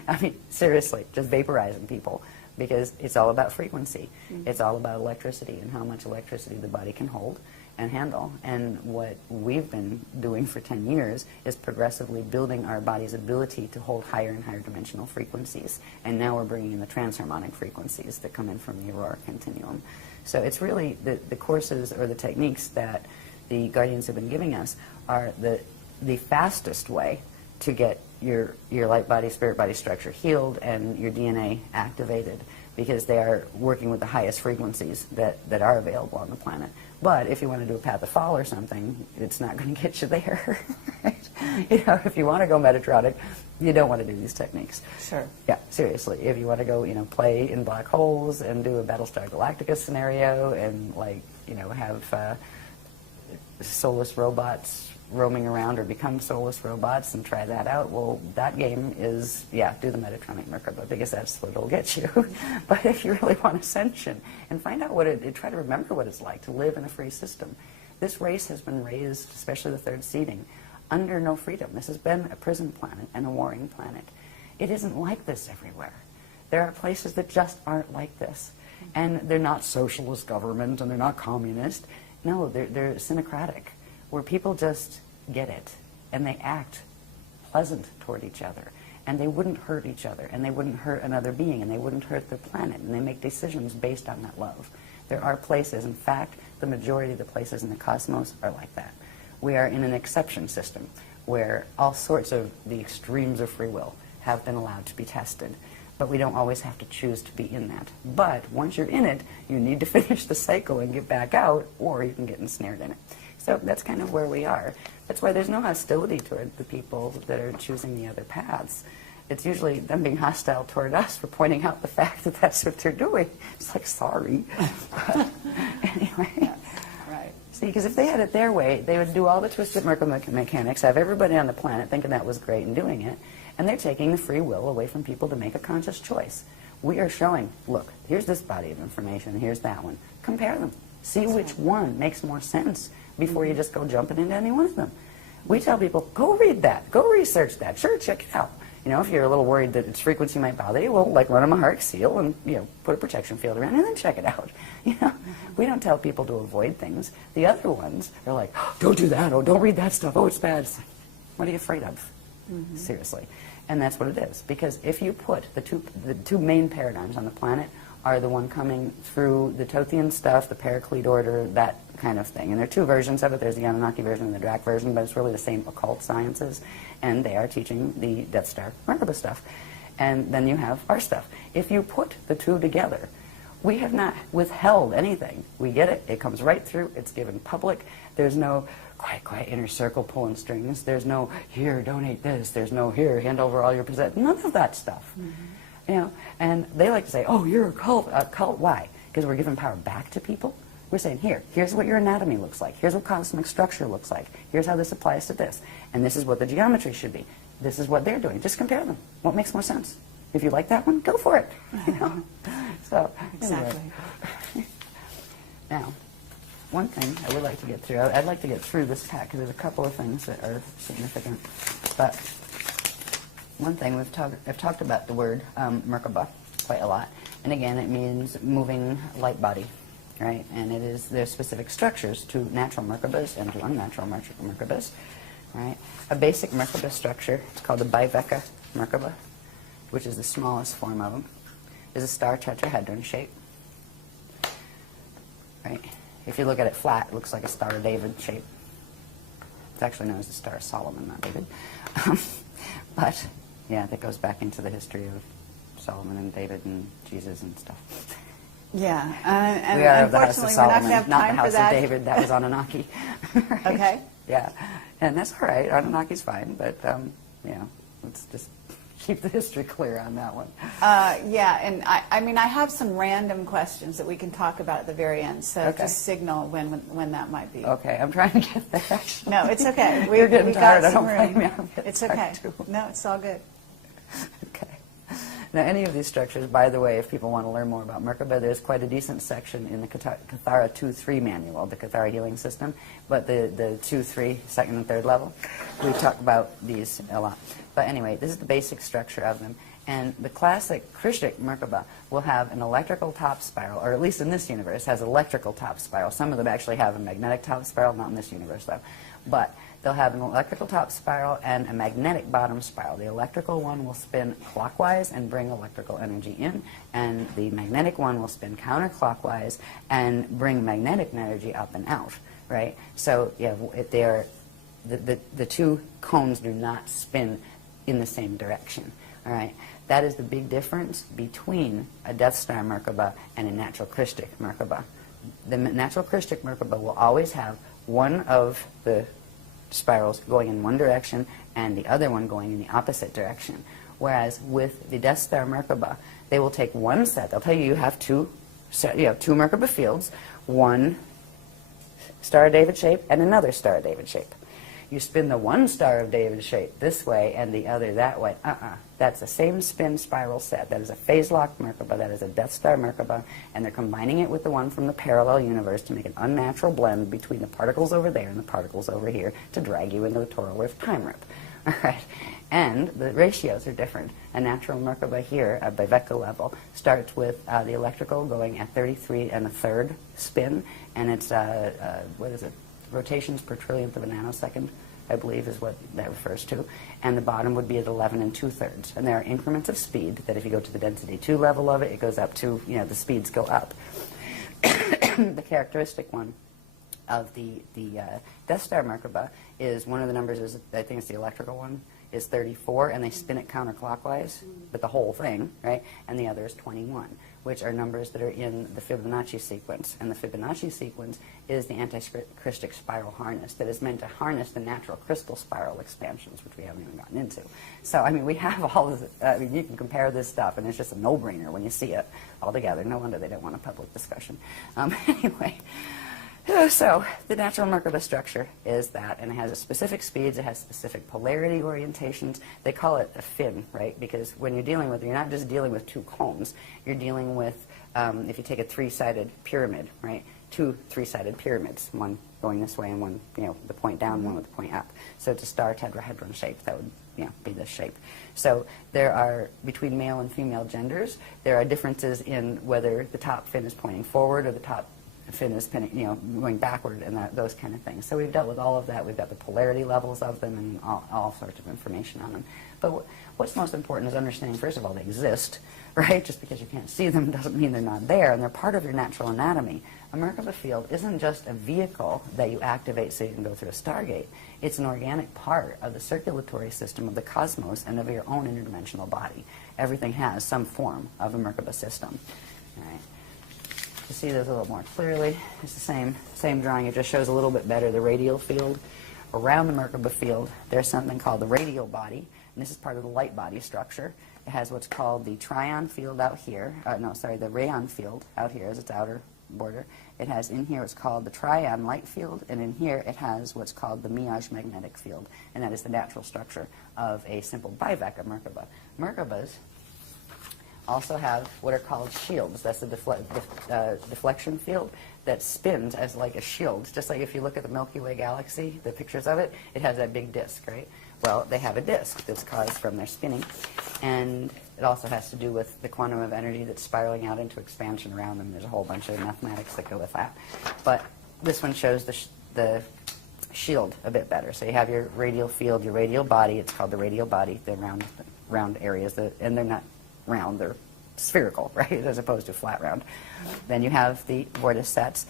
I mean, seriously, just vaporizing people because it's all about frequency. It's all about electricity and how much electricity the body can hold and handle. And what we've been doing for 10 years is progressively building our body's ability to hold higher and higher dimensional frequencies. And now we're bringing in the transharmonic frequencies that come in from the Aurora continuum. So it's really the courses or the techniques that the guardians have been giving us are the fastest way to get your light body, spirit body structure healed and your DNA activated, because they are working with the highest frequencies that are available on the planet. But if you want to do a path of fall or something, it's not going to get you there. Right? You know, if you want to go Metatronic, you don't want to do these techniques. Sure. Yeah, seriously. If you want to go, you know, play in black holes and do a Battlestar Galactica scenario and, like, you know, have soulless robots roaming around or become soulless robots and try that out, well, that game is, yeah, do the Metatronic Merkaba because that's what it'll get you. But if you really want Ascension and find out try to remember what it's like to live in a free system. This race has been raised, especially the third seeding, under no freedom. This has been a prison planet and a warring planet. It isn't like this everywhere. There are places that just aren't like this. And they're not socialist government and they're not communist. No, they're synocratic, where people just get it and they act pleasant toward each other and they wouldn't hurt each other and they wouldn't hurt another being and they wouldn't hurt the planet and they make decisions based on that love. There are places, in fact, the majority of the places in the cosmos are like that. We are in an exception system where all sorts of the extremes of free will have been allowed to be tested. But we don't always have to choose to be in that. But once you're in it, you need to finish the cycle and get back out, or you can get ensnared in it. So that's kind of where we are. That's why there's no hostility toward the people that are choosing the other paths. It's usually them being hostile toward us for pointing out the fact that that's what they're doing. It's like, sorry. But anyway. Yeah. Right. See, because if they had it their way, they would do all the twisted mechanics, have everybody on the planet thinking that was great and doing it, and they're taking the free will away from people to make a conscious choice. We are showing, look, here's this body of information, here's that one. Compare them. See which one makes more sense before you just go jumping into any one of them. We tell people, go read that, go research that, sure, check it out. You know, if you're a little worried that its frequency might bother you, well, like run a Maharic seal and, you know, put a protection field around it and then check it out. You know, we don't tell people to avoid things. The other ones are like, oh, don't do that, oh, don't read that stuff, oh, it's bad. It's like, what are you afraid of? Seriously. And that's what it is. Because if you put the two main paradigms on the planet are the one coming through the Tothian stuff, the Paraclete order, that kind of thing. And there are two versions of it. There's the Anunnaki version and the Drac version, but it's really the same occult sciences. And they are teaching the Death Star Merkaba stuff. And then you have our stuff. If you put the two together, we have not withheld anything. We get it. It comes right through. It's given public. There's no quiet inner circle pulling strings. There's no, here, donate this. There's no, here, hand over all your possessions. None of that stuff. You know, and they like to say, oh, you're a cult. Why? Because we're giving power back to people. We're saying, here's what your anatomy looks like. Here's what cosmic structure looks like. Here's how this applies to this. And this is what the geometry should be. This is what they're doing. Just compare them. What makes more sense? If you like that one, go for it. You know? So, Exactly. Anyway. Now, one thing I would like to get through, I'd like to get through this pack because there's a couple of things that are significant. But one thing, I've talked about the word Merkaba quite a lot. And again, it means moving light body, right? And there's specific structures to natural Merkabas and to unnatural Merkabas, right? A basic Merkaba structure, it's called the Biveka Merkaba, which is the smallest form of them, is a star tetrahedron shape, right? If you look at it flat, it looks like a Star of David shape. It's actually known as the Star of Solomon, not David. But, yeah, that goes back into the history of Solomon and David and Jesus and stuff. Yeah, and We are of the House of unfortunately, we're not Solomon, going to have not the time for House of that. David. That was Anunnaki. Right? Okay. Yeah, and that's all right. Anunnaki's fine, but, yeah, let's just keep the history clear on that one. Yeah, and I mean, I have some random questions that we can talk about at the very end, so Okay. just signal when that might be. Okay, I'm trying to get there, actually. No, it's okay. You're getting we tired. got I some don't blame room. you. I'm getting It's tired, okay. too. No, it's all good. Okay. Now, any of these structures, by the way, if people want to learn more about Merkaba, there's quite a decent section in the Cathara 2-3 manual, the Cathara healing system, but the 2-3, second and third level, we talk about these a lot. But anyway, this is the basic structure of them. And the classic Krishnik Merkaba will have an electrical top spiral, or at least in this universe, has electrical top spiral. Some of them actually have a magnetic top spiral, not in this universe, though. But they'll have an electrical top spiral and a magnetic bottom spiral. The electrical one will spin clockwise and bring electrical energy in, and the magnetic one will spin counterclockwise and bring magnetic energy up and out, right? So yeah, the two cones do not spin in the same direction, all right? That is the big difference between a Death Star Merkaba and a natural Krishnik Merkaba. The natural Krishnik Merkaba will always have one of the spirals going in one direction and the other one going in the opposite direction. Whereas with the Death Star Merkaba, they will take one set. They'll tell you have two Merkaba fields, one Star of David shape and another Star of David shape. You spin the one Star of David shape this way and the other that way. That's the same spin spiral set. That is a phase-locked Merkaba. That is a Death Star Merkaba. And they're combining it with the one from the parallel universe to make an unnatural blend between the particles over there and the particles over here to drag you into the Toro Rift time rip. All right. And the ratios are different. A natural Merkaba here at Biveka level starts with the electrical going at 33 1/3 spin. And it's, what is it? Rotations per trillionth of a nanosecond, I believe, is what that refers to. And the bottom would be at 11 2/3. And there are increments of speed that if you go to the density 2 level of it, it goes up to, the speeds go up. The characteristic one of the Death Star Merkaba is one of the numbers is, I think it's the electrical one, is 34, and they spin it counterclockwise, but the whole thing, right? And the other is 21, which are numbers that are in the Fibonacci sequence. And the Fibonacci sequence is the anti-Krishnik spiral harness that is meant to harness the natural crystal spiral expansions, which we haven't even gotten into. So, I mean, we have all of this, you can compare this stuff, and it's just a no-brainer when you see it all together. No wonder they don't want a public discussion. Anyway. So, the natural Merkaba structure is that, and it has specific speeds, it has specific polarity orientations. They call it a fin, right? Because when you're dealing with it, you're not just dealing with two cones. You're dealing with, if you take a three-sided pyramid, right? Two three-sided pyramids, one going this way and one, the point down, one with the point up. So it's a star tetrahedron shape. That would be this shape. So there are, between male and female genders, there are differences in whether the top fin is pointing forward or the top fin is going backward, and those kind of things. So we've dealt with all of that. We've got the polarity levels of them and all sorts of information on them. But what's most important is understanding, first of all, they exist, right? Just because you can't see them doesn't mean they're not there, and they're part of your natural anatomy. A Merkaba field isn't just a vehicle that you activate so you can go through a Stargate. It's an organic part of the circulatory system of the cosmos and of your own interdimensional body. Everything has some form of a Merkaba system. All right. To see this a little more clearly, it's the same drawing. It just shows a little bit better the radial field. Around the Merkaba field, there's something called the radial body, and this is part of the light body structure. It has what's called the trion field out here. The rayon field out here as its outer border. It has in here what's called the trion light field, and in here it has what's called the Miage magnetic field, and that is the natural structure of a simple biveka Merkaba. Merkabas also have what are called shields. That's the deflection field that spins as like a shield. Just like if you look at the Milky Way galaxy, the pictures of it, it has that big disk, right? Well, they have a disk that's caused from their spinning, and it also has to do with the quantum of energy that's spiraling out into expansion around them. There's a whole bunch of mathematics that go with that. But this one shows the shield a bit better. So you have your radial field, your radial body. It's called the radial body, the round areas, and they're not round, they're spherical, right, as opposed to flat round. Then you have the vorticets.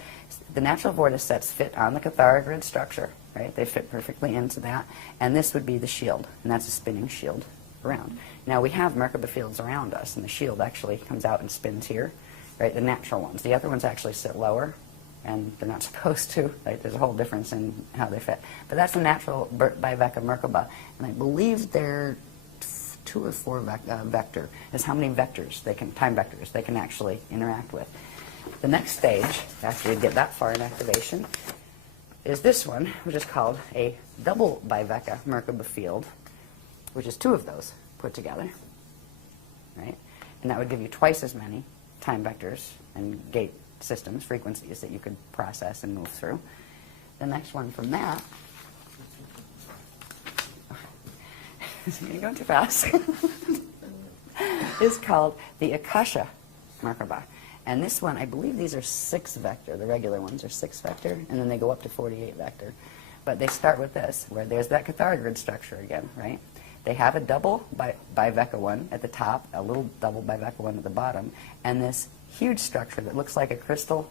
The natural vorticets fit on the cathara grid structure, right? They fit perfectly into that. And this would be the shield, and that's a spinning shield around. Now we have Merkaba fields around us, and the shield actually comes out and spins here, right, the natural ones. The other ones actually sit lower, and they're not supposed to, right? There's a whole difference in how they fit. But that's a natural biveka Merkaba, and I believe they're 2 or 4 vector is how many vectors time vectors they can actually interact with. The next stage, after you get that far in activation, is this one, which is called a double biveka Merkaba field, which is 2 of those put together, right? And that would give you twice as many time vectors and gate systems, frequencies that you could process and move through. The next one from that, you're going too fast, is called the Akasha Merkaba. And this one, I believe these are 6 vector. The regular ones are 6 vector, and then they go up to 48 vector. But they start with this, where there's that cathara grid structure again, right? They have a double biveka one at the top, a little double biveka one at the bottom, and this huge structure that looks like a crystal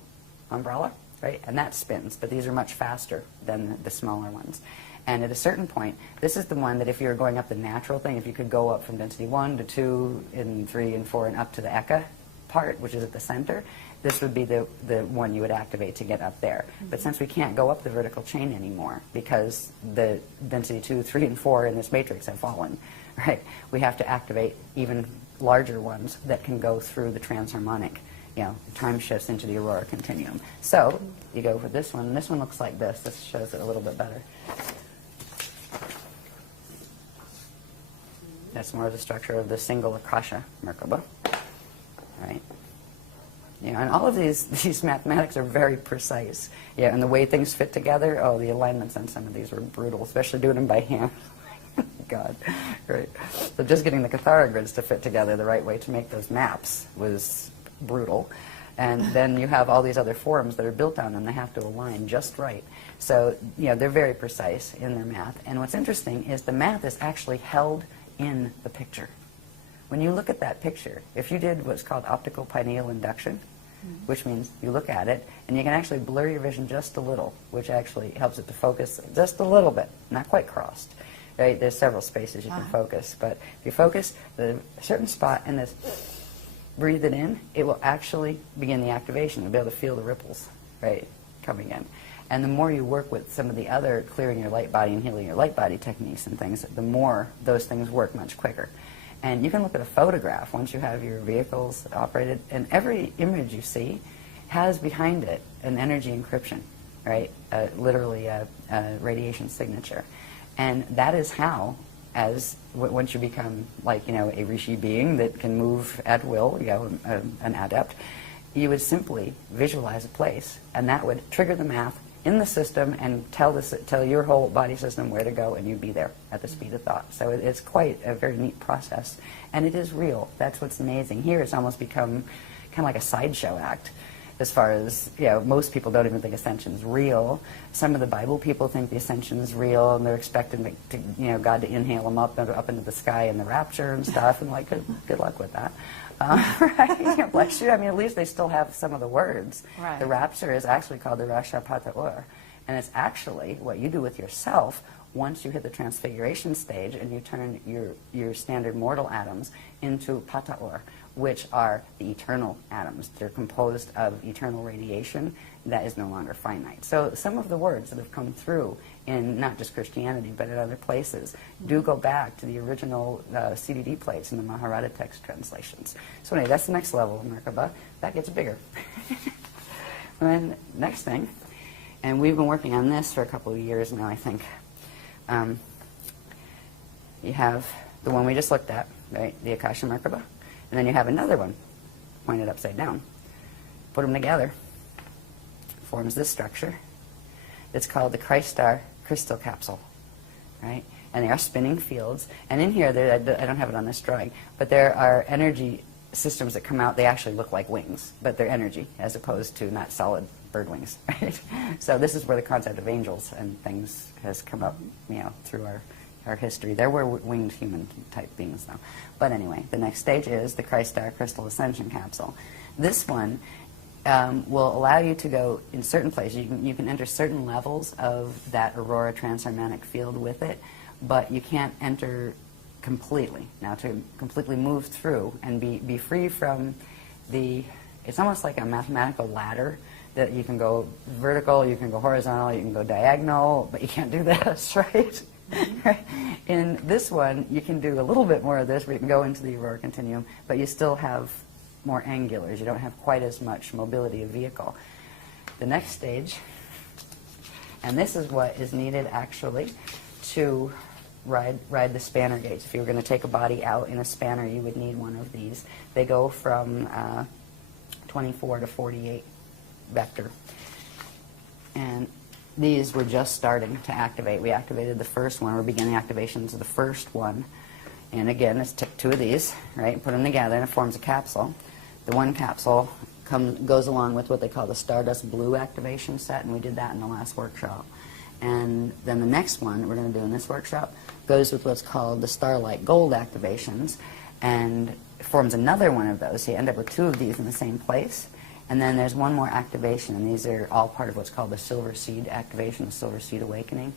umbrella, right? And that spins, but these are much faster than the smaller ones. And at a certain point, this is the one that if you were going up the natural thing, if you could go up from density 1 to 2 and 3 and 4 and up to the Eka part, which is at the center, this would be the one you would activate to get up there. But since we can't go up the vertical chain anymore because the density 2, 3, and 4 in this matrix have fallen, right? We have to activate even larger ones that can go through the transharmonic, time shifts into the Aurora continuum. So you go for this one, and this one looks like this. This shows it a little bit better. That's more of the structure of the single Akasha Merkaba, right? And all of these mathematics are very precise. And the way things fit together, the alignments on some of these were brutal, especially doing them by hand. God, right? So just getting the cathara grids to fit together the right way to make those maps was brutal. And then you have all these other forms that are built on them. They have to align just right. So, they're very precise in their math. And what's interesting is the math is actually held in the picture. When you look at that picture, if you did what's called optical pineal induction, which means you look at it and you can actually blur your vision just a little, which actually helps it to focus just a little bit, not quite crossed. Right? There's several spaces you can focus, but if you focus a certain spot and this, breathe it in, it will actually begin the activation. You'll be able to feel the ripples, right, coming in. And the more you work with some of the other clearing your light body and healing your light body techniques and things, the more those things work much quicker. And you can look at a photograph once you have your vehicles operated, and every image you see has behind it an energy encryption, right? Literally a radiation signature. And that is how, once you become like, a rishi being that can move at will, an adept, you would simply visualize a place, and that would trigger the math in the system and tell your whole body system where to go, and you'd be there at the speed of thought. So it's quite a very neat process, and it is real. That's what's amazing. Here it's almost become kind of like a sideshow act, as far as, most people don't even think Ascension is real. Some of the Bible people think the Ascension is real, and they're expecting God to inhale them up into the sky in the rapture and stuff, and like, good luck with that. Right? Bless you. I mean, at least they still have some of the words. Right. The rapture is actually called the Rasha Pata'ur, and it's actually what you do with yourself once you hit the transfiguration stage and you turn your standard mortal atoms into Pata'ur, which are the eternal atoms. They're composed of eternal radiation that is no longer finite. So some of the words that have come through in not just Christianity but in other places do go back to the original CDD plates in the Mahabharata text translations. So anyway, that's the next level of Merkaba. That gets bigger. And then next thing, and we've been working on this for a couple of years now, I think. You have the one we just looked at, right? The Akasha Merkaba. And then you have another one pointed upside down. Put them together. Forms this structure. It's called the Christ Star Crystal Capsule, right? And they are spinning fields. And in here, I don't have it on this drawing, but there are energy systems that come out. They actually look like wings, but they're energy as opposed to not solid bird wings, right? So this is where the concept of angels and things has come up, through our history. There were winged human type beings though. But anyway, the next stage is the Christ Star Crystal Ascension Capsule. This one will allow you to go in certain places. You can enter certain levels of that aurora transharmonic field with it, but you can't enter completely. Now, to completely move through and be free from it's almost like a mathematical ladder that you can go vertical, you can go horizontal, you can go diagonal, but you can't do this, right? In this one, you can do a little bit more of this, where you can go into the aurora continuum, but you still have more angulars. You don't have quite as much mobility of vehicle. The next stage, and this is what is needed actually to ride the spanner gates. If you were going to take a body out in a spanner, you would need one of these. They go from 24 to 48 vector. And these were just starting to activate. We activated the first one. We're beginning activations of the first one. And again, let's take two of these, right? Put them together and it forms a capsule. The one capsule goes along with what they call the Stardust Blue activation set, and we did that in the last workshop. And then the next one we're going to do in this workshop goes with what's called the Starlight Gold activations, and forms another one of those. So you end up with two of these in the same place. And then there's one more activation, and these are all part of what's called the Silver Seed activation, the Silver Seed Awakening.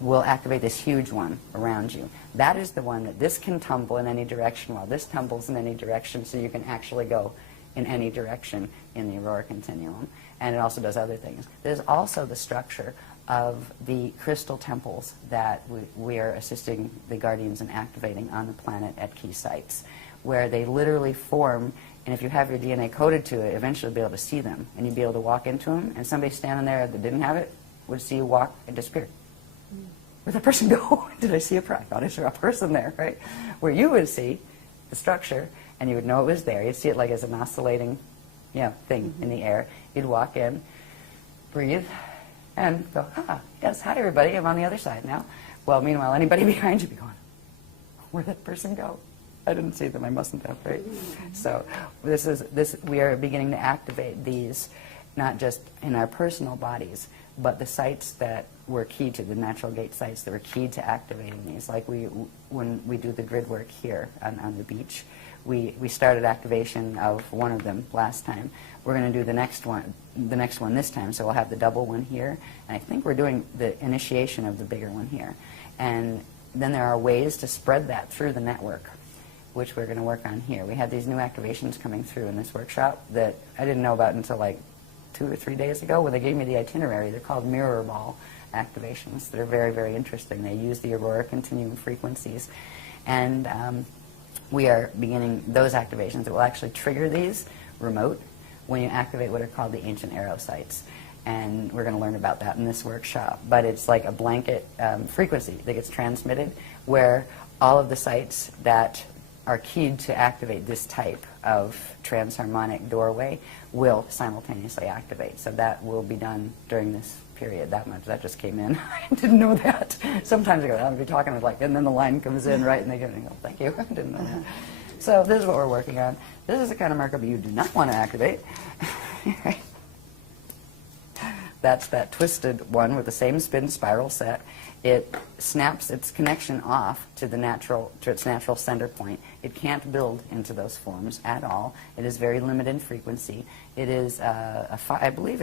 We'll activate this huge one around you. That is the one that this can tumble in any direction, while this tumbles in any direction, so you can actually go in any direction in the Aurora Continuum. And it also does other things. There's also the structure of the crystal temples that we are assisting the Guardians in activating on the planet at key sites, where they literally form. And if you have your DNA coded to it, eventually you'll be able to see them. And you'll be able to walk into them, and somebody standing there that didn't have it would see you walk and disappear. Where'd that person go? Did I see I thought I saw a person there, right? Where you would see the structure, and you would know it was there. You'd see it like as an oscillating thing in the air. You'd walk in, breathe, and go, yes, hi everybody, I'm on the other side now. Well, meanwhile, anybody behind you would be going, where'd that person go? I didn't see them, I mustn't have, right? So we are beginning to activate these, not just in our personal bodies, but the sites that were key to, the natural gate sites that were key to activating these. Like when we do the grid work here on the beach, we started activation of one of them last time. We're going to do the next one this time, so we'll have the double one here, and I think we're doing the initiation of the bigger one here. And then there are ways to spread that through the network, which we're going to work on here. We had these new activations coming through in this workshop that I didn't know about until like 2 or 3 days ago when they gave me the itinerary. They're called mirror ball activations. They're very, very interesting. They use the Aurora Continuum frequencies. And we are beginning those activations that will actually trigger these remote when you activate what are called the ancient arrow sites. And we're going to learn about that in this workshop. But it's like a blanket frequency that gets transmitted where all of the sites that are keyed to activate this type of transharmonic doorway will simultaneously activate. So that will be done during this period, that much. That just came in. I didn't know that. Sometimes I go, I'll be talking with like, and then the line comes in, right, and they go, thank you, I didn't know that. So this is what we're working on. This is the kind of Merkaba you do not want to activate. That's that twisted one with the same spin spiral set. It snaps its connection off to its natural center point. It can't build into those forms at all. It is very limited in frequency. It is, I believe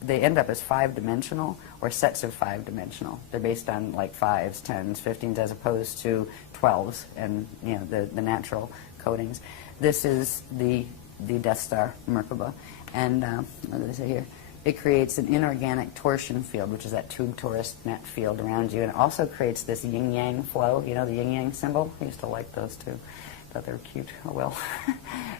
they end up as 5-dimensional or sets of 5-dimensional. They're based on like 5s, 10s, 15s as opposed to 12s and the natural codings. This is the Death Star Merkaba. And what did I say here? It creates an inorganic torsion field, which is that tube torus net field around you, and it also creates this yin-yang flow. You know the yin-yang symbol? I used to like those too. Thought they were cute. Oh well.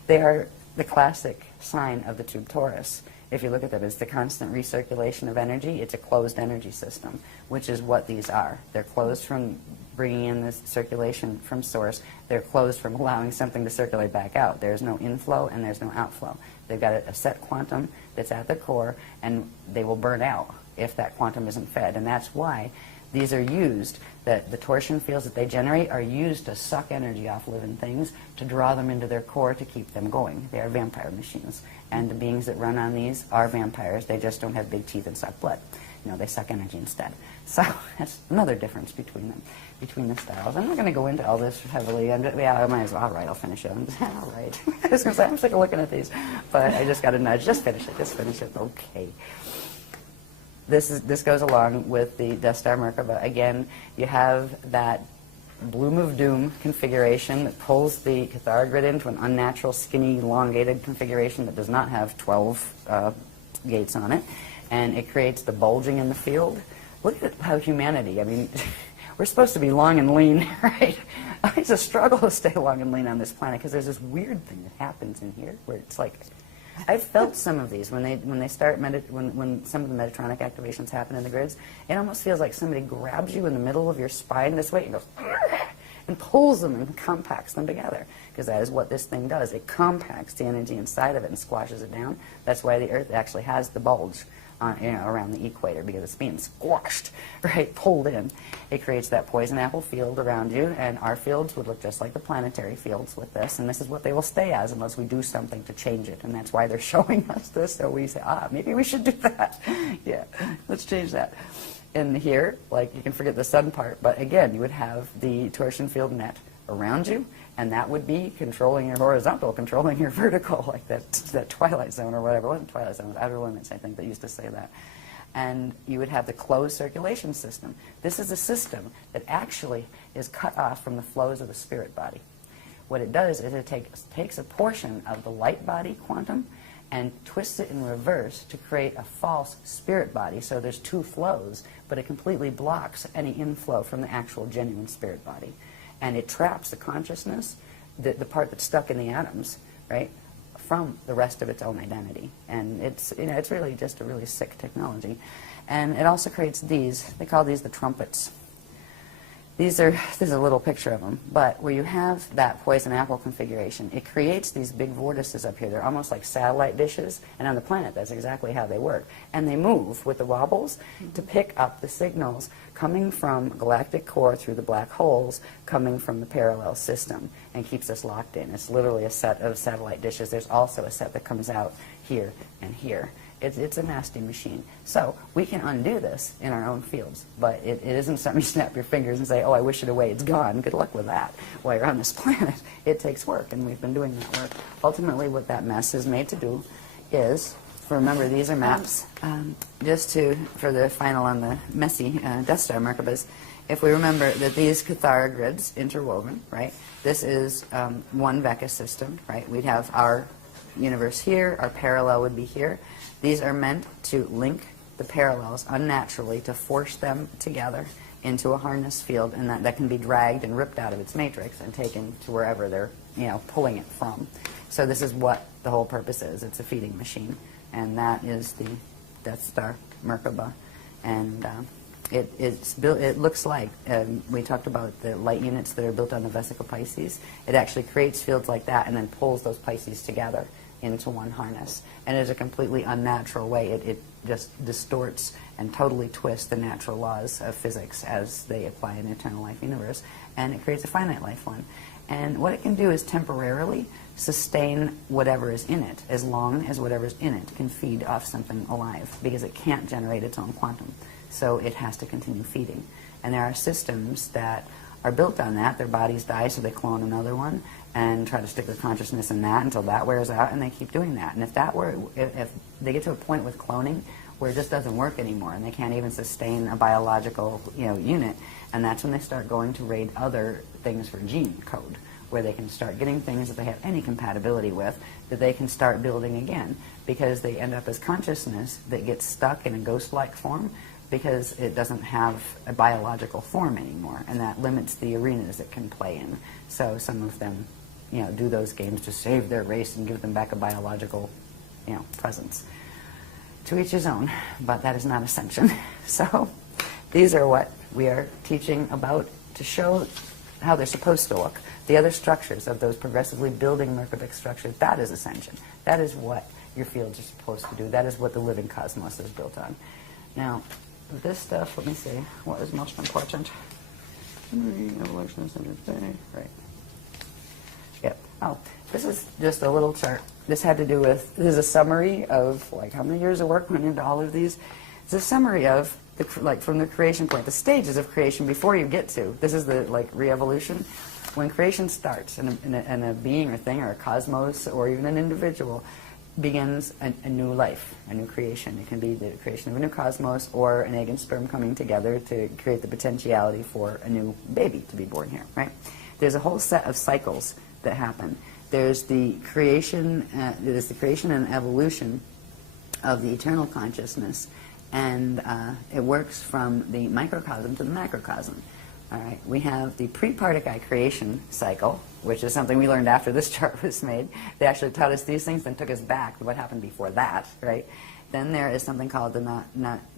They are the classic sign of the tube torus. If you look at them, it's the constant recirculation of energy. It's a closed energy system, which is what these are. They're closed from bringing in this circulation from source. They're closed from allowing something to circulate back out. There's no inflow and there's no outflow. They've got a set quantum that's at their core, and they will burn out if that quantum isn't fed. And that's why these are used, that the torsion fields that they generate are used to suck energy off living things, to draw them into their core to keep them going. They are vampire machines. And the beings that run on these are vampires. They just don't have big teeth and suck blood. They suck energy instead. So that's another difference between them, between the styles. I'm not going to go into all this heavily. I might as well. All right, I'll finish it. All right. I was going to say, I'm sick of looking at these. But I just got a nudge. Just finish it. Just finish it. Okay. This goes along with the Death Star Merkaba. Again, you have that Bloom of Doom configuration that pulls the Cathara grid into an unnatural, skinny, elongated configuration that does not have 12 gates on it. And it creates the bulging in the field. Look at how humanity, we're supposed to be long and lean, right? It's a struggle to stay long and lean on this planet because there's this weird thing that happens in here where it's like, I've felt some of these when they start when some of the Metatronic activations happen in the grids. It almost feels like somebody grabs you in the middle of your spine this way and goes and pulls them and compacts them together, because that is what this thing does. It compacts the energy inside of it and squashes it down. That's why the Earth actually has the bulge around the equator, because it's being squashed, right, pulled in. It creates that poison apple field around you, and our fields would look just like the planetary fields with this, and this is what they will stay as unless we do something to change it, and that's why they're showing us this, so we say, maybe we should do that. Yeah, let's change that. And here, like, you can forget the sun part, but again, you would have the torsion field net around you, and that would be controlling your horizontal, controlling your vertical, like that Twilight Zone or whatever. It wasn't Twilight Zone, it was Outer Limits, I think, that used to say that. And you would have the closed circulation system. This is a system that actually is cut off from the flows of the spirit body. What it does is it takes a portion of the light body quantum and twists it in reverse to create a false spirit body. So there's two flows, but it completely blocks any inflow from the actual genuine spirit body. And it traps the consciousness, the part that's stuck in the atoms, right, from the rest of its own identity. And it's really just a really sick technology. And it also creates these. They call these the trumpets. This is a little picture of them, but where you have that poison apple configuration, it creates these big vortices up here. They're almost like satellite dishes, and on the planet, that's exactly how they work. And they move with the wobbles to pick up the signals coming from galactic core through the black holes, coming from the parallel system, and keeps us locked in. It's literally a set of satellite dishes. There's also a set that comes out here and here. It's a nasty machine. So we can undo this in our own fields, but it isn't something you snap your fingers and say, oh, I wish it away, it's gone. Good luck with that while you're on this planet. It takes work, and we've been doing that work. Ultimately, what that mess is made to do is, remember, these are maps, for the final on the messy Death Star Merkabas, if we remember that these Cathara grids interwoven, right, this is one Vecca system, right? We'd have our universe here, our parallel would be here. These are meant to link the parallels unnaturally, to force them together into a harness field, and that can be dragged and ripped out of its matrix and taken to wherever they're pulling it from. So this is what the whole purpose is. It's a feeding machine, and that is the Death Star Merkaba. And it's built. It looks like we talked about the light units that are built on the Vesica Pisces. It actually creates fields like that and then pulls those Pisces together into one harness. And it's a completely unnatural way. just distorts and totally twists the natural laws of physics as they apply in eternal life universe, and it creates a finite life one. And what it can do is temporarily sustain whatever is in it, as long as whatever's in it can feed off something alive, because it can't generate its own quantum. So it has to continue feeding. And there are systems that are built on that. Their bodies die, so they clone another one and try to stick their consciousness in that until that wears out, and they keep doing that. And if they get to a point with cloning where it just doesn't work anymore, and they can't even sustain a biological, unit, and that's when they start going to raid other things for gene code, where they can start getting things that they have any compatibility with that they can start building again, because they end up as consciousness that gets stuck in a ghost-like form because it doesn't have a biological form anymore, and that limits the arenas it can play in. So some of them, do those games to save their race and give them back a biological, presence. To each his own, but that is not Ascension. So these are what we are teaching about to show how they're supposed to look. The other structures of those progressively building Merkabah structures, that is Ascension. That is what your fields are supposed to do. That is what the living cosmos is built on. Now, this stuff, let me see, what is most important? Evolution, Ascension, right. Yep. Oh, this is just a little chart. This had to do with, this is a summary of how many years of work went into all of these. It's a summary of, from the creation point, the stages of creation before you get to, this is the re-evolution. When creation starts, and a being or thing or a cosmos or even an individual begins a new life, a new creation. It can be the creation of a new cosmos or an egg and sperm coming together to create the potentiality for a new baby to be born here, right? There's a whole set of cycles that happen. There's the creation and evolution of the eternal consciousness, and it works from the microcosm to the macrocosm. All right, we have the pre-Partakai creation cycle, which is something we learned after this chart was made. They actually taught us these things, then took us back to what happened before that, right? Then there is something called the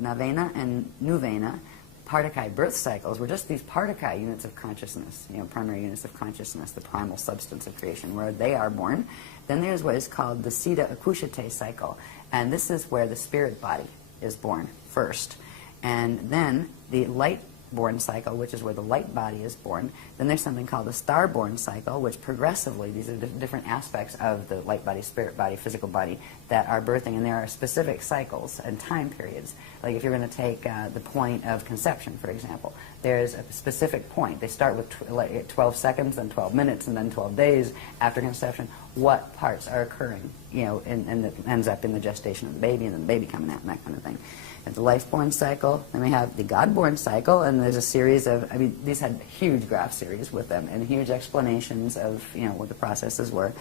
Navena and Nuvena Partakai birth cycles, were just these Partakai units of consciousness, primary units of consciousness, the primal substance of creation, where they are born. Then there's what is called the Siddha Akushate cycle, and this is where the spirit body is born first. And then the light-born cycle, which is where the light body is born. Then there's something called the star-born cycle, which progressively, these are different aspects of the light body, spirit body, physical body that are birthing, and there are specific cycles and time periods. Like if you're going to take the point of conception, for example, there's a specific point. They start with 12 seconds, then 12 minutes, and then 12 days after conception. What parts are occurring, and it ends up in the gestation of the baby, and then the baby coming out, and that kind of thing. And the life-born cycle, then we have the God-born cycle, and there's a series of, these had huge graph series with them, and huge explanations of, what the processes were.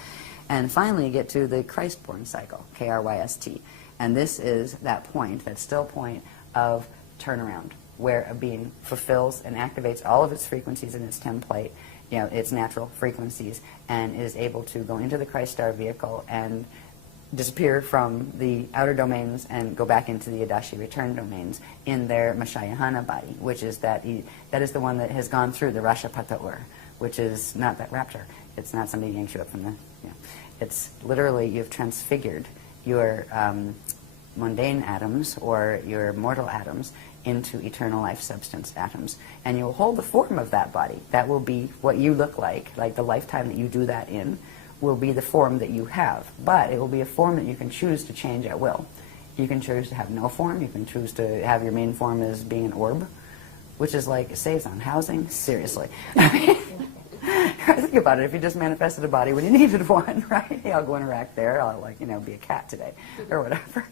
And finally you get to the Christ-born cycle, K-R-Y-S-T. And this is that point, that still point of turnaround, where a being fulfills and activates all of its frequencies in its template, its natural frequencies, and is able to go into the Christ star vehicle and disappear from the outer domains and go back into the Adashi return domains in their Mashayahana body, which is that is the one that has gone through the Rashapata which is not that rapture. It's not somebody yanks you up from the, it's literally you've transfigured your mundane atoms or your mortal atoms into eternal life substance atoms. And you will hold the form of that body. That will be what you look like the lifetime that you do that in will be the form that you have. But it will be a form that you can choose to change at will. You can choose to have no form. You can choose to have your main form as being an orb, which is like, it saves on housing. Seriously. Think about it. If you just manifested a body when you needed one, right? Yeah, I'll go interact there. I'll be a cat today or whatever.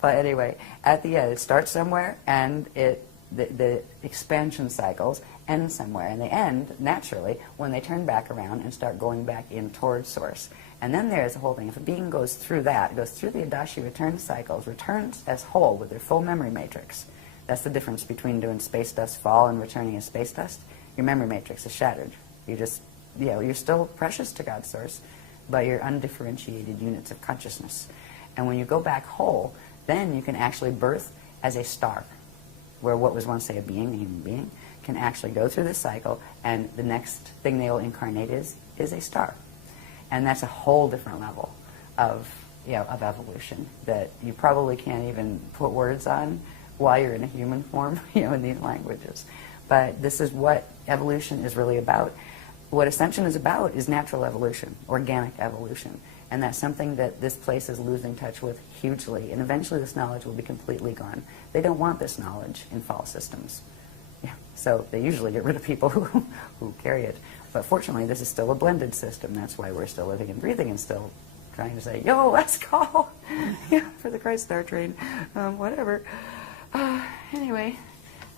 But anyway, at the end, it starts somewhere, and the expansion cycles end somewhere, and they end naturally when they turn back around and start going back in towards source. And then there's the whole thing. If a being goes through that, goes through the Adashi return cycles, returns as whole with their full memory matrix. That's the difference between doing space dust fall and returning as space dust. Your memory matrix is shattered. You just, you're still precious to God's source, but you're undifferentiated units of consciousness. And when you go back whole, then you can actually birth as a star, where what was once, say, a being, a human being, can actually go through this cycle, and the next thing they will incarnate is a star. And that's a whole different level of of evolution that you probably can't even put words on while you're in a human form, in these languages. But this is what evolution is really about. What Ascension is about is natural evolution, organic evolution. And that's something that this place is losing touch with hugely. And eventually this knowledge will be completely gone. They don't want this knowledge in fall systems. So they usually get rid of people who carry it. But fortunately, this is still a blended system. That's why we're still living and breathing and still trying to say, yo, let's go for the Christ Star train, whatever. Anyway,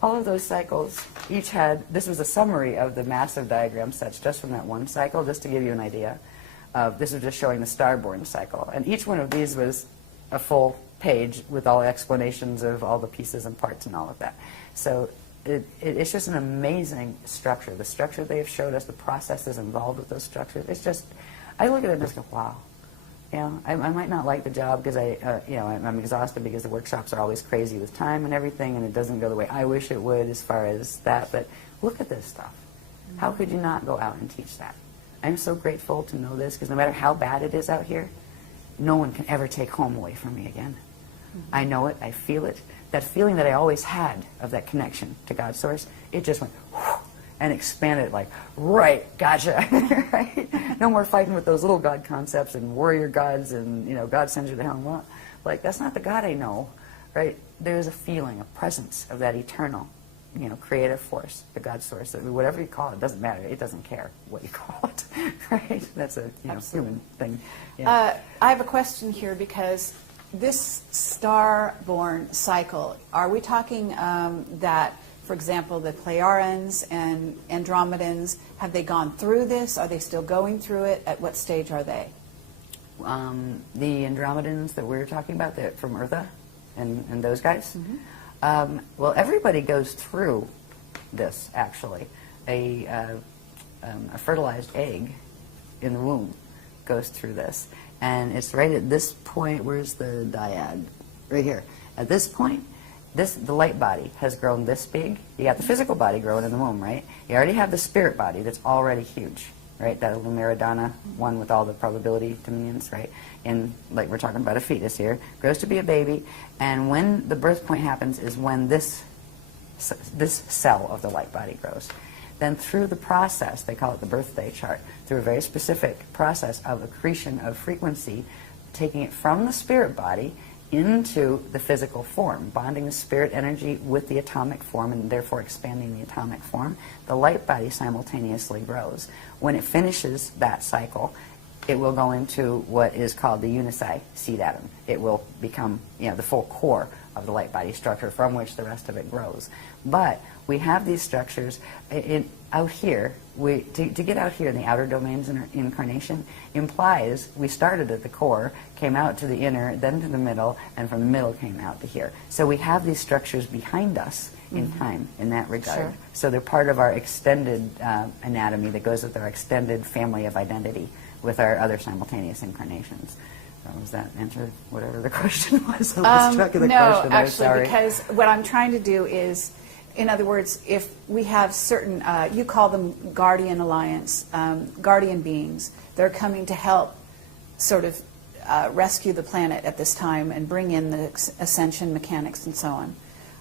all of those cycles each had, this was a summary of the massive diagram sets just from that one cycle, just to give you an idea. This is just showing the starborn cycle. And each one of these was a full page with all explanations of all the pieces and parts and all of that. So it's just an amazing structure. The structure they have showed us, the processes involved with those structures, it's just, I look at it and just go, wow. I might not like the job because I'm exhausted because the workshops are always crazy with time and everything, and it doesn't go the way I wish it would as far as that. But look at this stuff. How could you not go out and teach that? I'm so grateful to know this because no matter how bad it is out here, no one can ever take home away from me again. I know it. I feel it. That feeling that I always had of that connection to God's source, it just went whoosh, and expanded like, right, gotcha. Right? No more fighting with those little God concepts and warrior gods and, God sends you to hell and what. Like, that's not the God I know, right? There's a feeling, a presence of that eternal, creative force, the God source, whatever you call it, doesn't matter. It doesn't care what you call it, right? That's a human thing. Yeah. I have a question here because this star-born cycle, are we talking that, for example, the Pleiadians and Andromedans, have they gone through this? Are they still going through it? At what stage are they? The Andromedans that we were talking about, from Eartha and those guys? Mm-hmm. Well, everybody goes through this, actually. A fertilized egg in the womb goes through this. And it's right at this point, where's the dyad? Right here. At this point, the light body has grown this big. You got the physical body growing in the womb, right? You already have the spirit body that's already huge, right? That Lumiridana one with all the probability dominions, right? And like we're talking about a fetus here, grows to be a baby. And when the birth point happens is when this cell of the light body grows. Then through the process, they call it the birthday chart, through a very specific process of accretion of frequency, taking it from the spirit body into the physical form, bonding the spirit energy with the atomic form and therefore expanding the atomic form, the light body simultaneously grows. When it finishes that cycle, it will go into what is called the Unisci seed atom. It will become the full core of the light body structure from which the rest of it grows. But we have these structures out here. To get out here in the outer domains in incarnation implies we started at the core, came out to the inner, then to the middle, and from the middle came out to here. So we have these structures behind us in time in that regard. Sure. So they're part of our extended anatomy that goes with our extended family of identity with our other simultaneous incarnations. Does that answer whatever the question was? I lost track of the question. Actually, because what I'm trying to do is, in other words, if we have certain, you call them guardian alliance, guardian beings, they're coming to help sort of rescue the planet at this time and bring in the ascension mechanics and so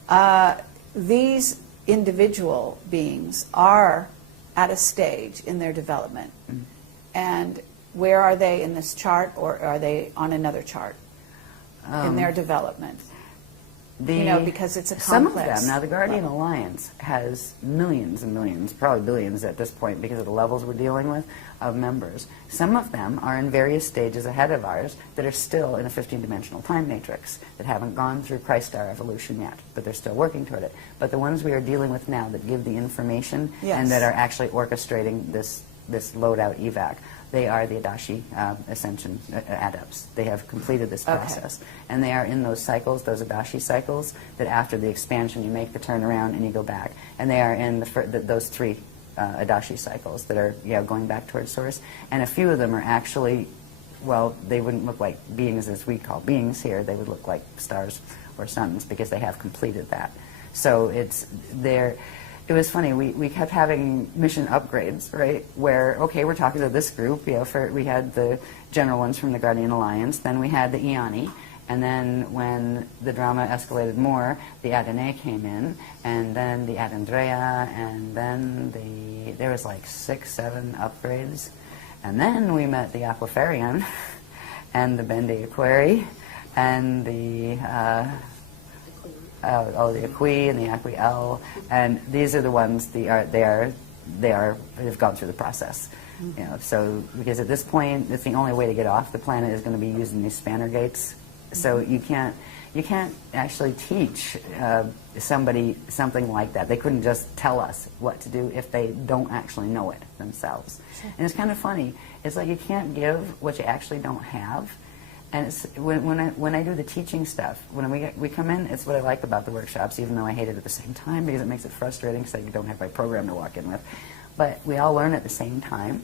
on. These individual beings are at a stage in their development. Mm-hmm. And where are they in this chart, or are they on another chart in their development? Because it's a complex. Some of them, now the Guardian Alliance has millions and millions, probably billions at this point because of the levels we're dealing with, of members. Some of them are in various stages ahead of ours that are still in a 15-dimensional time matrix, that haven't gone through Christ Star evolution yet, but they're still working toward it. But the ones we are dealing with now that give the information and that are actually orchestrating this loadout evac, they are the Adashi Ascension adepts. They have completed this process. Okay. And they are in those cycles, those Adashi cycles, that after the expansion you make the turnaround and you go back. And they are in those three Adashi cycles that are going back towards Source. And a few of them are actually, well, they wouldn't look like beings as we call beings here. They would look like stars or suns because they have completed that. So it was funny. We kept having mission upgrades, right? Where, okay, we're talking to this group. We had the general ones from the Guardian Alliance. Then we had the E-yon E. And then when the drama escalated more, the Adene came in, and then the Adandrea, and then there was like 6, 7 upgrades. And then we met the Aquafarian, and the Bende Aquari, and the Aqui and the Aqui-El, and these are the ones they've gone through the process. You know, so because at this point, it's the only way to get off the planet is going to be using these spanner gates. So you can't actually teach somebody something like that. They couldn't just tell us what to do if they don't actually know it themselves. Sure. And it's kind of funny. It's like you can't give what you actually don't have. And it's, when I do the teaching stuff, when we come in, it's what I like about the workshops, even though I hate it at the same time because it makes it frustrating because I don't have my program to walk in with. But we all learn at the same time.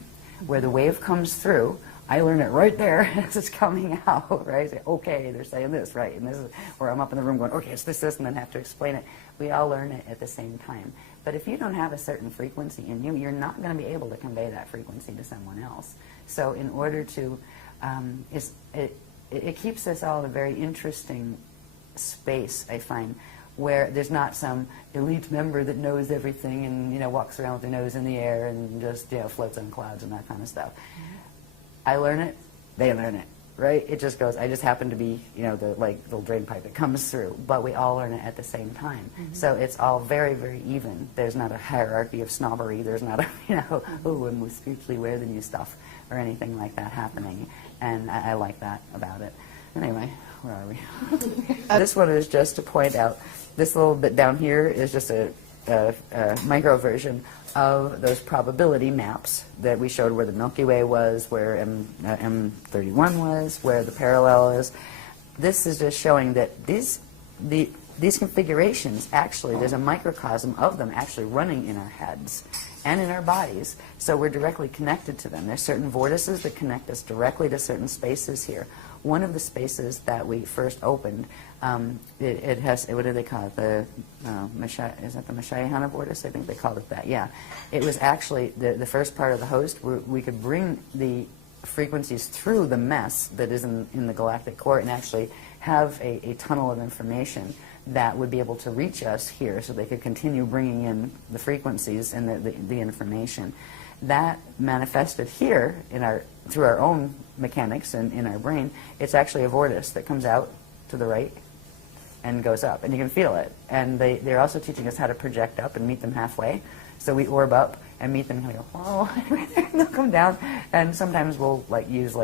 Where the wave comes through, I learn it right there as it's coming out, right? Say, okay, they're saying this, right? And this is where I'm up in the room going, okay, it's this, and then have to explain it. We all learn it at the same time. But if you don't have a certain frequency in you, you're not going to be able to convey that frequency to someone else. So in order to, it keeps us all in a very interesting space, I find, where there's not some elite member that knows everything and walks around with their nose in the air and just floats on clouds and that kind of stuff. I learn it, they learn it, right? It just goes. I just happen to be the little drain pipe that comes through, but we all learn it at the same time. So it's all very, very even. There's not a hierarchy of snobbery. There's not a oh, I'm more spiritually aware than you stuff or anything like that happening, and I like that about it. Anyway, where are we? This one is just to point out. This little bit down here is just a micro version of those probability maps that we showed where the Milky Way was, where M31 was, where the parallel is. This is just showing that these configurations, actually, there's a microcosm of them actually running in our heads and in our bodies. So we're directly connected to them. There's certain vortices that connect us directly to certain spaces here. One of the spaces that we first opened, it has, what do they call it? The is that the Ashayana vortice? I think they called it that. Yeah, it was actually the first part of the host where we could bring the frequencies through the mess that is in the galactic core and actually have a tunnel of information that would be able to reach us here, so they could continue bringing in the frequencies and the information. That manifested here through our own mechanics and in our brain. It's actually a vortice that comes out to the right and goes up, and you can feel it. And they're also teaching us how to project up and meet them halfway. So we orb up and meet them, and we go, oh, and they'll come down. And sometimes we'll use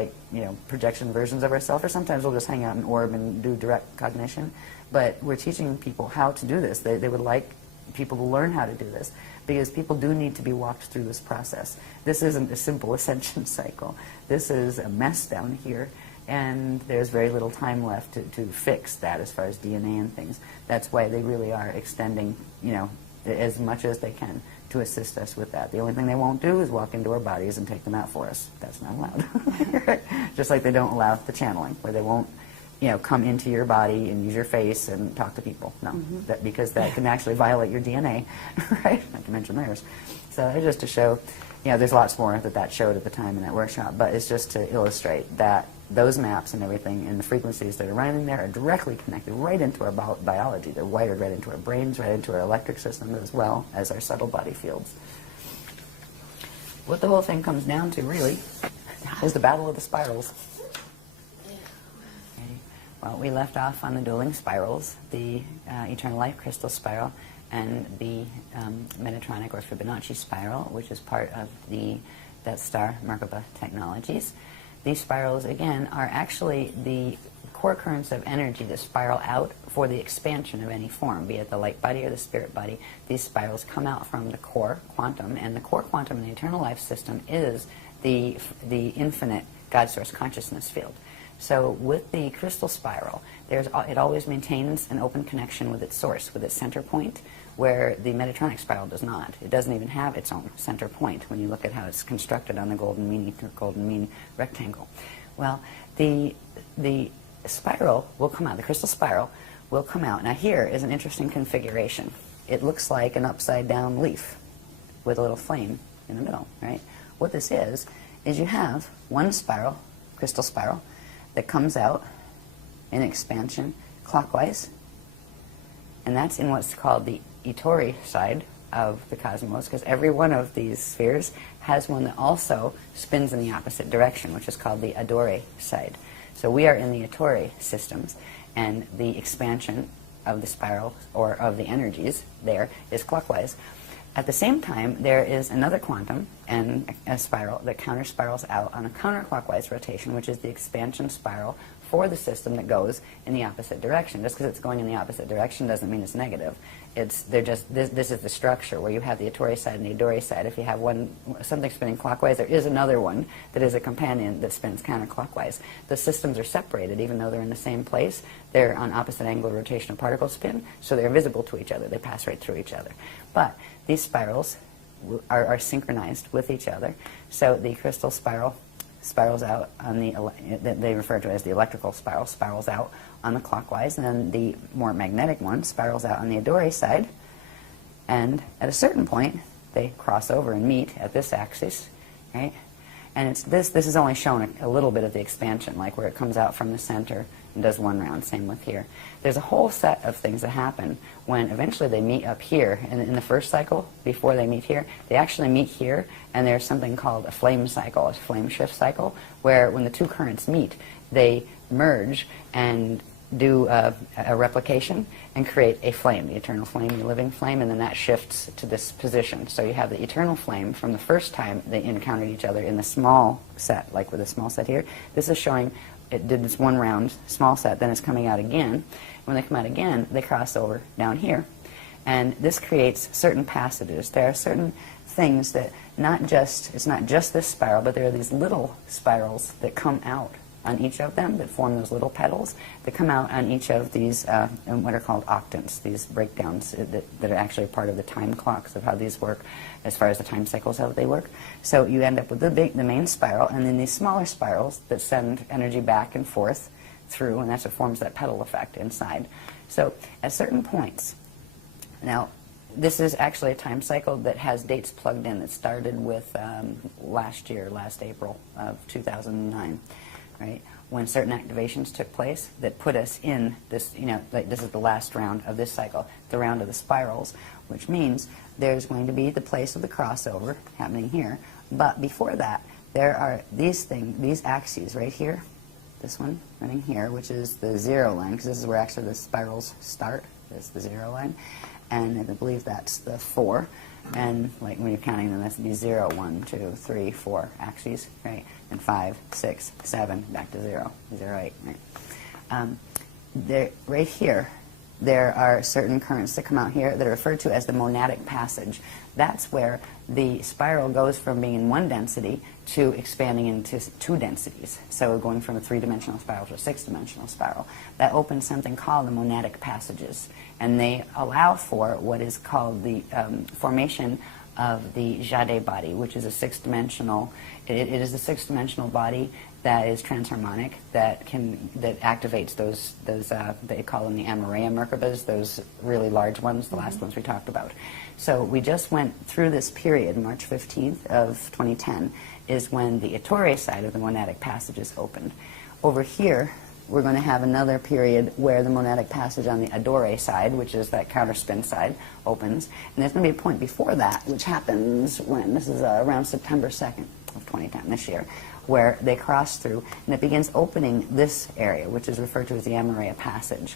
projection versions of ourselves, or sometimes we'll just hang out and orb and do direct cognition. But we're teaching people how to do this. They would like people to learn how to do this, because people do need to be walked through this process. This isn't a simple ascension cycle. This is a mess down here, and there's very little time left to fix that as far as DNA and things. That's why they really are extending, as much as they can to assist us with that. The only thing they won't do is walk into our bodies and take them out for us. That's not allowed. Just like they don't allow the channeling, where they won't come into your body and use your face and talk to people. No, because that can actually violate your DNA, right? Not to mention theirs. So it's just to show, there's lots more that showed at the time in that workshop, but it's just to illustrate that those maps and everything and the frequencies that are running there are directly connected right into our biology. They're wired right into our brains, right into our electric system, as well as our subtle body fields. What the whole thing comes down to, really, is the battle of the spirals. Well, we left off on the dueling spirals, the Eternal Life Crystal Spiral and the Metatronic or Fibonacci Spiral, which is part of the Death Star Merkaba technologies. These spirals, again, are actually the core currents of energy that spiral out for the expansion of any form, be it the light body or the spirit body. These spirals come out from the core quantum, and the core quantum in the Eternal Life system is the infinite God Source consciousness field. So with the crystal spiral, it always maintains an open connection with its source, with its center point, where the Metatronic spiral does not. It doesn't even have its own center point when you look at how it's constructed on the golden mean rectangle. Well, the spiral will come out, the crystal spiral will come out. Now here is an interesting configuration. it looks like an upside-down leaf with a little flame in the middle, right? What this is you have one spiral, crystal spiral, that comes out in expansion clockwise, and that's in what's called the Itori side of the cosmos, because every one of these spheres has one that also spins in the opposite direction, which is called the Adore side. So we are in the Itori systems, and the expansion of the spiral, or of the energies there, is clockwise. At the same time, there is another quantum and a spiral that counter-spirals out on a counterclockwise rotation, which is the expansion spiral for the system that goes in the opposite direction. Just because it's going in the opposite direction doesn't mean it's negative. This is the structure where you have the Itori side and the Adore side. If you have something spinning clockwise, there is another one that is a companion that spins counterclockwise. The systems are separated, even though they're in the same place. They're on opposite angle rotational particle spin, so they're visible to each other. They pass right through each other. But these spirals are synchronized with each other. So the crystal spiral spirals out on they refer to it as the electrical spiral, spirals out on the clockwise, and then the more magnetic one spirals out on the Adore side, and at a certain point they cross over and meet at this axis, right? And this is only shown a little bit of the expansion, like where it comes out from the center and does one round, same with here. There's a whole set of things that happen when eventually they meet up here. And in the first cycle, before they meet here, they actually meet here, and there's something called a flame cycle, a flame shift cycle, where when the two currents meet, they merge and do a replication and create a flame, the eternal flame, the living flame, and then that shifts to this position. So you have the eternal flame from the first time they encountered each other in the small set, like with the small set here. This is showing it did this one round small set, then it's coming out again. When they come out again, they cross over down here. And this creates certain passages. There are certain things that it's not just this spiral, but there are these little spirals that come out on each of them, that form those little petals, that come out on each of these what are called octants, these breakdowns that are actually part of the time clocks of how these work, as far as the time cycles, how they work. So you end up with the main spiral, and then these smaller spirals that send energy back and forth through, and that's what forms that petal effect inside. So at certain points, now this is actually a time cycle that has dates plugged in that started with last April of 2009. Right? When certain activations took place that put us in this, like this is the last round of this cycle, the round of the spirals, which means there's going to be the place of the crossover happening here. But before that, there are these axes right here, this one running here, which is the 0 line, because this is where actually the spirals start. That's the 0 line. And I believe that's the 4. And like when you're counting them, that's the 0, 1, 2, 3, 4 axes, right? And 5, 6, 7, back to 0, 0, 8, right? Right here, there are certain currents that come out here that are referred to as the monadic passage. That's where the spiral goes from being in one density to expanding into 2 densities. So going from a 3-dimensional spiral to a 6-dimensional spiral. That opens something called the monadic passages. And they allow for what is called the formation of the Jade body, which is a 6-dimensional, it is a 6-dimensional body that is transharmonic, that activates those they call them the Amareya Merkabas, those really large ones, the last ones we talked about. So we just went through this period, March 15th of 2010, is when the Itori side of the monadic passages opened. Over here, we're going to have another period where the monadic passage on the Adore side, which is that counterspin side, opens. And there's going to be a point before that, which happens when, this is around September 2nd of 2010, this year, where they cross through, and it begins opening this area, which is referred to as the Amareya passage.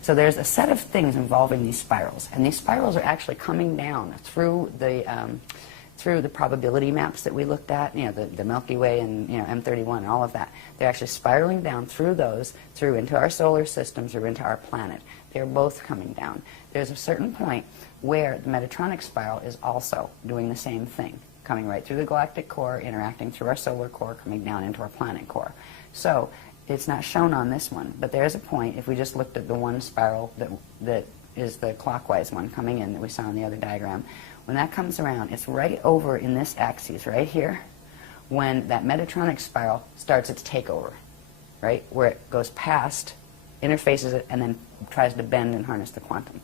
So there's a set of things involving these spirals, and these spirals are actually coming down through the probability maps that we looked at, the Milky Way and M31 and all of that. They're actually spiraling down through those, through into our solar system, through into our planet. They're both coming down. There's a certain point where the Metatronic spiral is also doing the same thing, coming right through the galactic core, interacting through our solar core, coming down into our planet core. So it's not shown on this one, but there's a point, if we just looked at the one spiral that is the clockwise one coming in that we saw in the other diagram, when that comes around, it's right over in this axis right here when that Metatronic spiral starts its takeover, right, where it goes past, interfaces it, and then tries to bend and harness the quantum.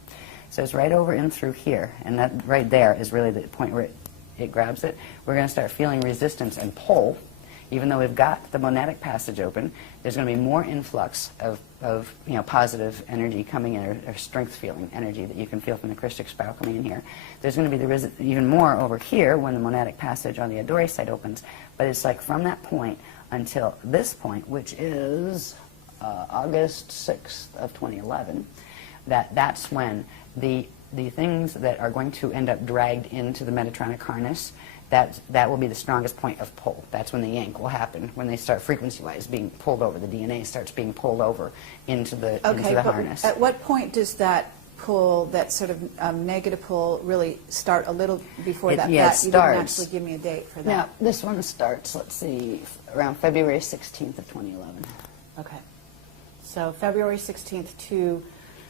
So it's right over in through here, and that right there is really the point where it grabs it. We're going to start feeling resistance and pull. Even though we've got the monadic passage open, there's going to be more influx of positive energy coming in, or strength feeling energy that you can feel from the Christic spiral coming in here. There's going to be even more over here when the monadic passage on the Adore side opens. But it's like from that point until this point, which is August 6th of 2011, that's when the things that are going to end up dragged into the Metatronic harness, that will be the strongest point of pull. That's when the yank will happen, when they start frequency-wise being pulled over. The DNA starts being pulled over into the harness. At what point does that pull, that sort of negative pull, really start? A little before that? Yeah, it starts. You didn't actually give me a date for that. Now, this one starts, let's see, around February 16th of 2011. Okay. So February 16th to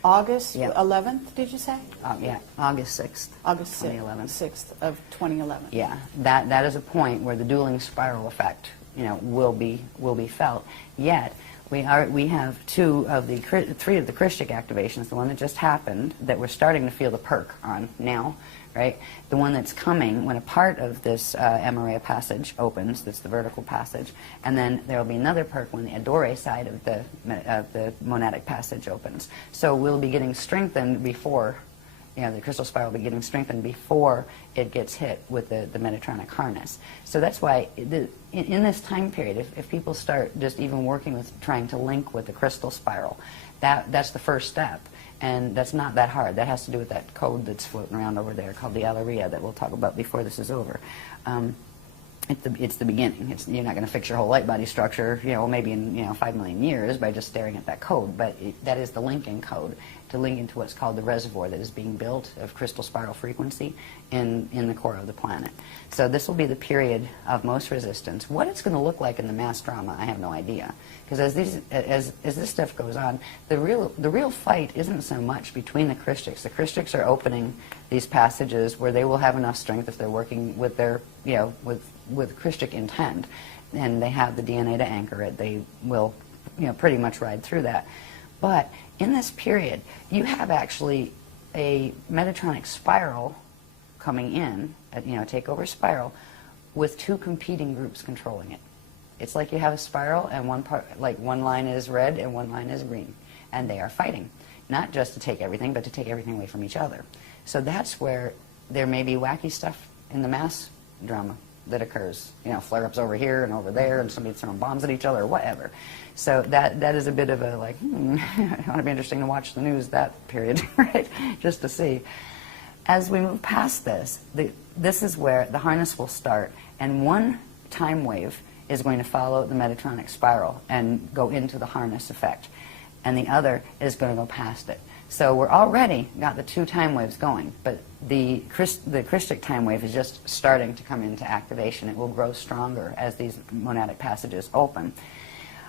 August 11th, did you say? Yeah, August 6th. August 2011. 6th of 2011. Yeah, that is a point where the dueling spiral effect, will be felt. Yet we have three of the Christic activations. The one that just happened, that we're starting to feel the perk on now, right? The one that's coming when a part of this MRA passage opens, that's the vertical passage, and then there will be another perk when the Adore side of the monadic passage opens. So we'll be getting strengthened before, the crystal spiral will be getting strengthened before it gets hit with the Metatronic harness. So that's why in this time period, if people start just even working with trying to link with the crystal spiral, that's the first step. And that's not that hard. That has to do with that code that's floating around over there called the Alleria that we'll talk about before this is over. It's the beginning. You're not going to fix your whole light body structure, maybe in 5 million years by just staring at that code. But that is the linking code to link into what's called the reservoir that is being built of crystal spiral frequency in the core of the planet. So this will be the period of most resistance. What it's going to look like in the mass drama, I have no idea. Because as this stuff goes on, the real fight isn't so much between the Christics. The Christics are opening these passages where they will have enough strength if they're working with their, with Christic intent, and they have the DNA to anchor it. They will, pretty much ride through that. But in this period, you have actually a Metatronic spiral coming in, a takeover spiral, with two competing groups controlling it. It's like you have a spiral, and one line is red and one line is green, and they are fighting, not just to take everything, but to take everything away from each other. So that's where there may be wacky stuff in the mass drama that occurs. Flare-ups over here and over there, and somebody throwing bombs at each other, or whatever. So that is a bit of a it ought to be interesting to watch the news that period, right? Just to see. As we move past this, this is where the harness will start, and one time wave is going to follow the Metatronic spiral and go into the harness effect, and the other is going to go past it. So we're already got the two time waves going, but the Christic time wave is just starting to come into activation. It will grow stronger as these monadic passages open.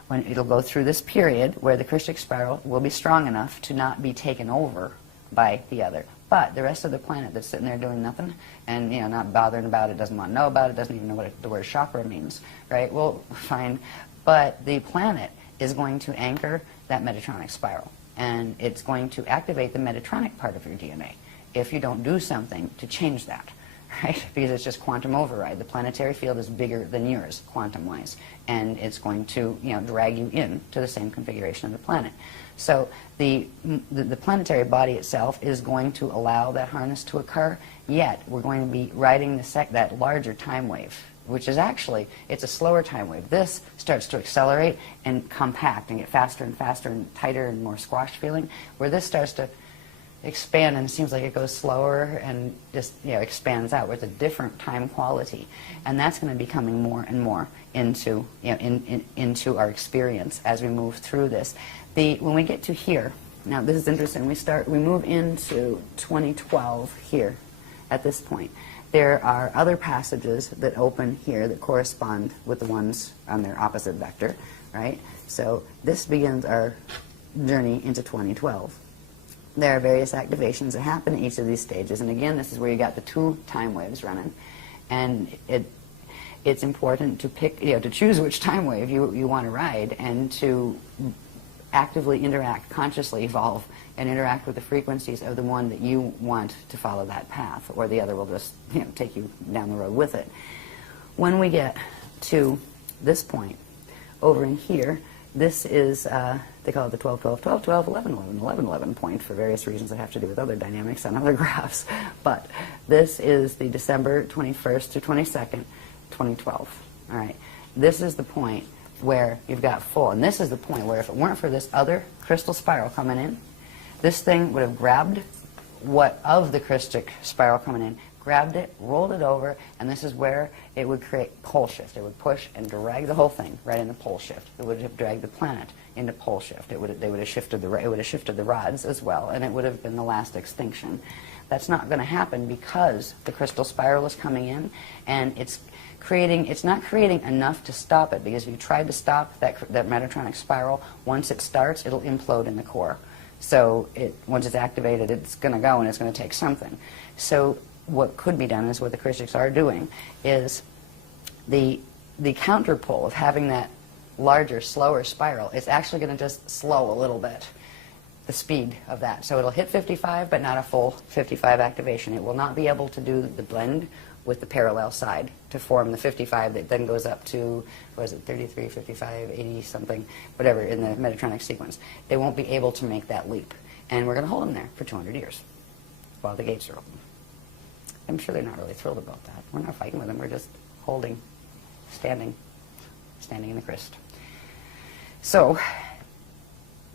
When it'll go through this period where the Christic spiral will be strong enough to not be taken over by the other. But the rest of the planet that's sitting there doing nothing and not bothering about it, doesn't want to know about it, doesn't even know what the word chakra means, right? Well, fine. But the planet is going to anchor that Metatronic spiral, and it's going to activate the Metatronic part of your DNA if you don't do something to change that, right? Because it's just quantum override. The planetary field is bigger than yours, quantum-wise, and it's going to drag you in to the same configuration of the planet. So the planetary body itself is going to allow that harness to occur, yet we're going to be riding that larger time wave, which is actually, it's a slower time wave. This starts to accelerate and compact and get faster and faster and tighter and more squashed feeling, where this starts to expand and it seems like it goes slower and just expands out with a different time quality. And that's going to be coming more and more into into our experience as we move through this. When we get to here, now this is interesting, we move into 2012 here at this point. There are other passages that open here that correspond with the ones on their opposite vector, right? So this begins our journey into 2012. There are various activations that happen at each of these stages, and again, this is where you got the two time waves running, and it's important to pick, to choose which time wave you want to ride, and to actively interact, consciously evolve, and interact with the frequencies of the one that you want to follow that path, or the other will just, you know, take you down the road with it. When we get to this point, over in here, this is, they call it the 12, 12, 12, 12, 11, 11, 11, 11 point for various reasons that have to do with other dynamics on other graphs. But this is the December 21st to 22nd, 2012. All right. This is the point where you've got full, and this is the point where if it weren't for this other crystal spiral coming in, this thing would have grabbed what of the crystal spiral coming in, grabbed it, rolled it over, and this is where it would create pole shift. It would push and drag the whole thing right into pole shift. It would have dragged the planet into pole shift. They would have shifted the rods as well, and it would have been the last extinction. That's not going to happen because the crystal spiral is coming in, and it's not creating enough to stop it, because if you tried to stop that Metatronic spiral, once it starts, it'll implode in the core. So once it's activated, it's going to go and it's going to take something. So what could be done is what the Christians are doing is the counterpole of having that larger, slower spiral is actually going to just slow a little bit the speed of that. So it'll hit 55, but not a full 55 activation. It will not be able to do the blend with the parallel side to form the 55 that then goes up to, what is it, 33, 55, 80 something, whatever, in the Metatronic sequence. They won't be able to make that leap. And we're going to hold them there for 200 years while the gates are open. I'm sure they're not really thrilled about that. We're not fighting with them. We're just holding, standing in the crest. So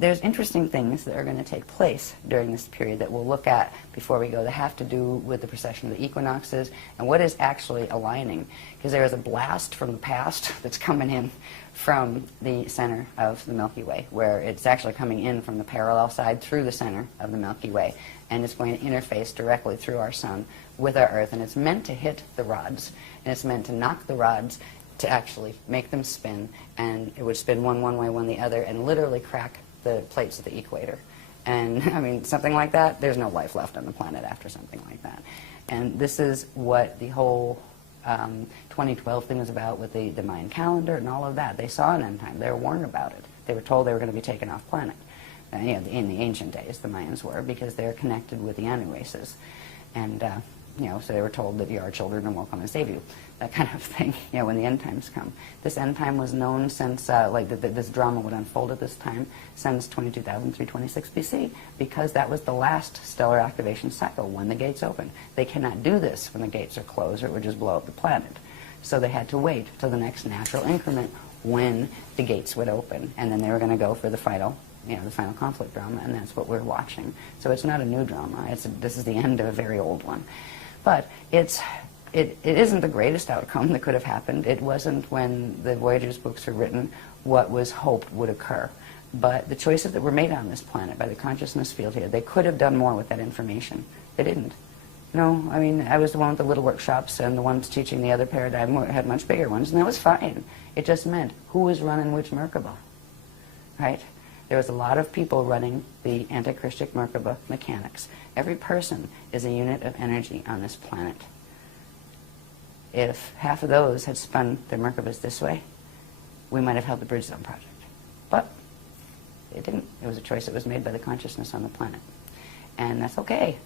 there's interesting things that are going to take place during this period that we'll look at before we go that have to do with the precession of the equinoxes and what is actually aligning. Because there is a blast from the past that's coming in from the center of the Milky Way, where it's actually coming in from the parallel side through the center of the Milky Way. And it's going to interface directly through our sun with our Earth. And it's meant to hit the rods. And it's meant to knock the rods to actually make them spin. And it would spin one way, one the other, and literally crack the plates of the equator. And, I mean, something like that, there's no life left on the planet after something like that. And this is what the whole 2012 thing was about with the Mayan calendar and all of that. They saw an end time. They were warned about it. They were told they were going to be taken off planet. You know, in the ancient days, the Mayans were, because they're connected with the Anu races. And, you know, so they were told that you are children and we'll come and save you. That kind of thing, you know, when the end times come. This end time was known since, this drama would unfold at this time, since 22,326 BC, because that was the last stellar activation cycle when the gates opened. They cannot do this when the gates are closed, or it would just blow up the planet. So they had to wait till the next natural increment when the gates would open, and then they were going to go for the final, you know, the final conflict drama, and that's what we're watching. So it's not a new drama. This is the end of a very old one. But it isn't the greatest outcome that could have happened. It wasn't, when the Voyagers books were written, what was hoped would occur. But the choices that were made on this planet by the consciousness field here, they could have done more with that information. They didn't. No, I mean, I was the one with the little workshops, and the ones teaching the other paradigm had much bigger ones, and that was fine. It just meant who was running which Merkaba, right? There was a lot of people running the anti-Christic Merkaba mechanics. Every person is a unit of energy on this planet. If half of those had spun their Merkabas this way, we might have held the Bridge Zone project. But it didn't. It was a choice that was made by the consciousness on the planet. And that's okay.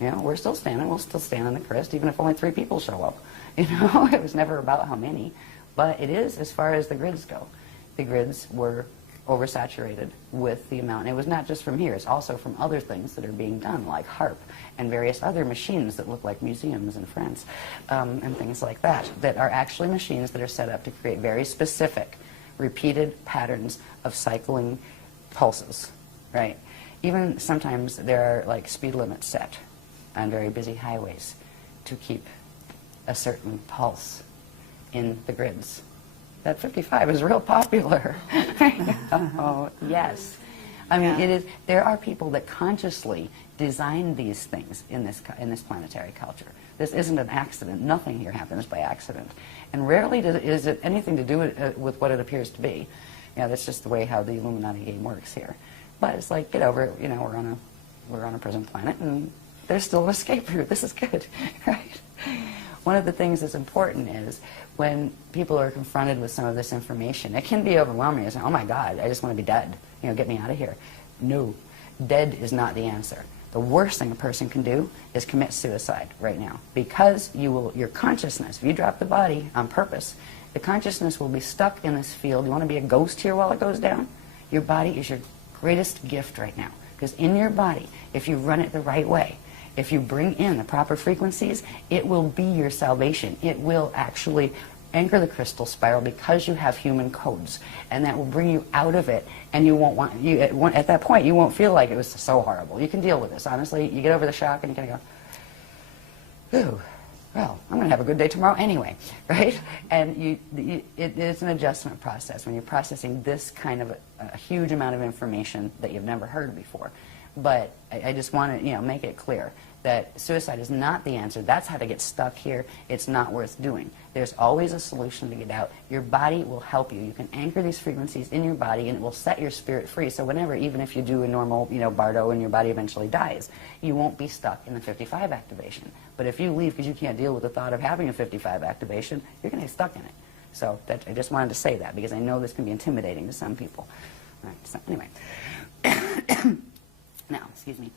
You know, we're still standing. We'll still stand on the crest, even if only 3 people show up. You know, it was never about how many. But it is as far as the grids go. The grids were oversaturated with the amount. And it was not just from here. It's also from other things that are being done, like HARP and various other machines that look like museums in France, and things like that, that are actually machines that are set up to create very specific, repeated patterns of cycling pulses, right? Even sometimes there are like speed limits set on very busy highways to keep a certain pulse in the grids. That 55 is real popular. Oh, yes. I mean, it is. There are people that consciously design these things in this planetary culture. This isn't an accident. Nothing here happens by accident. And rarely is it anything to do with what it appears to be. You know, that's just the way how the Illuminati game works here. But it's like, get over it. You know, we're on a prison planet, and there's still an escape route. This is good, right? one of the things that's important is when people are confronted with some of this information, it can be overwhelming. It's like, oh my God, I just want to be dead. You know, get me out of here. No, dead is not the answer. The worst thing a person can do is commit suicide right now, because your consciousness, if you drop the body on purpose, the consciousness will be stuck in this field. You want to be a ghost here while it goes down? Your body is your greatest gift right now, because in your body, if you run it the right way, if you bring in the proper frequencies, it will be your salvation. It will actually anchor the crystal spiral because you have human codes, and that will bring you out of it, and you won't want, at that point you won't feel like it was so horrible. You can deal with this, honestly. You get over the shock and you kind of go, ooh, well, I'm going to have a good day tomorrow anyway, right? And it's an adjustment process when you're processing this kind of a huge amount of information that you've never heard before. But I just want to, make it clear that suicide is not the answer. That's how to get stuck here. It's not worth doing. There's always a solution to get out. Your body will help you. You can anchor these frequencies in your body, and it will set your spirit free. So whenever, even if you do a normal, bardo and your body eventually dies, you won't be stuck in the 55 activation. But if you leave because you can't deal with the thought of having a 55 activation, you're going to get stuck in it. So I just wanted to say that, because I know this can be intimidating to some people. All right, so anyway. Now, excuse me.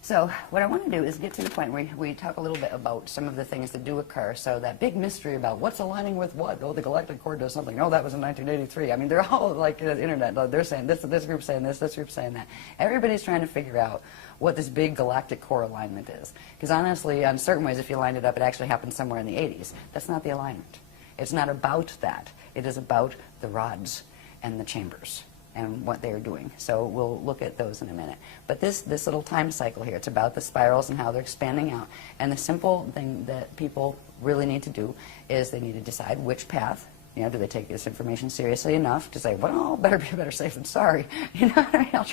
So what I want to do is get to the point where we talk a little bit about some of the things that do occur. So that big mystery about what's aligning with what. Oh, the galactic core does something. Oh, that was in 1983. I mean, they're all like the internet. They're saying this group's saying this group's saying that. Everybody's trying to figure out what this big galactic core alignment is. Because honestly, in certain ways, if you lined it up, it actually happened somewhere in the 80s. That's not the alignment. It's not about that. It is about the rods and the chambers and what they're doing. So we'll look at those in a minute. But this little time cycle here, it's about the spirals and how they're expanding out. And the simple thing that people really need to do is they need to decide which path. Do they take this information seriously enough to say, well, better be better safe than sorry. What I mean? Let's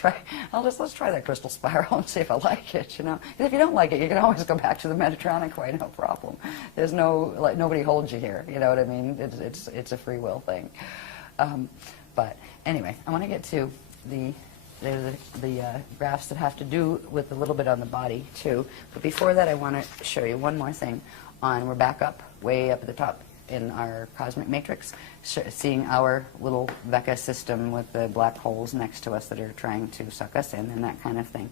try that crystal spiral and see if I like it, Because if you don't like it, you can always go back to the Metatronic way, no problem. There's nobody holds you here, you know what I mean? It's a free will thing. But anyway, I want to get to the graphs that have to do with a little bit on the body too. But before that, I want to show you one more thing. We're back up, way up at the top in our cosmic matrix, seeing our little Vecca system with the black holes next to us that are trying to suck us in and that kind of thing.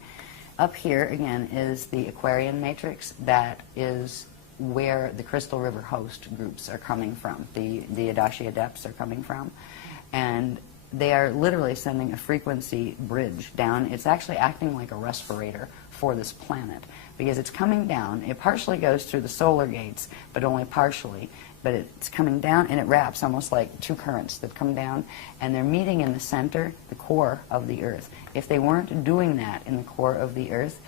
Up here, again, is the Aquarian matrix. That is where the Crystal River host groups are coming from. The Adashi Adepts are coming from. And they are literally sending a frequency bridge down. It's actually acting like a respirator for this planet, because it's coming down. It partially goes through the solar gates, but only partially. But it's coming down, and it wraps almost like two currents that come down, and they're meeting in the center, the core of the Earth. If they weren't doing that in the core of the Earth,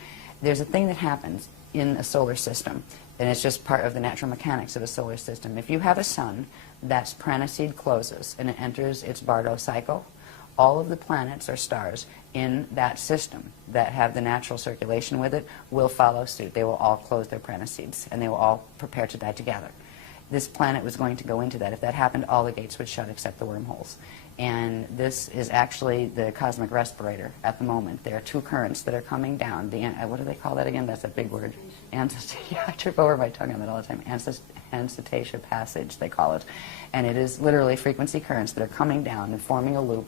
there's a thing that happens in a solar system, and it's just part of the natural mechanics of a solar system. If you have a sun that's Pranaseed closes and it enters its Bardo cycle, all of the planets or stars in that system that have the natural circulation with it will follow suit. They will all close their Pranaseeds, and they will all prepare to die together. This planet was going to go into that. If that happened, all the gates would shut except the wormholes. And this is actually the cosmic respirator at the moment. There are two currents that are coming down. What do they call that again? That's a big word. Yeah, I trip over my tongue on that all the time. Ancestation passage, they call it. And it is literally frequency currents that are coming down and forming a loop,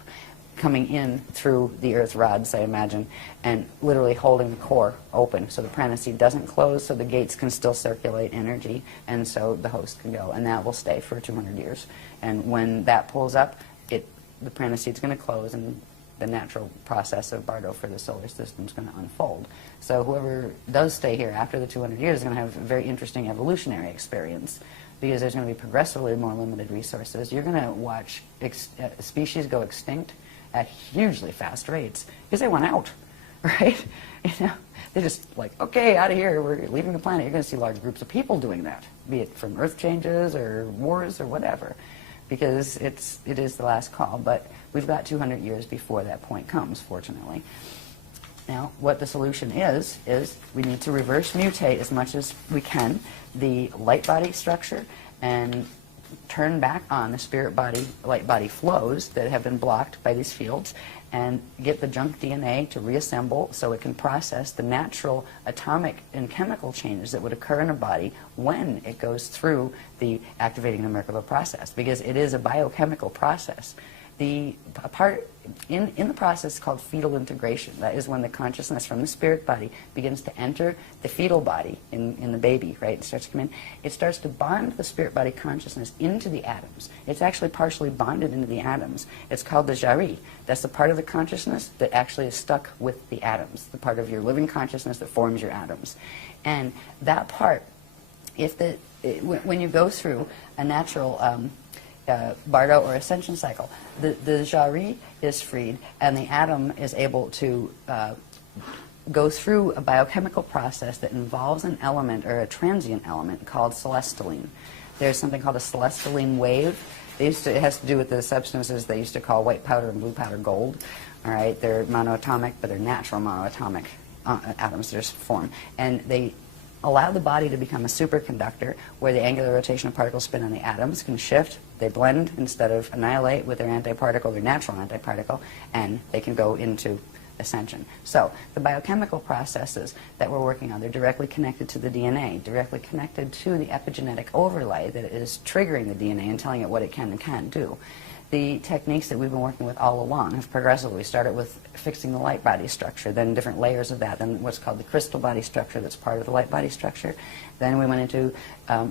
coming in through the Earth rods, I imagine, and literally holding the core open so the Pranaseed doesn't close, so the gates can still circulate energy, and so the host can go. And that will stay for 200 years. And when that pulls up, the Pranaseed's going to close, and the natural process of Bardo for the solar system is going to unfold. So whoever does stay here after the 200 years is going to have a very interesting evolutionary experience, because there's going to be progressively more limited resources. You're going to watch species go extinct at hugely fast rates because they want out, right? They're just like, okay, out of here, we're leaving the planet. You're going to see large groups of people doing that, be it from earth changes or wars or whatever, because it is the last call. But we've got 200 years before that point comes, fortunately. Now, what the solution is we need to reverse mutate as much as we can the light body structure and turn back on the spirit body, light body flows that have been blocked by these fields, and get the junk DNA to reassemble so it can process the natural atomic and chemical changes that would occur in a body when it goes through the activating the Merkaba process, because it is a biochemical process. The part in the process called fetal integration, that is when the consciousness from the spirit body begins to enter the fetal body in the baby, right? It starts to come in. It starts to bond the spirit body consciousness into the atoms. It's actually partially bonded into the atoms. It's called the jari. That's the part of the consciousness that actually is stuck with the atoms, the part of your living consciousness that forms your atoms. And that part, when you go through a natural Bardo or Ascension cycle, the jari is freed and the atom is able to go through a biochemical process that involves an element or a transient element called celestaline. There's something called a celestaline wave. It has to do with the substances they used to call white powder and blue powder gold. All right, they're monoatomic, but they're natural monoatomic atoms that just form. And they allow the body to become a superconductor where the angular rotation of particle spin on the atoms can shift. They blend instead of annihilate with their antiparticle, their natural antiparticle, and they can go into ascension. So the biochemical processes that we're working on, they're directly connected to the DNA, directly connected to the epigenetic overlay that is triggering the DNA and telling it what it can and can't do. The techniques that we've been working with all along have progressively started with fixing the light body structure, then different layers of that, then what's called the crystal body structure that's part of the light body structure. Then we went into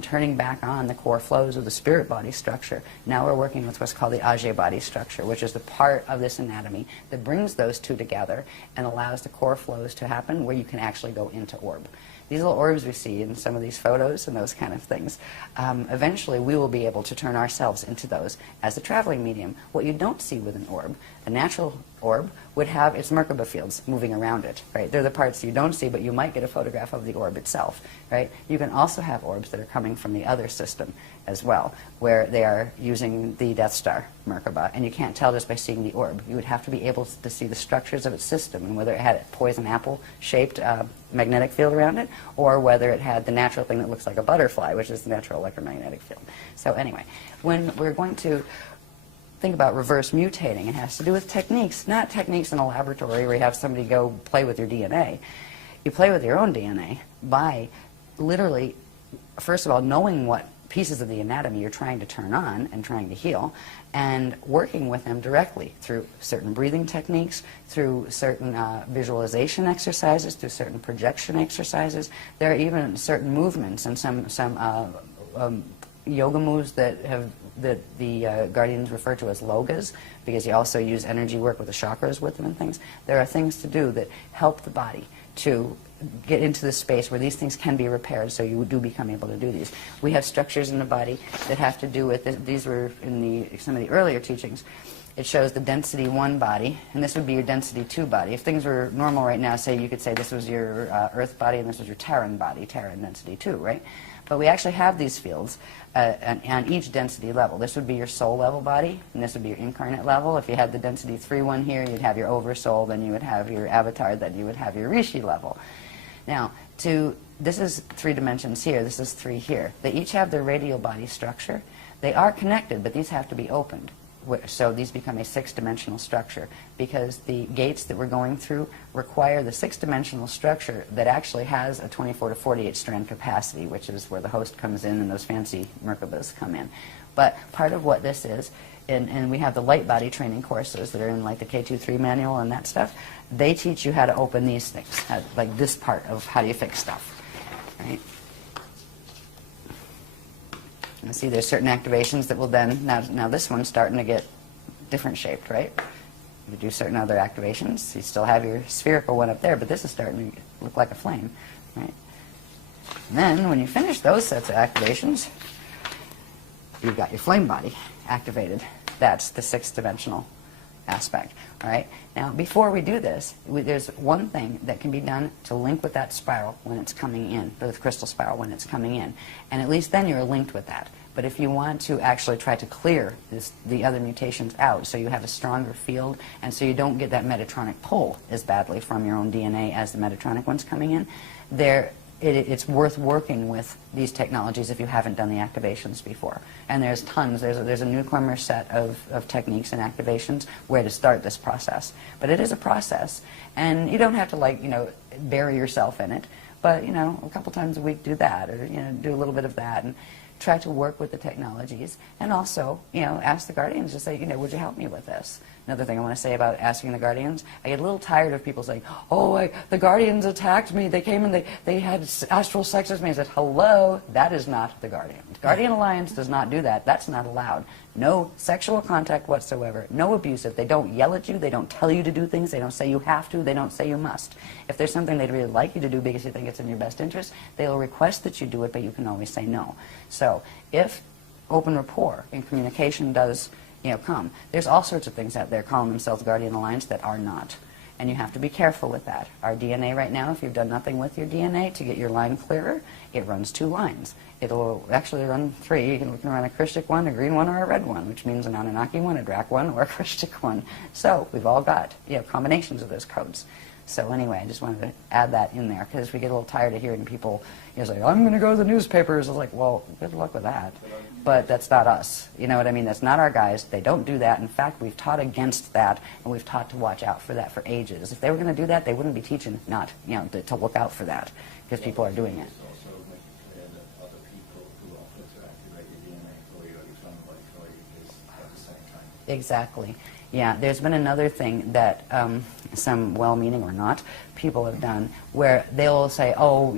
turning back on the core flows of the spirit body structure. Now we're working with what's called the Ajay body structure, which is the part of this anatomy that brings those two together and allows the core flows to happen where you can actually go into orb. These little orbs we see in some of these photos and those kind of things, eventually we will be able to turn ourselves into those as a traveling medium. What you don't see with an orb, a natural orb, would have its Merkaba fields moving around it, right? They're the parts you don't see, but you might get a photograph of the orb itself, right? You can also have orbs that are coming from the other system as well, where they are using the Death Star Merkaba, and you can't tell just by seeing the orb. You would have to be able to see the structures of its system and whether it had a poison apple-shaped magnetic field around it, or whether it had the natural thing that looks like a butterfly, which is the natural electromagnetic field. So anyway, when we're going to think about reverse mutating, it has to do with techniques, not techniques in a laboratory where you have somebody go play with your DNA. You play with your own DNA by literally, first of all, knowing what pieces of the anatomy you're trying to turn on and trying to heal, and working with them directly through certain breathing techniques, through certain visualization exercises, through certain projection exercises. There are even certain movements and some yoga moves that the Guardians refer to as logas, because you also use energy work with the chakras with them and things. There are things to do that help the body to get into the space where these things can be repaired, so you do become able to do these. We have structures in the body that have to do with, these were in some of the earlier teachings. It shows the density 1 body, and this would be your density 2 body. If things were normal right now, say you could say this was your Earth body and this was your Terran body, Terran density 2, right? But we actually have these fields on each density level. This would be your soul level body, and this would be your incarnate level. If you had the density 3 one here, you'd have your oversoul, then you would have your avatar, then you would have your rishi level. Now, this is 3 dimensions here, this is 3 here. They each have their radial body structure. They are connected, but these have to be opened. So these become a 6-dimensional structure, because the gates that we're going through require the 6-dimensional structure that actually has a 24 to 48 strand capacity, which is where the host comes in and those fancy Merkabas come in. But part of what this is, and we have the light body training courses that are in like the K23 manual and that stuff, they teach you how to open these things, like this part of how do you fix stuff, right? And see, there's certain activations that will then, now this one's starting to get different shaped, right? You do certain other activations, you still have your spherical one up there, but this is starting to look like a flame, right? And then, when you finish those sets of activations, you've got your flame body activated. That's the 6-dimensional aspect, right? Now, before we do this, there's one thing that can be done to link with that spiral when it's coming in, or the crystal spiral when it's coming in, and at least then you're linked with that. But if you want to actually try to clear the other mutations out so you have a stronger field and so you don't get that Metatronic pull as badly from your own DNA as the Metatronic one's coming in, there it's worth working with these technologies if you haven't done the activations before. And there's tons. There's a newcomer set of techniques and activations where to start this process. But it is a process, and you don't have to, like, bury yourself in it. But, a couple times a week do that, or, do a little bit of that, and try to work with the technologies. And also, ask the guardians to say, would you help me with this? Another thing I want to say about asking the guardians, I get a little tired of people saying, oh, the guardians attacked me, they came and they had astral sex with me. I said, hello, that is not the guardian. The Guardian Alliance does not do that. That's not allowed. No sexual contact whatsoever, no abusive. They don't yell at you, they don't tell you to do things, they don't say you have to, they don't say you must. If there's something they'd really like you to do because you think it's in your best interest, they'll request that you do it, but you can always say no. So if open rapport and communication does come. There's all sorts of things out there calling themselves Guardian Alliance that are not. And you have to be careful with that. Our DNA right now, if you've done nothing with your DNA to get your line clearer, it runs 2 lines. It'll actually run 3. You can run a Christic one, a green one, or a red one, which means an Anunnaki one, a Drac one, or a Christic one. So we've all got combinations of those codes. So anyway, I just wanted to add that in there, because we get a little tired of hearing people say, I'm going to go to the newspapers. I was like, well, good luck with that. But that's not us. You know what I mean? That's not our guys. They don't do that. In fact, we've taught against that, and we've taught to watch out for that for ages. If they were going to do that, they wouldn't be teaching not, to look out for that, because people are doing it. Also make it clear that other people who offer to activate your DNA for you or your clone body for you is at the same time. Exactly. Yeah, there's been another thing that some well-meaning or not people have done where they'll say, oh,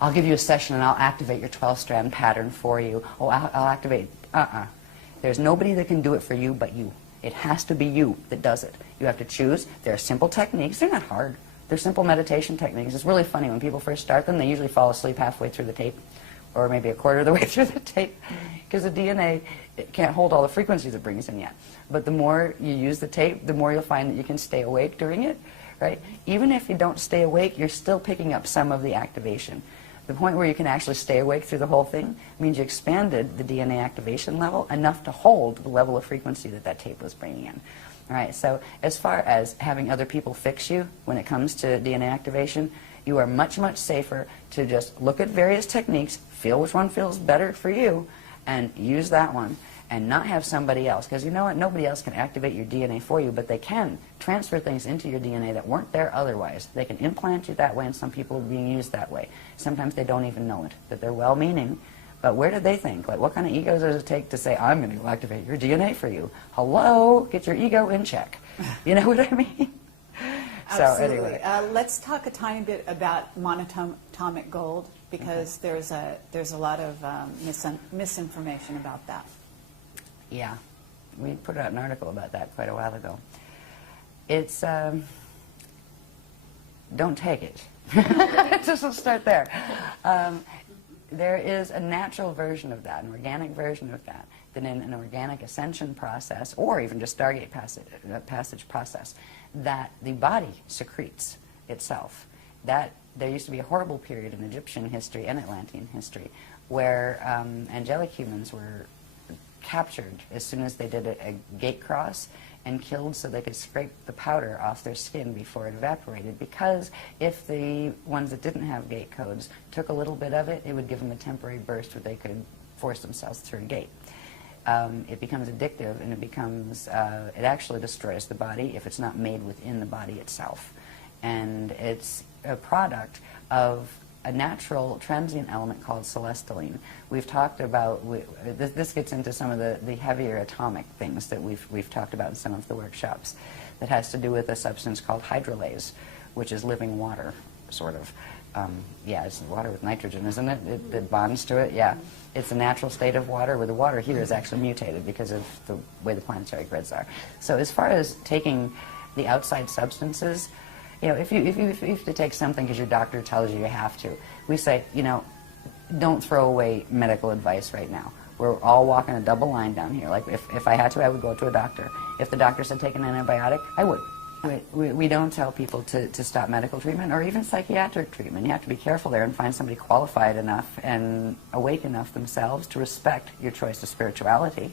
I'll give you a session and I'll activate your 12-strand pattern for you. Oh, I'll activate. There's nobody that can do it for you but you. It has to be you that does it. You have to choose. There are simple techniques. They're not hard. They're simple meditation techniques. It's really funny. When people first start them, they usually fall asleep halfway through the tape, or maybe a quarter of the way through the tape, because the DNA can't hold all the frequencies it brings in yet. But the more you use the tape, the more you'll find that you can stay awake during it, right? Even if you don't stay awake, you're still picking up some of the activation. The point where you can actually stay awake through the whole thing means you expanded the DNA activation level enough to hold the level of frequency that tape was bringing in. All right, so as far as having other people fix you when it comes to DNA activation, you are much, much safer to just look at various techniques, feel which one feels better for you, and use that one, and not have somebody else. Because you know what? Nobody else can activate your DNA for you, but they can transfer things into your DNA that weren't there otherwise. They can implant you that way, and some people are being used that way. Sometimes they don't even know it, that they're well-meaning. But where did they think? Like, what kind of egos does it take to say, I'm going to activate your DNA for you? Hello? Get your ego in check. You know what I mean? Absolutely. So anyway. Let's talk a tiny bit about monatomic gold, because there's a lot of misinformation about that. Yeah, we put out an article about that quite a while ago. It's don't take it. Just let's start there. There is a natural version of that, an organic version of that, in an organic ascension process, or even just Stargate passage process, that the body secretes itself. That there used to be a horrible period in Egyptian history and Atlantean history where angelic humans were captured as soon as they did a gate cross and killed so they could scrape the powder off their skin before it evaporated, because if the ones that didn't have gate codes took a little bit of it, it would give them a temporary burst where they could force themselves through a gate. It becomes addictive, and it actually destroys the body if it's not made within the body itself. And it's a product of a natural transient element called celestaline. We've talked about, this gets into some of the heavier atomic things that we've talked about in some of the workshops, that has to do with a substance called hydrolase, which is living water, sort of. Yeah, it's water with nitrogen, isn't it? It bonds to it, yeah. It's a natural state of water, where the water here is actually mutated because of the way the planetary grids are. So as far as taking the outside substances, if you have to take something because your doctor tells you you have to, we say, don't throw away medical advice right now. We're all walking a double line down here. Like, if I had to, I would go to a doctor. If the doctor said take an antibiotic, I would. We don't tell people to stop medical treatment or even psychiatric treatment. You have to be careful there and find somebody qualified enough and awake enough themselves to respect your choice of spirituality.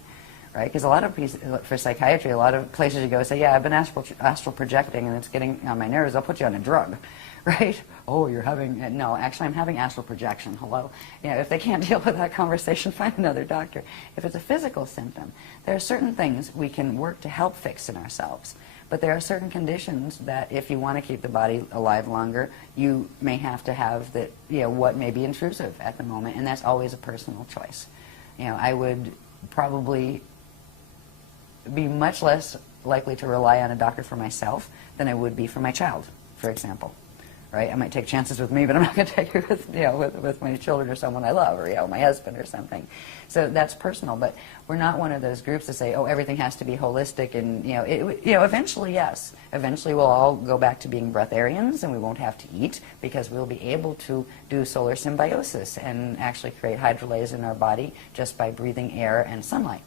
right? Because a lot of for psychiatry, a lot of places you go say, yeah, I've been astral projecting and it's getting on my nerves, I'll put you on a drug, right? Oh, you're having, no, actually I'm having astral projection, hello. You know, if they can't deal with that conversation, find another doctor. If it's a physical symptom, there are certain things we can work to help fix in ourselves. But there are certain conditions that if you want to keep the body alive longer, you may have to have that, you know, what may be intrusive at the moment, and that's always a personal choice. You know, I would probably be much less likely to rely on a doctor for myself than I would be for my child, for example. Right? I might take chances with me, but I'm not going to take it with, you know, with my children or someone I love, or, you know, my husband or something. So that's personal, but we're not one of those groups that say, oh, everything has to be holistic, and, you know, eventually, yes. Eventually we'll all go back to being breatharians, and we won't have to eat, because we'll be able to do solar symbiosis and actually create hydrolyze in our body just by breathing air and sunlight.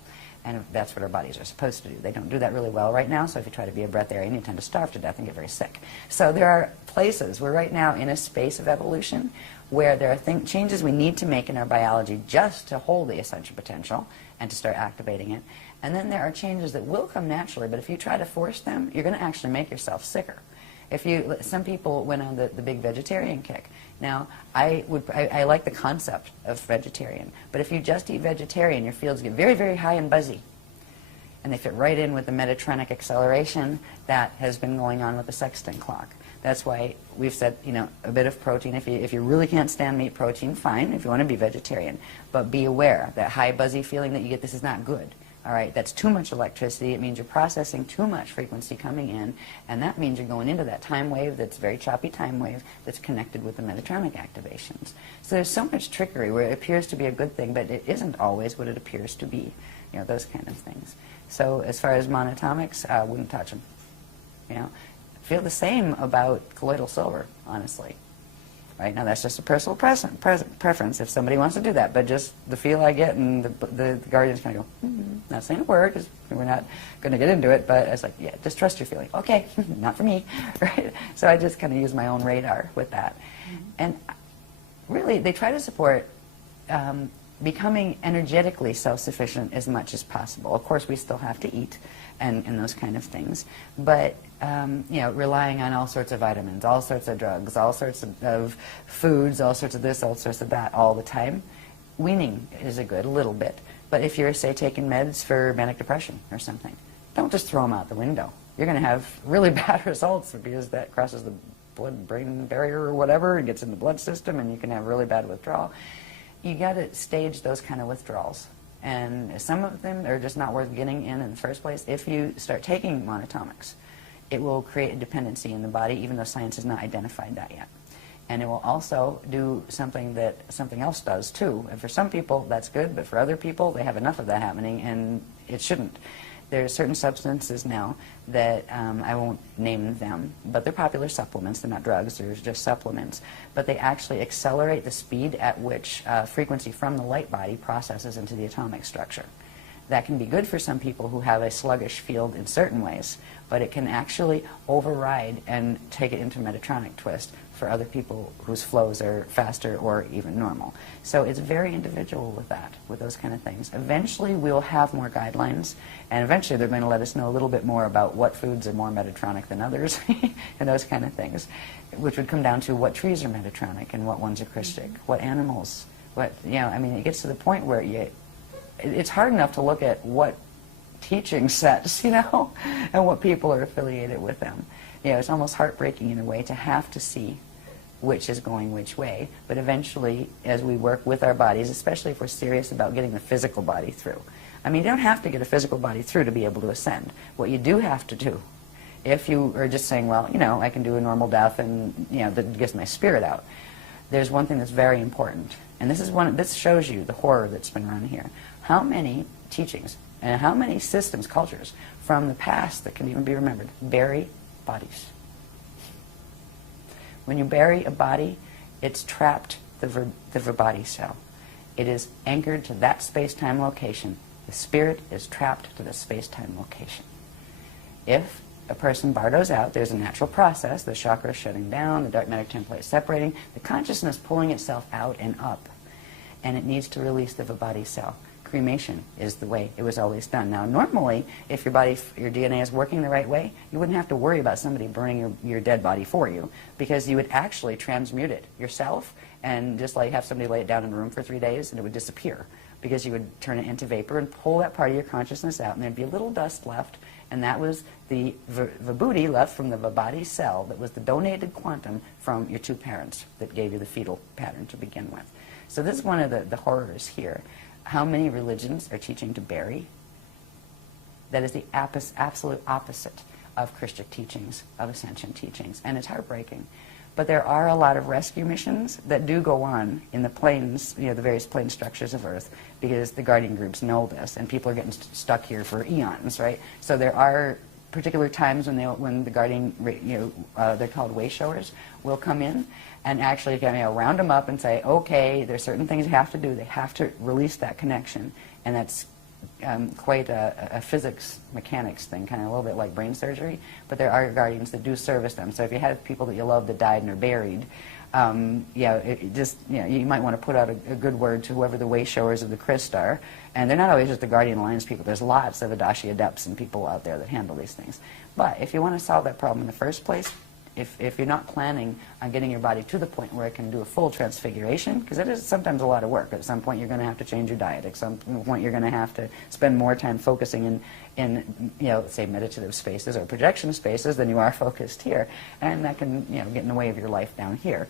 And that's what our bodies are supposed to do. They don't do that really well right now, so if you try to be a breatharian, you tend to starve to death and get very sick. So there are places, we're right now in a space of evolution where there are changes we need to make in our biology just to hold the essential potential and to start activating it. And then there are changes that will come naturally, but if you try to force them, you're going to actually make yourself sicker. Some people went on the big vegetarian kick. Now, I like the concept of vegetarian, but if you just eat vegetarian, your fields get very, very high and buzzy. And they fit right in with the metatronic acceleration that has been going on with the sextant clock. That's why we've said, you know, a bit of protein. If you really can't stand meat protein, fine, if you want to be vegetarian. But be aware that high buzzy feeling that you get, this is not good. All right, that's too much electricity. It means you're processing too much frequency coming in, and that means you're going into that time wave that's very choppy time wave that's connected with the metatronic activations. So there's so much trickery where it appears to be a good thing, but it isn't always what it appears to be. You know, those kind of things. So as far as monatomics, I wouldn't touch them. You know, feel the same about colloidal silver, honestly. Right now, that's just a personal preference if somebody wants to do that. But just the feel I get, and the guardian's kind of go, not saying a word, because we're not going to get into it, but it's like, yeah, just trust your feeling. Okay, not for me, right? So I just kind of use my own radar with that. And really, they try to support becoming energetically self-sufficient as much as possible. Of course, we still have to eat and those kind of things, but you know, relying on all sorts of vitamins, all sorts of drugs, all sorts of foods, all sorts of this, all sorts of that all the time. Weaning is a little bit, but if you're, say, taking meds for manic depression or something, don't just throw them out the window. You're going to have really bad results because that crosses the blood-brain barrier or whatever and gets in the blood system, and you can have really bad withdrawal. You got to stage those kind of withdrawals. And some of them are just not worth getting in the first place. If you start taking monatomics, it will create a dependency in the body, even though science has not identified that yet. And it will also do something that something else does too. And for some people, that's good, but for other people, they have enough of that happening, and it shouldn't. There are certain substances now that, I won't name them, but they're popular supplements. They're not drugs, they're just supplements. But they actually accelerate the speed at which frequency from the light body processes into the atomic structure. That can be good for some people who have a sluggish field in certain ways, but it can actually override and take it into Metatronic twist for other people whose flows are faster or even normal. So it's very individual with that, with those kind of things. Eventually we'll have more guidelines, and eventually they're going to let us know a little bit more about what foods are more Metatronic than others and those kind of things, which would come down to what trees are Metatronic and what ones are Christic, what animals, what, you know, I mean, it gets to the point where it's hard enough to look at what teaching sets, you know, and what people are affiliated with them. You know, it's almost heartbreaking in a way to have to see which is going which way. But eventually, as we work with our bodies, especially if we're serious about getting the physical body through. I mean, you don't have to get a physical body through to be able to ascend. What you do have to do, if you are just saying, well, you know, I can do a normal death and, you know, that gets my spirit out, there's one thing that's very important. And this shows you the horror that's been run here. How many teachings and how many systems, cultures from the past that can even be remembered bury bodies? When you bury a body, it's trapped the verbody cell. It is anchored to that space-time location. The spirit is trapped to the space-time location. If a person bardos out, there's a natural process, the chakra is shutting down, the dark matter template is separating, the consciousness pulling itself out and up, and it needs to release the verbody cell, cremation is the way it was always done. Now, normally, if your DNA is working the right way, you wouldn't have to worry about somebody burning your dead body for you, because you would actually transmute it yourself and just like have somebody lay it down in a room for 3 days and it would disappear, because you would turn it into vapor and pull that part of your consciousness out, and there'd be a little dust left, and that was the vibhuti left from the body cell that was the donated quantum from your two parents that gave you the fetal pattern to begin with. So this is one of the horrors here. How many religions are teaching to bury? That is the absolute opposite of Christian teachings, of Ascension teachings, and it's heartbreaking. But there are a lot of rescue missions that do go on in the planes, the various plane structures of Earth, because the guardian groups know this, and people are getting stuck here for eons, right? So there are particular times when the guardian, they're called way showers, will come in and actually round them up and say, okay, there's certain things you have to do. They have to release that connection, and that's quite a physics mechanics thing, kind of a little bit like brain surgery, but there are guardians that do service them. So if you have people that you love that died and are buried, you might want to put out a good word to whoever the way showers of the Christ are. And they're not always just the guardian alliance people. There's lots of Adashi adepts and people out there that handle these things. But if you want to solve that problem in the first place, if you're not planning on getting your body to the point where it can do a full transfiguration, because it is sometimes a lot of work. At some point you're going to have to change your diet. At some point you're going to have to spend more time focusing in say meditative spaces or projection spaces than you are focused here, and that can get in the way of your life down here.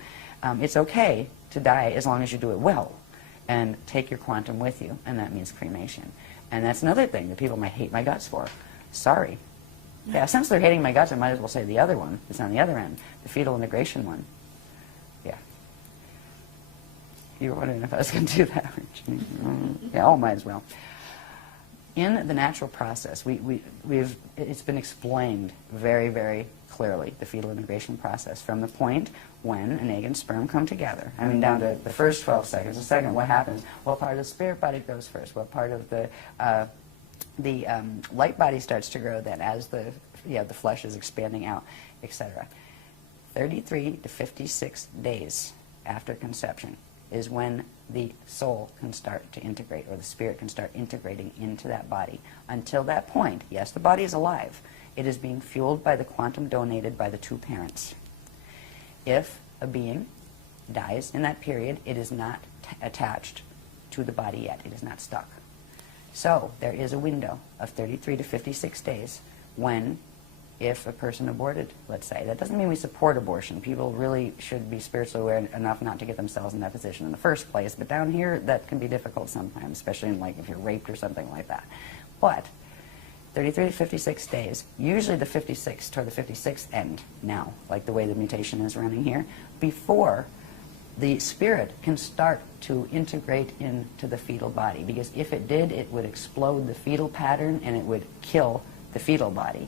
It's okay to die as long as you do it well and take your quantum with you, and that means cremation. And that's another thing that people might hate my guts for. Sorry. Yeah, since they're hating my guts, I might as well say the other one. It's on the other end, the fetal integration one. Yeah. You were wondering if I was going to do that. Yeah, might as well. In the natural process, it's been explained very, very clearly, the fetal integration process, from the point when an egg and sperm come together. I mean, down to the first 12 seconds. The second, what happens? What part of the spirit body grows first? What part of the light body starts to grow then as the flesh is expanding out, etc. 33 to 56 days after conception is when the soul can start to integrate, or the spirit can start integrating into that body. Until that point, yes, the body is alive. It is being fueled by the quantum donated by the two parents. If a being dies in that period, it is not attached to the body yet. It is not stuck. So there is a window of 33 to 56 days when, if a person aborted, let's say, that doesn't mean we support abortion. People really should be spiritually aware enough not to get themselves in that position in the first place. But down here, that can be difficult sometimes, especially if you're raped or something like that. But 33 to 56 days, usually the 56th toward the 56th end now, like the way the mutation is running here, before the spirit can start to integrate into the fetal body, because if it did, it would explode the fetal pattern and it would kill the fetal body.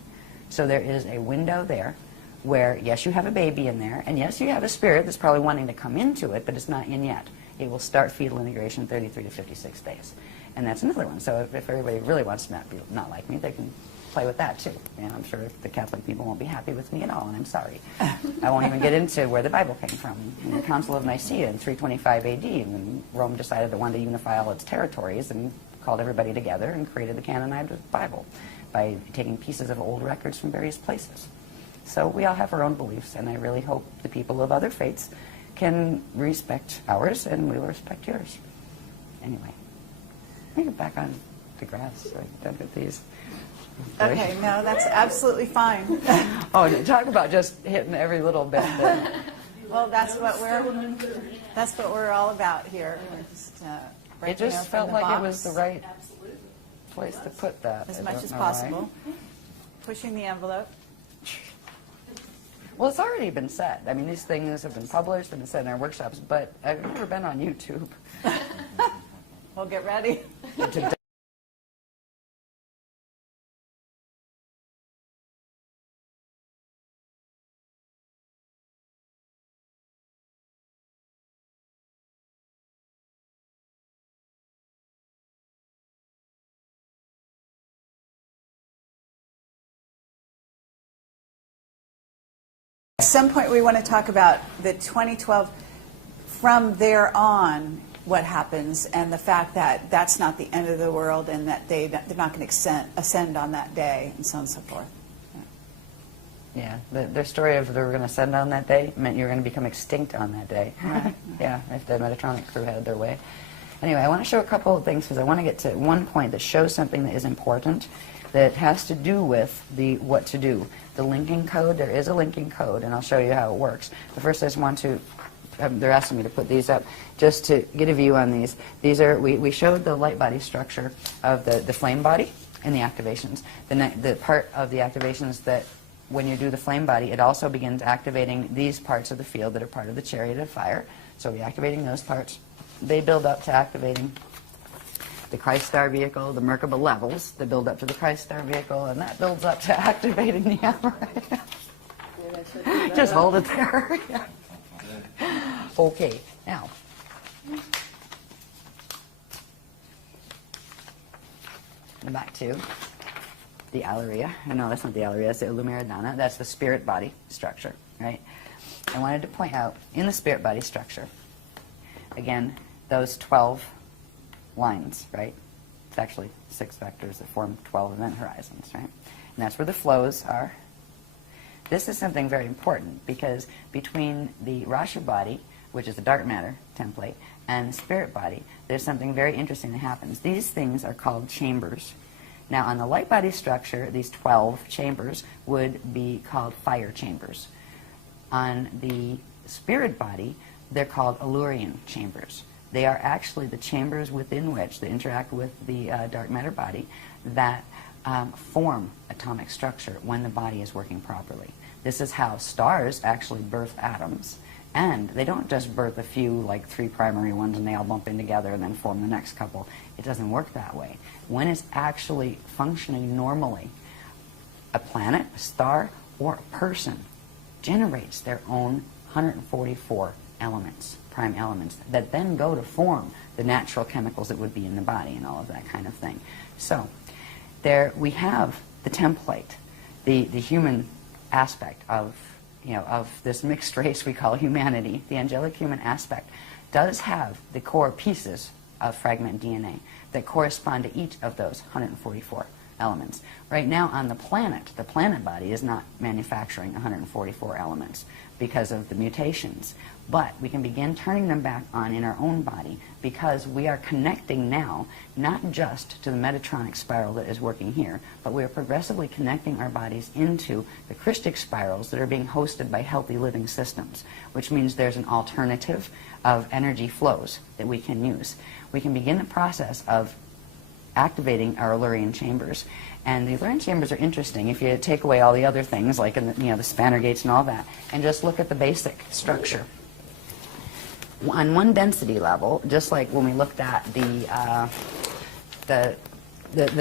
So there is a window there where, yes, you have a baby in there, and yes, you have a spirit that's probably wanting to come into it, but it's not in yet. It will start fetal integration 33 to 56 days. And that's another one. So if everybody really wants to not like me, they can play with that too. And I'm sure the Catholic people won't be happy with me at all, and I'm sorry. I won't even get into where the Bible came from. In the Council of Nicaea in 325 AD, when Rome decided it wanted to unify all its territories and called everybody together and created the canonized Bible by taking pieces of old records from various places. So we all have our own beliefs, and I really hope the people of other faiths can respect ours, and we will respect yours. Anyway, let me get back on the grass so I can done with these. Okay, no, that's absolutely fine. Oh, talk about just hitting every little bit. Well, that's what we're all about here. It just felt like it was the right place to put that. As much as possible. Pushing the envelope. Well, it's already been said. I mean, these things have been published and been said in our workshops, but I've never been on YouTube. Well, get ready. At some point we want to talk about the 2012, from there on, what happens, and the fact that that's not the end of the world, and that they're not going to ascend on that day, and so on and so forth. Yeah, their story of they were going to ascend on that day meant you were going to become extinct on that day. Right. Yeah, if the Metatronic crew had their way. Anyway, I want to show a couple of things because I want to get to one point that shows something that is important that has to do with the what to do. The linking code, there is a linking code, and I'll show you how it works. But first I just want to, they're asking me to put these up just to get a view on these. These are, we showed the light body structure of the flame body and the activations. The part of the activations that when you do the flame body, it also begins activating these parts of the field that are part of the chariot of fire. So we're activating those parts. They build up to activating the Christ Star vehicle, the Merkaba levels that build up to the Christ Star vehicle, and that builds up to activating the Emerald. Just hold it there. Okay, now. Back to the Alleria. No, that's not the Alleria, that's the Lumiridana. That's the spirit body structure, right? I wanted to point out, in the spirit body structure, again, those 12 lines, right? It's actually 6 vectors that form 12 event horizons, right? And that's where the flows are. This is something very important because between the Rasha body, which is the dark matter template, and the spirit body, there's something very interesting that happens. These things are called chambers. Now, on the light body structure, these 12 chambers would be called fire chambers. On the spirit body, they're called Allurian chambers. They are actually the chambers within which they interact with the dark matter body that form atomic structure when the body is working properly. This is how stars actually birth atoms. And they don't just birth a few, like 3 primary ones, and they all bump in together and then form the next couple. It doesn't work that way. When it's actually functioning normally, a planet, a star, or a person generates their own 144 elements, prime elements, that then go to form the natural chemicals that would be in the body and all of that kind of thing. So there we have the template, the human aspect of this mixed race we call humanity. The angelic human aspect does have the core pieces of fragment DNA that correspond to each of those 144 elements. Right now on the planet body is not manufacturing 144 elements because of the mutations. But we can begin turning them back on in our own body because we are connecting now not just to the Metatronic spiral that is working here, but we are progressively connecting our bodies into the Christic spirals that are being hosted by healthy living systems, which means there's an alternative of energy flows that we can use. We can begin the process of activating our Allurian chambers. And the Allurian chambers are interesting if you take away all the other things like the spanner gates and all that, and just look at the basic structure. On one density level, just like when we looked at the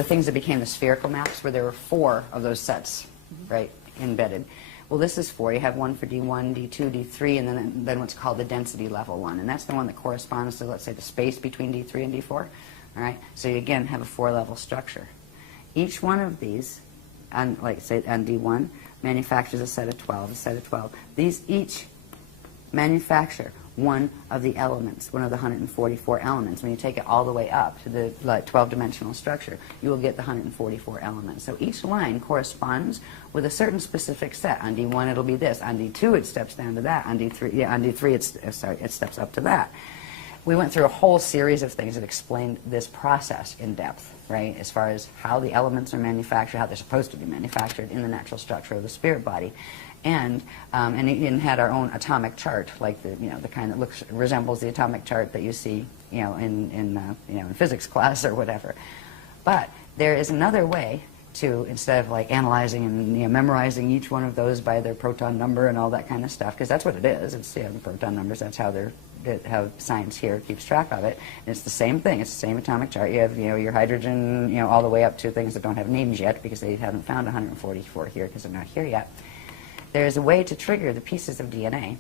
things that became the spherical maps, where there were 4 of those sets, right, embedded. Well, this is 4. You have one for D1, D2, D3, and then what's called the density level one, and that's the one that corresponds to, let's say, the space between D3 and D4. All right, so you again have a 4-level structure. Each one of these, like say on D1, manufactures a set of 12, These each manufacture one of the elements, one of the 144 elements. When you take it all the way up to the 12-dimensional structure, you will get the 144 elements. So each line corresponds with a certain specific set. On D1 it'll be this. On D2 it steps down to that. On D3, it steps up to that. We went through a whole series of things that explained this process in depth, right, as far as how the elements are manufactured, how they're supposed to be manufactured in the natural structure of the spirit body. And it had our own atomic chart, like the kind that resembles the atomic chart that you see in physics class or whatever. But there is another way to, instead of like analyzing and memorizing each one of those by their proton number and all that kind of stuff, because that's what it is. It's proton numbers. That's how how science here keeps track of it. And it's the same thing. It's the same atomic chart. You have your hydrogen all the way up to things that don't have names yet because they haven't found 144 here because they're not here yet. There's a way to trigger the pieces of DNA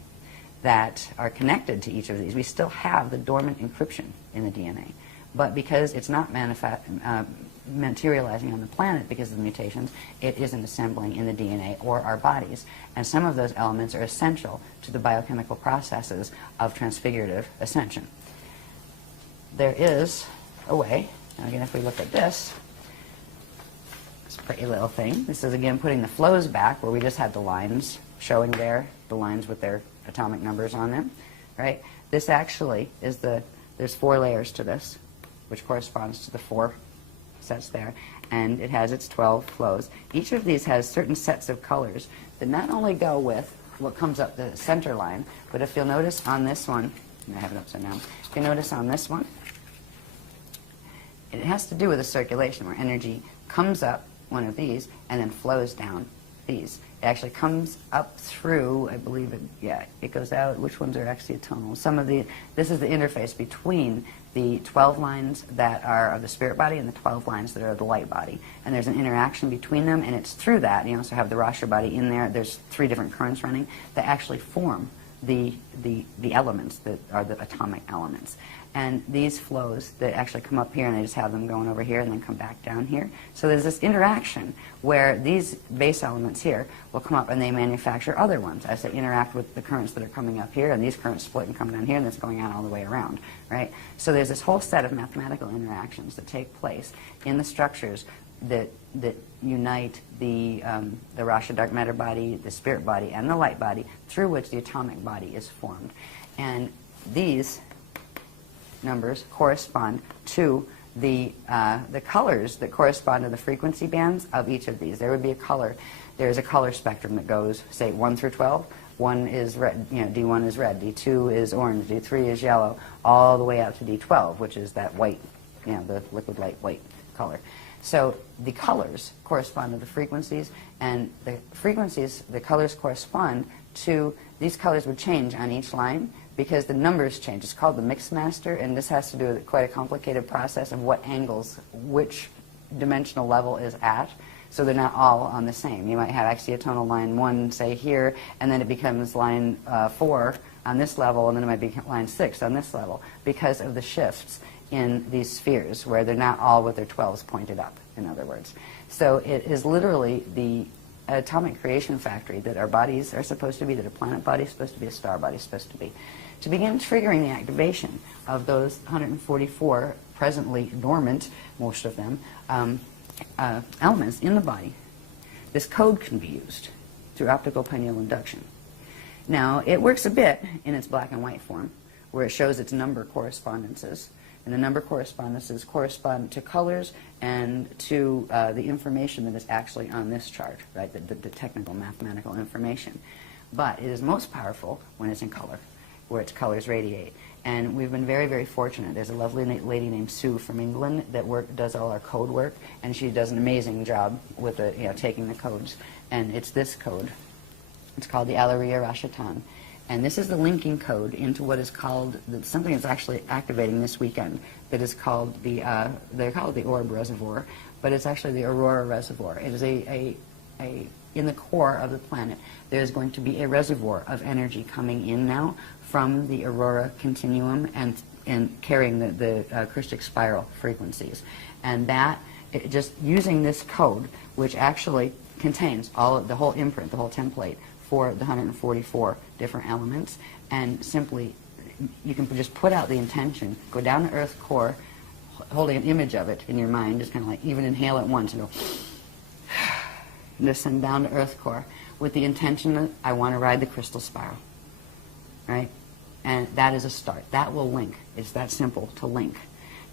that are connected to each of these. We still have the dormant encryption in the DNA, but because it's not materializing on the planet because of the mutations, it isn't assembling in the DNA or our bodies. And some of those elements are essential to the biochemical processes of transfigurative ascension. there is a way. Now again, if we look at this pretty little thing, this is again putting the flows back where we just had the lines showing there, the lines with their atomic numbers on them, right? This actually is there's 4 layers to this, which corresponds to the 4 sets there, and it has its 12 flows. Each of these has certain sets of colors that not only go with what comes up the center line, but if you'll notice on this one, I have it upside down, if you notice on this one, it has to do with the circulation where energy comes up one of these and then flows down these. It actually comes up through, I believe it goes out. Which ones are actually tonal? This is the interface between the 12 lines that are of the spirit body and the 12 lines that are of the light body. And there's an interaction between them, and it's through that. You also have the Rasha body in there. There's 3 different currents running that actually form the elements that are the atomic elements. And these flows that actually come up here, and I just have them going over here and then come back down here. So there's this interaction where these base elements here will come up and they manufacture other ones as they interact with the currents that are coming up here, and these currents split and come down here, and that's going out all the way around, right? So there's this whole set of mathematical interactions that take place in the structures that unite the Rasha dark matter body, the spirit body, and the light body, through which the atomic body is formed. And these numbers correspond to the colors that correspond to the frequency bands of each of these. There would be a color. There's a color spectrum that goes, say, 1 through 12. 1 is red, D1 is red, D2 is orange, D3 is yellow, all the way out to D12, which is that white, the liquid light white color. So the colors correspond to the frequencies, and the frequencies, the colors correspond to, these colors would change on each line because the numbers change. It's called the mix master, and this has to do with quite a complicated process of what angles, which dimensional level is at. So they're not all on the same. You might have axiotonal line 1, say, here, and then it becomes line 4 on this level, and then it might be line 6 on this level, because of the shifts in these spheres, where they're not all with their 12s pointed up, in other words. So it is literally the atomic creation factory that our bodies are supposed to be, that a planet body is supposed to be, a star body is supposed to be, to begin triggering the activation of those 144 presently dormant, most of them, elements in the body. This code can be used through optical pineal induction. Now, it works a bit in its black and white form, where it shows its number correspondences. And the number correspondences correspond to colors and to the information that is actually on this chart, right, the technical mathematical information. But it is most powerful when it's in color, where its colors radiate. And we've been very, very fortunate. There's a lovely lady named Sue from England that does all our code work, and she does an amazing job with taking the codes. And it's this code. It's called the Alaria Rashatan. And this is the linking code into what is called, something that's actually activating this weekend, that is called they call it the Orb Reservoir, but it's actually the Aurora Reservoir. It is in the core of the planet, there's going to be a reservoir of energy coming in now from the Aurora continuum and carrying the Christic spiral frequencies. And just using this code, which actually contains the whole imprint, the whole template, for the 144 different elements, and simply you can just put out the intention, go down to Earth core, holding an image of it in your mind, just kind of like even inhale at once and go, and just send down to Earth core with the intention that I want to ride the crystal spiral, right? And that is a start. That will link. It's that simple to link.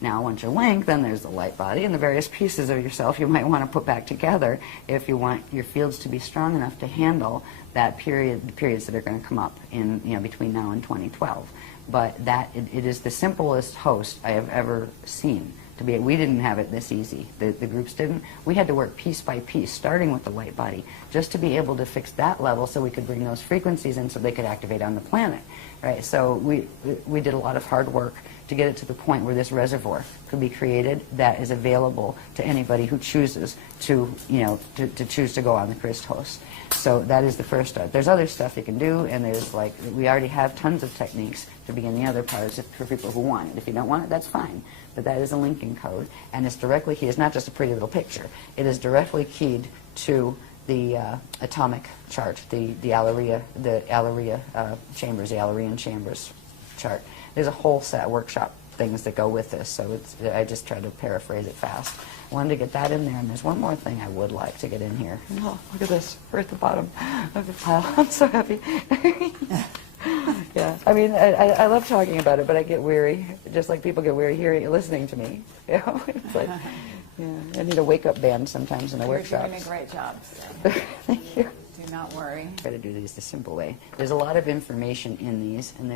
Now, once you're linked, then there's the light body and the various pieces of yourself you might want to put back together if you want your fields to be strong enough to handle that period, the periods that are going to come up in between now and 2012. But it is the simplest host I have ever seen. We didn't have it this easy. The groups didn't. We had to work piece by piece, starting with the light body, just to be able to fix that level so we could bring those frequencies in so they could activate on the planet. Right? So we did a lot of hard work to get it to the point where this reservoir could be created that is available to anybody who chooses to choose to go on the Christ host. So that is the first start. There's other stuff you can do, and we already have tons of techniques to begin the other parts for people who want it. If you don't want it, that's fine. But that is a linking code, and it's directly keyed. It's not just a pretty little picture. It is directly keyed to the atomic chart, the Alaria chambers, the Alarian chambers chart. There's a whole set workshop things that go with this, so I just tried to paraphrase it fast. I wanted to get that in there, and there's one more thing I would like to get in here. Oh, look at this. We're at the bottom of the pile. I'm so happy. Yeah, I mean, I love talking about it, but I get weary, just like people get weary listening to me. You know, it's like, yeah, I need a wake-up band sometimes in the workshops. You're doing a great job. So. Thank you. Do not worry. Try to do these the simple way. There's a lot of information in these, and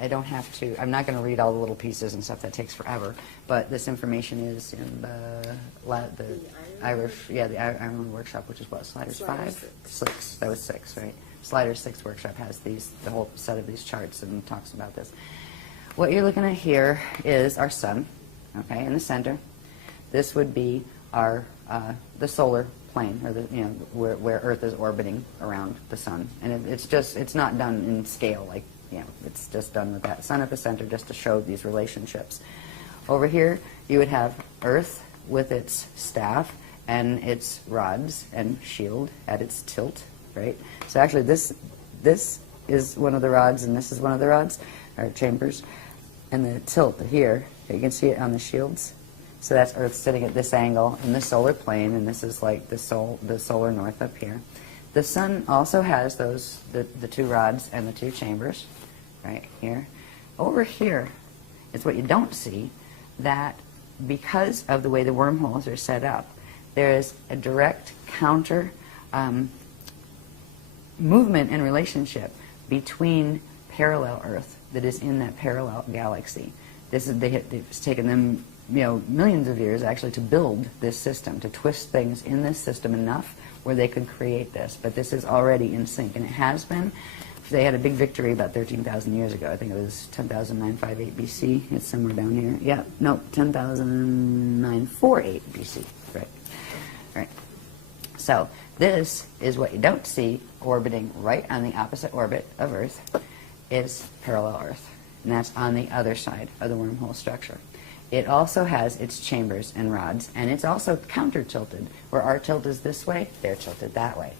I don't have to, I'm not going to read all the little pieces and stuff, that takes forever, but this information is in the Irish, the Ireland workshop, which is what, Sliders 5? 6. That was 6, right? Sliders 6 workshop has the whole set of these charts and talks about this. What you're looking at here is our sun, okay, in the center. This would be our, the solar plane, or where Earth is orbiting around the sun. And it's not done in scale, like, it's just done with that sun at the center just to show these relationships. Over here, you would have Earth with its staff and its rods and shield at its tilt, right? So actually, this is one of the rods, and this is one of the rods, or chambers. And the tilt here, you can see it on the shields. So that's Earth sitting at this angle in the solar plane, and this is like the solar north up here. The sun also has the 2 rods and the 2 chambers, right here. Over here is what you don't see, that because of the way the wormholes are set up, there is a direct counter movement and relationship between parallel Earth that is in that parallel galaxy. It's taken them millions of years actually to build this system, to twist things in this system enough where they could create this. But this is already in sync, and it has been. They had a big victory about 13,000 years ago. I think it was 10,958 BC. It's somewhere down here. Yeah, no, 10,948 BC. Right. So this is what you don't see orbiting right on the opposite orbit of Earth is parallel Earth, and that's on the other side of the wormhole structure. It also has its chambers and rods, and it's also counter-tilted. Where our tilt is this way, they're tilted that way.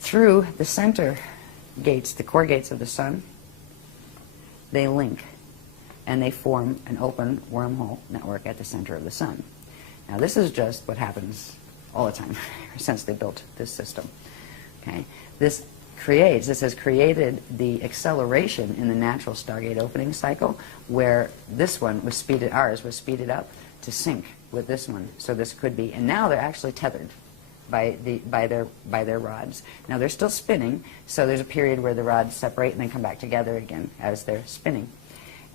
Through the center gates, the core gates of the sun, they link, and they form an open wormhole network at the center of the sun. Now, this is just what happens all the time since they built this system. Okay, this has created the acceleration in the natural Stargate opening cycle, where this one was ours was speeded up to sync with this one. So this could be, and now they're actually tethered by their rods. Now they're still spinning, so there's a period where the rods separate and then come back together again as they're spinning.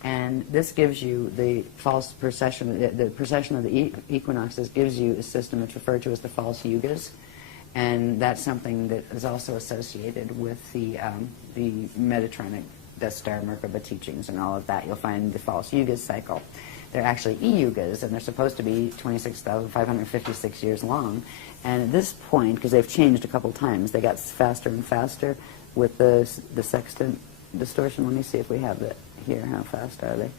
And this gives you the false precession, the precession of the equinoxes gives you a system that's referred to as the false yugas. And that's something that is also associated with the Metatronic Death Star Merkaba teachings and all of that. You'll find the false yugas cycle. They're actually E-yugas, and they're supposed to be 26,556 years long. And at this point, because they've changed a couple times, they got faster and faster with the sextant distortion. Let me see if we have it here. How fast are they?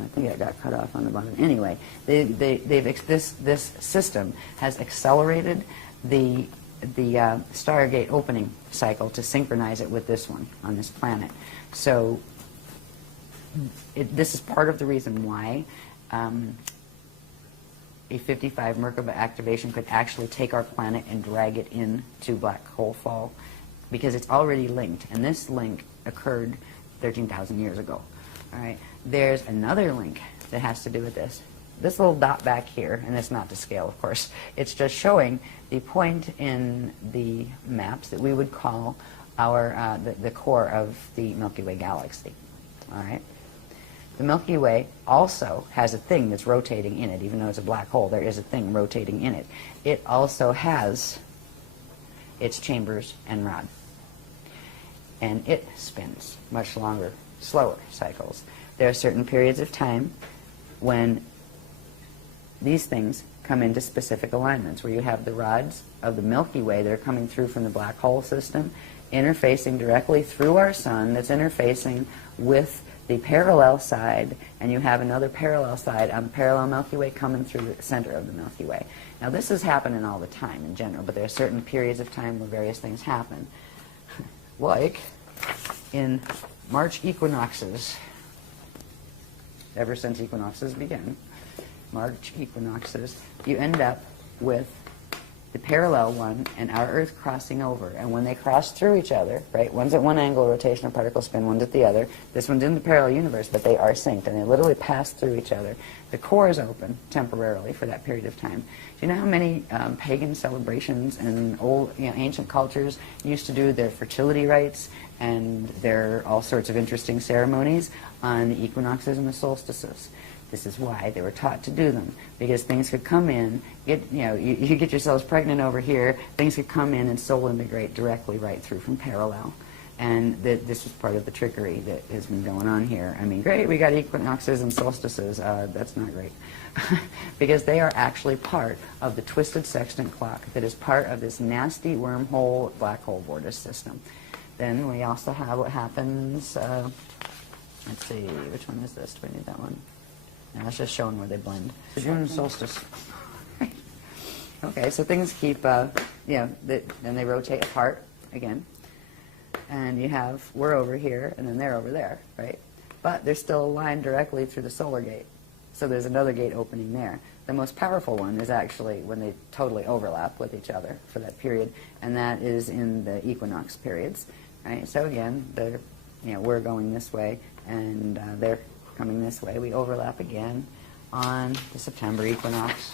I think it got cut off on the bottom. Anyway, this system has accelerated the Stargate opening cycle to synchronize it with this one on this planet. So this is part of the reason why a 55 Merkaba activation could actually take our planet and drag it into black hole fall, because it's already linked, and this link occurred 13,000 years ago. All right. There's another link that has to do with this. This little dot back here, and it's not to scale, of course, it's just showing the point in the maps that we would call our the core of the Milky Way galaxy. All right. The Milky Way also has a thing that's rotating in it. Even though it's a black hole, there is a thing rotating in it. It also has its chambers and rod. And it spins much longer, slower cycles. There are certain periods of time when these things come into specific alignments, where you have the rods of the Milky Way that are coming through from the black hole system, interfacing directly through our sun that's interfacing with the parallel side, and you have another parallel side on the parallel Milky Way coming through the center of the Milky Way. Now this is happening all the time in general, but there are certain periods of time where various things happen. Like in March equinoxes, ever since equinoxes began, March equinoxes, you end up with the parallel one and our Earth crossing over. And when they cross through each other, right, one's at one angle, rotational particle spin, one's at the other. This one's in the parallel universe, but they are synced, and they literally pass through each other. The core is open temporarily for that period of time. Do you know how many pagan celebrations and old, ancient cultures used to do their fertility rites and their all sorts of interesting ceremonies on the equinoxes and the solstices? This is why they were taught to do them, because things could come in, you get yourselves pregnant over here, things could come in and soul integrate directly right through from parallel. And this was part of the trickery that has been going on here. I mean, great, we got equinoxes and solstices. That's not great. Because they are actually part of the twisted sextant clock that is part of this nasty wormhole black hole vortex system. Then we also have what happens, let's see, which one is this? Do we need that one? No, it's just showing where they blend. The June solstice. Okay, so things keep, then they rotate apart again. And you have, we're over here, and then they're over there, right? But they're still aligned directly through the solar gate. So there's another gate opening there. The most powerful one is actually when they totally overlap with each other for that period, and that is in the equinox periods, right? So again, they're, we're going this way, and they're coming this way. We overlap again on the September equinox.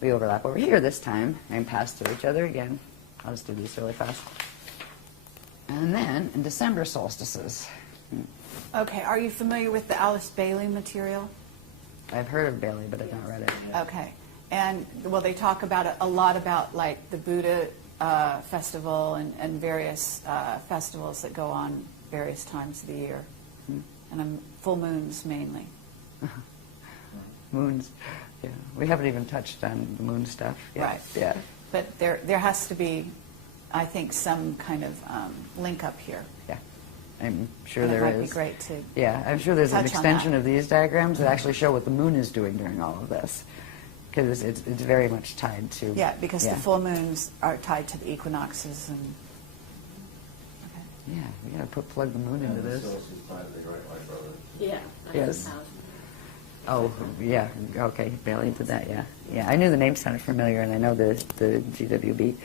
We overlap over here this time and pass through each other again. I'll just do these really fast. And then in December solstices. Okay, are you familiar with the Alice Bailey material? I've heard of Bailey, but I've not read it. Okay, and well, they talk about it a lot about like the Buddha festival and various festivals that go on various times of the year, and full moons mainly. Moons, yeah. We haven't even touched on the moon stuff yet. Right. Yeah. But there has to be, I think, some kind of link up here. Yeah. I'm sure And there is. It might be great to. Yeah, I'm sure there's an touch on extension that. of these diagrams that actually show what the moon is doing during all of this, because it's very much tied to. Yeah, because the full moons are tied to the equinoxes and. Okay. Yeah, we gotta plug the moon into this. The source is by the Great White Brother. Yeah. Yes. Oh, yeah, okay, Bailey did that, yeah. Yeah, I knew the name sounded familiar, and I know the GWB.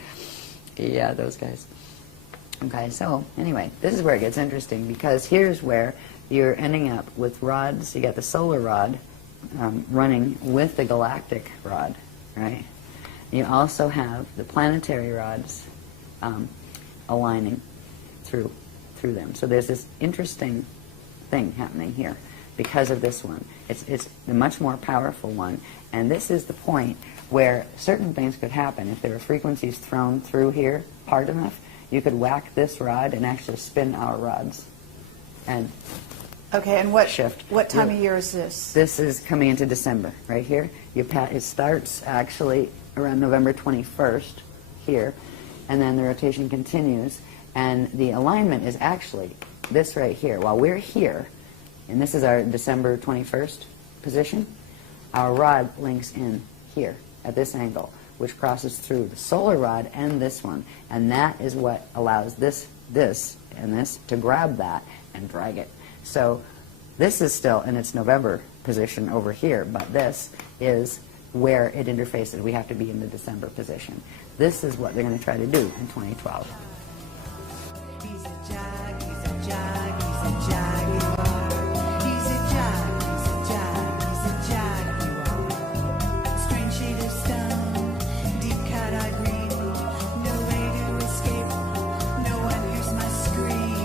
Yeah, those guys. Okay, so anyway, this is where it gets interesting, because here's where you're ending up with rods. You got the solar rod running with the galactic rod, right? You also have the planetary rods aligning through them. So there's this interesting thing happening here because of this one. It's a much more powerful one, and this is the point where certain things could happen. If there were frequencies thrown through here hard enough, you could whack this rod and actually spin our rods. And Okay, and what shift. What time of year is this? This is coming into December, right here. It starts actually around November 21st here, and then the rotation continues, and the alignment is actually this right here. While we're here, and this is our December 21st position, our rod links in here at this angle, which crosses through the solar rod and this one, and that is what allows this and this to grab that and drag it. So this is still in its November position over here, but this is where it interfaces. We have to be in the December position. This is what they're going to try to do in 2012. He's a jag, he's a jag, he's a jag, you are. He's a jag, he's a jag, he's a jag, you are. Strange shade of stone, deep cat-eye green. No way to escape, no one hears my scream.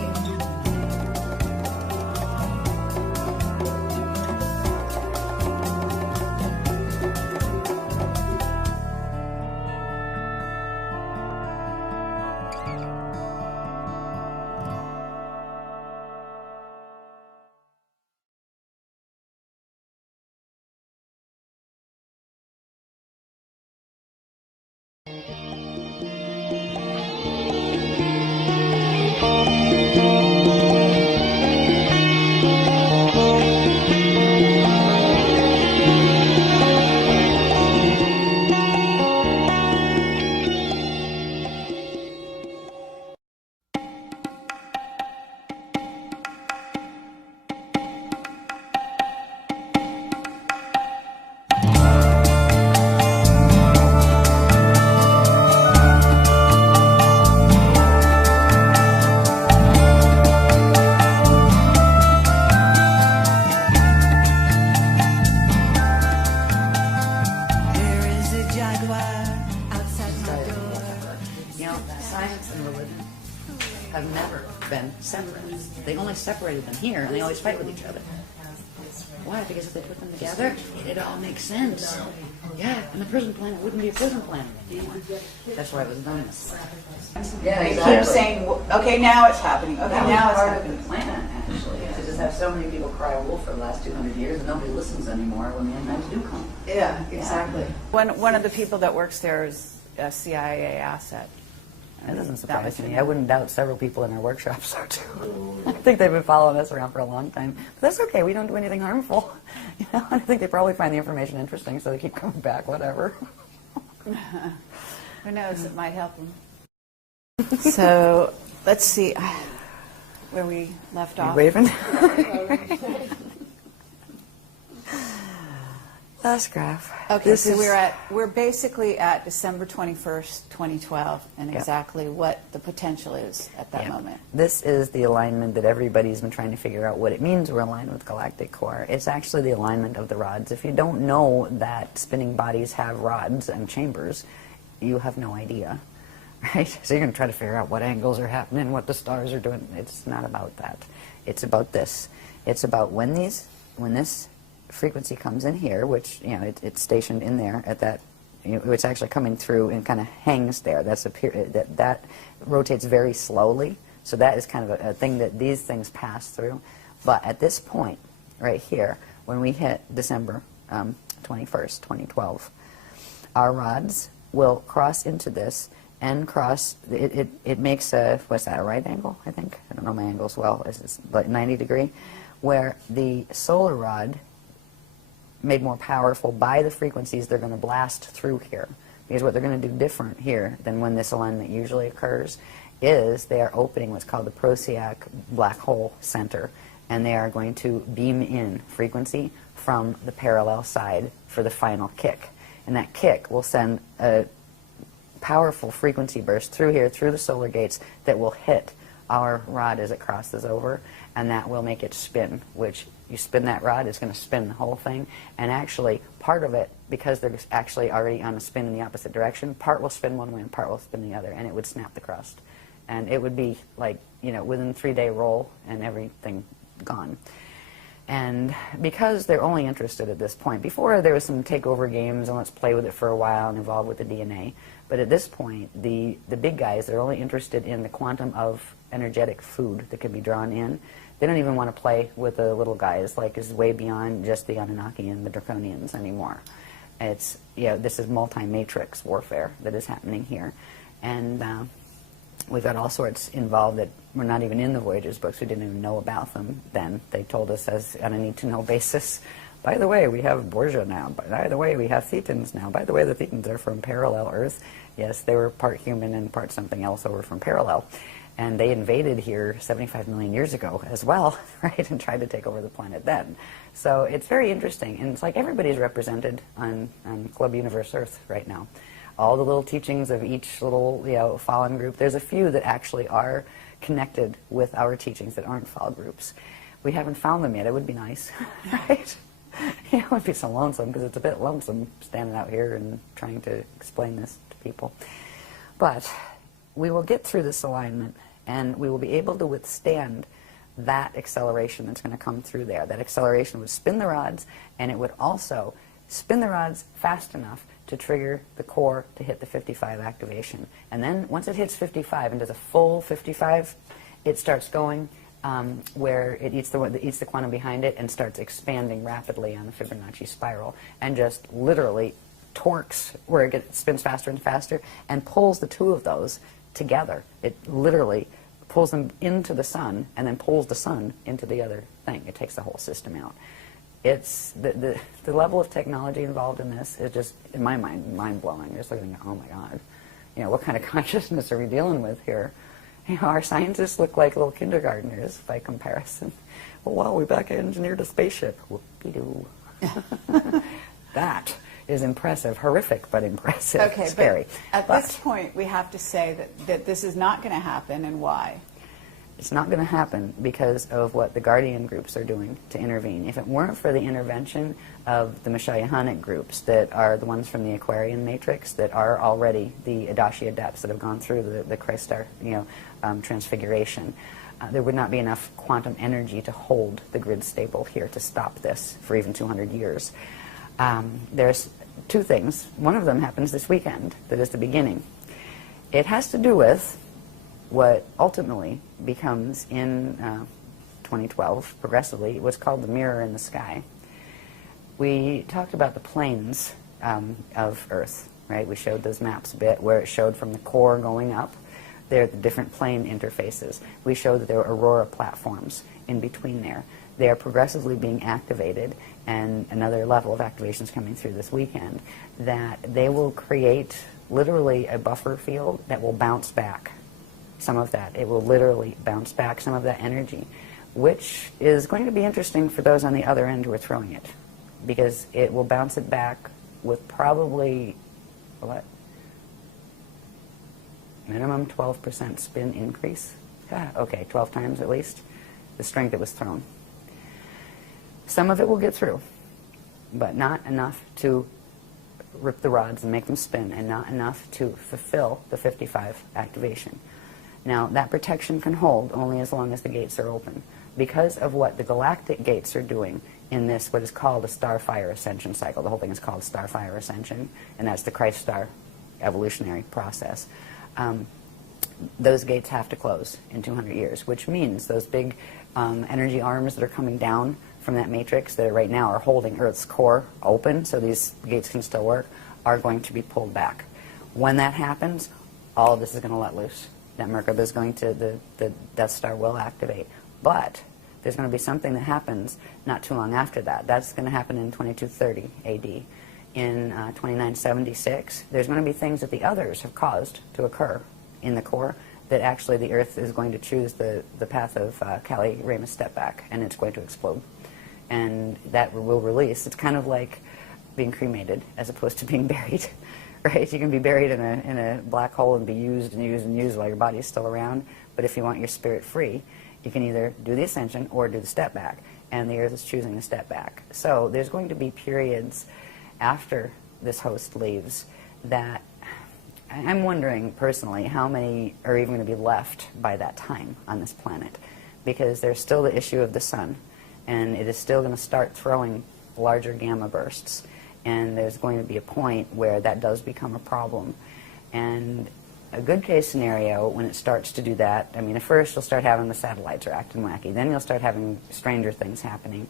You know, science and religion have never been separate. They only separated them here, and they always fight with each other. Why? Because if they put them together, it all makes sense. Yeah, and the prison planet wouldn't be a prison planet anymore. That's why it was done this way. Yeah, They keep saying, okay, now it's happening. Okay, That now was it's part happening. of the plan, actually, to just have so many people cry wolf for the last 200 years, and nobody listens anymore when the end times do come. Yeah, exactly. One of the people that works there is a CIA asset. That doesn't That surprise much me. in I wouldn't doubt several people in our workshops are too. I think they've been following us around for a long time. But that's okay. We don't do anything harmful. You know, I think they probably find the information interesting, so they keep coming back. Whatever. Who knows? It might help them. So let's see where we left off. Waving. Last graph. Okay, This so is- we're basically at December 21st, 2012, and Yeah. exactly what the potential is at that Yeah. moment. This is the alignment that everybody's been trying to figure out what it means we're aligned with galactic core. It's actually the alignment of the rods. If you don't know that spinning bodies have rods and chambers, you have no idea, right? So you're going to try to figure out what angles are happening, what the stars are doing. It's not about that. It's about this. It's about when this frequency comes in here, which, you know, it's stationed in there at that, you know, it's actually coming through and kind of hangs there. That's a period that rotates very slowly. So that is kind of a thing that these things pass through. But at this point, right here, when we hit December 21st, 2012, our rods will cross into this and cross. It makes a, what's that, a right angle? I think I don't know my angles well. It's like 90 degree, where the solar rod, made more powerful by the frequencies they're going to blast through here. Because what they're going to do different here than when this alignment usually occurs is they are opening what's called the Procyon black hole center, and they are going to beam in frequency from the parallel side for the final kick. And that kick will send a powerful frequency burst through here, through the solar gates, that will hit our rod as it crosses over, and that will make it spin, which you spin that rod, it's going to spin the whole thing. And actually, part of it, because they're actually already on a spin in the opposite direction, part will spin one way and part will spin the other, and it would snap the crust. And it would be like, you know, within 3-day roll and everything gone. And because they're only interested at this point, before there was some takeover games and let's play with it for a while and evolve with the DNA, but at this point, the big guys, they're only interested in the quantum of energetic food that can be drawn in. They don't even want to play with the little guys, like is way beyond just the Anunnaki and the Draconians anymore. It's, you know, this is multi-matrix warfare that is happening here. And we've got all sorts involved that we're not even in the Voyagers books. We didn't even know about them then. They told us as on a need-to-know basis, by the way, we have Borgia now. By the way, we have Thetans now. By the way, the Thetans are from parallel Earth. Yes, they were part human and part something else over from parallel. And they invaded here 75 million years ago as well, right, and tried to take over the planet then. So it's very interesting. And it's like everybody's represented on Club Universe Earth right now. All the little teachings of each little, you know, fallen group. There's a few that actually are connected with our teachings that aren't fall groups. We haven't found them yet. It would be nice, right? You know, it would be so lonesome because it's a bit lonesome standing out here and trying to explain this to people. But we will get through this alignment and we will be able to withstand that acceleration that's going to come through there. That acceleration would spin the rods, and it would also spin the rods fast enough to trigger the core to hit the 55 activation. And then once it hits 55 and does a full 55, it starts going where it eats the quantum behind it and starts expanding rapidly on the Fibonacci spiral and just literally torques where it spins faster and faster and pulls the two of those together. It literally pulls them into the sun and then pulls the sun into the other thing. It takes the whole system out. It's the level of technology involved in this is just, in my mind, mind-blowing. You're just looking at, oh my God, you know, what kind of consciousness are we dealing with here? You know, our scientists look like little kindergartners by comparison. Well, wow, we back engineered a spaceship. Whoopie-doo. That is impressive, horrific, but impressive. Okay, scary. But at this point, we have to say that this is not going to happen, and why? It's not going to happen because of what the guardian groups are doing to intervene. If it weren't for the intervention of the Messiahanic groups that are the ones from the Aquarian matrix that are already the Adashi adepts that have gone through the Christ-star, transfiguration, there would not be enough quantum energy to hold the grid stable here to stop this for even 200 years. There's two things. One of them happens this weekend that is the beginning. It has to do with what ultimately becomes in 2012, progressively, what's called the mirror in the sky. We talked about the planes of Earth, right? We showed those maps a bit where it showed from the core going up. There are the different plane interfaces. We showed that there were aurora platforms in between there. They are progressively being activated, and another level of activation is coming through this weekend, that they will create literally a buffer field that will bounce back some of that. It will literally bounce back some of that energy, which is going to be interesting for those on the other end who are throwing it, because it will bounce it back with probably, what? Minimum 12% spin increase. Okay, 12 times at least the strength that was thrown. Some of it will get through, but not enough to rip the rods and make them spin, and not enough to fulfill the 55 activation. Now, that protection can hold only as long as the gates are open. Because of what the galactic gates are doing in this, what is called a Starfire Ascension cycle. The whole thing is called Starfire Ascension, and that's the Christ Star evolutionary process. Those gates have to close in 200 years, which means those big energy arms that are coming down from that matrix that right now are holding Earth's core open so these gates can still work, are going to be pulled back. When that happens, all of this is going to let loose. That Merkaba is going to, the Death Star will activate. But there's going to be something that happens not too long after that. That's going to happen in 2230 AD. In 2976, there's going to be things that the others have caused to occur in the core that actually the Earth is going to choose the path of Kali Ramus step back, and it's going to explode. And that will release. It's kind of like being cremated as opposed to being buried. Right? You can be buried in a black hole and be used and used and used while your body is still around. But if you want your spirit free, you can either do the ascension or do the step back. And the Earth is choosing the step back. So there's going to be periods after this host leaves that I'm wondering personally how many are even going to be left by that time on this planet. Because there's still the issue of the sun. And it is still going to start throwing larger gamma bursts. And there's going to be a point where that does become a problem. And a good case scenario, when it starts to do that, I mean, at first you'll start having the satellites are acting wacky. Then you'll start having stranger things happening.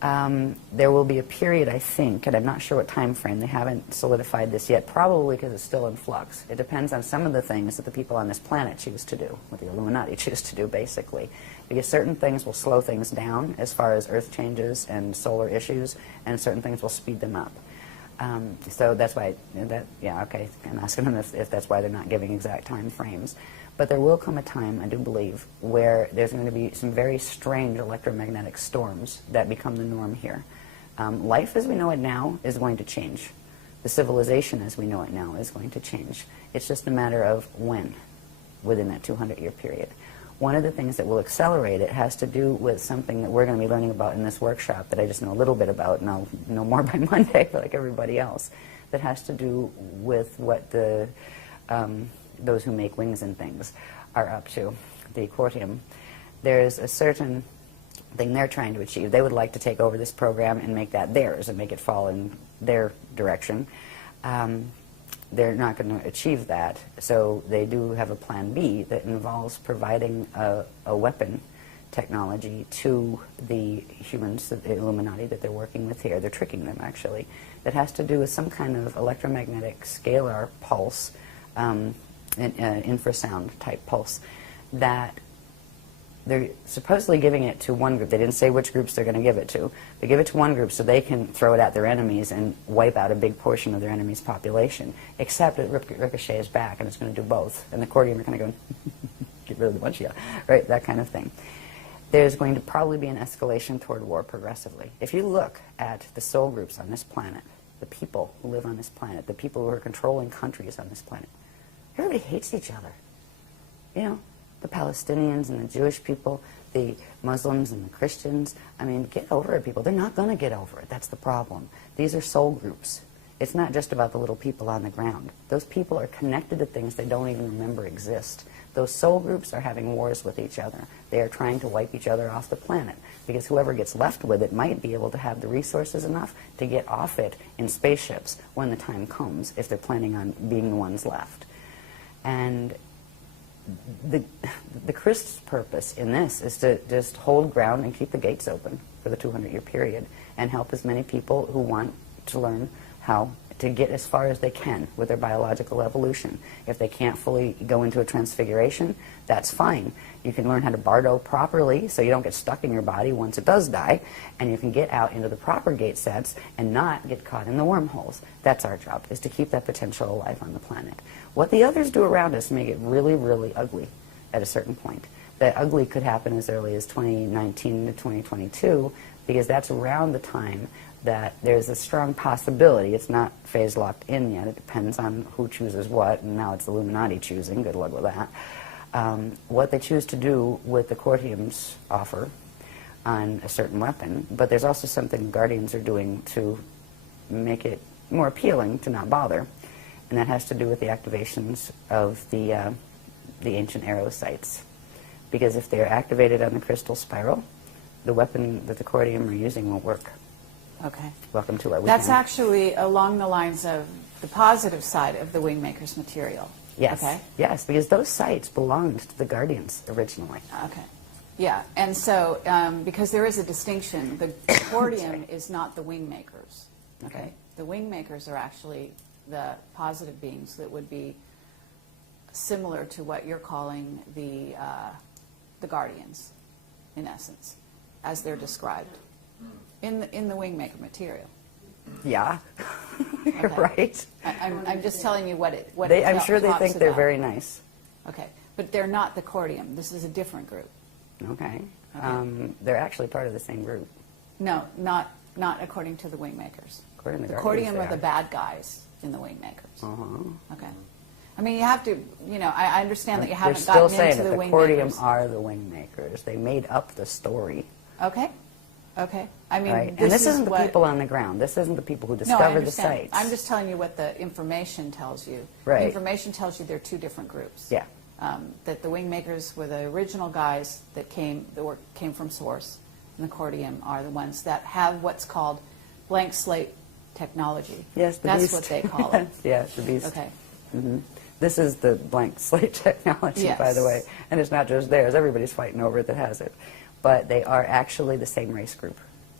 There will be a period, I think, and I'm not sure what time frame, they haven't solidified this yet, probably because it's still in flux. It depends on some of the things that the people on this planet choose to do, what the Illuminati choose to do, basically. Because certain things will slow things down as far as Earth changes and solar issues, and certain things will speed them up. So that's why, yeah, okay, I'm asking them if that's why they're not giving exact time frames. But there will come a time, I do believe, where there's going to be some very strange electromagnetic storms that become the norm here. Life as we know it now is going to change. The civilization as we know it now is going to change. It's just a matter of when within that 200-year period. One of the things that will accelerate it has to do with something that we're going to be learning about in this workshop that I just know a little bit about, and I'll know more by Monday, like everybody else, that has to do with what the those who make wings and things are up to, the Quartium. There's a certain thing they're trying to achieve. They would like to take over this program and make that theirs and make it fall in their direction. They're not going to achieve that, so they do have a plan B that involves providing a weapon technology to the humans, the Illuminati that they're working with here. They're tricking them, actually. That has to do with some kind of electromagnetic scalar pulse, infrasound type pulse, that they're supposedly giving it to one group. They didn't say which groups they're going to give it to. They give it to one group so they can throw it at their enemies and wipe out a big portion of their enemy's population. Except it ricochets back, and it's going to do both. And the Quartium are going to go, get rid of the bunch of you, right? That kind of thing. There's going to probably be an escalation toward war progressively. If you look at the soul groups on this planet, the people who live on this planet, the people who are controlling countries on this planet, everybody hates each other. You know, The Palestinians and the Jewish people, the Muslims and the Christians, I mean, get over it, people. They're not going to get over it. That's the problem. These are soul groups. It's not just about the little people on the ground. Those people are connected to things they don't even remember exist. Those soul groups are having wars with each other. They are trying to wipe each other off the planet, because whoever gets left with it might be able to have the resources enough to get off it in spaceships when the time comes, if they're planning on being the ones left. And the Christ's purpose in this is to just hold ground and keep the gates open for the 200-year period and help as many people who want to learn how to get as far as they can with their biological evolution. If they can't fully go into a transfiguration, that's fine. You can learn how to bardo properly so you don't get stuck in your body once it does die, and you can get out into the proper gate sets and not get caught in the wormholes. That's our job, is to keep that potential alive on the planet. What the others do around us make it really, really ugly at a certain point. That ugly could happen as early as 2019 to 2022, because that's around the time that there's a strong possibility. It's not phase locked in yet. It depends on who chooses what, and now it's the Illuminati choosing. Good luck with that. What they choose to do with the Cortium's offer on a certain weapon, but there's also something the Guardians are doing to make it more appealing to not bother, and that has to do with the activations of the ancient arrow sites. Because if they're activated on the crystal spiral, the weapon that the Cortium are using won't work. Okay. Welcome to our weekend. That's actually along the lines of the positive side of the Wingmaker's material. Yes. Okay. Yes, because those sites belonged to the Guardians originally. Okay. Yeah, and so because there is a distinction, the Cordium is not the Wingmakers. Okay. The Wingmakers are actually the positive beings that would be similar to what you're calling the Guardians, in essence, as they're described in the Wingmaker material. Yeah. Okay. Right. I'm just telling you what it I'm sure they talks think they're about. very nice. Okay, but they're not the Cordium. This is a different group. Okay. Okay. They're actually part of the same group. No, not according to the Wingmakers. According to The the Cordium Guardians, are the bad guys in the Wingmakers. Uh-huh. Okay. I mean, you have to, I understand that you They're haven't still gotten saying into that the the Wingmakers. Cordium are the Wingmakers. They made up the story. Okay. Okay. I mean, Right? And this isn't the what, people on the ground. This isn't the people who No, I discovered the understand. sites. I'm just telling you what the information tells you. Right. The information tells you they're two different groups. Yeah. That the Wingmakers were the original guys that came from Source, and the Cordium are the ones that have what's called blank slate technology. Yes, the That's beast. what they call it. Yeah, the beast. Okay. Hmm. This is the blank slate technology, Yes. by the way. And it's not just theirs. Everybody's fighting over it that has it. But they are actually the same race group,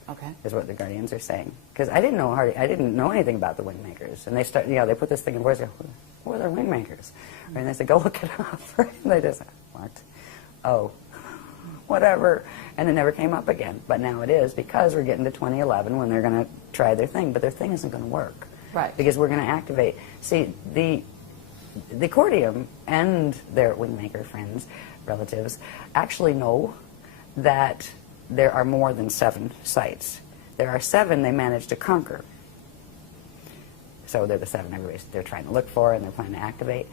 Okay. is what the Guardians are saying. Because I didn't know anything about the Wingmakers. And they start, they put this thing in words, who are the Wingmakers? And they say, go look it up. And they just, what? Oh, whatever. And it never came up again. But now it is, because we're getting to 2011 when they're going to try their thing. But their thing isn't going to work. Right. Because we're going to activate. See, the Cordium and their Wingmaker friends, relatives, actually know that there are more than 7 sites. There are 7 they managed to conquer. So they're the 7 they're trying to look for and they're planning to activate.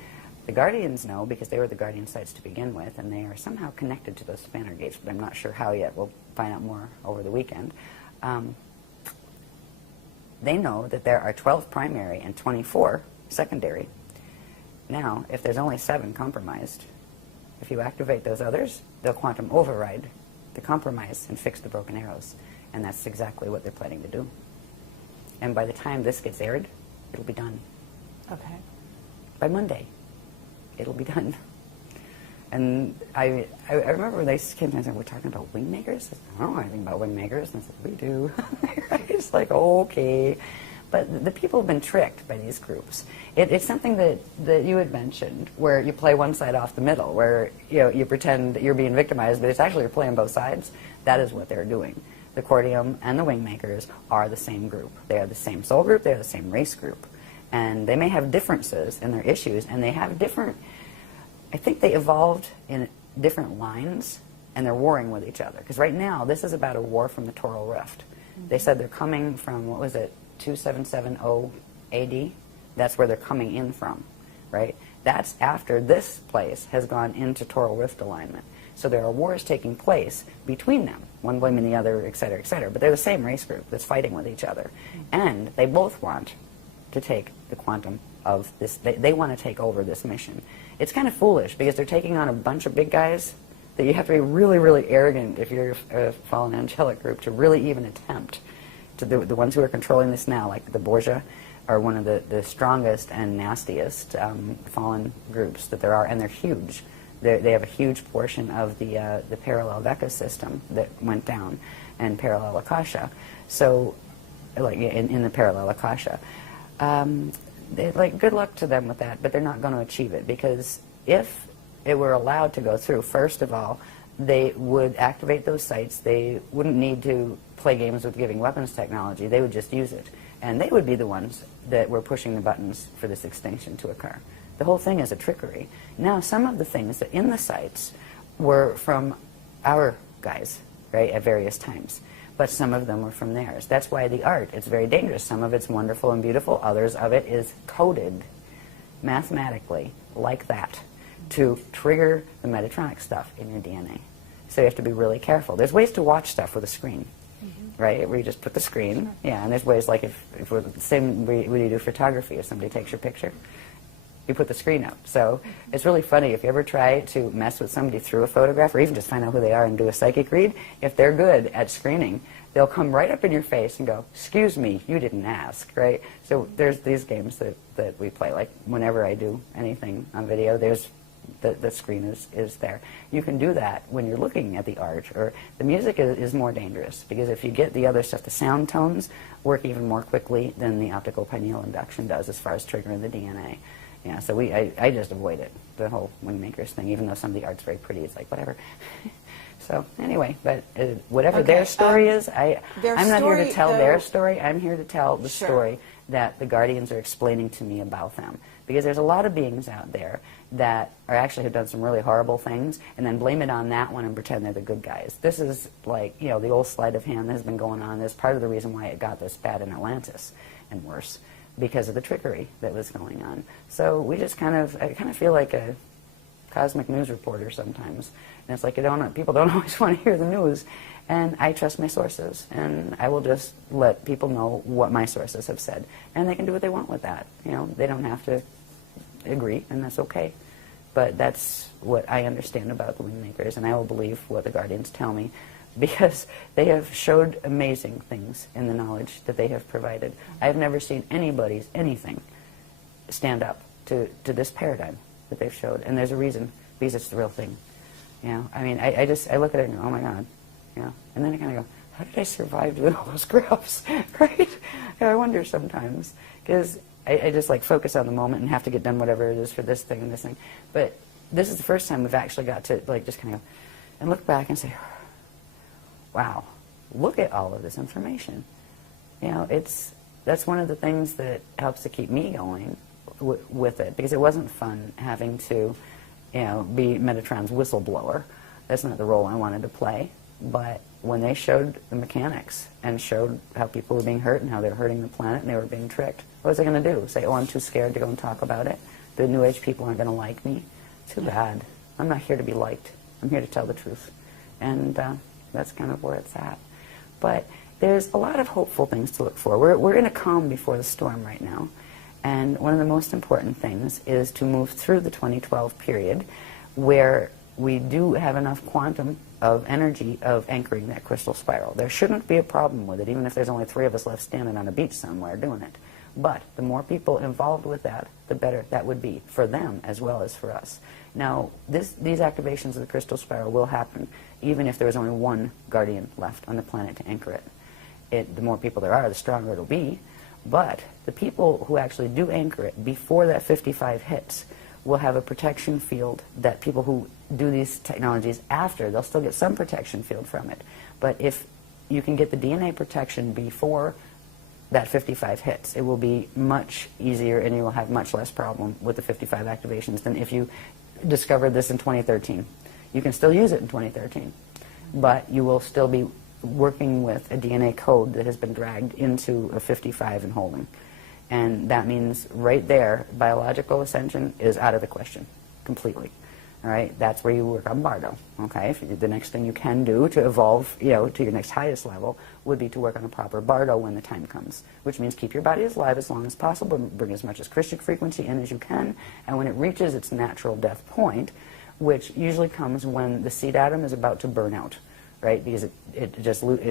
The Guardians know, because they were the Guardian sites to begin with, and they are somehow connected to those spanner gates, but I'm not sure how yet. We'll find out more over the weekend. They know that there are 12 primary and 24 secondary. Now, if there's only 7 compromised, if you activate those others, they'll quantum override the compromise and fix the broken arrows. And that's exactly what they're planning to do. And by the time this gets aired, it'll be done. Okay. By Monday, it'll be done. And I remember when they came to me and said, we're talking about Wingmakers? I said, I don't know anything about Wingmakers. And I said, we do. It's like, okay. But the people have been tricked by these groups. It's something that you had mentioned, where you play one side off the middle, where you pretend that you're being victimized, but it's actually you're playing both sides. That is what they're doing. The Cordium and the Wingmakers are the same group. They are the same soul group. They are the same race group. And they may have differences in their issues, and they have different... I think they evolved in different lines, and they're warring with each other. Because right now, this is about a war from the Toral Rift. They said they're coming from, what was it, 2770 AD? That's where they're coming in from, right? That's after this place has gone into Toral Rift alignment. So there are wars taking place between them, one blaming the other, et cetera, et cetera. But they're the same race group that's fighting with each other. And they both want to take the quantum of this. They want to take over this mission. It's kind of foolish because they're taking on a bunch of big guys that you have to be really, really arrogant if you're a fallen angelic group to really even attempt. To the ones who are controlling this now, like the Borgia, are one of the strongest and nastiest fallen groups that there are, and they're huge. They have a huge portion of the parallel Veka system that went down, and parallel Akasha. So, like in the parallel Akasha, good luck to them with that. But they're not going to achieve it, because if it were allowed to go through, first of all, they would activate those sites. They wouldn't need to play games with giving weapons technology. They would just use it, and they would be the ones that were pushing the buttons for this extinction to occur. The whole thing is a trickery. Now, some of the things that in the sites were from our guys, right, at various times, but some of them were from theirs. That's why the art, it's very dangerous. Some of it's wonderful and beautiful. Others of it is coded mathematically like that to trigger the Metatronic stuff in your DNA. So you have to be really careful. There's ways to watch stuff with a screen, right, where you just put the screen. Yeah, and there's ways, like if we're the same way you do photography, if somebody takes your picture, you put the screen up. So it's really funny if you ever try to mess with somebody through a photograph, or even just find out who they are and do a psychic read. If they're good at screening, they'll come right up in your face and go, "Excuse me, you didn't ask," right? So there's these games that we play. Like whenever I do anything on video, there's the screen is there. You can do that when you're looking at the art, or the music is more dangerous, because if you get the other stuff, the sound tones work even more quickly than the optical pineal induction does as far as triggering the DNA. Yeah, so I just avoid it, the whole Wingmakers thing, even though some of the art's very pretty. It's like, whatever. So anyway, but whatever their story is, I'm not here to tell their story. I'm here to tell the story that the Guardians are explaining to me about them. Because there's a lot of beings out there that are actually have done some really horrible things, and then blame it on that one and pretend they're the good guys. This is like, the old sleight of hand that has been going on. This is part of the reason why it got this bad in Atlantis, and worse, because of the trickery that was going on. So we just I kind of feel like a cosmic news reporter sometimes. And it's like people don't always want to hear the news. And I trust my sources, and I will just let people know what my sources have said. And they can do what they want with that. They don't have to agree, and that's okay. But that's what I understand about the Wingmakers, and I will believe what the Guardians tell me, because they have showed amazing things in the knowledge that they have provided. I have never seen anything stand up to this paradigm that they've showed, and there's a reason, because it's the real thing. I look at it and go, oh my God, and then I kind of go, how did I survive doing all those graphs, right? I wonder sometimes, because I just focus on the moment and have to get done whatever it is for this thing and this thing. But this is the first time we've actually got to just kind of go and look back and say, wow, look at all of this information. That's one of the things that helps to keep me going with it, because it wasn't fun having to, be Metatron's whistleblower. That's not the role I wanted to play. But when they showed the mechanics and showed how people were being hurt and how they were hurting the planet and they were being tricked, what was I going to do? Say, oh, I'm too scared to go and talk about it? The New Age people aren't going to like me? Too bad. I'm not here to be liked. I'm here to tell the truth. And that's kind of where it's at. But there's a lot of hopeful things to look for. We're in a calm before the storm right now. And one of the most important things is to move through the 2012 period, where we do have enough quantum of energy of anchoring that crystal spiral. There shouldn't be a problem with it, even if there's only 3 of us left standing on a beach somewhere doing it. But the more people involved with that, the better that would be for them as well as for us. Now, these activations of the crystal spiral will happen even if there is only 1 guardian left on the planet to anchor it. The more people there are, the stronger it'll be. But the people who actually do anchor it before that 55 hits will have a protection field that people who do these technologies after, they'll still get some protection field from it. But if you can get the DNA protection before that 55 hits, it will be much easier, and you will have much less problem with the 55 activations than if you discovered this in 2013. You can still use it in 2013, but you will still be working with a DNA code that has been dragged into a 55 and holding. And that means right there, biological ascension is out of the question, completely. All right, that's where you work on Bardo. Okay, the next thing you can do to evolve, to your next highest level would be to work on a proper Bardo when the time comes, which means keep your body alive as long as possible, bring as much as Christian frequency in as you can, and when it reaches its natural death point, which usually comes when the seed atom is about to burn out, right? Because it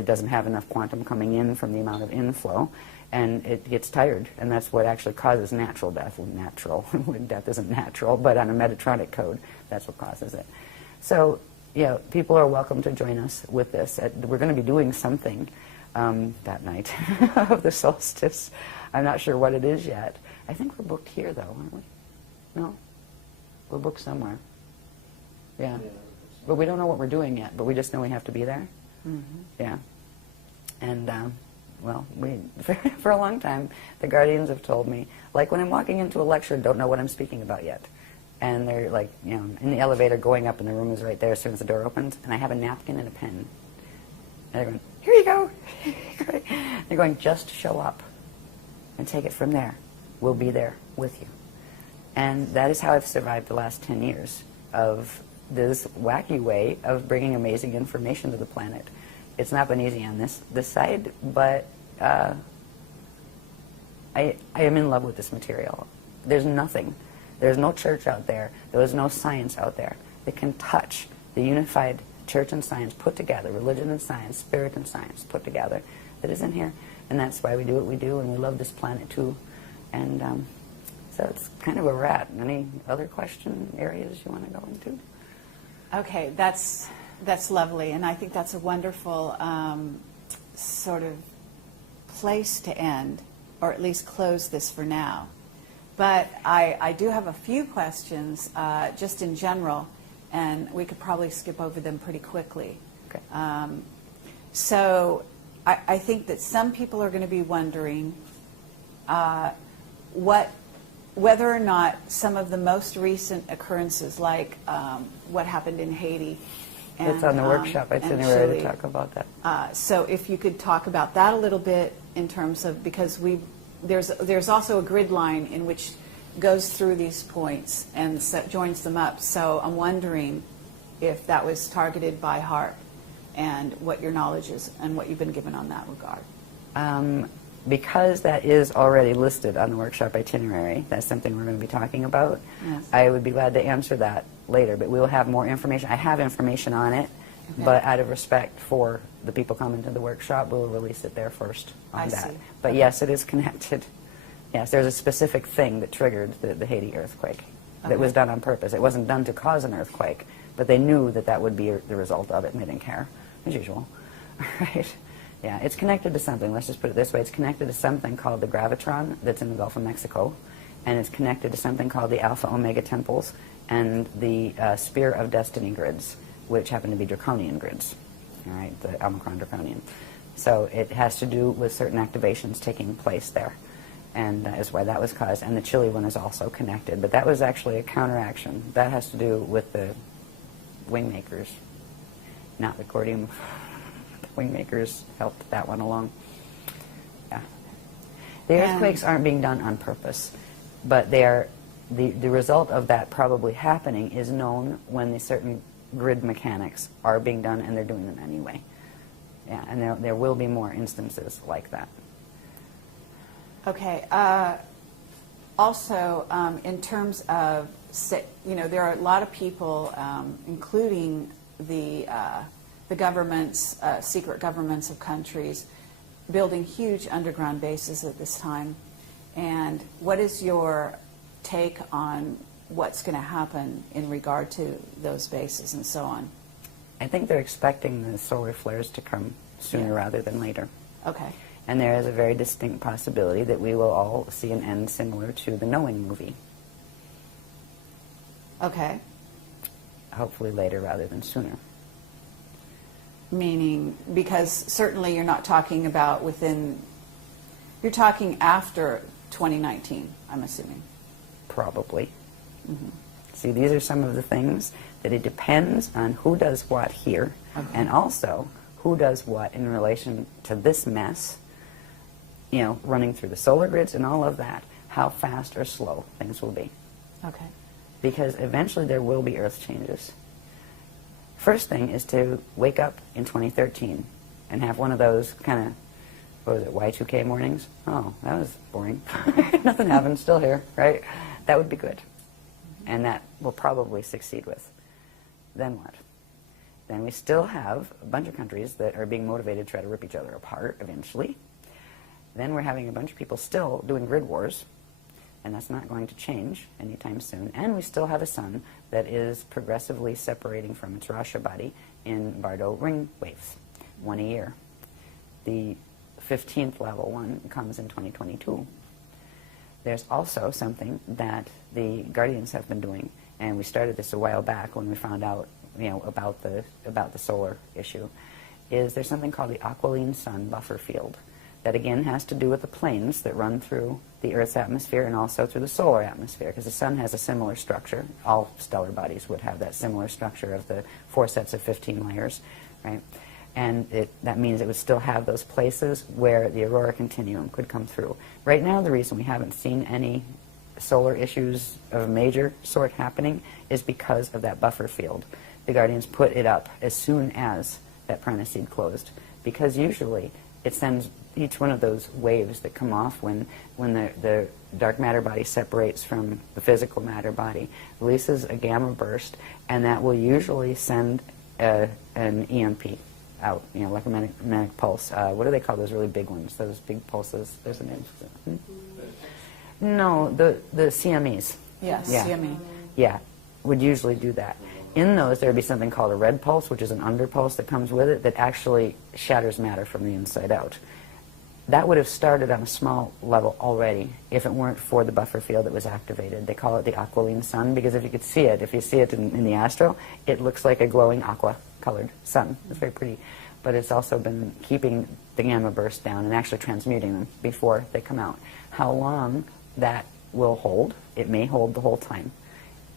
doesn't have enough quantum coming in from the amount of inflow, and it gets tired, and that's what actually causes natural death. Well, death isn't natural, but on a Metatronic code, that's what causes it. So, people are welcome to join us with this. We're going to be doing something that night of the solstice. I'm not sure what it is yet. I think we're booked here, though, aren't we? No? We're booked somewhere. Yeah. But we don't know what we're doing yet, but we just know we have to be there. Mm-hmm. Yeah. And, for a long time, the guardians have told me, like when I'm walking into a lecture, don't know what I'm speaking about yet. And they're like, in the elevator going up and the room is right there as soon as the door opens, and I have a napkin and a pen. And they're going, here you go. They're going, just show up and take it from there. We'll be there with you. And that is how I've survived the last 10 years of this wacky way of bringing amazing information to the planet. It's not been easy on this side, but I am in love with this material. There's nothing. There's no church out there. There's no science out there that can touch the unified church and science put together, religion and science, spirit and science put together, that is in here. And that's why we do what we do, and we love this planet too. And so it's kind of where we're at. Any other question areas you want to go into? Okay, that's lovely, and I think that's a wonderful sort of place to end, or at least close this for now. But I do have a few questions just in general, and we could probably skip over them pretty quickly. Okay. So I think that some people are going to be wondering whether or not some of the most recent occurrences, like what happened in Haiti, and, it's on the workshop itinerary to talk about that. So if you could talk about that a little bit in terms of, because there's also a grid line in which goes through these points and joins them up. So I'm wondering if that was targeted by heart and what your knowledge is and what you've been given on that regard. Because that is already listed on the workshop itinerary, that's something we're going to be talking about. Yes. I would be glad to answer that later, but we will have more information. I have information on it, Okay. but out of respect for the people coming to the workshop, we'll release it there first on I that. see. But Okay. yes, it is connected. Yes, there's a specific thing that triggered the Haiti earthquake that was done on purpose. It wasn't done to cause an earthquake, but they knew that that would be the result of it, and they didn't care, as usual. Right? Yeah, it's connected to something. Let's just put it this way. It's connected to something called the gravitron that's in the Gulf of Mexico, and it's connected to something called the Alpha Omega temples and the Spear of Destiny grids, which happen to be draconian grids, all right, the Omicron draconian. So it has to do with certain activations taking place there, and that is why that was caused. And the Chile one is also connected, but that was actually a counteraction. That has to do with the wingmakers, not the Cordium. Wingmakers helped that one along. Yeah. The earthquakes aren't being done on purpose, but they are. The result of that probably happening is known when the certain grid mechanics are being done, and they're doing them anyway. Yeah, and there will be more instances like that. Okay. Also, in terms of, there are a lot of people, including the governments, secret governments of countries, building huge underground bases at this time. And what is your take on what's going to happen in regard to those bases and so on? I think they're expecting the solar flares to come sooner rather than later. Okay. And there is a very distinct possibility that we will all see an end similar to the Knowing movie. Okay. Hopefully later rather than sooner. Meaning, because certainly you're not talking about you're talking after 2019, I'm assuming. Probably. See, these are some of the things that it depends on who does what here, and also who does what in relation to this mess running through the solar grids and all of that, how fast or slow things will be. Okay. Because eventually there will be Earth changes. First thing is to wake up in 2013 and have one of those kind of, what was it, Y2K mornings? Oh, that was boring. Nothing happened, still here, right? That would be good. And that we'll probably succeed with. Then what? Then we still have a bunch of countries that are being motivated to try to rip each other apart eventually. Then we're having a bunch of people still doing grid wars, and that's not going to change anytime soon. And we still have a sun that is progressively separating from its Rasha body in Bardo ring waves, one a year. The 15th level one comes in 2022. There's also something that the Guardians have been doing, and we started this a while back when we found out, about the solar issue. Is there's something called the aquiline sun buffer field that again has to do with the planes that run through the Earth's atmosphere and also through the solar atmosphere, because the sun has a similar structure. All stellar bodies would have that similar structure of the 4 sets of 15 layers, right? And that means it would still have those places where the aurora continuum could come through. Right now, the reason we haven't seen any solar issues of a major sort happening is because of that buffer field. The Guardians put it up as soon as that prana seed closed, because usually it sends each one of those waves that come off when the dark matter body separates from the physical matter body, releases a gamma burst, and that will usually send an EMP out, electromagnetic pulse. What do they call those really big ones? Those big pulses? There's a name for them. No, the CMEs. Yes, Yeah. CME. Yeah, would usually do that. In those, there would be something called a red pulse, which is an underpulse that comes with it that actually shatters matter from the inside out. That would have started on a small level already if it weren't for the buffer field that was activated. They call it the aquiline sun because if you see it in the astral, it looks like a glowing aqua-colored sun. It's very pretty. But it's also been keeping the gamma burst down and actually transmuting them before they come out. How long that will hold, it may hold the whole time.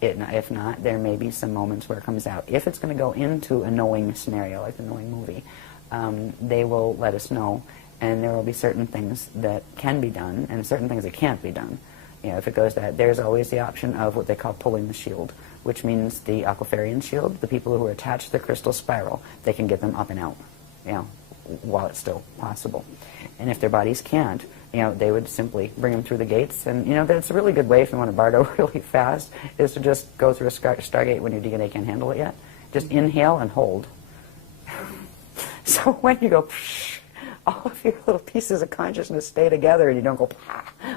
If not, there may be some moments where it comes out. If it's going to go into a knowing scenario, like the knowing movie, they will let us know, and there will be certain things that can be done and certain things that can't be done. If it goes that, there's always the option of what they call pulling the shield, which means the Aquafarian shield, the people who are attached to the crystal spiral, they can get them up and out, while it's still possible. And if their bodies can't, they would simply bring them through the gates. And, that's a really good way if you want to Bardo really fast, is to just go through a Stargate when your DNA can't handle it yet. Just inhale and hold. So when you go, all of your little pieces of consciousness stay together and you don't go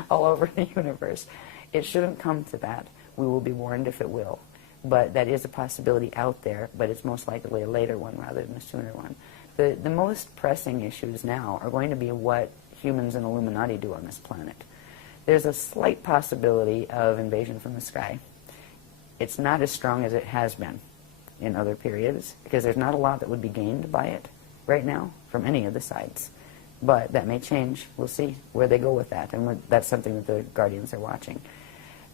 all over the universe. It shouldn't come to that. We will be warned if it will. But that is a possibility out there, but it's most likely a later one rather than a sooner one. The most pressing issues now are going to be what humans and Illuminati do on this planet. There's a slight possibility of invasion from the sky. It's not as strong as it has been in other periods, because there's not a lot that would be gained by it right now from any of the sides. But that may change. We'll see where they go with that, and that's something that the Guardians are watching.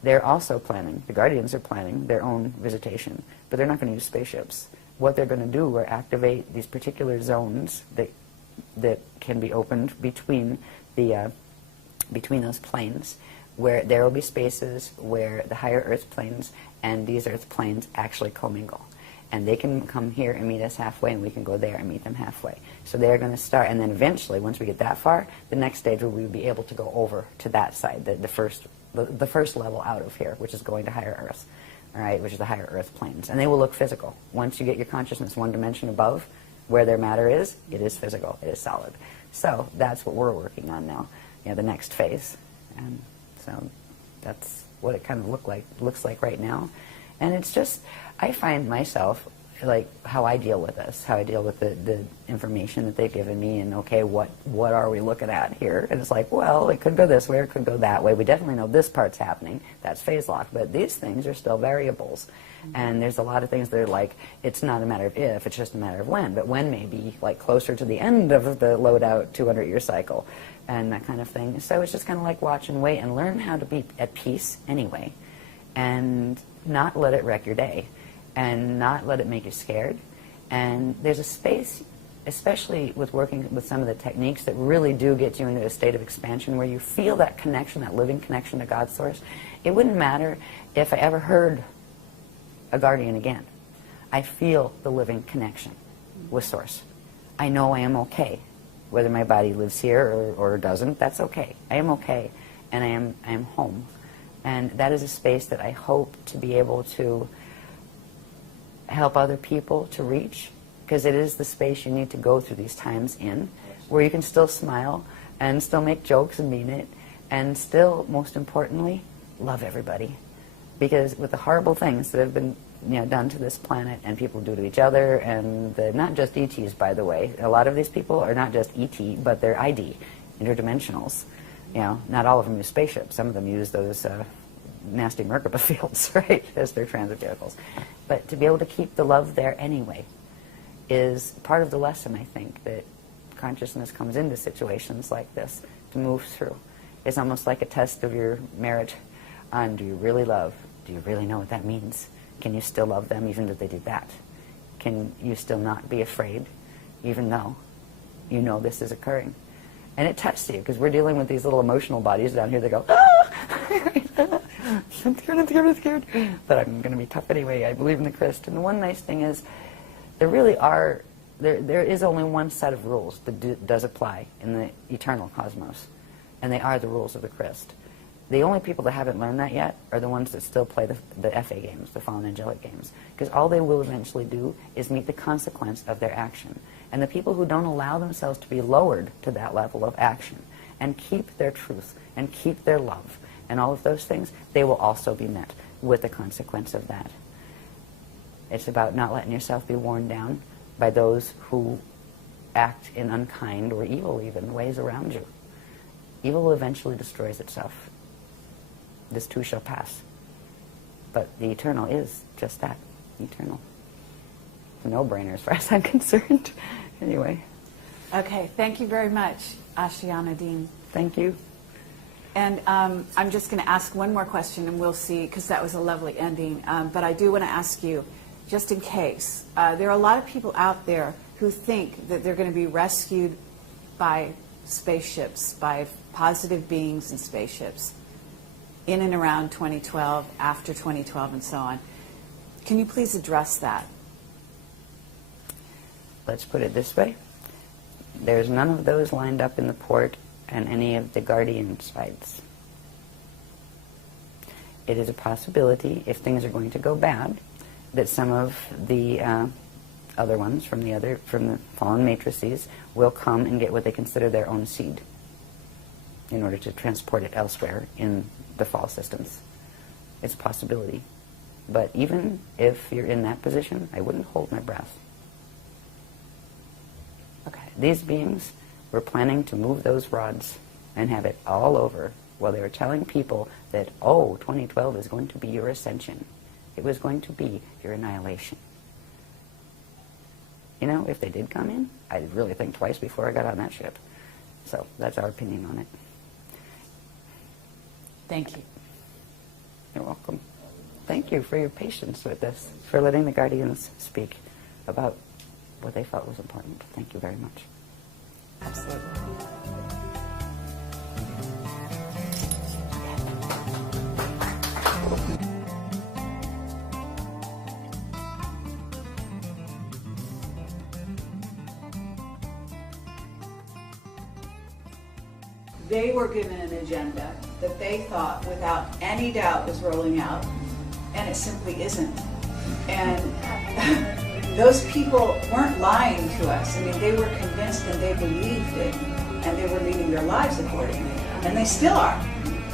They're also planning, the Guardians are planning their own visitation, but they're not going to use spaceships. What they're going to do are activate these particular zones that can be opened between those planes, where there will be spaces where the higher Earth planes and these Earth planes actually commingle. And they can come here and meet us halfway, and we can go there and meet them halfway. So they're going to start, and then eventually, once we get that far, the next stage will we be able to go over to that side, the first level out of here, which is going to higher Earth, all right, which is the higher Earth planes. And they will look physical. Once you get your consciousness one dimension above where their matter is, it is physical, it is solid. So that's what we're working on now, the next phase. And so that's what it kind of looks like right now. And it's just, I find myself, like, how I deal with this, how I deal with the information that they've given me, and okay, what are we looking at here? And it's like, well, it could go this way or it could go that way. We definitely know this part's happening. That's phase lock. But these things are still variables. And there's a lot of things that are like, it's not a matter of if, it's just a matter of when. But when may be like closer to the end of the load-out 200-year cycle and that kind of thing. So it's just kind of like watch and wait and learn how to be at peace anyway, and not let it wreck your day, and not let it make you scared. And there's a space especially with working with some of the techniques that really do get you into a state of expansion where you feel that connection, that living connection to God's source. It wouldn't matter if I ever heard a guardian again. I feel the living connection with source. I know I am okay. Whether my body lives here or doesn't, that's okay. I am okay, and I am home. And that is a space that I hope to be able to help other people to reach, because it is the space you need to go through these times in, where you can still smile and still make jokes and mean it, and still, most importantly, love everybody. Because with the horrible things that have been done to this planet, and people do to each other, and not just ETs, by the way. A lot of these people are not just ET, but they're ID, interdimensionals. Not all of them use spaceships. Some of them use those nasty Merkaba fields, right, as their transit vehicles. But to be able to keep the love there anyway is part of the lesson, I think, that consciousness comes into situations like this to move through. It's almost like a test of your merit on, do you really love? Do you really know what that means? Can you still love them even if they do that? Can you still not be afraid even though you know this is occurring? And it tests you, because we're dealing with these little emotional bodies down here that go, ah! I'm scared. But I'm going to be tough anyway. I believe in the Christ. And the one nice thing is, there is only one set of rules that does apply in the eternal cosmos. And they are the rules of the Christ. The only people that haven't learned that yet are the ones that still play the FA games, the fallen angelic games. Because all they will eventually do is meet the consequence of their action. And the people who don't allow themselves to be lowered to that level of action and keep their truth and keep their love and all of those things, they will also be met with the consequence of that. It's about not letting yourself be worn down by those who act in unkind or evil even ways around you. Evil eventually destroys itself. This too shall pass. But the eternal is just that, eternal. It's a no-brainer as far as I'm concerned. Anyway. Okay, thank you very much, Ashayana Deane. Thank you. And I'm just going to ask one more question, and we'll see, because that was a lovely ending. But I do want to ask you, just in case, there are a lot of people out there who think that they're going to be rescued by spaceships, by positive beings in spaceships, in and around 2012, after 2012, and so on. Can you please address that? Let's put it this way. There's none of those lined up in the port and any of the guardian sites. It is a possibility, if things are going to go bad, that some of the other ones from the fallen matrices will come and get what they consider their own seed in order to transport it elsewhere in the fall systems. It's a possibility. But even if you're in that position, I wouldn't hold my breath. Okay, these beings were planning to move those rods and have it all over while they were telling people that, oh, 2012 is going to be your ascension. It was going to be your annihilation. If they did come in, I'd really think twice before I got on that ship. So that's our opinion on it. Thank you. You're welcome. Thank you for your patience with this, for letting the guardians speak about what they felt was important. Thank you very much. Absolutely. They were given an agenda that they thought without any doubt was rolling out, and it simply isn't. And those people weren't lying to us. I mean, they were convinced and they believed it, and they were leading their lives accordingly. And they still are.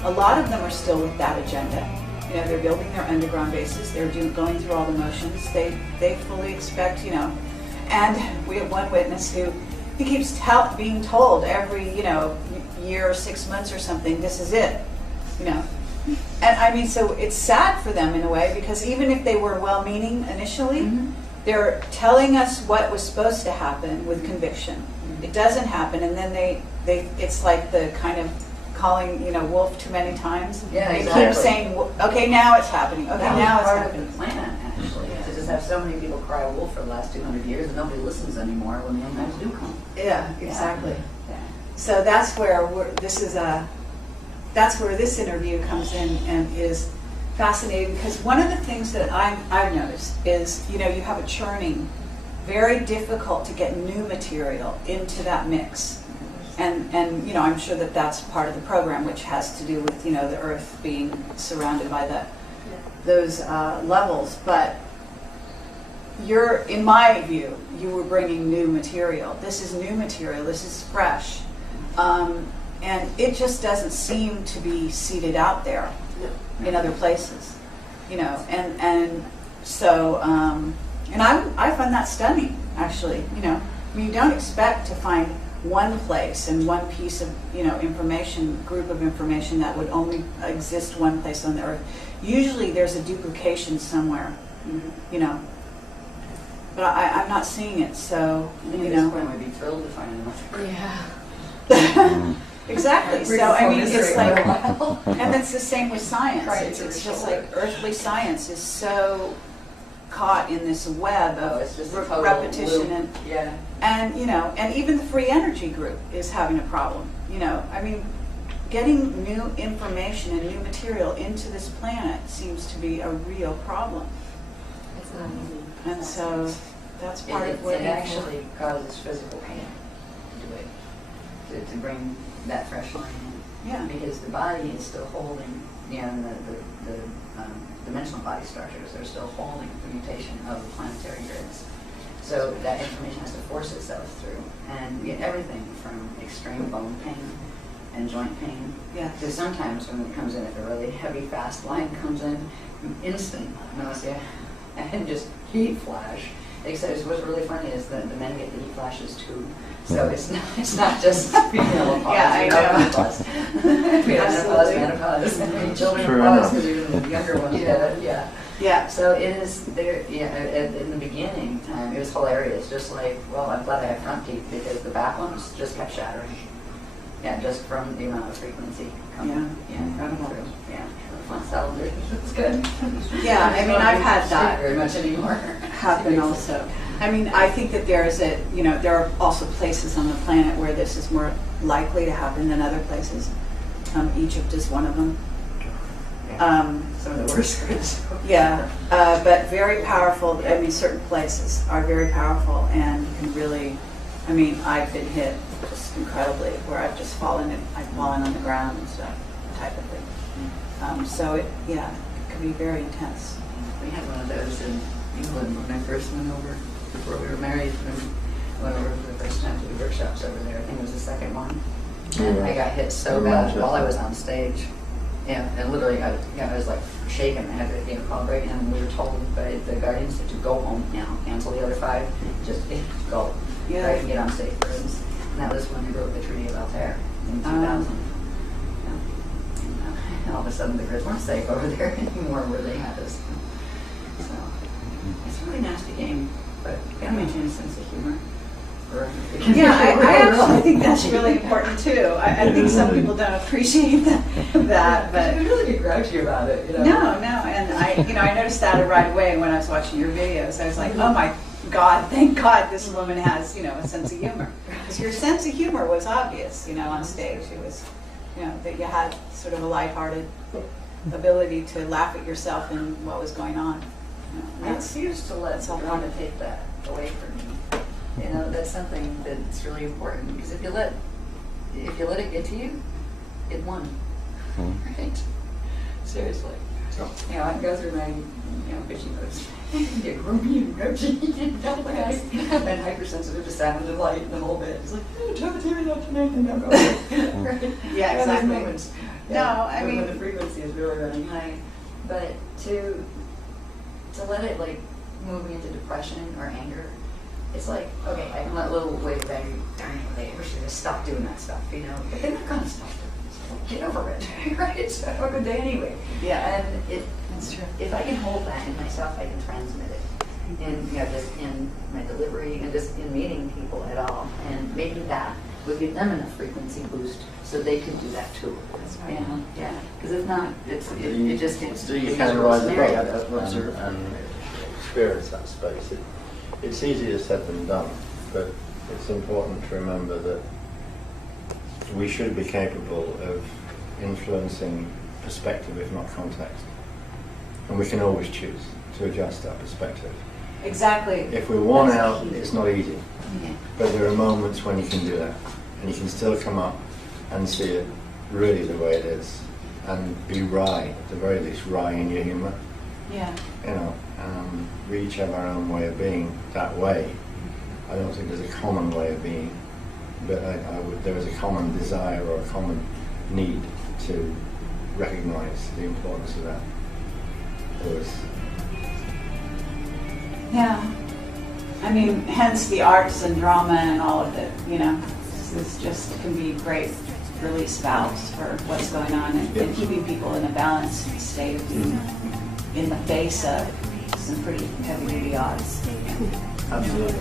A lot of them are still with that agenda. They're building their underground bases. They're going through all the motions. They fully expect, And we have one witness who he keeps being told every, year or 6 months or something, this is it, And I mean, so it's sad for them in a way, because even if they were well-meaning initially, they're telling us what was supposed to happen with conviction. It doesn't happen, and then it's like the kind of calling, wolf too many times. Yeah, they exactly. keep saying, okay, now it's happening. Okay, now it's part happening. of the plan, actually, because just have so many people cry wolf for the last 200 years, and nobody listens anymore when the end times do come. Yeah, exactly. Yeah. So that's where that's where this interview comes in and is fascinating, because one of the things that I've noticed is, you have a churning, very difficult to get new material into that mix. And I'm sure that that's part of the program, which has to do with, the Earth being surrounded by those levels. But in my view, you were bringing new material. This is new material. This is fresh. And it just doesn't seem to be seeded out there in other places, and so I find that stunning, actually. You don't expect to find one place and one piece of group of information that would only exist one place on the Earth. Usually there's a duplication somewhere, but I'm not seeing it. So At this point, we'd be thrilled to find another. Yeah. Exactly. So it's like, and it's the same with science. It's just like earthly science is so caught in this web of it's just a total repetition loop. and and even the free energy group is having a problem. Getting new information and new material into this planet seems to be a real problem. It's not easy. And so that's part of what it actually causes physical pain to do it, to bring that fresh line in. Yeah. Because the body is still holding, the dimensional body structures are still holding the mutation of the planetary grids. So that information has to force itself through. And we get everything from extreme bone pain and joint pain. Yeah. So sometimes when it comes in, if a really heavy, fast line comes in, instant nausea and just heat flash. Except what's really funny is that the men get the heat flashes too. So it's not just female menopause. Yeah, I know. Menopause. Menopause. Children Sure menopause, enough. because even the younger ones get it. Yeah. Yeah. So it is there. Yeah. In the beginning time, it was hilarious. Just like, well, I'm glad I have front teeth because the back ones just kept shattering. Yeah, just from the amount of frequency coming. Yeah. Incredible. Through. Yeah. Fun celebrate. It's good. Yeah, I've had that very much anymore. happen also. I think that there are also places on the planet where this is more likely to happen than other places. Egypt is one of them. Some of the worst grids. Yeah, but very powerful. Certain places are very powerful, and you can really. I've been hit just incredibly, where I've just fallen on the ground and stuff, type of thing. So it can be very intense. We had one of those in England when I first went over, before we were married. I went over for the first time to the workshops over there. I think it was the second one. And I got hit so bad while I was on stage. Yeah, and literally I was like shaking. I had to call break, and we were told by the guardians to go home now, cancel the other 5, just go. Yeah. I can get on stage for instance. And that was when they wrote the Treaty of Altair in 2000. And all of a sudden the grids weren't safe over there anymore where they had us. So it's a really nasty game, but you gotta maintain a sense of humor. Yeah, I actually think that's really important too. I think some people don't appreciate that, but we really get grouchy about it. no, and I noticed that right away when I was watching your videos. I was like, oh my God, thank God this woman has a sense of humor, because your sense of humor was obvious, on stage. It was, that you had sort of a lighthearted ability to laugh at yourself and what was going on. I refuse to let someone take that away from me. That's something that's really important, because if you let it get to you, it won. Right? Seriously. I go through my fishy moves. Get groomy and grouchy and hypersensitive to sound and light and the whole bit. It's like, turn the TV up tonight and I'll go. Right? Yeah, exactly. Moments. No, when the frequency is really running high. But to let it move me into depression or anger, it's like, okay, I can let a little wave of anger, darn it, they wish they just stop doing that stuff, but they're not gonna stop doing it. So get over it, right? It's a good day anyway. Yeah. And That's true. if I can hold that in myself, I can transmit it. And just in my delivery and just in meeting people at all. And maybe that would give them enough frequency boost so they can do that too. That's right. Yeah. Because if not, it just gets So you kind of rise above that. And experience that space. It's easier said than done, but it's important to remember that we should be capable of influencing perspective, if not context. And we can always choose to adjust our perspective. Exactly. If we're worn That's out, key. it's not easy. But there are moments when you can do that. And you can still come up and see it really the way it is. And be wry, at the very least, wry in your humour. Yeah. You know, we each have our own way of being that way. I don't think there's a common way of being, but there is a common desire or a common need to recognise the importance of that. Yeah. I mean, hence the arts and drama and all of it, you know. This just can be great release valves for what's going on and keeping people in a balanced state of being in the face of some pretty heavy-duty odds. Absolutely.